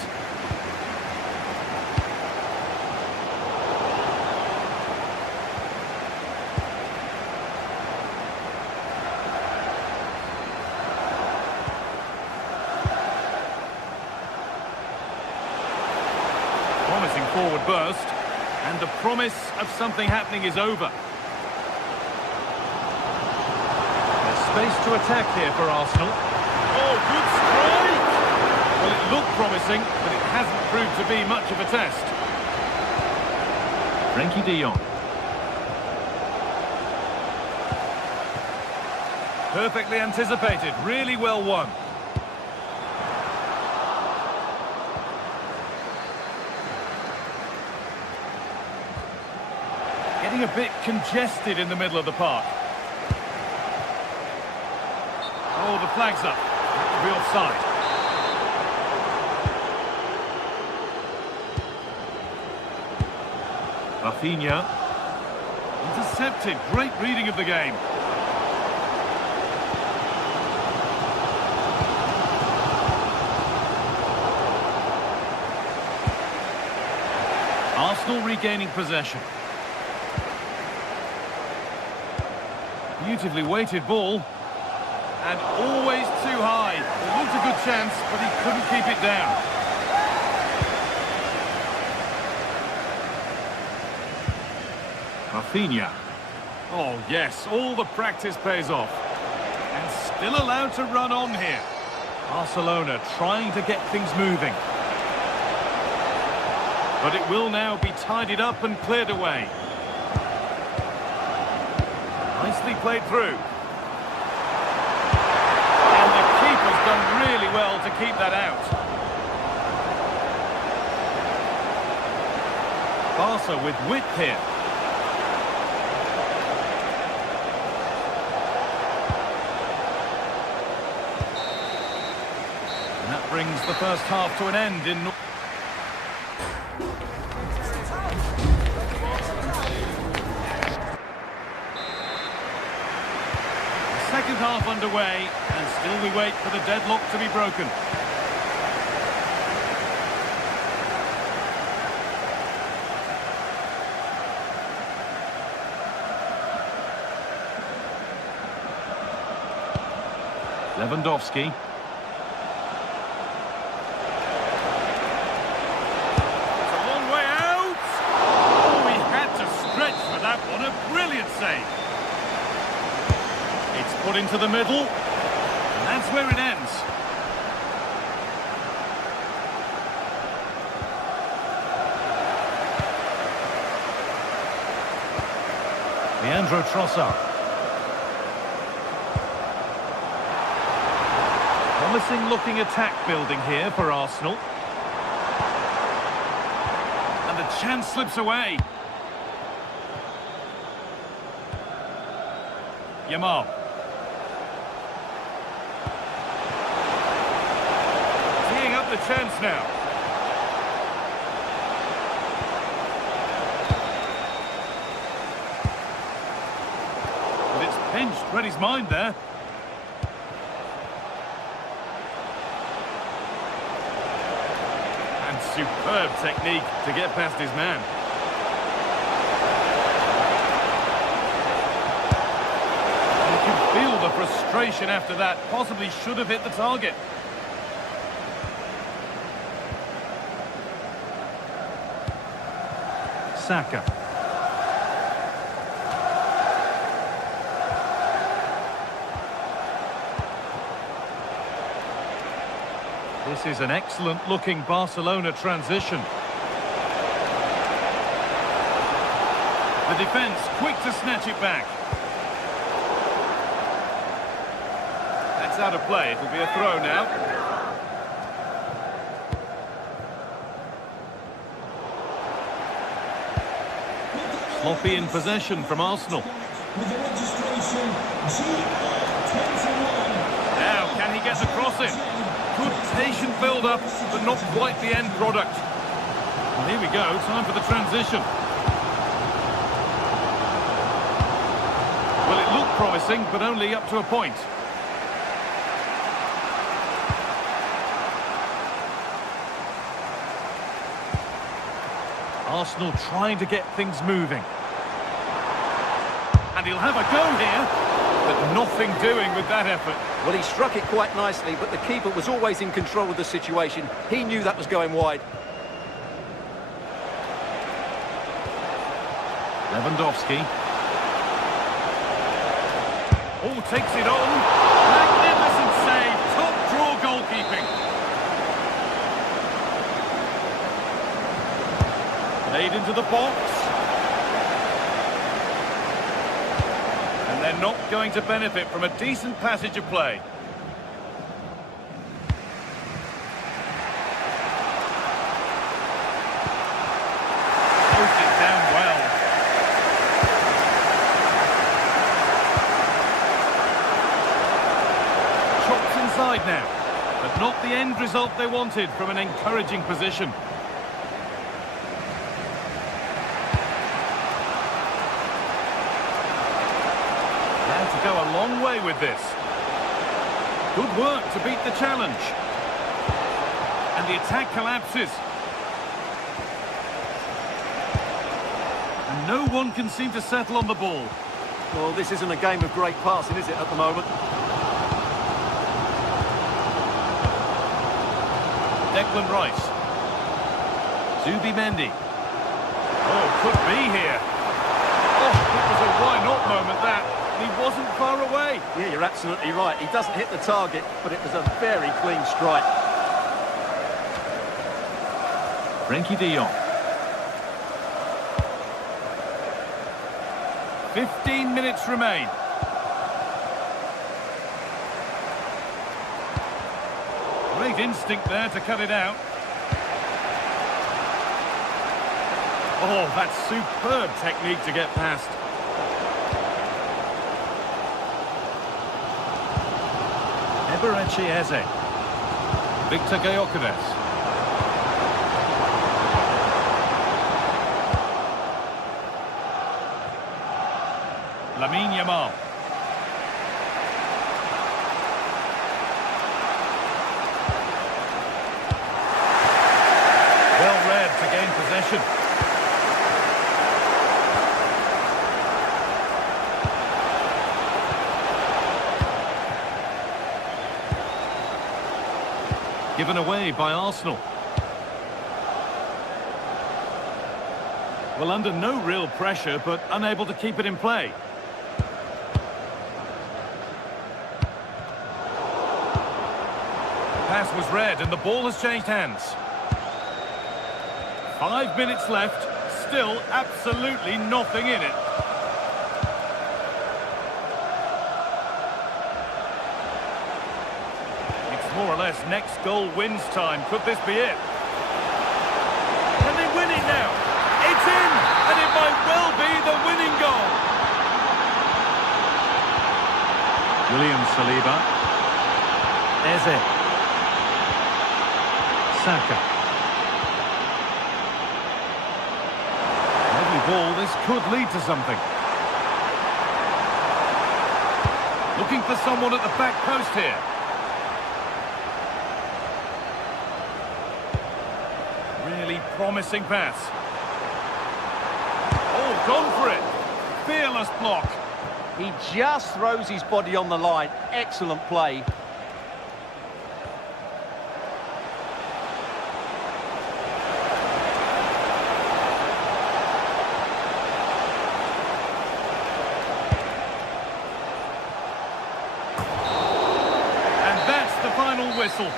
Promising forward burst. And the promise of something happening is over. There's space to attack here for Arsenal. Oh, good strike! Well, it looked promising, but it hasn't proved to be much of a test. Frankie de Jong. Perfectly anticipated, really well won. looking a bit congested in the middle of the park. Oh, the flag's up. That could be offside. Rafinha. Intercepted. Great reading of the game. Arsenal regaining possession. Beautifully weighted ball. And always too high. It looked a good chance, but he couldn't keep it down. Rafinha. Oh, yes, all the practice pays off. And still allowed to run on here. Barcelona trying to get things moving. But it will now be tidied up and cleared away. Nicely played through. And the keeper's done really well to keep that out. Barca with width here. And that brings the first half to an end in... Second half underway, and still we wait for the deadlock to be broken. Lewandowski. It's a long way out! Oh, he had to stretch for that one, a brilliant save. It's put into the middle, and that's where it ends. Leandro Trossard. Promising looking attack building here for Arsenal. And the chance slips away. Yamal. Teeing up the chance now. But it's pinched, read his mind there. And superb technique to get past his man. You can feel the frustration after that. Possibly should have hit the target. Saka. This is an excellent looking Barcelona transition. The defence quick to snatch it back. That's out of play. It'll be a throw now. Sloppy in possession from Arsenal. With the registration GTSports. Now, can he get the cross in? Good patient build-up, but not quite the end product. Well, here we go, time for the transition. Well, it looked promising, but only up to a point. Arsenal trying to get things moving. And he'll have a go here, but nothing doing with that effort. Well, he struck it quite nicely, but the keeper was always in control of the situation. He knew that was going wide. Lewandowski. Oh, takes it on. Magnificent save. Top draw goalkeeping. Played into the box. And they're not going to benefit from a decent passage of play. Posted down well. offside now, but not the end result they wanted from an encouraging position. And to go a long way with this. Good work to beat the challenge. And the attack collapses. And no one can seem to settle on the ball. Well, this isn't a game of great passing, is it, at the moment? Declan Rice. Zubimendi. Oh, could be here. Oh, it was a why-not moment, that. He wasn't far away. Yeah, you're absolutely right. He doesn't hit the target, but it was a very clean strike. Frenkie de Jong. 15 minutes remain. Great instinct there to cut it out. Oh, that's superb technique to get past. Eberechi Eze. Victor Gyökeres. Lamine Yamal. Well read to gain possession. Given away by Arsenal. Well, under no real pressure, but unable to keep it in play. Pass was read and the ball has changed hands. 5 minutes left, still absolutely nothing in it. It's more or less next goal wins time. Could this be it? Can they win it now? It's in, and it might well be the winning goal. William Saliba. Eze. Saka. Lovely ball, this could lead to something. Looking for someone at the back post here. Really promising pass. Oh, gone for it. Fearless block. He just throws his body on the line. Excellent play. Final whistle.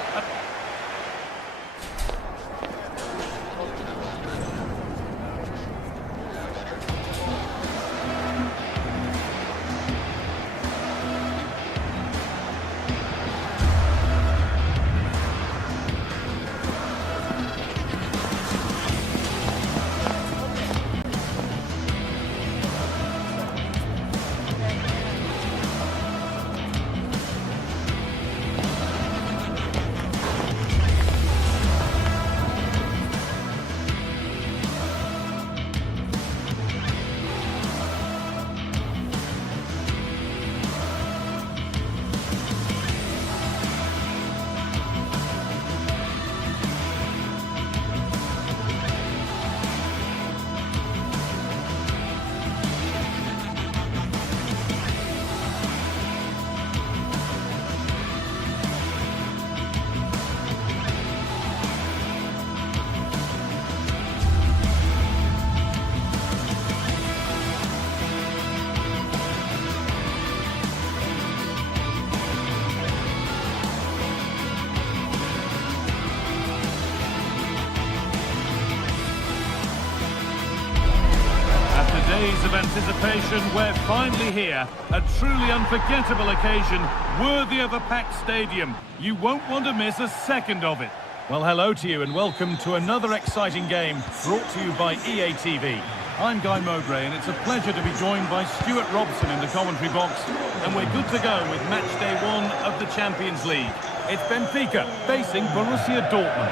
Days of anticipation, we're finally here. A truly unforgettable occasion, worthy of a packed stadium. You won't want to miss a second of it. Well, hello to you and welcome to another exciting game brought to you by EA TV. I'm Guy Mowbray and it's a pleasure to be joined by Stuart Robson in the commentary box. And we're good to go with match day 1 of the Champions League. It's Benfica facing Borussia Dortmund.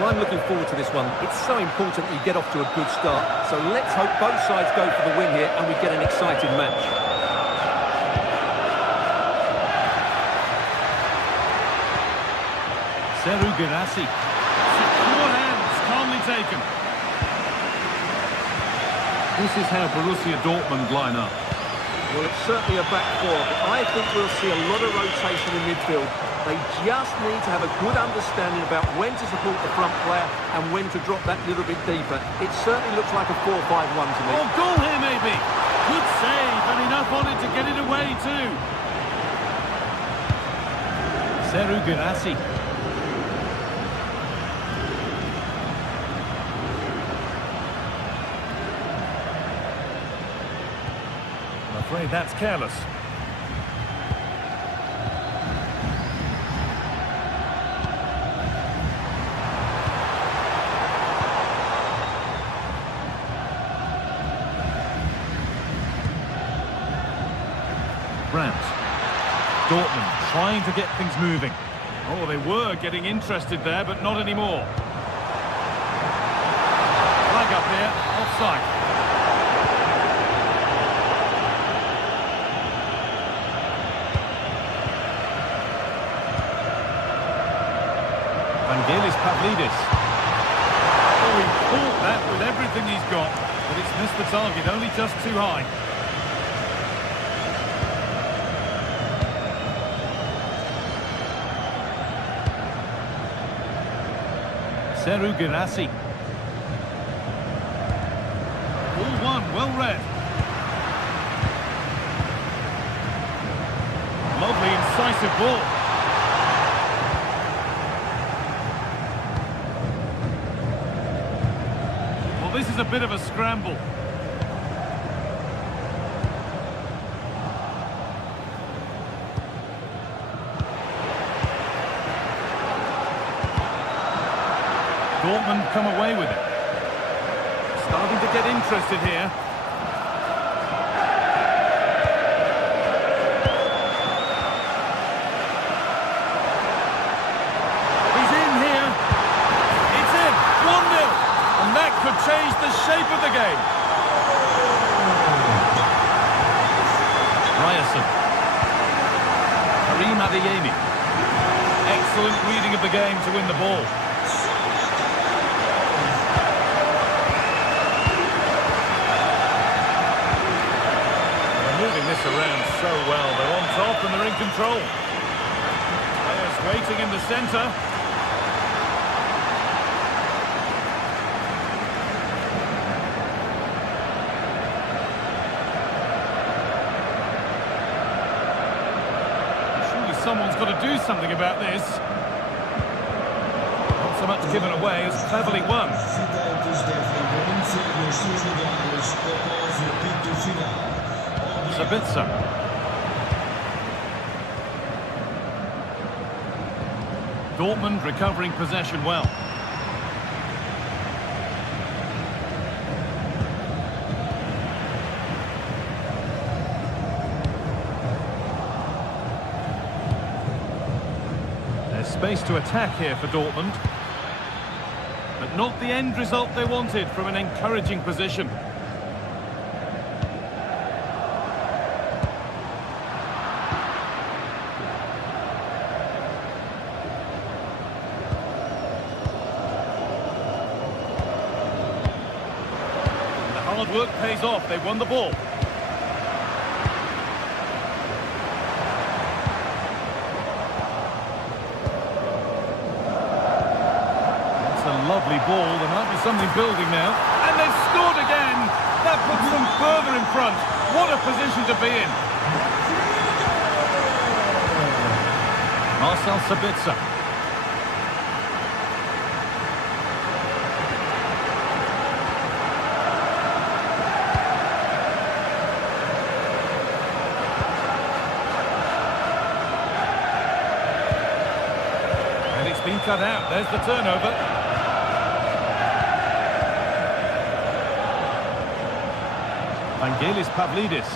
Well, I'm looking forward to this one. It's so important that you get off to a good start. So let's hope both sides go for the win here and we get an exciting match. Seru Girassi. Secure hands, calmly taken. This is how Borussia Dortmund line up. Well, it's certainly a back four, but I think we'll see a lot of rotation in midfield. They just need to have a good understanding about when to support the front player and when to drop that little bit deeper. It certainly looks like a 4-5-1 to me. Oh, goal here maybe. Good save and enough on it to get it away too. Seru Girassi. I'm afraid that's careless. Brandt. Dortmund trying to get things moving. Oh, they were getting interested there, but not anymore. Flag up here, offside. Pavlidis. Oh, he caught that with everything he's got, but it's missed the target, only just too high. Seru Girassi. All one, well read. Lovely, incisive ball. Well, this is a bit of a scramble. Dortmund come away with it. Starting to get interested here. He's in here. It's in. 1-0. And that could change the shape of the game. Ryerson. Karim Adeyemi. Excellent reading of the game to win the ball. Around so well, they're on top and they're in control. Players waiting in the centre. Surely someone's got to do something about this. Not so much given away as cleverly won. Sabitzer. Dortmund recovering possession well. There's space to attack here for Dortmund, but not the end result they wanted from an encouraging position. Hard work pays off, they won the ball. That's a lovely ball, there might be something building now. And they've scored again! That puts them further in front. What a position to be in. Marcel Sabitzer. Been cut out, there's the turnover. Vangelis Pavlidis.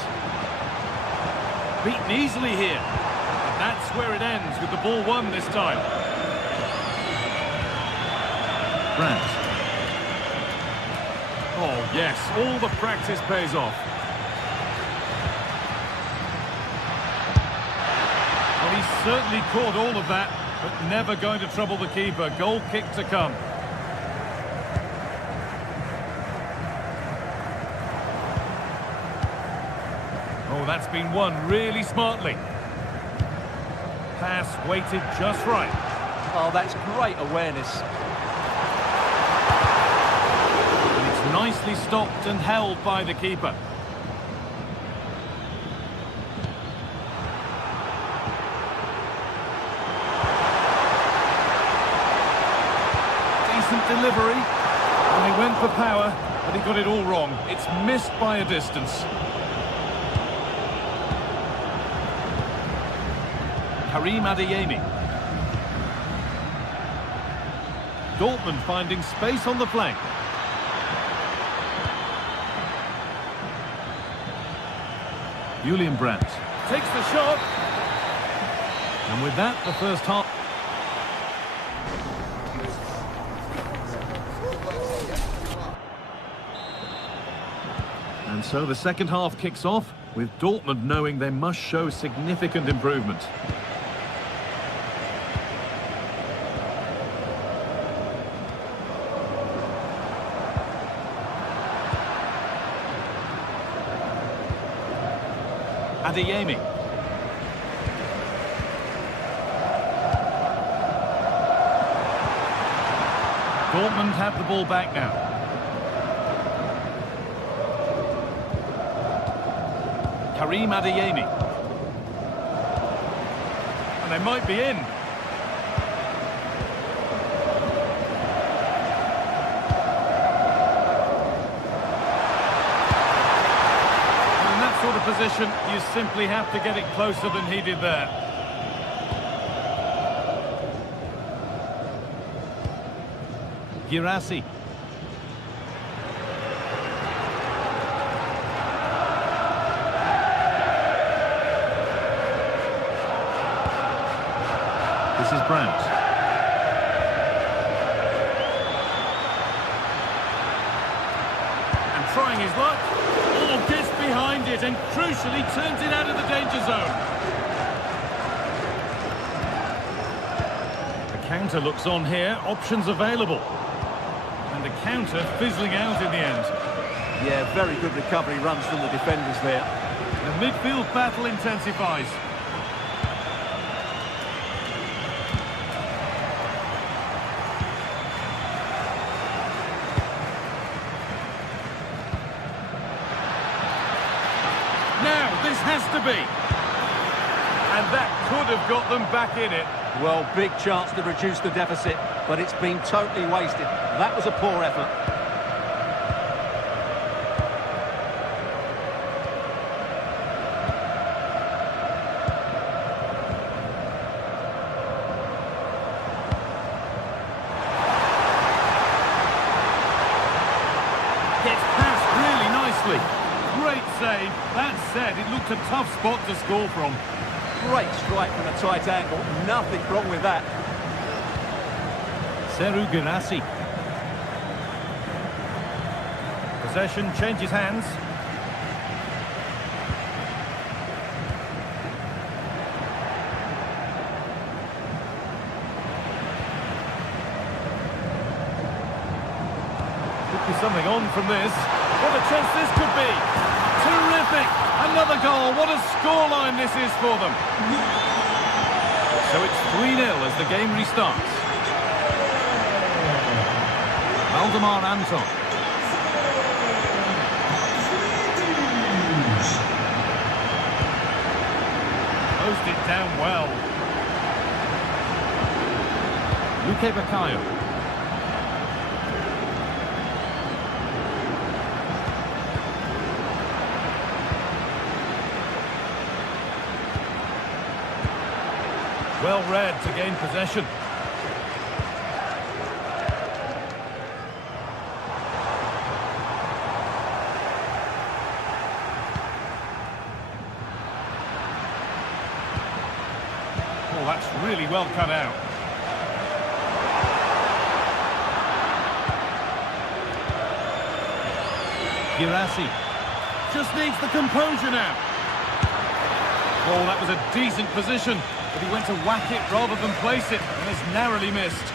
Beaten easily here. That's where it ends, with the ball won this time. Brandt. Oh, yes, all the practice pays off. Well, he's certainly caught all of that, but never going to trouble the keeper. Goal kick to come. Oh, that's been won really smartly. Pass weighted just right. Oh, that's great awareness. And it's nicely stopped and held by the keeper. Decent delivery. And he went for power, but he got it all wrong. It's missed by a distance. Karim Adeyemi. Dortmund finding space on the flank. Julian Brandt takes the shot. And with that, the first half. And so the second half kicks off, with Dortmund knowing they must show significant improvement. Adeyemi. Dortmund have the ball back now. Karim Adeyemi. And they might be in. In that sort of position, you simply have to get it closer than he did there. Girassi. This is Brandt. And trying his luck. Oh, gets behind it and crucially turns it out of the danger zone. The counter looks on here. Options available. And the counter fizzling out in the end. Yeah, very good recovery runs from the defenders there. The midfield battle intensifies. Now, this has to be. And that could have got them back in it. Well, big chance to reduce the deficit, but it's been totally wasted. That was a poor effort. Gets past really nicely. Great save. That said, it looked a tough spot to score from. Great strike from a tight angle. Nothing wrong with that. Serhou Guirassy. Possession changes hands. Could be something on from this. What a chance this could be. Terrific. Another goal. What a scoreline this is for them. So it's 3-0 as the game restarts. Valdemar Anton. Closed it down well. Luque Baccaio. Well read to gain possession. that's really well cut out. Girassi just needs the composure now. Oh, that was a decent position, but he went to whack it rather than place it, and has narrowly missed.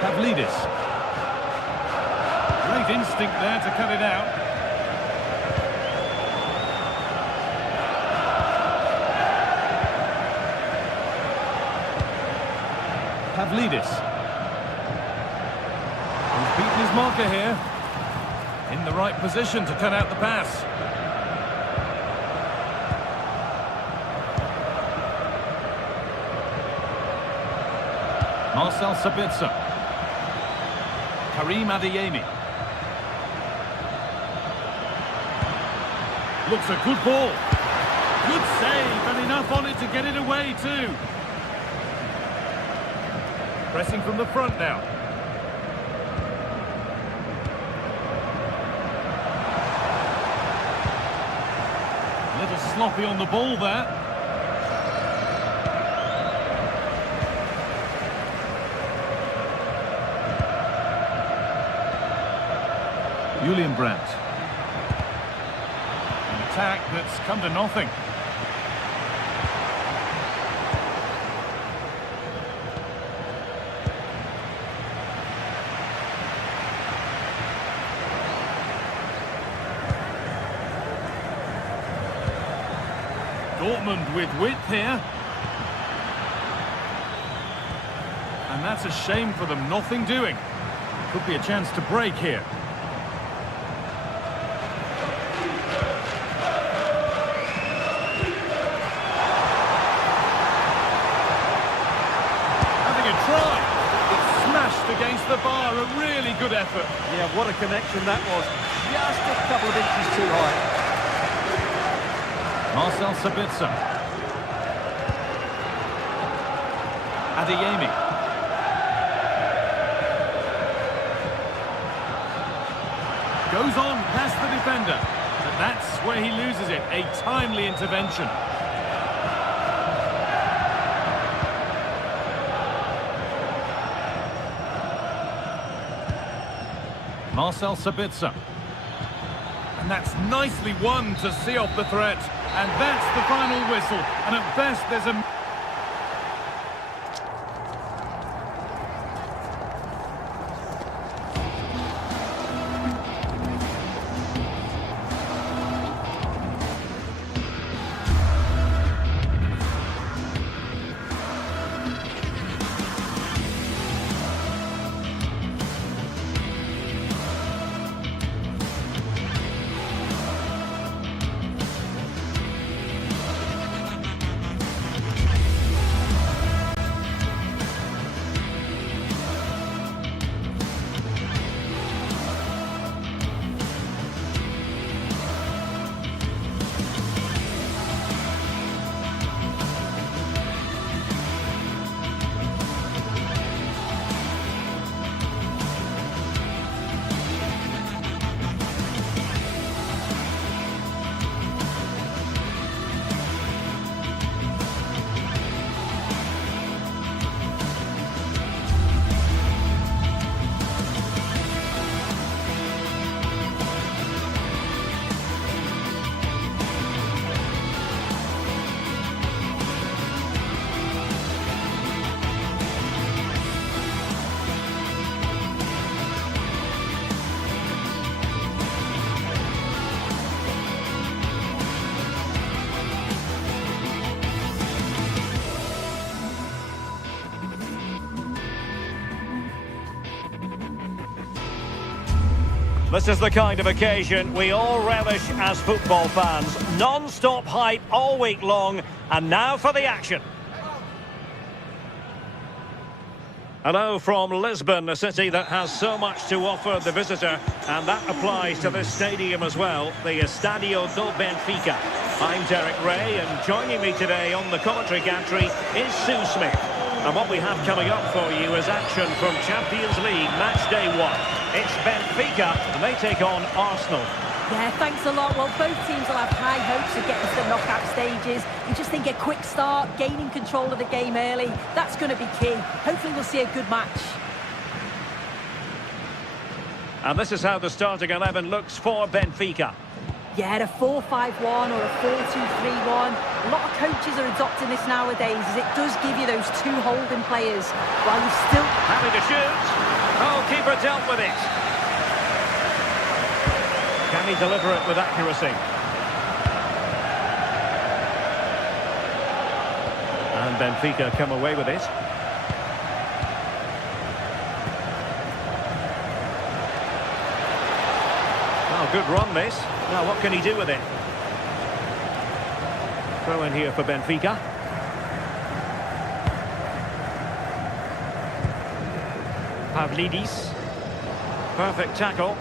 Pavlidis. Great instinct there to cut it out. Pavlidis. He's beaten his marker here. In the right position to cut out the pass. Marcel Sabitzer. Karim Adeyemi. Looks a good ball. Good save, and enough on it to get it away too. Pressing from the front now. A little sloppy on the ball there. Julian Brandt. An attack that's come to nothing. Dortmund with width here. And that's a shame for them, nothing doing. Could be a chance to break here. Having a try. It's smashed against the bar, a really good effort. Yeah, what a connection that was. Just a couple of inches too high. Marcel Sabitzer. Adeyemi. Goes on past the defender. But that's where he loses it. A timely intervention. Marcel Sabitzer. And that's nicely won to see off the threat. And that's the final whistle. And at best, there's a... This is the kind of occasion we all relish as football fans. Non-stop hype all week long, and now for the action. Hello from Lisbon, a city that has so much to offer the visitor, and that applies to this stadium as well, the Estadio do Benfica. I'm Derek Ray, and joining me today on the commentary gantry is Sue Smith. And what we have coming up for you is action from Champions League match day 1. It's Benfica, and they take on Arsenal. Yeah, thanks a lot. Well, both teams will have high hopes of getting to the knockout stages. You just think a quick start, gaining control of the game early, that's going to be key. Hopefully we'll see a good match. And this is how the starting 11 looks for Benfica. Yeah, a 4-5-1 or a 4-2-3-1. A lot of coaches are adopting this nowadays, as it does give you those two holding players, while you still... Having to shoot. Oh, keeper dealt with it. Can he deliver it with accuracy? And Benfica come away with it. Oh, good run this. Now what can he do with it? Throw in here for Benfica. Pavlidis. Perfect tackle.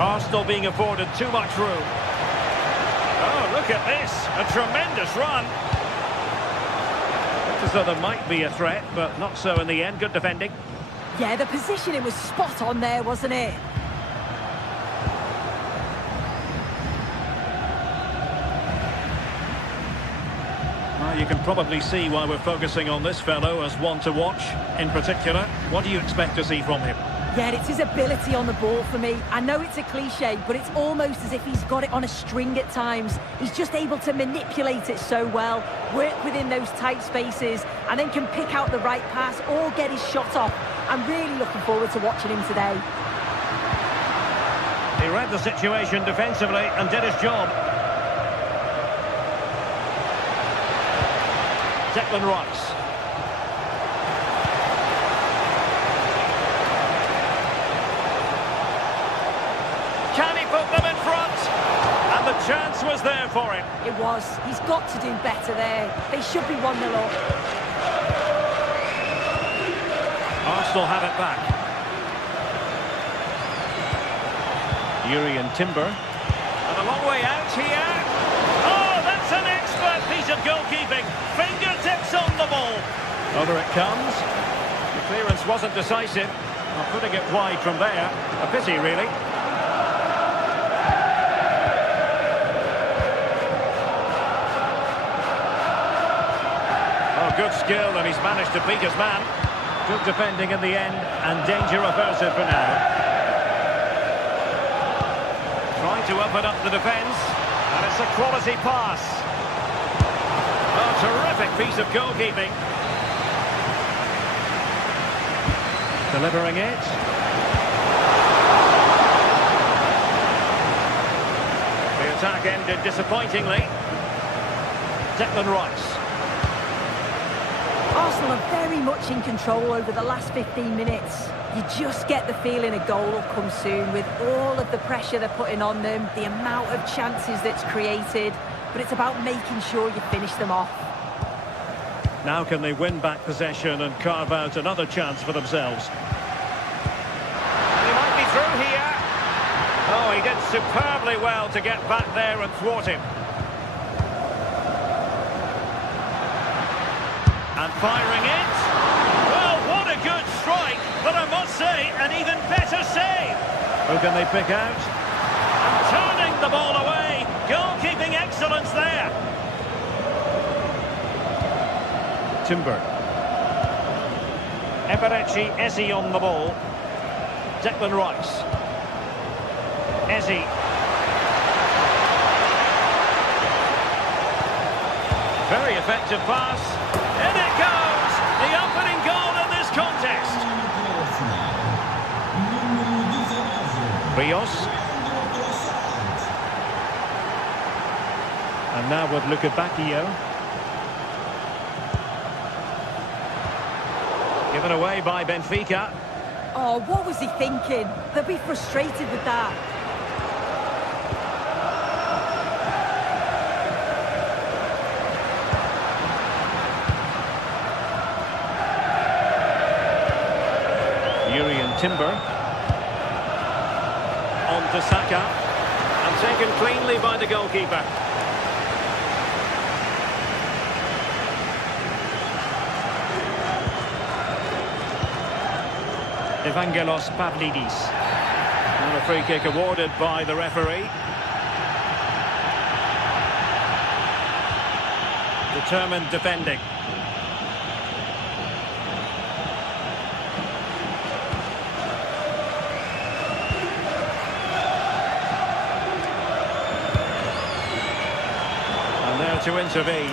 Arsenal being afforded too much room. Oh, look at this. A tremendous run. Looked as though there might be a threat, but not so in the end. Good defending. Yeah, the positioning was spot on there, wasn't it? Well, you can probably see why we're focusing on this fellow as one to watch in particular. What do you expect to see from him? Yeah, it's his ability on the ball for me. I know it's a cliche, but it's almost as if he's got it on a string at times. He's just able to manipulate it so well, work within those tight spaces, and then can pick out the right pass or get his shot off. I'm really looking forward to watching him today. He read the situation defensively and did his job. Declan Rice. Can he put them in front? And the chance was there for him. It was. He's got to do better there. They should be 1-0 up. Arsenal have it back. Timber. And a long way out here. Oh, that's an expert piece of goalkeeping. Fingertips on the ball. Over it comes. The clearance wasn't decisive. Well, putting it wide from there. A pity, really. Good skill, and he's managed to beat his man. Good defending in the end, and danger averted for now. Trying to open up the defence, and it's a quality pass. Oh, terrific piece of goalkeeping. Delivering it. The attack ended disappointingly. Declan Rice. Arsenal are very much in control over the last 15 minutes. You just get the feeling a goal will come soon with all of the pressure they're putting on them, the amount of chances that's created, but it's about making sure you finish them off. Now can they win back possession and carve out another chance for themselves? And he might be through here. Oh, he did superbly well to get back there and thwart him. And firing it. Well, what a good strike, but I must say, an even better save. Who can they pick out? And turning the ball away. Goalkeeping excellence there. Timber. Eberechi Eze on the ball. Declan Rice. Eze. Very effective pass. In it goes! The opening goal in this contest. Rios. And now with Luca Bacchio. Given away by Benfica. Oh, what was he thinking? They'll be frustrated with that. Timber to Saka. And taken cleanly by the goalkeeper. Evangelos Pavlidis. And a free kick awarded by the referee. Determined defending. And there to intervene.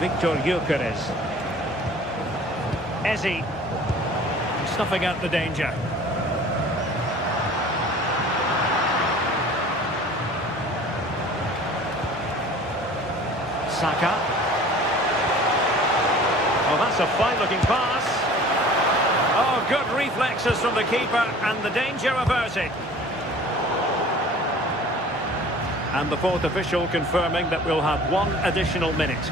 Victor Gyökeres. Eze. Snuffing out the danger. Saka. Oh, that's a fine-looking pass. Oh, good reflexes from the keeper, and the danger averted. And the fourth official confirming that we'll have one additional minute.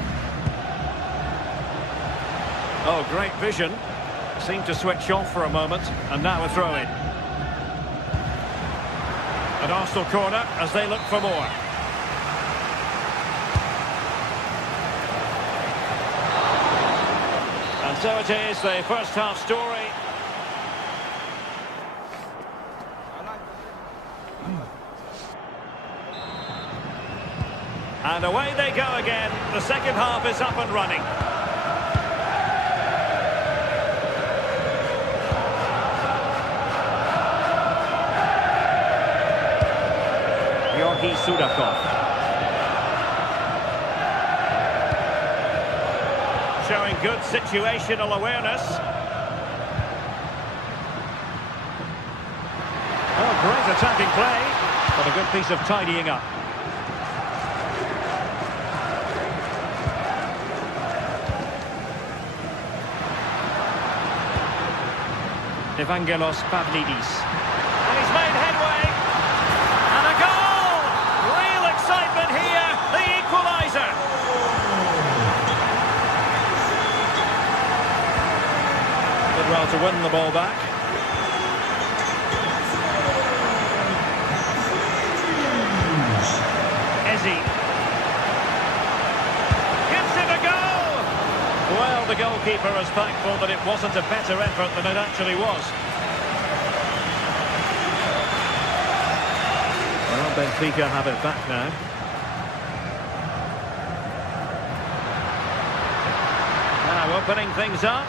Oh, great vision. Seemed to switch off for a moment, and now a throw-in. An Arsenal corner as they look for more. And so it is, the first half story. And away they go again. The second half is up and running. Georgi Sudakov. Showing good situational awareness. Oh, great attacking play, but a good piece of tidying up. Evangelos Pavlidis. And he's made headway. And a goal! Real excitement here. The equaliser. Did well to win the ball back. Eze. Gives it a go! Well, the goalkeeper is thankful that it wasn't a better effort than it actually was. Well, Benfica have it back now. Now opening things up.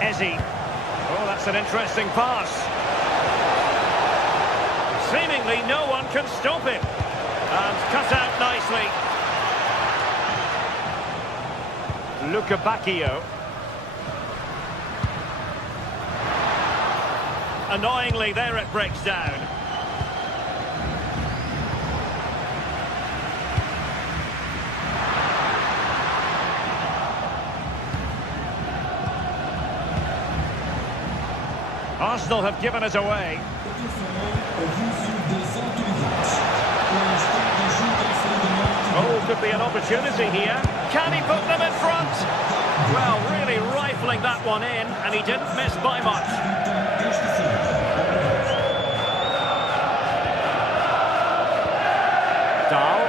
Eze. Oh, that's an interesting pass. Seemingly no one can stop him. And cut out nicely. Luca Bacchio. Annoyingly, there it breaks down. Arsenal have given it away. Oh, could be an opportunity here. Can he put them in front? Well, really rifling that one in, and he didn't miss by much. Dahl.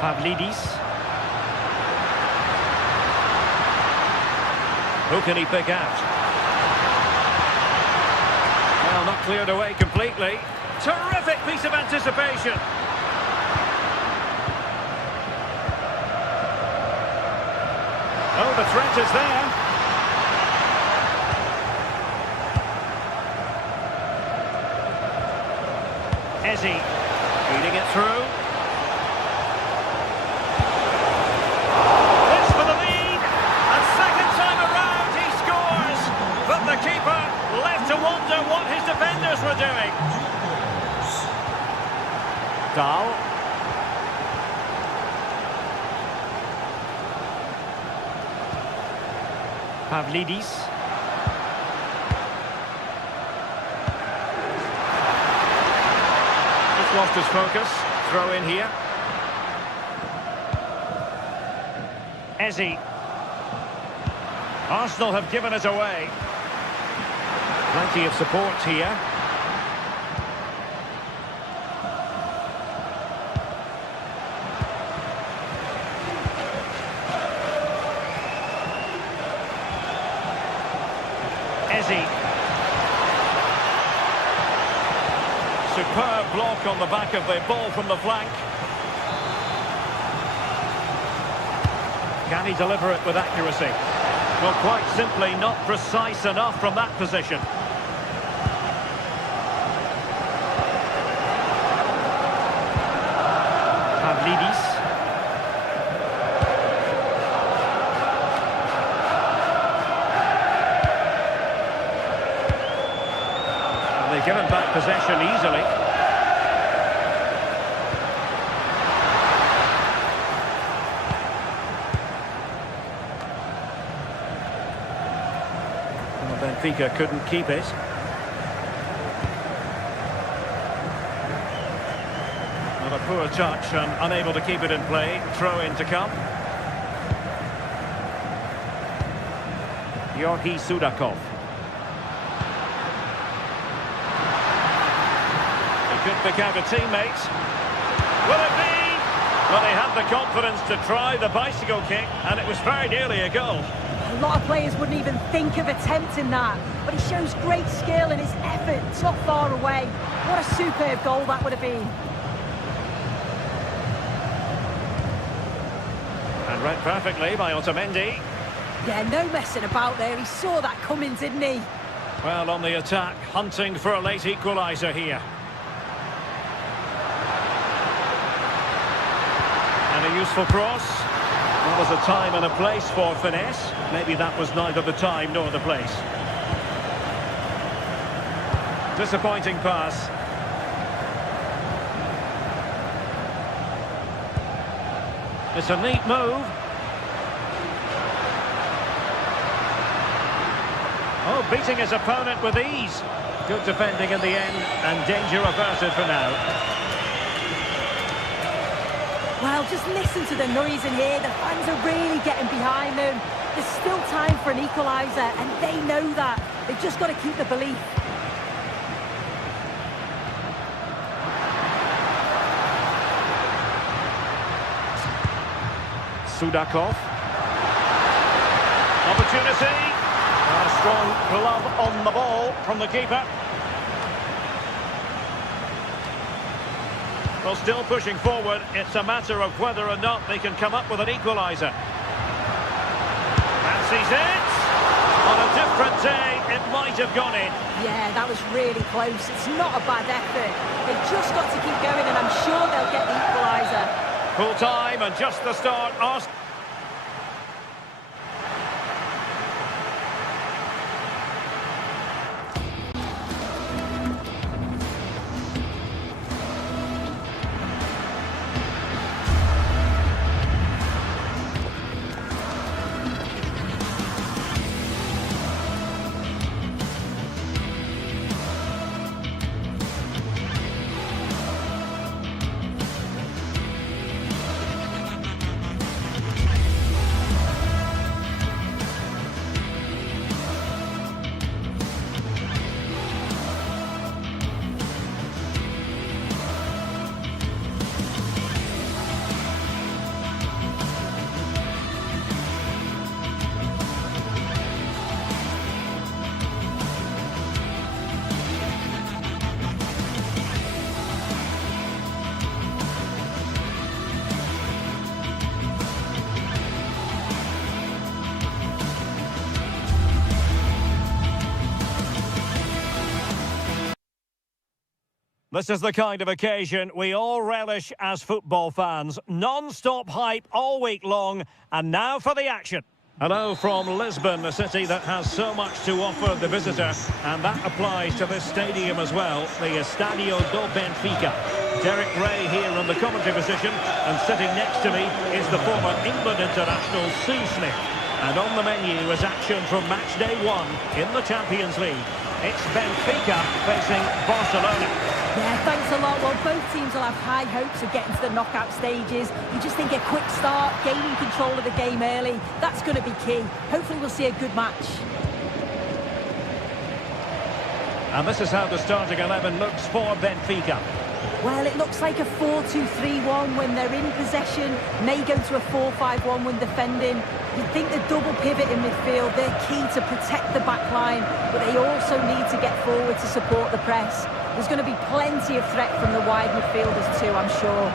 Pavlidis. Who can he pick out? Well, not cleared away completely. Terrific piece of anticipation. Oh, the threat is there. Eze feeding it through. This for the lead. And second time around he scores. But the keeper left to wonder what his defenders were doing. Dahl. Pavlidis. Just lost his focus. Throw in here. Eze. Arsenal have given it away. Plenty of support here. Eze. Superb block on the back of the ball from the flank. Can he deliver it with accuracy? Well, quite simply not precise enough from that position. Pavlidis. They've given back possession easily. Well, Benfica couldn't keep it. Well, a poor touch and unable to keep it in play. Throw in to come. Georgi Sudakov. Could pick out a teammate. Will it be? Well, they had the confidence to try the bicycle kick, and it was very nearly a goal. A lot of players wouldn't even think of attempting that, but he shows great skill and his effort. It's not far away. What a superb goal that would have been. And read perfectly by Otamendi. Yeah, no messing about there. He saw that coming, didn't he? Well, on the attack, hunting for a late equaliser here. And a useful cross. Well, there's a time and a place for finesse. Maybe that was neither the time nor the place. Disappointing pass. It's a neat move. Oh, beating his opponent with ease. Good defending in the end, and danger averted for now. Well, just listen to the noise in here. The fans are really getting behind them. There's still time for an equaliser, and they know that. They've just got to keep the belief. Sudakov. Opportunity. A strong glove on the ball from the keeper. Well, still pushing forward. It's a matter of whether or not they can come up with an equaliser. Fancies it. On a different day, it might have gone in. Yeah, that was really close. It's not a bad effort. They've just got to keep going, and I'm sure they'll get the equaliser. Full time and just the start. Arsenal. This is the kind of occasion we all relish as football fans. Non-stop hype all week long, and now for the action. Hello from Lisbon, a city that has so much to offer the visitor, and that applies to this stadium as well, the Estadio do Benfica. Derek Ray here in the commentary position, and sitting next to me is the former England international Sue Smith. And on the menu is action from match day 1 in the Champions League. It's Benfica facing Barcelona. Yeah, thanks a lot. Well, both teams will have high hopes of getting to the knockout stages. You just think a quick start, gaining control of the game early, that's going to be key. Hopefully we'll see a good match. And this is how the starting 11 looks for Benfica. Well, it looks like a 4-2-3-1 when they're in possession. May go to a 4-5-1 when defending. You'd think the double pivot in midfield, they're key to protect the back line, but they also need to get forward to support the press. There's going to be plenty of threat from the wide midfielders too, I'm sure.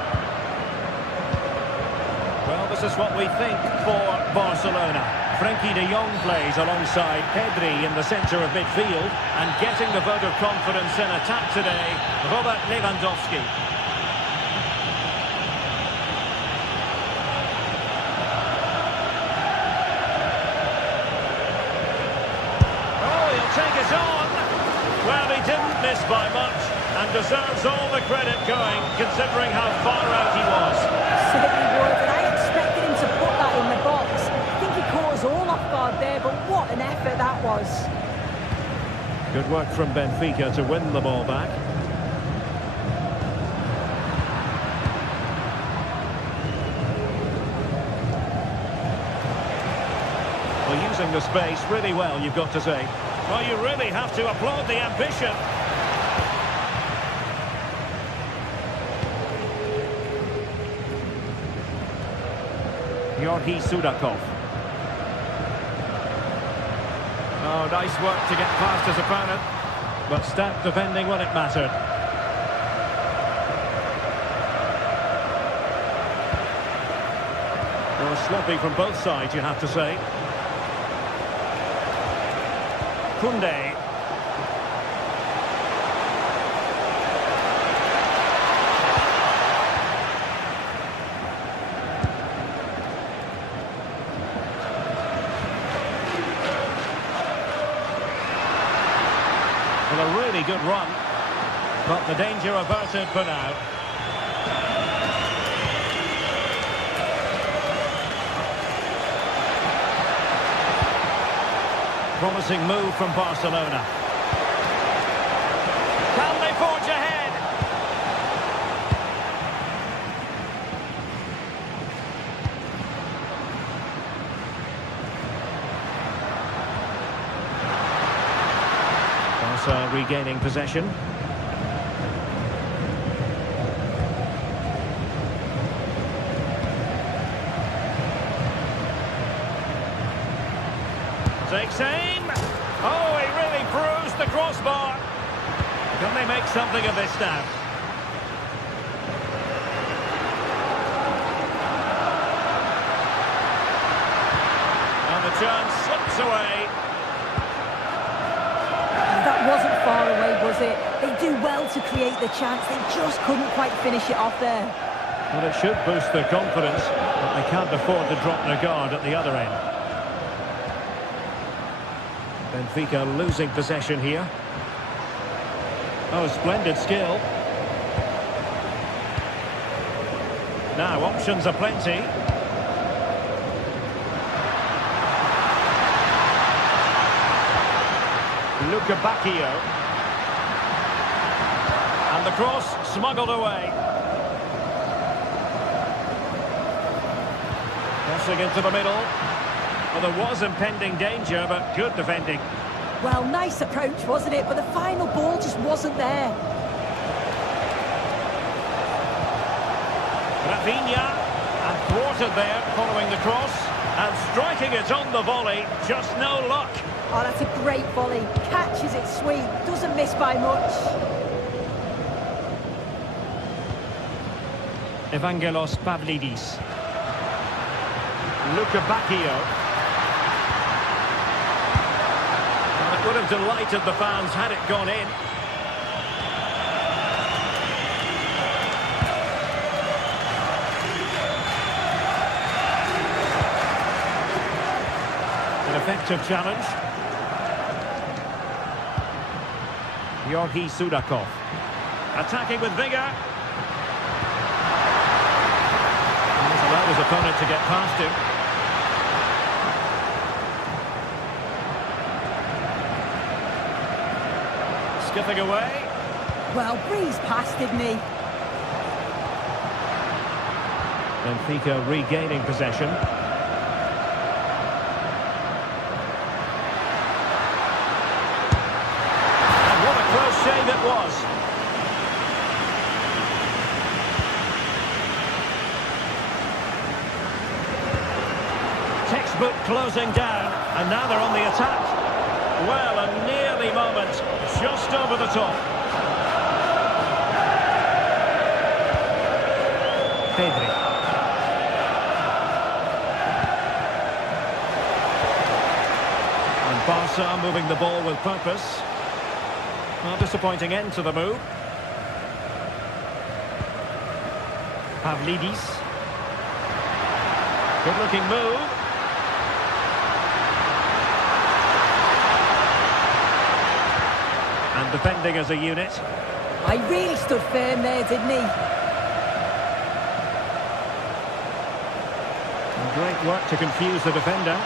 Well, this is what we think for Barcelona. Frenkie de Jong plays alongside Pedri in the centre of midfield, and getting the vote of confidence in attack today, Robert Lewandowski. Oh, he'll take it on. Well, he didn't miss by much, and deserves all the credit going, considering how far out he was. Certainly would, and I expected him to put that in the box. I think he caught us all off guard there, but what an effort that was. Good work from Benfica to win the ball back. Well, using the space really well, you've got to say. Well, you really have to applaud the ambition. Georgi Sudakov. Oh, nice work to get past his opponent, but stout defending when it mattered. Well, sloppy from both sides, you have to say. Koundé. Well, a really good run, but the danger averted for now. Promising move from Barcelona. Can they forge ahead? Barca regaining possession. Takes aim. Oh, he really bruised the crossbar. Can they make something of this now? And the chance slips away. That wasn't far away, was it? They do well to create the chance. They just couldn't quite finish it off there. Well, it should boost their confidence, but they can't afford to drop their guard at the other end. Benfica losing possession here. Oh, splendid skill. Now, options are plenty. Luca Bacchio. And the cross smuggled away. Crossing into the middle. Well, there was impending danger, but good defending. Well, nice approach, wasn't it? But the final ball just wasn't there. Rafinha, and thwarted there following the cross. And striking it on the volley, just no luck. Oh, that's a great volley. Catches it sweet, doesn't miss by much. Evangelos Pavlidis. Luca Bacchio. It would have delighted the fans had it gone in. An effective challenge. Georgi Sudakov. Attacking with vigour. He's allowed his opponent to get past him. chipping away. Well, breezed past, didn't he? Benfica regaining possession. And what a close shave it was. Textbook closing down, and now they're on the attack. Well, a nearly moment, just over the top. Pedri. And Barca moving the ball with purpose. Not disappointing end to the move. Pavlidis. Good-looking move. And defending as a unit. I really stood firm there, didn't he? And great work to confuse the defender.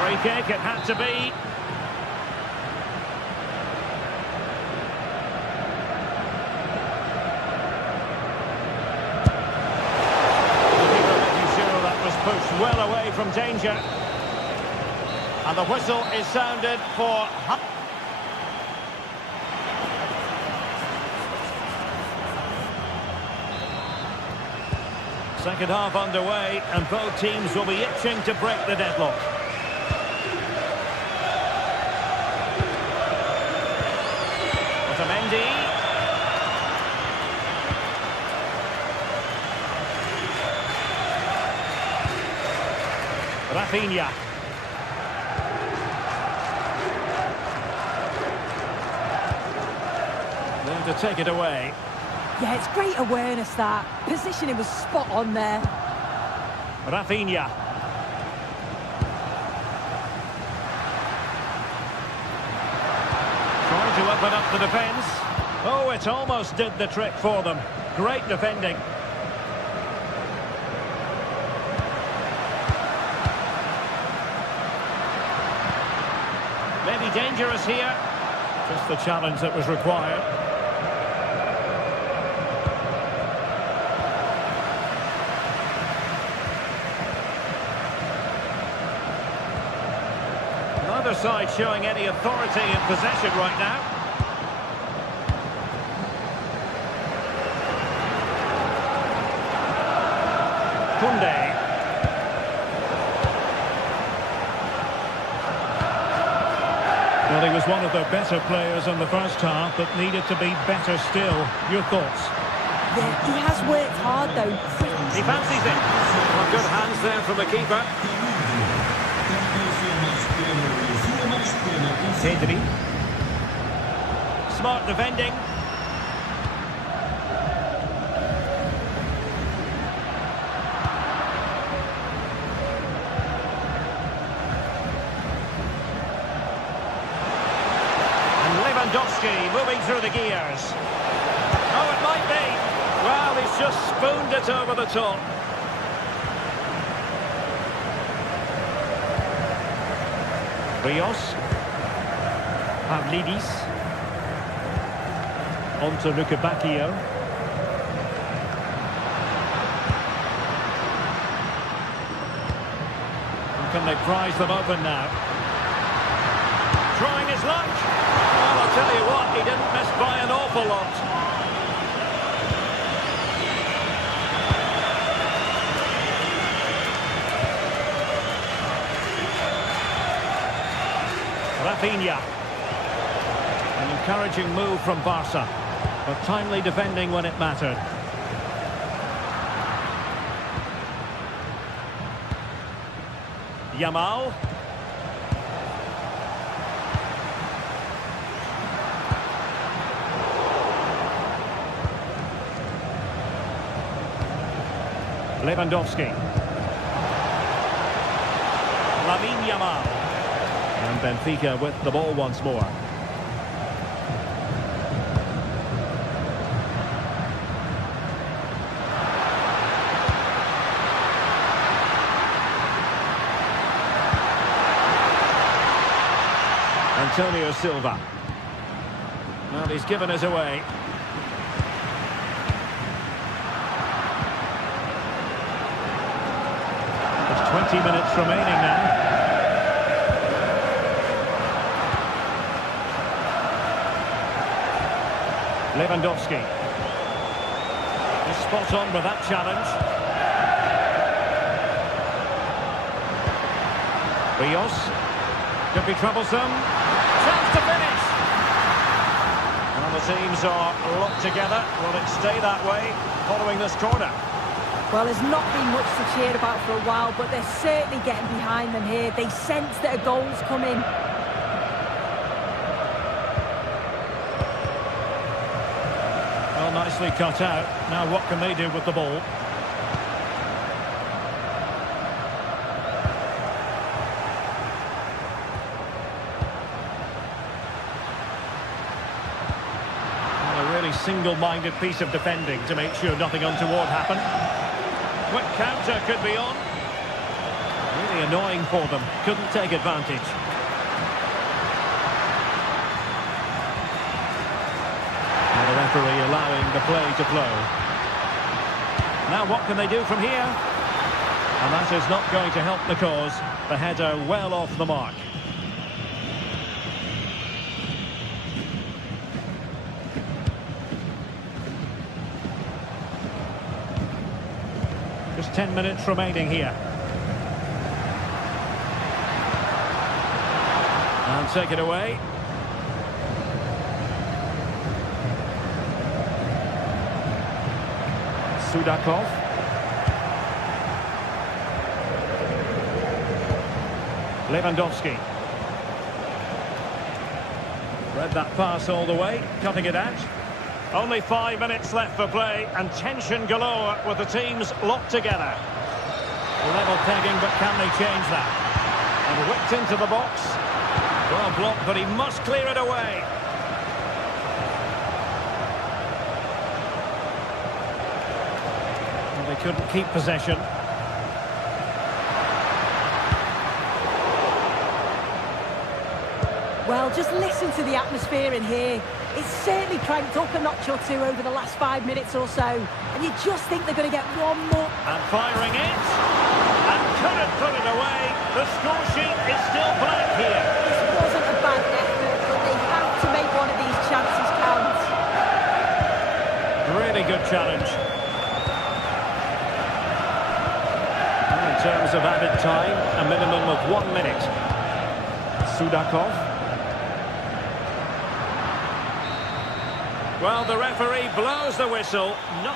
Free kick, it had to be. Making sure that was pushed well away from danger. And the whistle is sounded for... Second half underway, and both teams will be itching to break the deadlock. Otamendi. Rafinha. To take it away. Yeah, it's great awareness, that. Positioning was spot on there. Rafinha. Trying to open up the defence. Oh, it almost did the trick for them. Great defending. Maybe dangerous here. Just the challenge that was required. Neither side showing any authority in possession right now. Koundé. Well, he was one of the better players in the first half, but needed to be better still. Your thoughts? Yeah, he has worked hard, though. He fancies it. Well, good hands there from the keeper. Pedri. Smart defending. And Lewandowski moving through the gears. Oh, it might be. Well, he's just spooned it over the top. Rios. Pavlidis. On to Lukebakio. Can they prize them open now? Trying his luck. Well, I'll tell you what, he didn't miss by an awful lot. Rafinha. An encouraging move from Barca, but timely defending when it mattered. Yamal. Lewandowski. Yamal. And Benfica with the ball once more. Antonio Silva. Well, he's given us away. There's 20 minutes remaining now. Lewandowski. He's spot on with that challenge. Rios. Could be troublesome. Chance to finish. Well, the teams are locked together. Will it stay that way following this corner? Well, there's not been much to cheer about for a while, but they're certainly getting behind them here. They sense that a goal's coming. Well, nicely cut out. Now what can they do with the ball? A really single-minded piece of defending to make sure nothing untoward happened. Quick counter could be on. Really annoying for them. Couldn't take advantage. The referee allowing the play to flow. Now what can they do from here? And that is not going to help the cause. The header well off the mark. Just 10 minutes remaining here. And take it away. Sudakov. Lewandowski. Read that pass all the way, cutting it out. Only 5 minutes left for play, and tension galore with the teams locked together. Level pegging, but can they change that? And whipped into the box. Well blocked, but he must clear it away. They couldn't keep possession. Well, just listen to the atmosphere in here. It's certainly cranked up a notch or two over the last 5 minutes or so. And you just think they're going to get one more. And firing it. And couldn't put it away. The score sheet is still blank here. This wasn't a bad effort, but they have to make one of these chances count. Really good challenge. In terms of added time, a minimum of 1 minute. Sudakov. Well, the referee blows the whistle. No.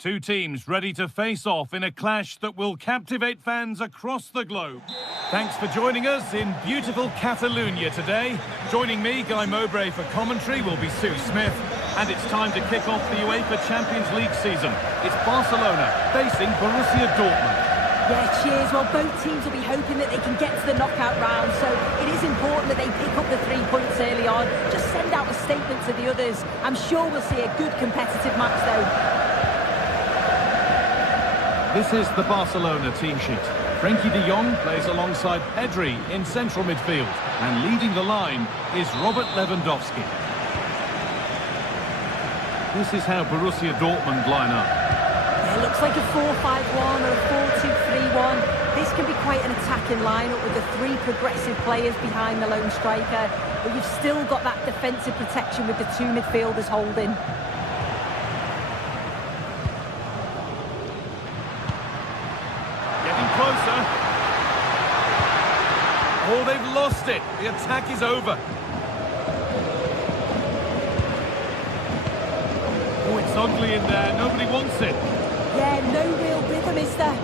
Two teams ready to face off in a clash that will captivate fans across the globe. Thanks for joining us in beautiful Catalonia today. Joining me, Guy Mowbray, for commentary will be Sue Smith. And it's time to kick off the UEFA Champions League season. It's Barcelona facing Borussia Dortmund. Yeah, cheers. Well, both teams will be hoping that they can get to the knockout round, so it is important that they pick up the 3 points early on. Just send out a statement to the others. I'm sure we'll see a good competitive match, though. This is the Barcelona team sheet. Frenkie de Jong plays alongside Pedri in central midfield. And leading the line is Robert Lewandowski. This is how Borussia Dortmund line up. Yeah, it looks like a 4-5-1 or a 4-2-3-1. This can be quite an attacking lineup with the 3 progressive players behind the lone striker. But you've still got that defensive protection with the 2 midfielders holding. Closer. Oh, they've lost it. The attack is over. Oh, it's ugly in there. Nobody wants it. Yeah, no real rhythm, is there?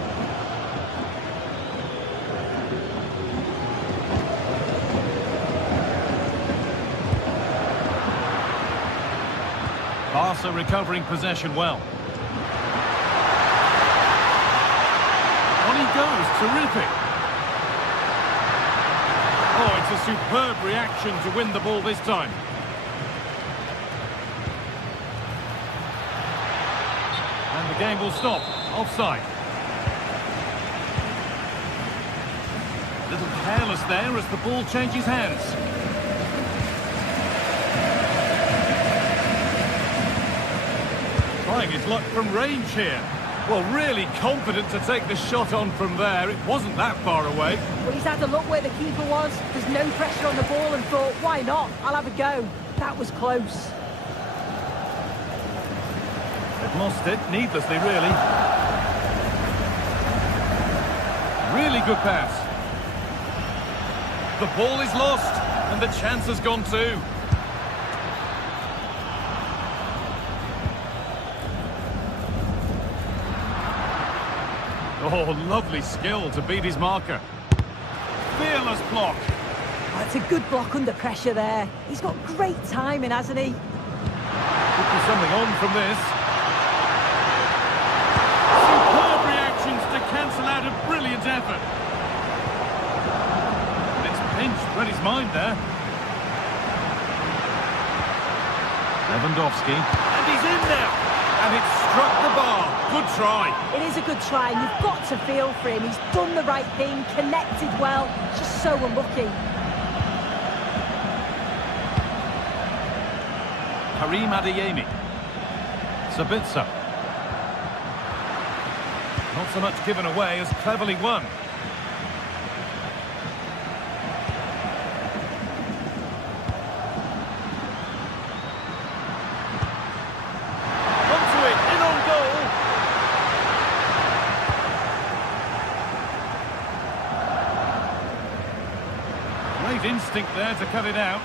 Barca recovering possession well. On he goes, terrific. Oh, it's a superb reaction to win the ball this time. And the game will stop. Offside. A little careless there as the ball changes hands. Trying his luck from range here. Well, really confident to take the shot on from there. It wasn't that far away. Well, he's had a look where the keeper was. There's no pressure on the ball and thought, why not? I'll have a go. That was close. They've lost it, needlessly, really. Really good pass. The ball is lost, and the chance has gone too. Oh, lovely skill to beat his marker. Fearless block. Oh, it's a good block under pressure there. He's got great timing, hasn't he? Could be something on from this. Superb reactions to cancel out a brilliant effort. It's pinched, read his mind there. Lewandowski. And he's in now. And it struck the bar. Good try. It is a good try, and you've got to feel for him. He's done the right thing, connected well, just so unlucky. Karim Adeyemi. Sabitzer. Not so much given away as cleverly won. Great instinct there to cut it out.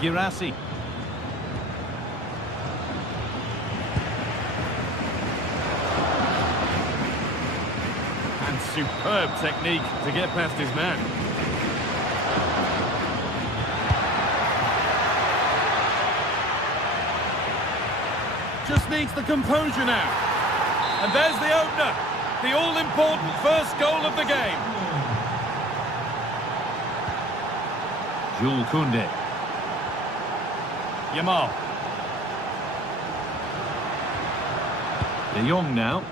Girassi. And superb technique to get past his man. Just needs the composure now. And there's the opener. The all-important first goal of the game. Jules Koundé. Yamal. De Jong now.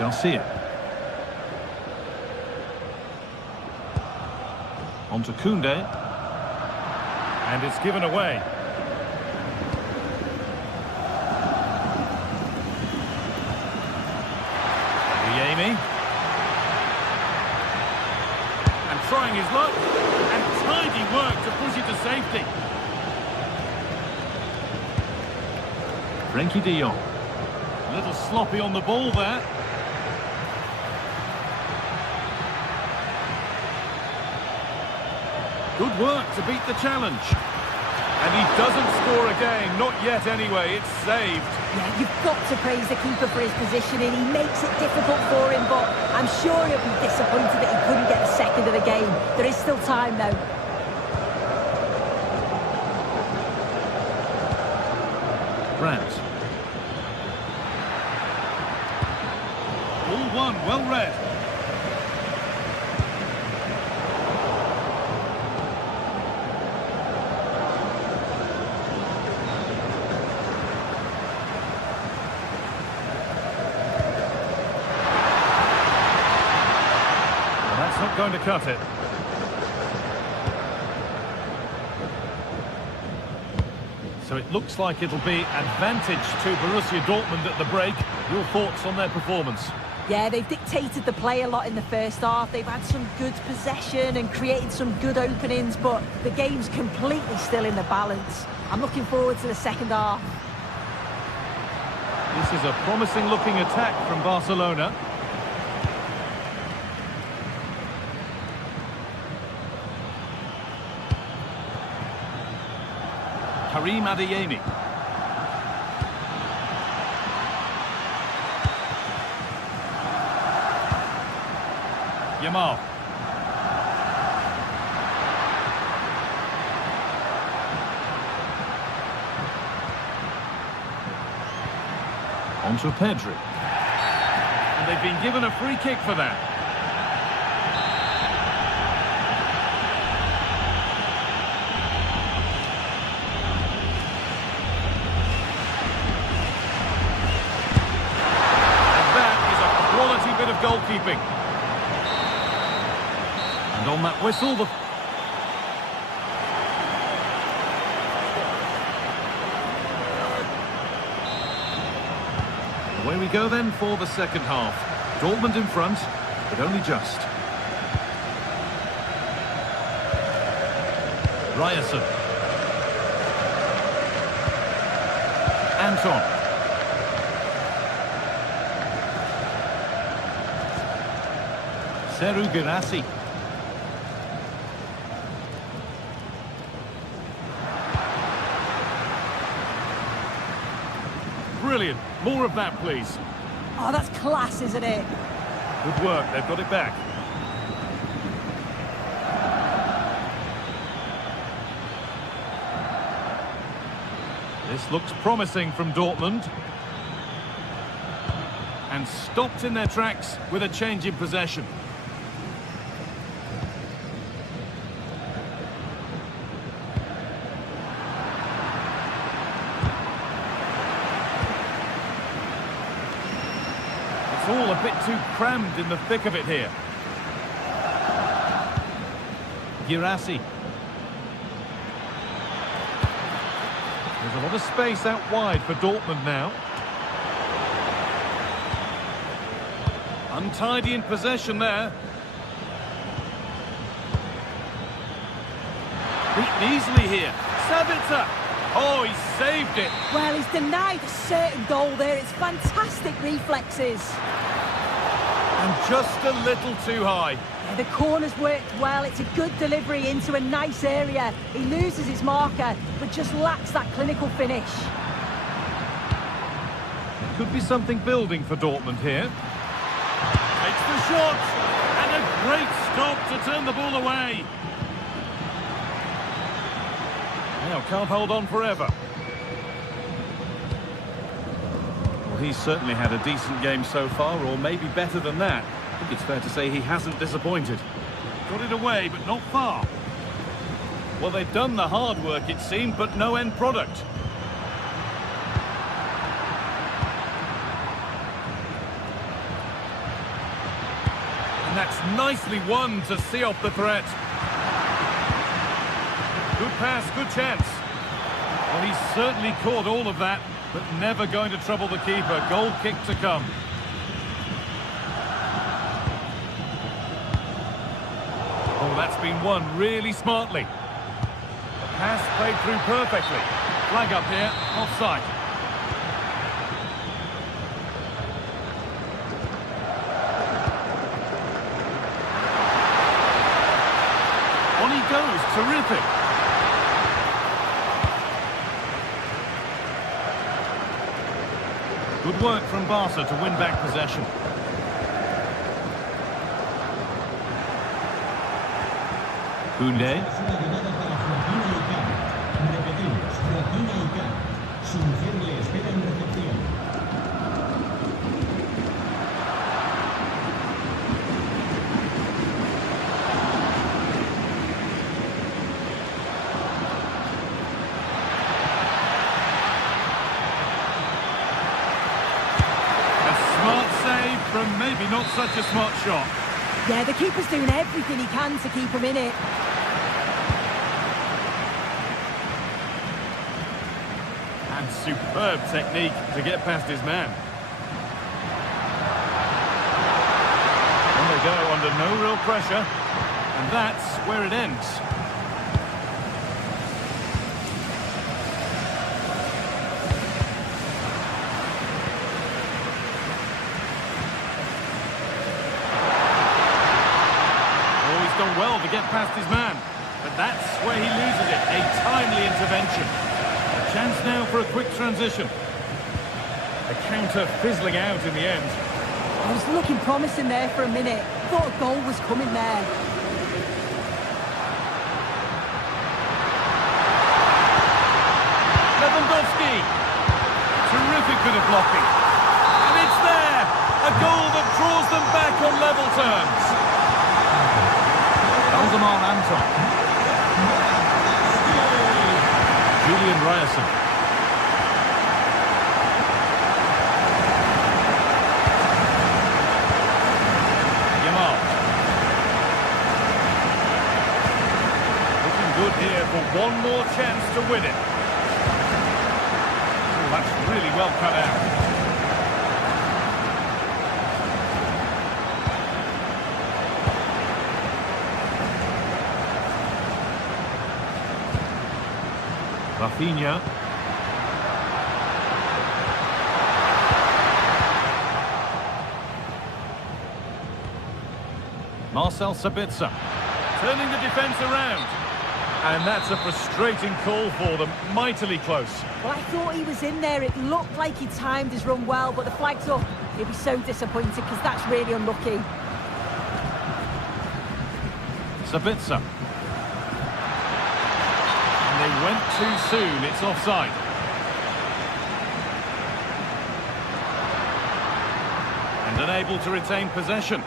Garcia. On to Koundé. And it's given away. And trying his luck, and tidy work to push it to safety. Frenkie de Jong. A little sloppy on the ball there. Good work to beat the challenge. And he doesn't score again, not yet anyway, it's saved. Yeah, you've got to praise the keeper for his positioning. He makes it difficult for him, but I'm sure he'll be disappointed that he couldn't get the second of the game. There is still time, though. Brandt. All one, well read. Well, that's not going to cut it. So it looks like it'll be advantage to Borussia Dortmund at the break. Your thoughts on their performance? Yeah, they've dictated the play a lot in the first half. They've had some good possession and created some good openings, but the game's completely still in the balance. I'm looking forward to the second half. This is a promising-looking attack from Barcelona. Karim Adeyemi. Yamal. On to Pedri. And they've been given a free kick for that. And that is a quality bit of goalkeeping. And on that whistle, the... Away we go then for the second half. Dortmund in front, but only just. Ryerson. Anton. Seru Girassi. Brilliant. More of that, please. Oh, that's class, isn't it? Good work. They've got it back. This looks promising from Dortmund. And stopped in their tracks with a change in possession. All a bit too crammed in the thick of it here. Girassi. There's a lot of space out wide for Dortmund now. Untidy in possession there. Beaten easily here. Sabitzer. Oh, he saved it. Well, he's denied a certain goal there. It's fantastic reflexes. And just a little too high. Yeah, the corner's worked well. It's a good delivery into a nice area. He loses his marker, but just lacks that clinical finish. Could be something building for Dortmund here. Takes the shot. And a great stop to turn the ball away. Now, can't hold on forever. Well, he's certainly had a decent game so far, or maybe better than that. I think it's fair to say he hasn't disappointed. Got it away, but not far. Well, they've done the hard work, it seemed, but no end product. And that's nicely won to see off the threat. Good pass, good chance. Well, he's certainly caught all of that, but never going to trouble the keeper. Goal kick to come. Oh, that's been won really smartly. The pass played through perfectly. Flag up here, offside. On he goes, terrific. Good work from Barca to win back possession. Koundé. Repetimos, Rafinha y Can. Sugerirle from maybe not such a smart shot. Yeah, the keeper's doing everything he can to keep him in it. And superb technique to get past his man. On they go under no real pressure. And that's where it ends. Done well to get past his man, but that's where he loses it. A timely intervention. A chance now for a quick transition. The counter fizzling out in the end. I was looking promising there for a minute. Thought a goal was coming there. Lewandowski. Terrific bit of blocking. And it's there. A goal that draws them back on level terms. Alderman Anton. Julian Ryerson. Yamal. Looking good here for one more chance to win it. Oh, that's really well cut out. Rafinha. Marcel Sabitzer. Turning the defence around. And that's a frustrating call for them. Mightily close. Well, I thought he was in there. It looked like he timed his run well, but the flag's up. He'll be so disappointed because that's really unlucky. Sabitzer. They went too soon, it's offside. And unable to retain possession.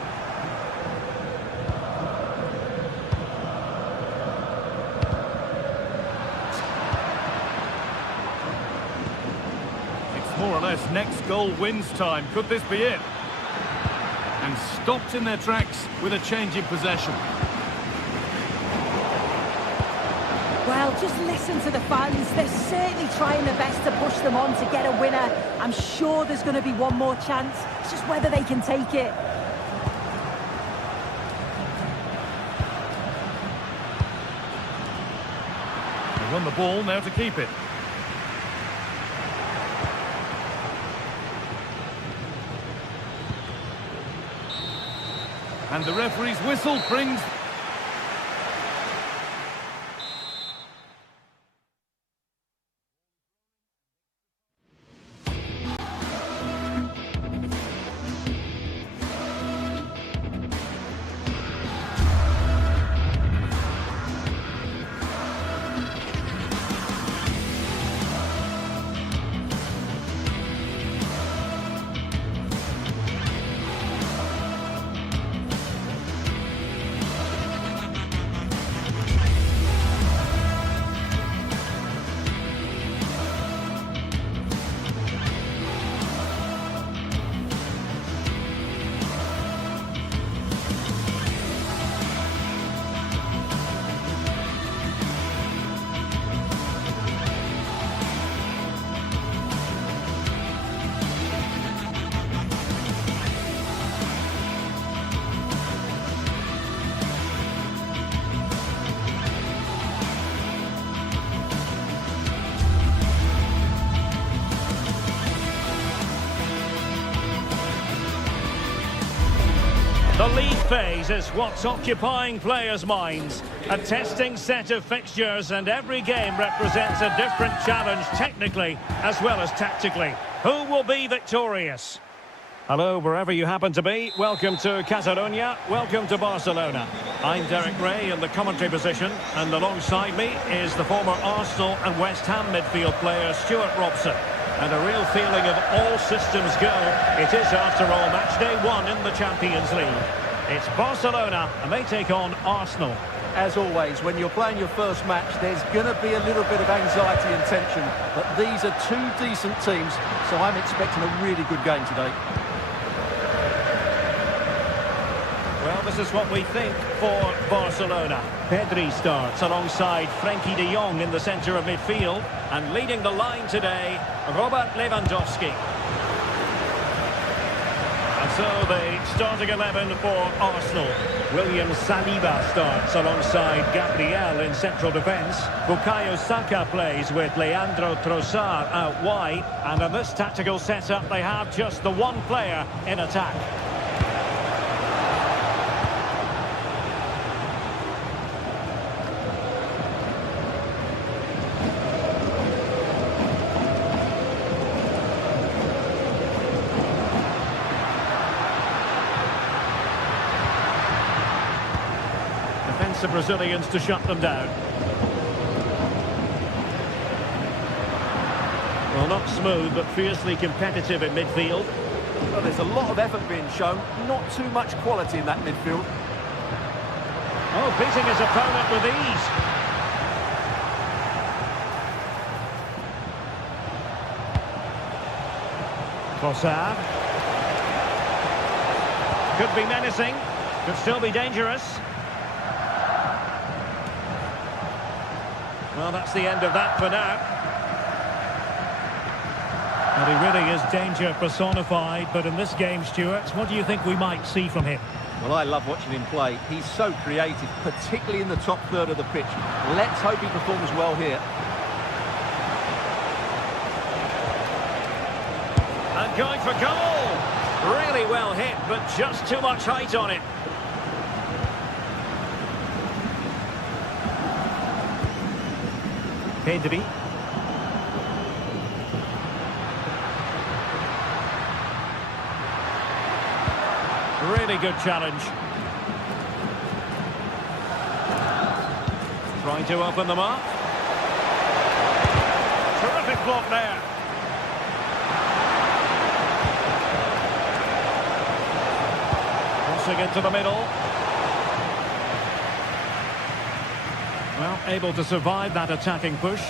It's more or less next goal wins time. Could this be it? And stopped in their tracks with a change in possession. Well, just listen to the fans. They're certainly trying their best to push them on to get a winner. I'm sure there's going to be one more chance. It's just whether they can take it. They won the ball, now to keep it. And the referee's whistle brings... The league phase is what's occupying players' minds. A testing set of fixtures, and every game represents a different challenge technically as well as tactically. Who will be victorious? Hello, wherever you happen to be. Welcome to Catalonia. Welcome to Barcelona. I'm Derek Ray in the commentary position, and alongside me is the former Arsenal and West Ham midfield player Stuart Robson. And a real feeling of all systems go. It is, after all, match day 1 in the Champions League. It's Barcelona, and they take on Arsenal. As always, when you're playing your first match, there's going to be a little bit of anxiety and tension. But these are two decent teams, so I'm expecting a really good game today. Well, this is what we think for Barcelona. Pedri starts alongside Frenkie de Jong in the centre of midfield. And leading the line today, Robert Lewandowski. And so the starting 11 for Arsenal. William Saliba starts alongside Gabriel in central defence. Bukayo Saka plays with Leandro Trossard out wide. And in this tactical setup, they have just the one player in attack. The Brazilians to shut them down. Well, not smooth, but fiercely competitive in midfield. Well, there's a lot of effort being shown, not too much quality in that midfield. Oh, beating his opponent with ease. Trossard. Could be menacing, could still be dangerous. Well, that's the end of that for now. And he really is danger personified, but in this game, Stuart, what do you think we might see from him? Well, I love watching him play. He's so creative, particularly in the top third of the pitch. Let's hope he performs well here. And going for goal! Really well hit, but just too much height on it. Pedri. Really good challenge. Trying to open them up. Terrific block there. Crossing into the middle. Well, able to survive that attacking push.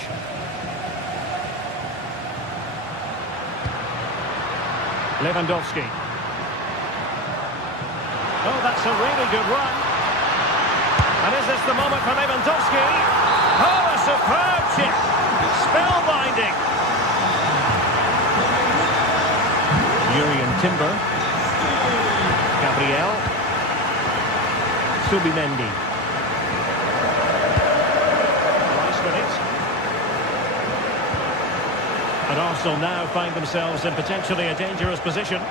Lewandowski. Oh, that's a really good run. And is this the moment for Lewandowski? Oh, a superb chip. Spellbinding. Jurriën Timber. Gabriel. Subimendi. And Arsenal now find themselves in potentially a dangerous position.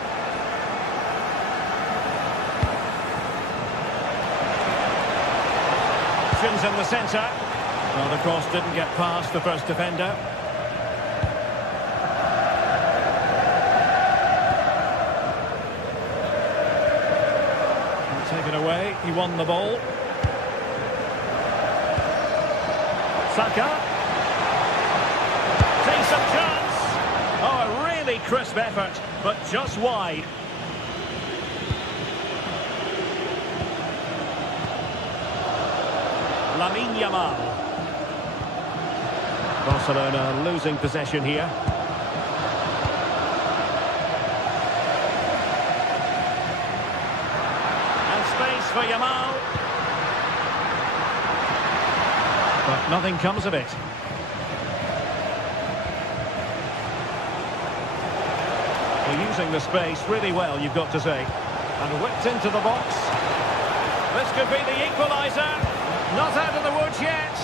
Options in the centre. Well, the cross didn't get past the first defender. Taken away, he won the ball. Saka. Decent chance. Oh, a really crisp effort, but just wide. Lamine Yamal. Barcelona losing possession here. And space for Yamal. But nothing comes of it. They're using the space really well, you've got to say. And whipped into the box. This could be the equaliser. Not out of the woods yet.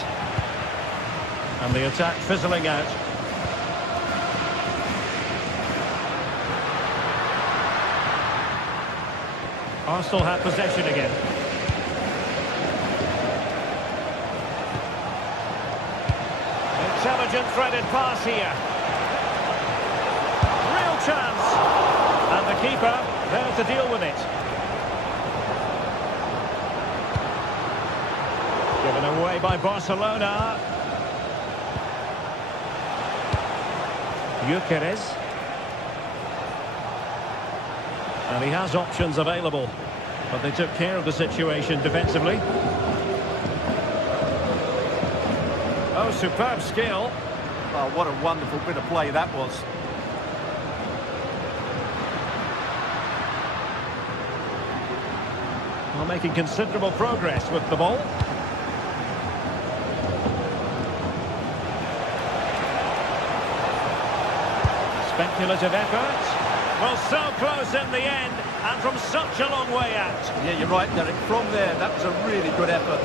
And the attack fizzling out. Arsenal have possession again. Intelligent threaded pass here. Real chance. And the keeper there to deal with it. Given away by Barcelona. Gyökeres. And he has options available, but they took care of the situation defensively. Oh, superb skill. Oh, what a wonderful bit of play that was. Well, making considerable progress with the ball. Speculative effort. Well, so close in the end, and from such a long way out. Yeah, you're right, Derek. From there, that was a really good effort.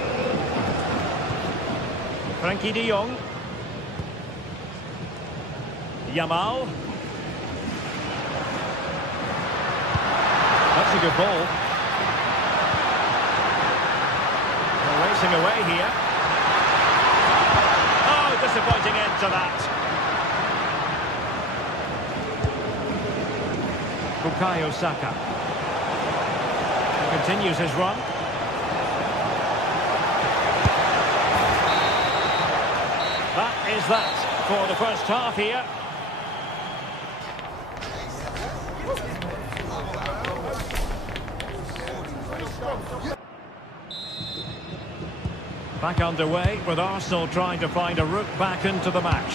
Frankie de Jong. Yamal. That's a good ball. They're racing away here. Oh, disappointing end to that. Bukayo Saka. Continues his run. That is that for the first half here. Back underway with Arsenal trying to find a route back into the match.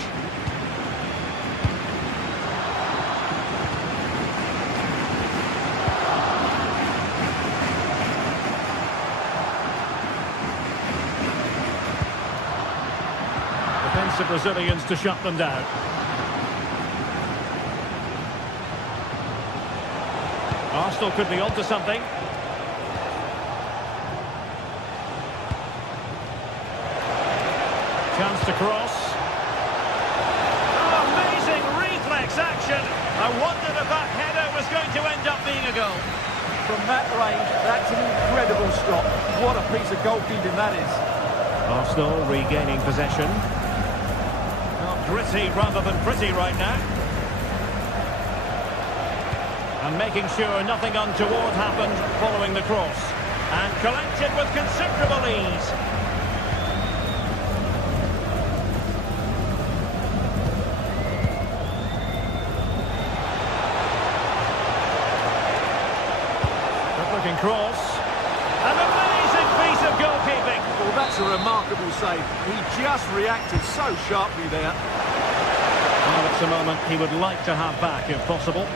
Defensive Brazilians to shut them down. Arsenal could be onto something. Chance to cross. Oh, amazing reflex action. I wondered if that header was going to end up being a goal. From that range, that's an incredible stop. What a piece of goalkeeping that is. Arsenal regaining possession. Well, gritty rather than pretty right now. And making sure nothing untoward happened following the cross. And collected with considerable ease. Good-looking cross. An amazing piece of goalkeeping. Well, that's a remarkable save. He just reacted so sharply there. Well, it's a moment he would like to have back if possible.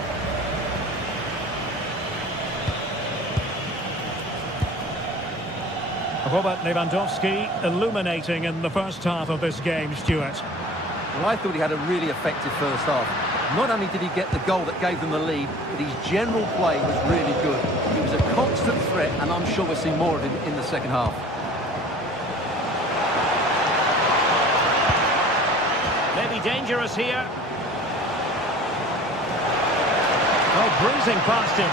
Robert Lewandowski illuminating in the first half of this game, Stuart. Well, I thought he had a really effective first half. Not only did he get the goal that gave them the lead, but his general play was really good. He was a constant threat, and I'm sure we'll see more of him in the second half. Maybe dangerous here. Oh, breezing past him.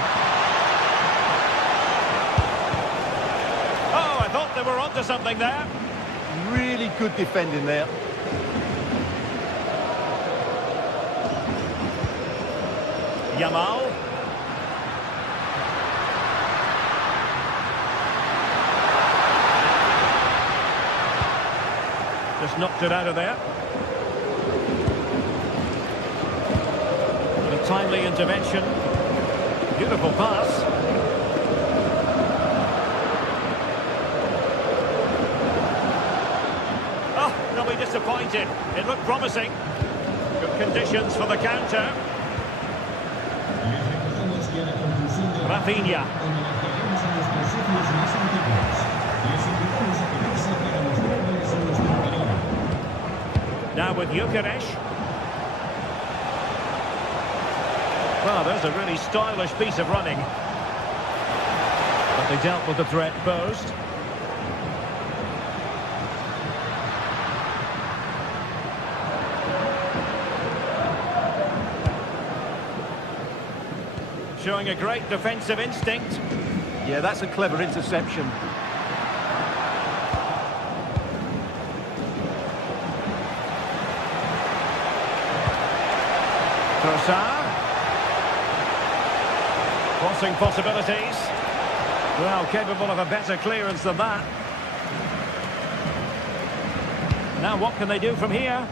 Oh, I thought they were onto something there. Really good defending there. Yamal. Just knocked it out of there. With a timely intervention. Beautiful pass. Oh, they'll be disappointed. It looked promising. Good conditions for the counter. Rafinha. Now with Gyökeres. Well, there's a really stylish piece of running. But they dealt with the threat posed. Showing a great defensive instinct. Yeah, that's a clever interception. Trossard. Crossing possibilities. Well, capable of a better clearance than that. Now what can they do from here?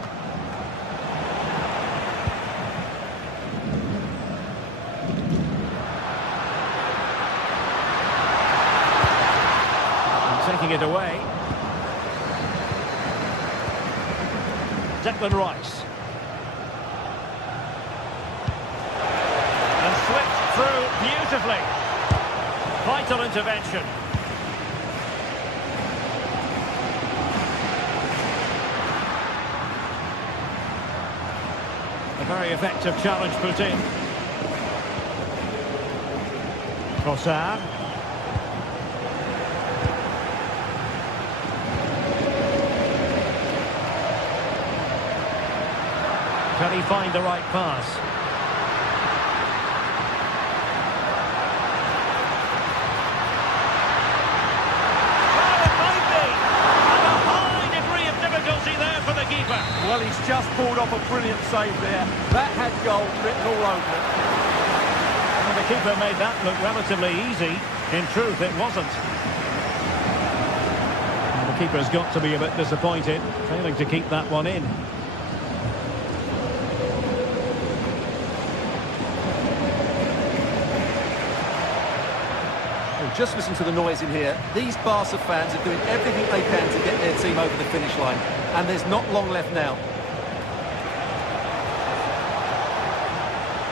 Taking it away. Declan Rice. And slipped through beautifully. Vital intervention. very effective challenge put in. Trossard. Can he find the right pass? Well, it might be. And a high degree of difficulty there for the keeper. Well, he's just pulled off a brilliant save there. That had goal written all over it. Well, the keeper made that look relatively easy. In truth, it wasn't. And the keeper's got to be a bit disappointed, failing to keep that one in. Just listen to the noise in here. These Barca fans are doing everything they can to get their team over the finish line. And there's not long left now.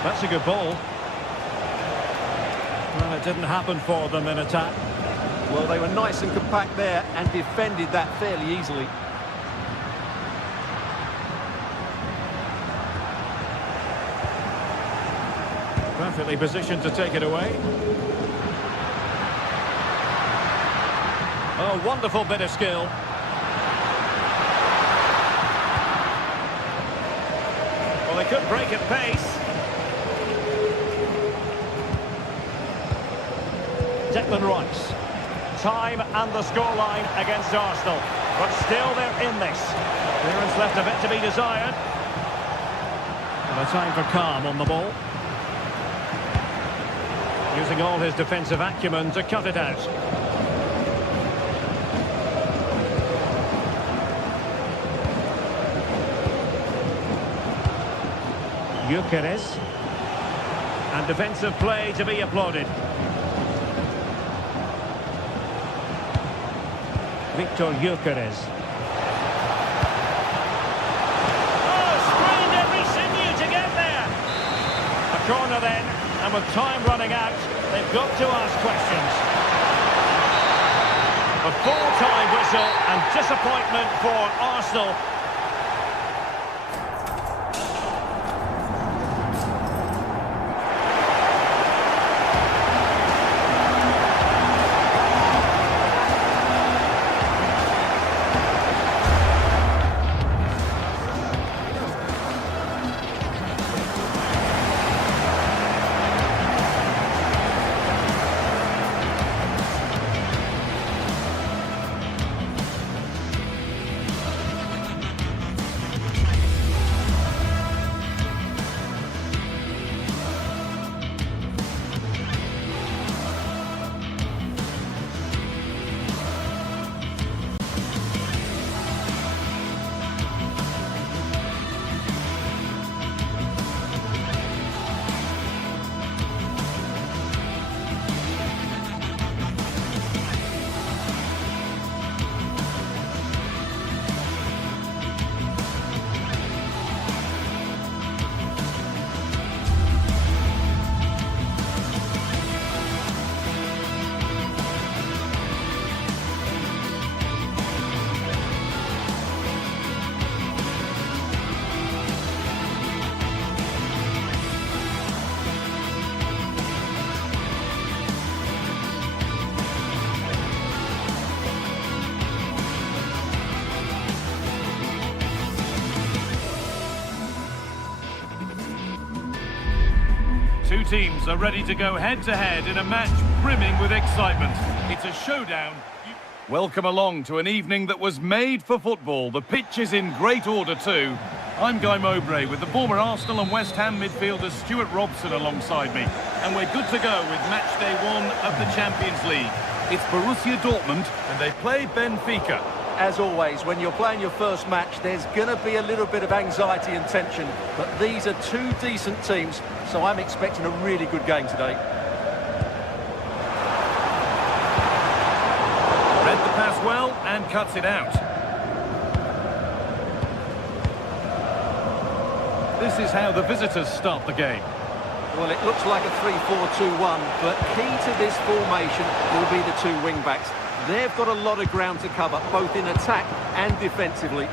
That's a good ball. Well, it didn't happen for them in attack. Well, they were nice and compact there and defended that fairly easily. Perfectly positioned to take it away. Oh, wonderful bit of skill. Well, they could break at pace. Declan Rice. Time and the scoreline against Arsenal. But still they're in this. Clearance left a bit to be desired. And a time for calm on the ball. Using all his defensive acumen to cut it out. Gyökeres. And defensive play to be applauded. Victor Gyökeres. Oh, strained every sinew to get there. A corner then, and with time running out, they've got to ask questions. A full-time whistle and disappointment for Arsenal. Two teams are ready to go head-to-head in a match brimming with excitement. It's a showdown. Welcome along to an evening that was made for football. The pitch is in great order too. I'm Guy Mowbray with the former Arsenal and West Ham midfielder Stuart Robson alongside me. And we're good to go with match day 1 of the Champions League. It's Borussia Dortmund and they play Benfica. As always, when you're playing your first match, there's going to be a little bit of anxiety and tension. But these are two decent teams, so I'm expecting a really good game today. Read the pass well and cuts it out. This is how the visitors start the game. Well, it looks like a 3-4-2-1, but key to this formation will be the two wing-backs. They've got a lot of ground to cover, both in attack and defensively.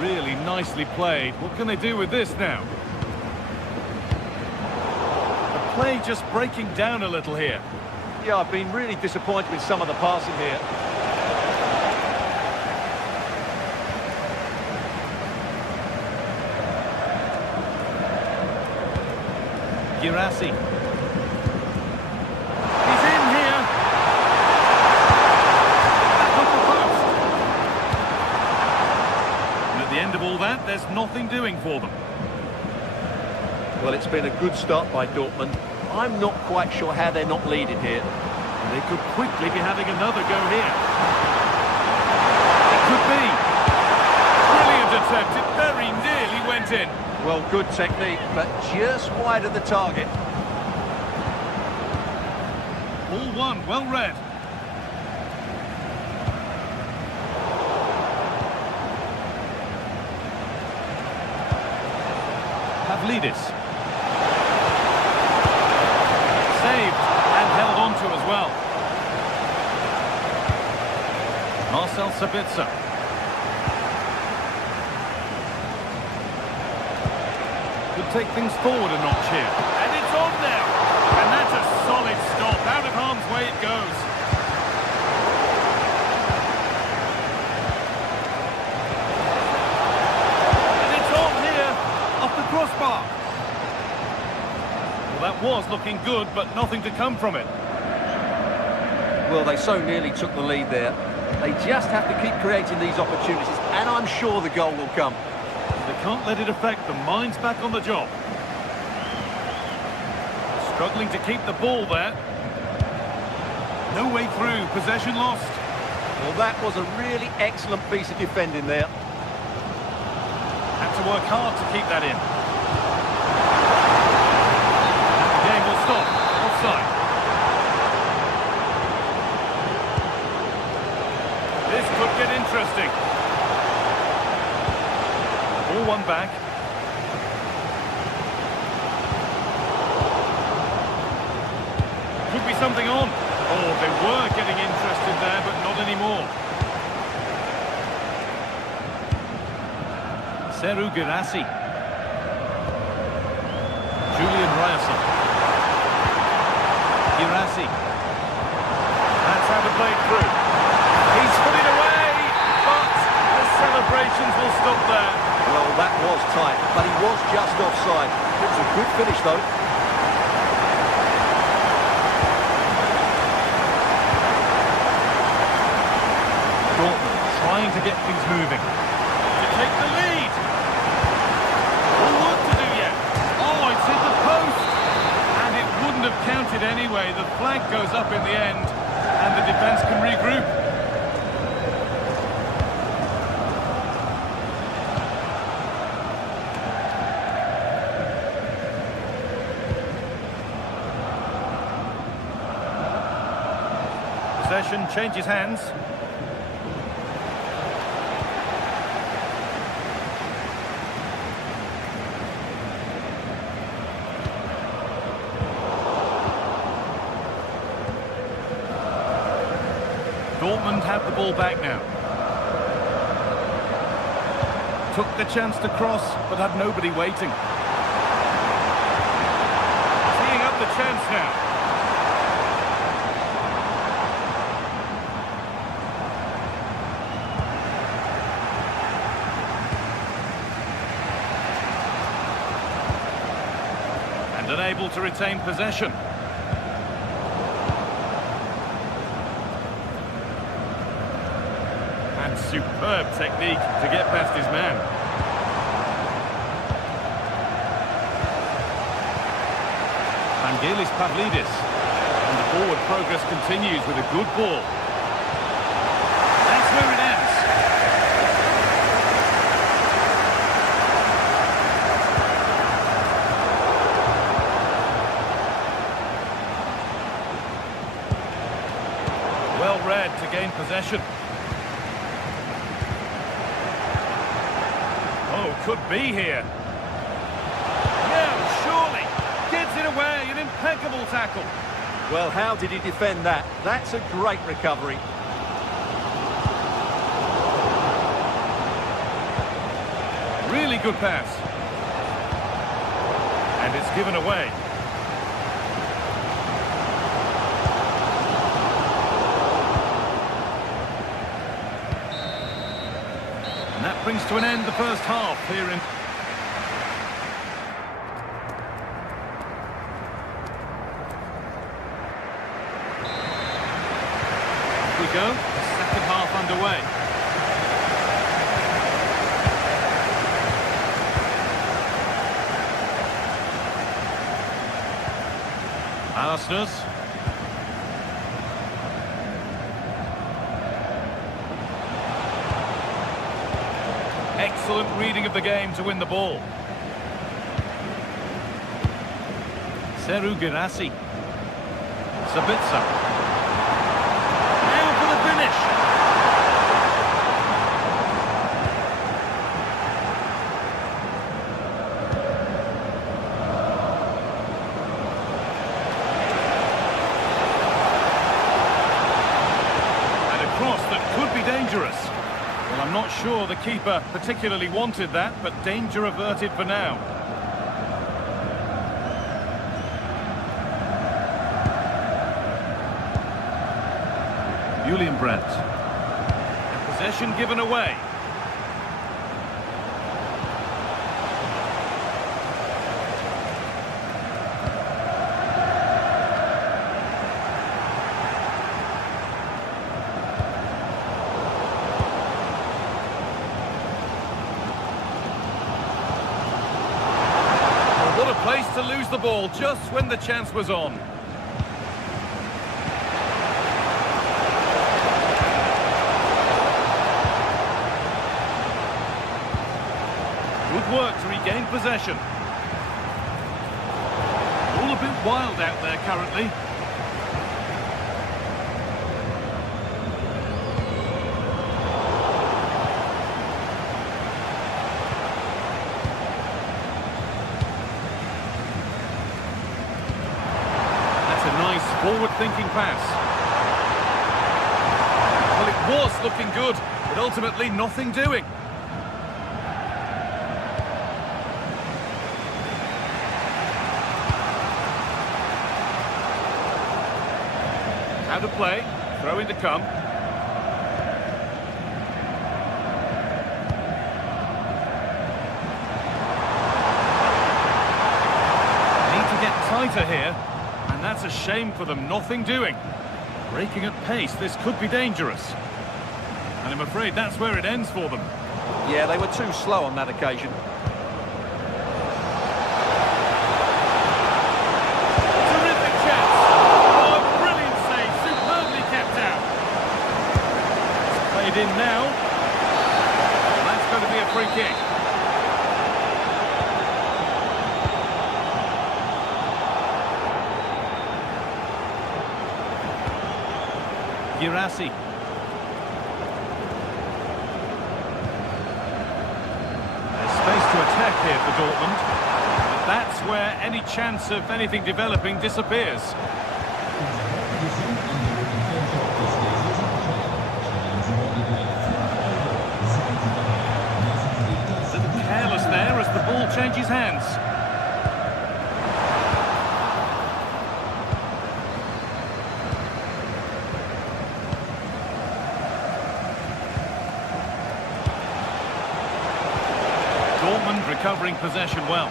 Really nicely played. What can they do with this now? The play just breaking down a little here. Yeah, I've been really disappointed with some of the passing here. Girassi. He's in here. Back off the post. And at the end of all that, there's nothing doing for them. Well, it's been a good start by Dortmund. I'm not quite sure how they're not leading here. They could quickly be having another go here. It could be. Brilliant attempt. It very nearly went in. Well, good technique, but just wide of the target. Ball one, well read. Pavlidis. Saved and held on to as well. Marcel Sabitzer. Could take things forward a notch here. And it's on now. And that's a solid stop. Out of harm's way it goes. And it's on here. Off the crossbar. Well, that was looking good, but nothing to come from it. Well, they so nearly took the lead there. They just have to keep creating these opportunities, and I'm sure the goal will come. They can't let it affect them. Mind's back on the job. Struggling to keep the ball there. No way through. Possession lost. Well, that was a really excellent piece of defending there. Had to work hard to keep that in. And the game will stop. Offside. This could get interesting. All one back. Could be something on. Oh, they were getting interested there, but not anymore. Seru Girassi. Julian Ryerson. Girassi. That's how to play it through. He's put it away, but the celebrations will stop there. Well, that was tight, but he was just offside. It was a good finish, though. Dortmund trying to get things moving. To take the lead. All work to do yet. Oh, it's hit the post. And it wouldn't have counted anyway. The flag goes up in the end, and the defence can regroup. Possession changes hands. Dortmund have the ball back now. Took the chance to cross, but had nobody waiting. Teeing up the chance now. And unable to retain possession. And superb technique to get past his man. Vangelis Pavlidis. And the forward progress continues with a good ball. That's where it ends. Well read to gain possession. Oh, could be here. Yeah, surely. Gets it away, an impeccable tackle. Well, how did he defend that? That's a great recovery. Really good pass. And it's given away. And that brings to an end the first half here in... Here we go, the second half underway. Arsenal. Excellent reading of the game to win the ball. Seru Girassi. Sabitzer. Now for the finish. Dangerous. Well, I'm not sure the keeper particularly wanted that, but danger averted for now. Julian Brandt. And possession given away. What a place to lose the ball just when the chance was on. Good work to regain possession. All a bit wild out there currently. Forward-thinking pass. Well, it was looking good, but ultimately nothing doing. Out of play, throw in to come. Need to get tighter here. And that's a shame for them, nothing doing. Breaking at pace, this could be dangerous. And I'm afraid that's where it ends for them. Yeah, they were too slow on that occasion. Terrific chance. Oh, brilliant save, superbly kept out. It's played in now. That's going to be a free kick. Girassi. There's space to attack here for Dortmund, but that's where any chance of anything developing disappears. A little careless there as the ball changes hands. Dortmund recovering possession well.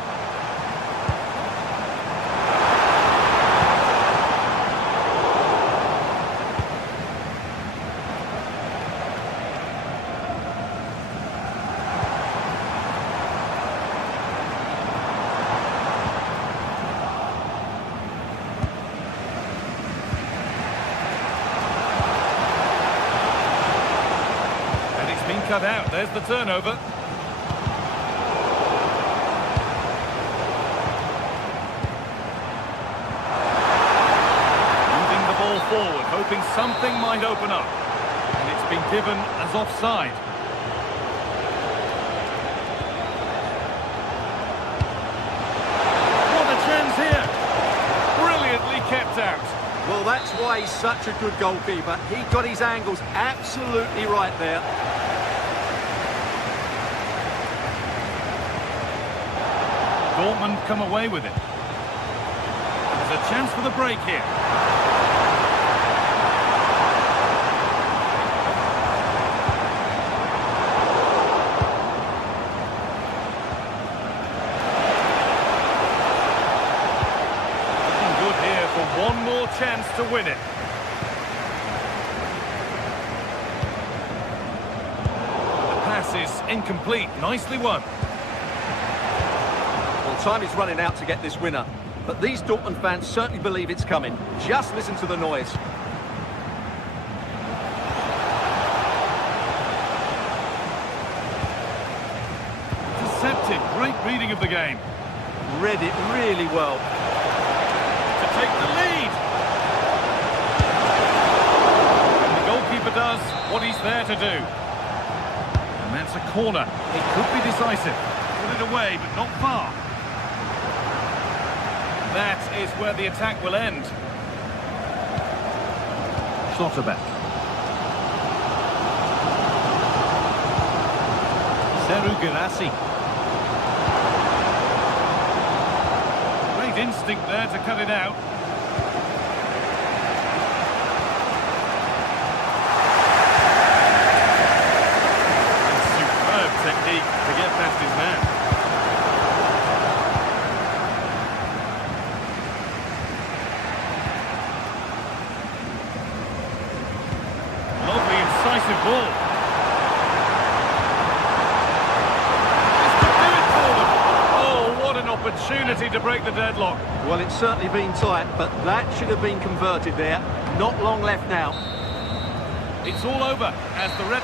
And it's been cut out. There's the turnover. Forward, hoping something might open up. And it's been given as offside. What a chance here! Brilliantly kept out. Well, that's why he's such a good goalkeeper. He got his angles absolutely right there. Dortmund come away with it. There's a chance for the break here. Looking good here for one more chance to win it. The pass is incomplete. Nicely won. Well, time is running out to get this winner. But these Dortmund fans certainly believe it's coming. Just listen to the noise. Intercepted. Great reading of the game. Read it really well. To take the lead. And the goalkeeper does what he's there to do. And that's a corner. It could be decisive. Put it away, but not far. That is where the attack will end. Schlotterbeck. Seru Girassi. Great instinct there to cut it out. Superb technique to get past his man. Decisive ball. This could do it for them. Oh, what an opportunity to break the deadlock. Well, it's certainly been tight, but that should have been converted there. Not long left now. It's all over as the red...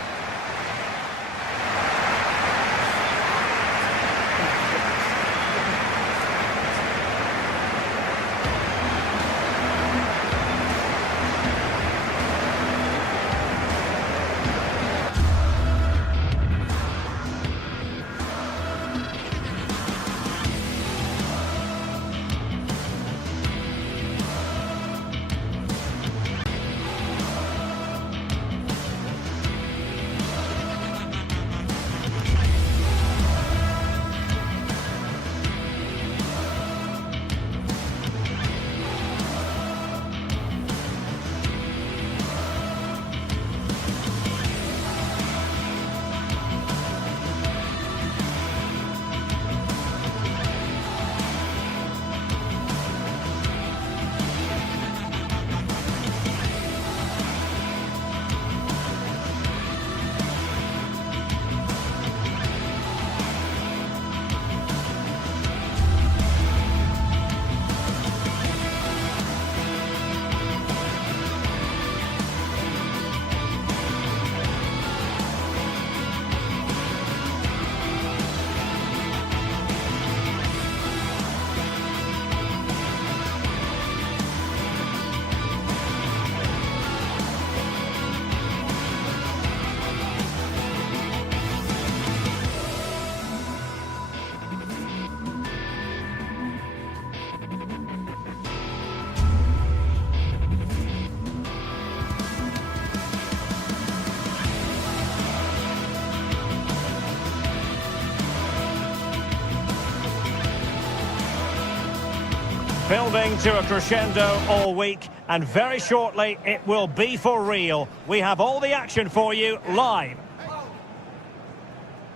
Building to a crescendo all week, and very shortly it will be for real. We have all the action for you live.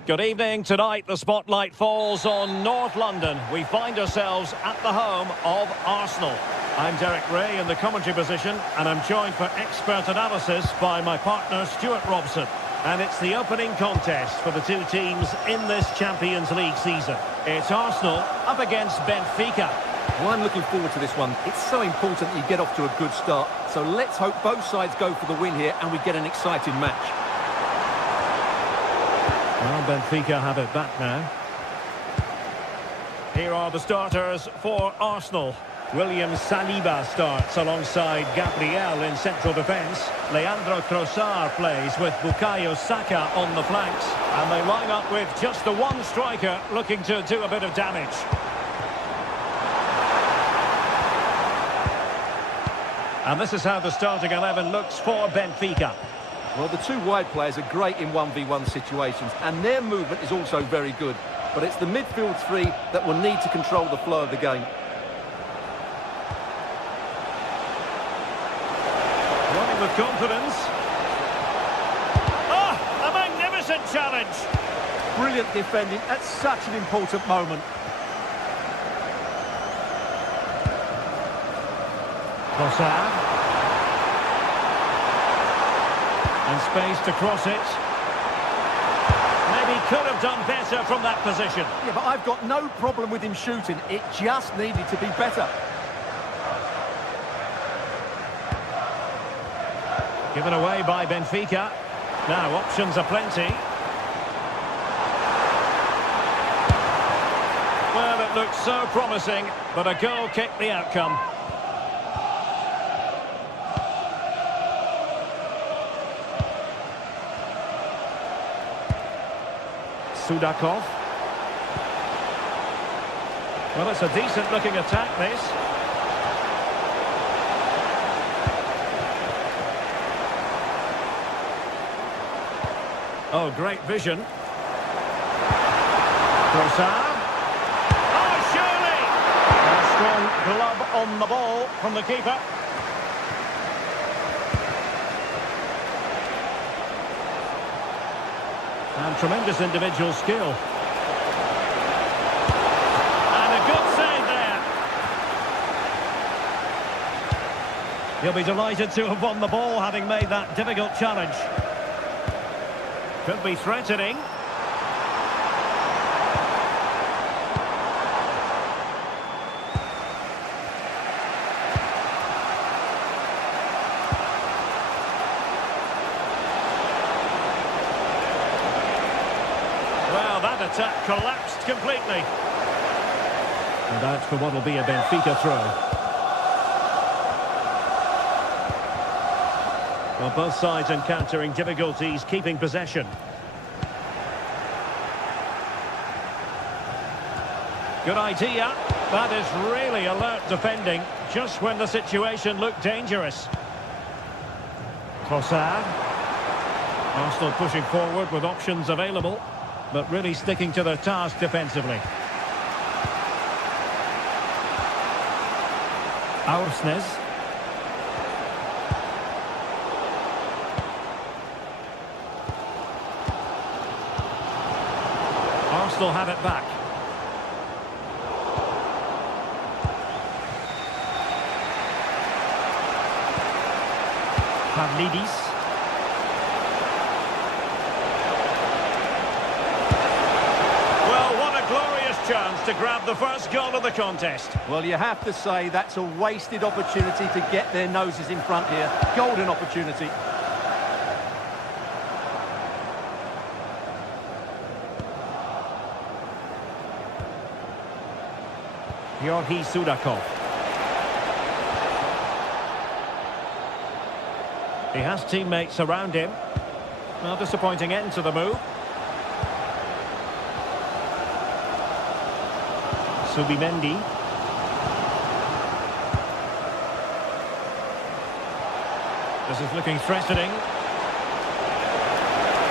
Good evening. Tonight the spotlight falls on North London. We find ourselves at the home of Arsenal. I'm Derek Ray in the commentary position, and I'm joined for expert analysis by my partner Stuart Robson. And it's the opening contest for the two teams in this Champions League season. It's Arsenal up against Benfica. Well, I'm looking forward to this one. It's so important that you get off to a good start. So let's hope both sides go for the win here and we get an exciting match. Well, Benfica have it back now. Here are the starters for Arsenal. William Saliba starts alongside Gabriel in central defence. Leandro Trossard plays with Bukayo Saka on the flanks. And they line up with just the one striker looking to do a bit of damage. And this is how the starting 11 looks for Benfica. Well, the two wide players are great in 1v1 situations, and their movement is also very good. but it's the midfield three that will need to control the flow of the game. Running with confidence. Oh, a magnificent challenge. Brilliant defending at such an important moment. Trossard. And space to cross it. Maybe could have done better from that position. Yeah, but I've got no problem with him shooting. It just needed to be better. Given away by Benfica. Now options are plenty. Well, it looks so promising, but a goal kicked the outcome. Sudakov. Well, it's a decent-looking attack, this. Oh, great vision. Trossard. Oh, surely! A strong glove on the ball from the keeper. And tremendous individual skill. And a good save there. He'll be delighted to have won the ball, having made that difficult challenge. Could be threatening. Well, that attack collapsed completely. And that's for what will be a Benfica throw. Well, both sides encountering difficulties keeping possession. Good idea. That is really alert defending, just when the situation looked dangerous. Trossard. Arsenal pushing forward with options available, but really sticking to their task defensively. Aursnes. Arsenal have it back. Pavlidis. Well, what a glorious chance to grab the first goal of the contest. Well, you have to say that's a wasted opportunity to get their noses in front here. Golden opportunity. Georgi Sudakov. He has teammates around him. Well, disappointing end to the move. Subimendi. This is looking threatening.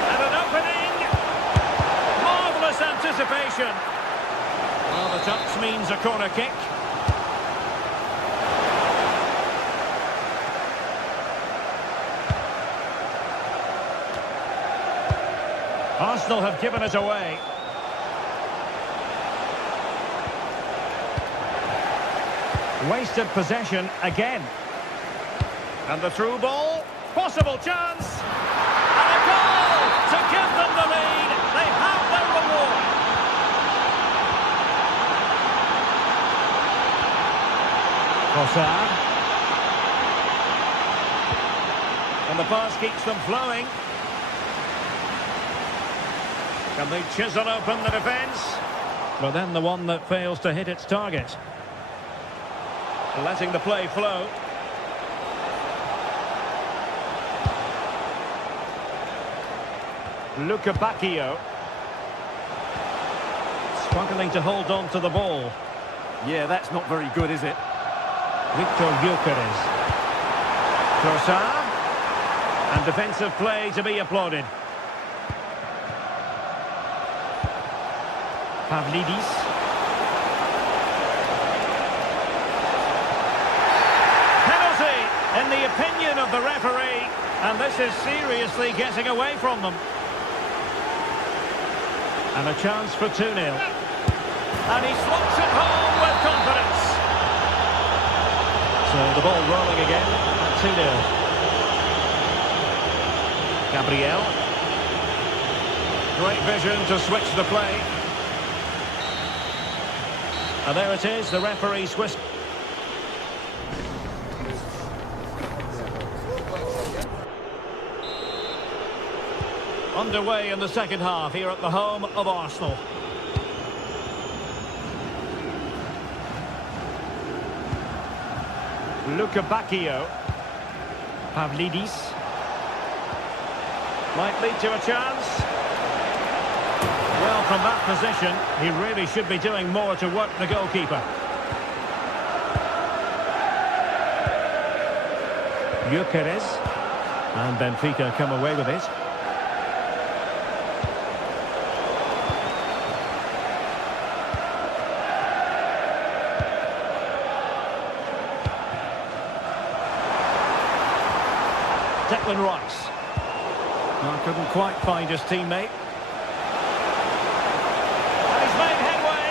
And an opening! Marvellous anticipation. Well, the touch means a corner kick. Arsenal have given it away. Wasted possession again. And the through ball. Possible chance. And a goal to give them the lead. They have their reward. Trossard. And the pass keeps them flowing. Can they chisel open the defence? But then the one that fails to hit its target. Letting the play flow. Luca Bacchio. Struggling to hold on to the ball. Yeah, that's not very good, is it? Victor Gyökeres. Trossard. And defensive play to be applauded. Pavlidis. Penalty, in the opinion of the referee, and this is seriously getting away from them. And a chance for 2-0. And he slots it home with confidence. So the ball rolling again at 2-0. Gabriel. Great vision to switch the play. And there it is, the referee's whistle. Underway in the second half here at the home of Arsenal. Luka Bacchio. Pavlidis. Might lead to a chance. Well, from that position, he really should be doing more to work the goalkeeper. Gyökeres. And Benfica come away with it. Declan Rice. Well, couldn't quite find his teammate. And he's made headway.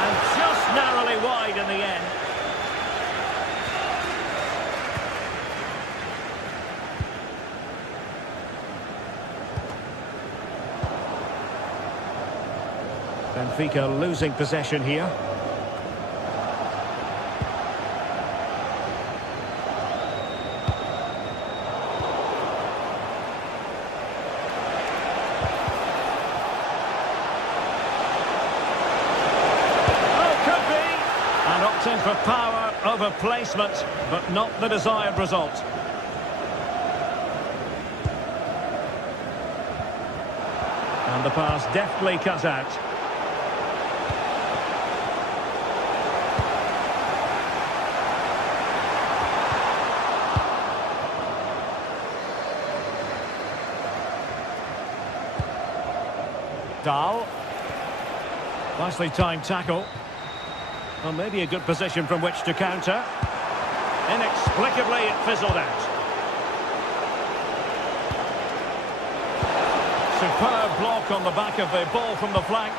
And just narrowly wide in the end. Benfica losing possession here. Opting for power over placement, but not the desired result. And the pass deftly cut out. Dahl. Nicely timed tackle. Well, maybe a good position from which to counter. Inexplicably, it fizzled out. Superb block on the back of the ball from the flank.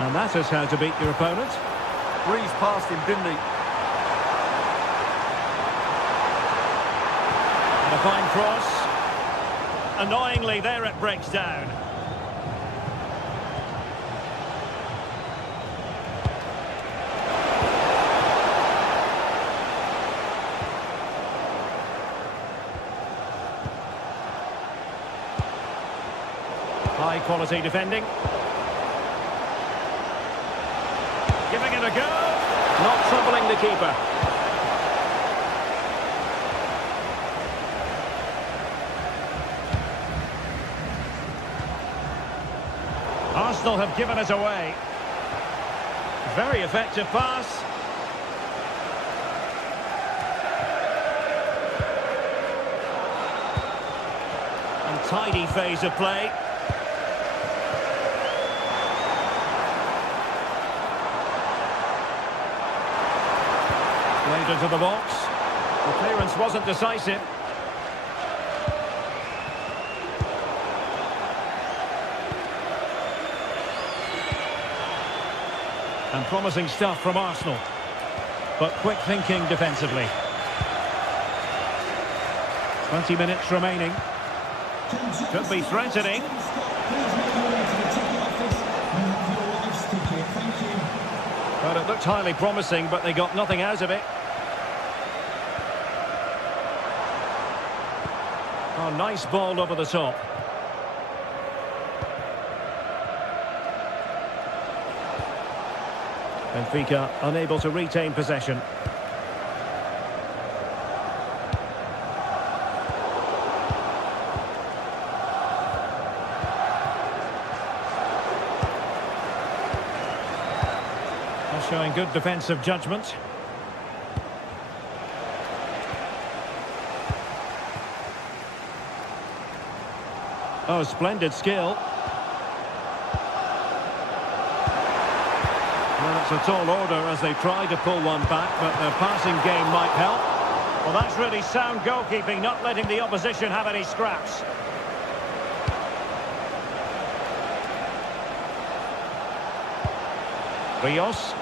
And that is how to beat your opponent. Breezed past him, didn't he? And a fine cross. Annoyingly, there it breaks down. High quality defending. Giving it a go. Not troubling the keeper. Arsenal have given it away. Very effective pass. And tidy phase of play. Played into the box. The clearance wasn't decisive. And promising stuff from Arsenal. But quick thinking defensively. 20 minutes remaining. Could be threatening. But it looked highly promising, but they got nothing out of it. Oh, nice ball over the top. Benfica unable to retain possession. Showing good defensive judgment. Oh, splendid skill. Well, it's a tall order as they try to pull one back, but their passing game might help. Well, that's really sound goalkeeping, not letting the opposition have any scraps. Rios.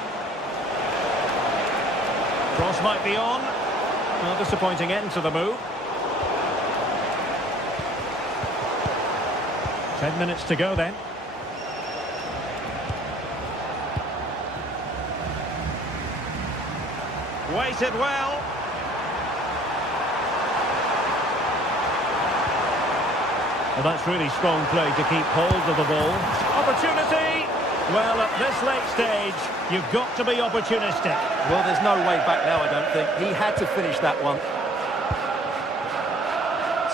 Cross might be on. Well, disappointing end to the move. 10 minutes to go then. Waited well. Well, that's really strong play to keep hold of the ball. Opportunity! Well, at this late stage, you've got to be opportunistic. Well, there's no way back now, I don't think. He had to finish that one.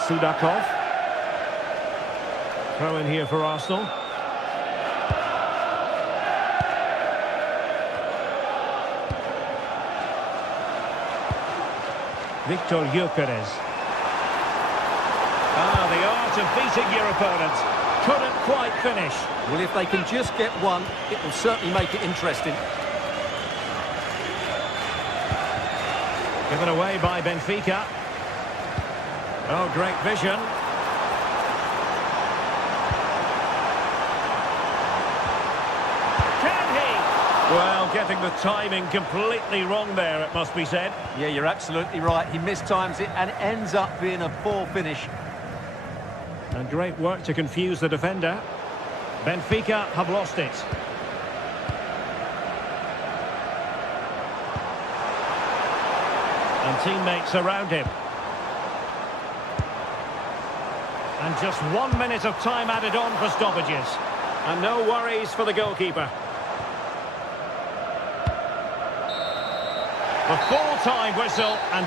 Sudakov. Throw in here for Arsenal. Victor Gyökeres. The art of beating your opponent. Couldn't quite finish. Well, if they can just get one, it will certainly make it interesting. Given away by Benfica. Oh, great vision. Can he? Well, getting the timing completely wrong there, it must be said. Yeah, you're absolutely right. He mistimes it and it ends up being a poor finish. And great work to confuse the defender. Benfica have lost it. And teammates around him. And just 1 minute of time added on for stoppages. And no worries for the goalkeeper. The full-time whistle, and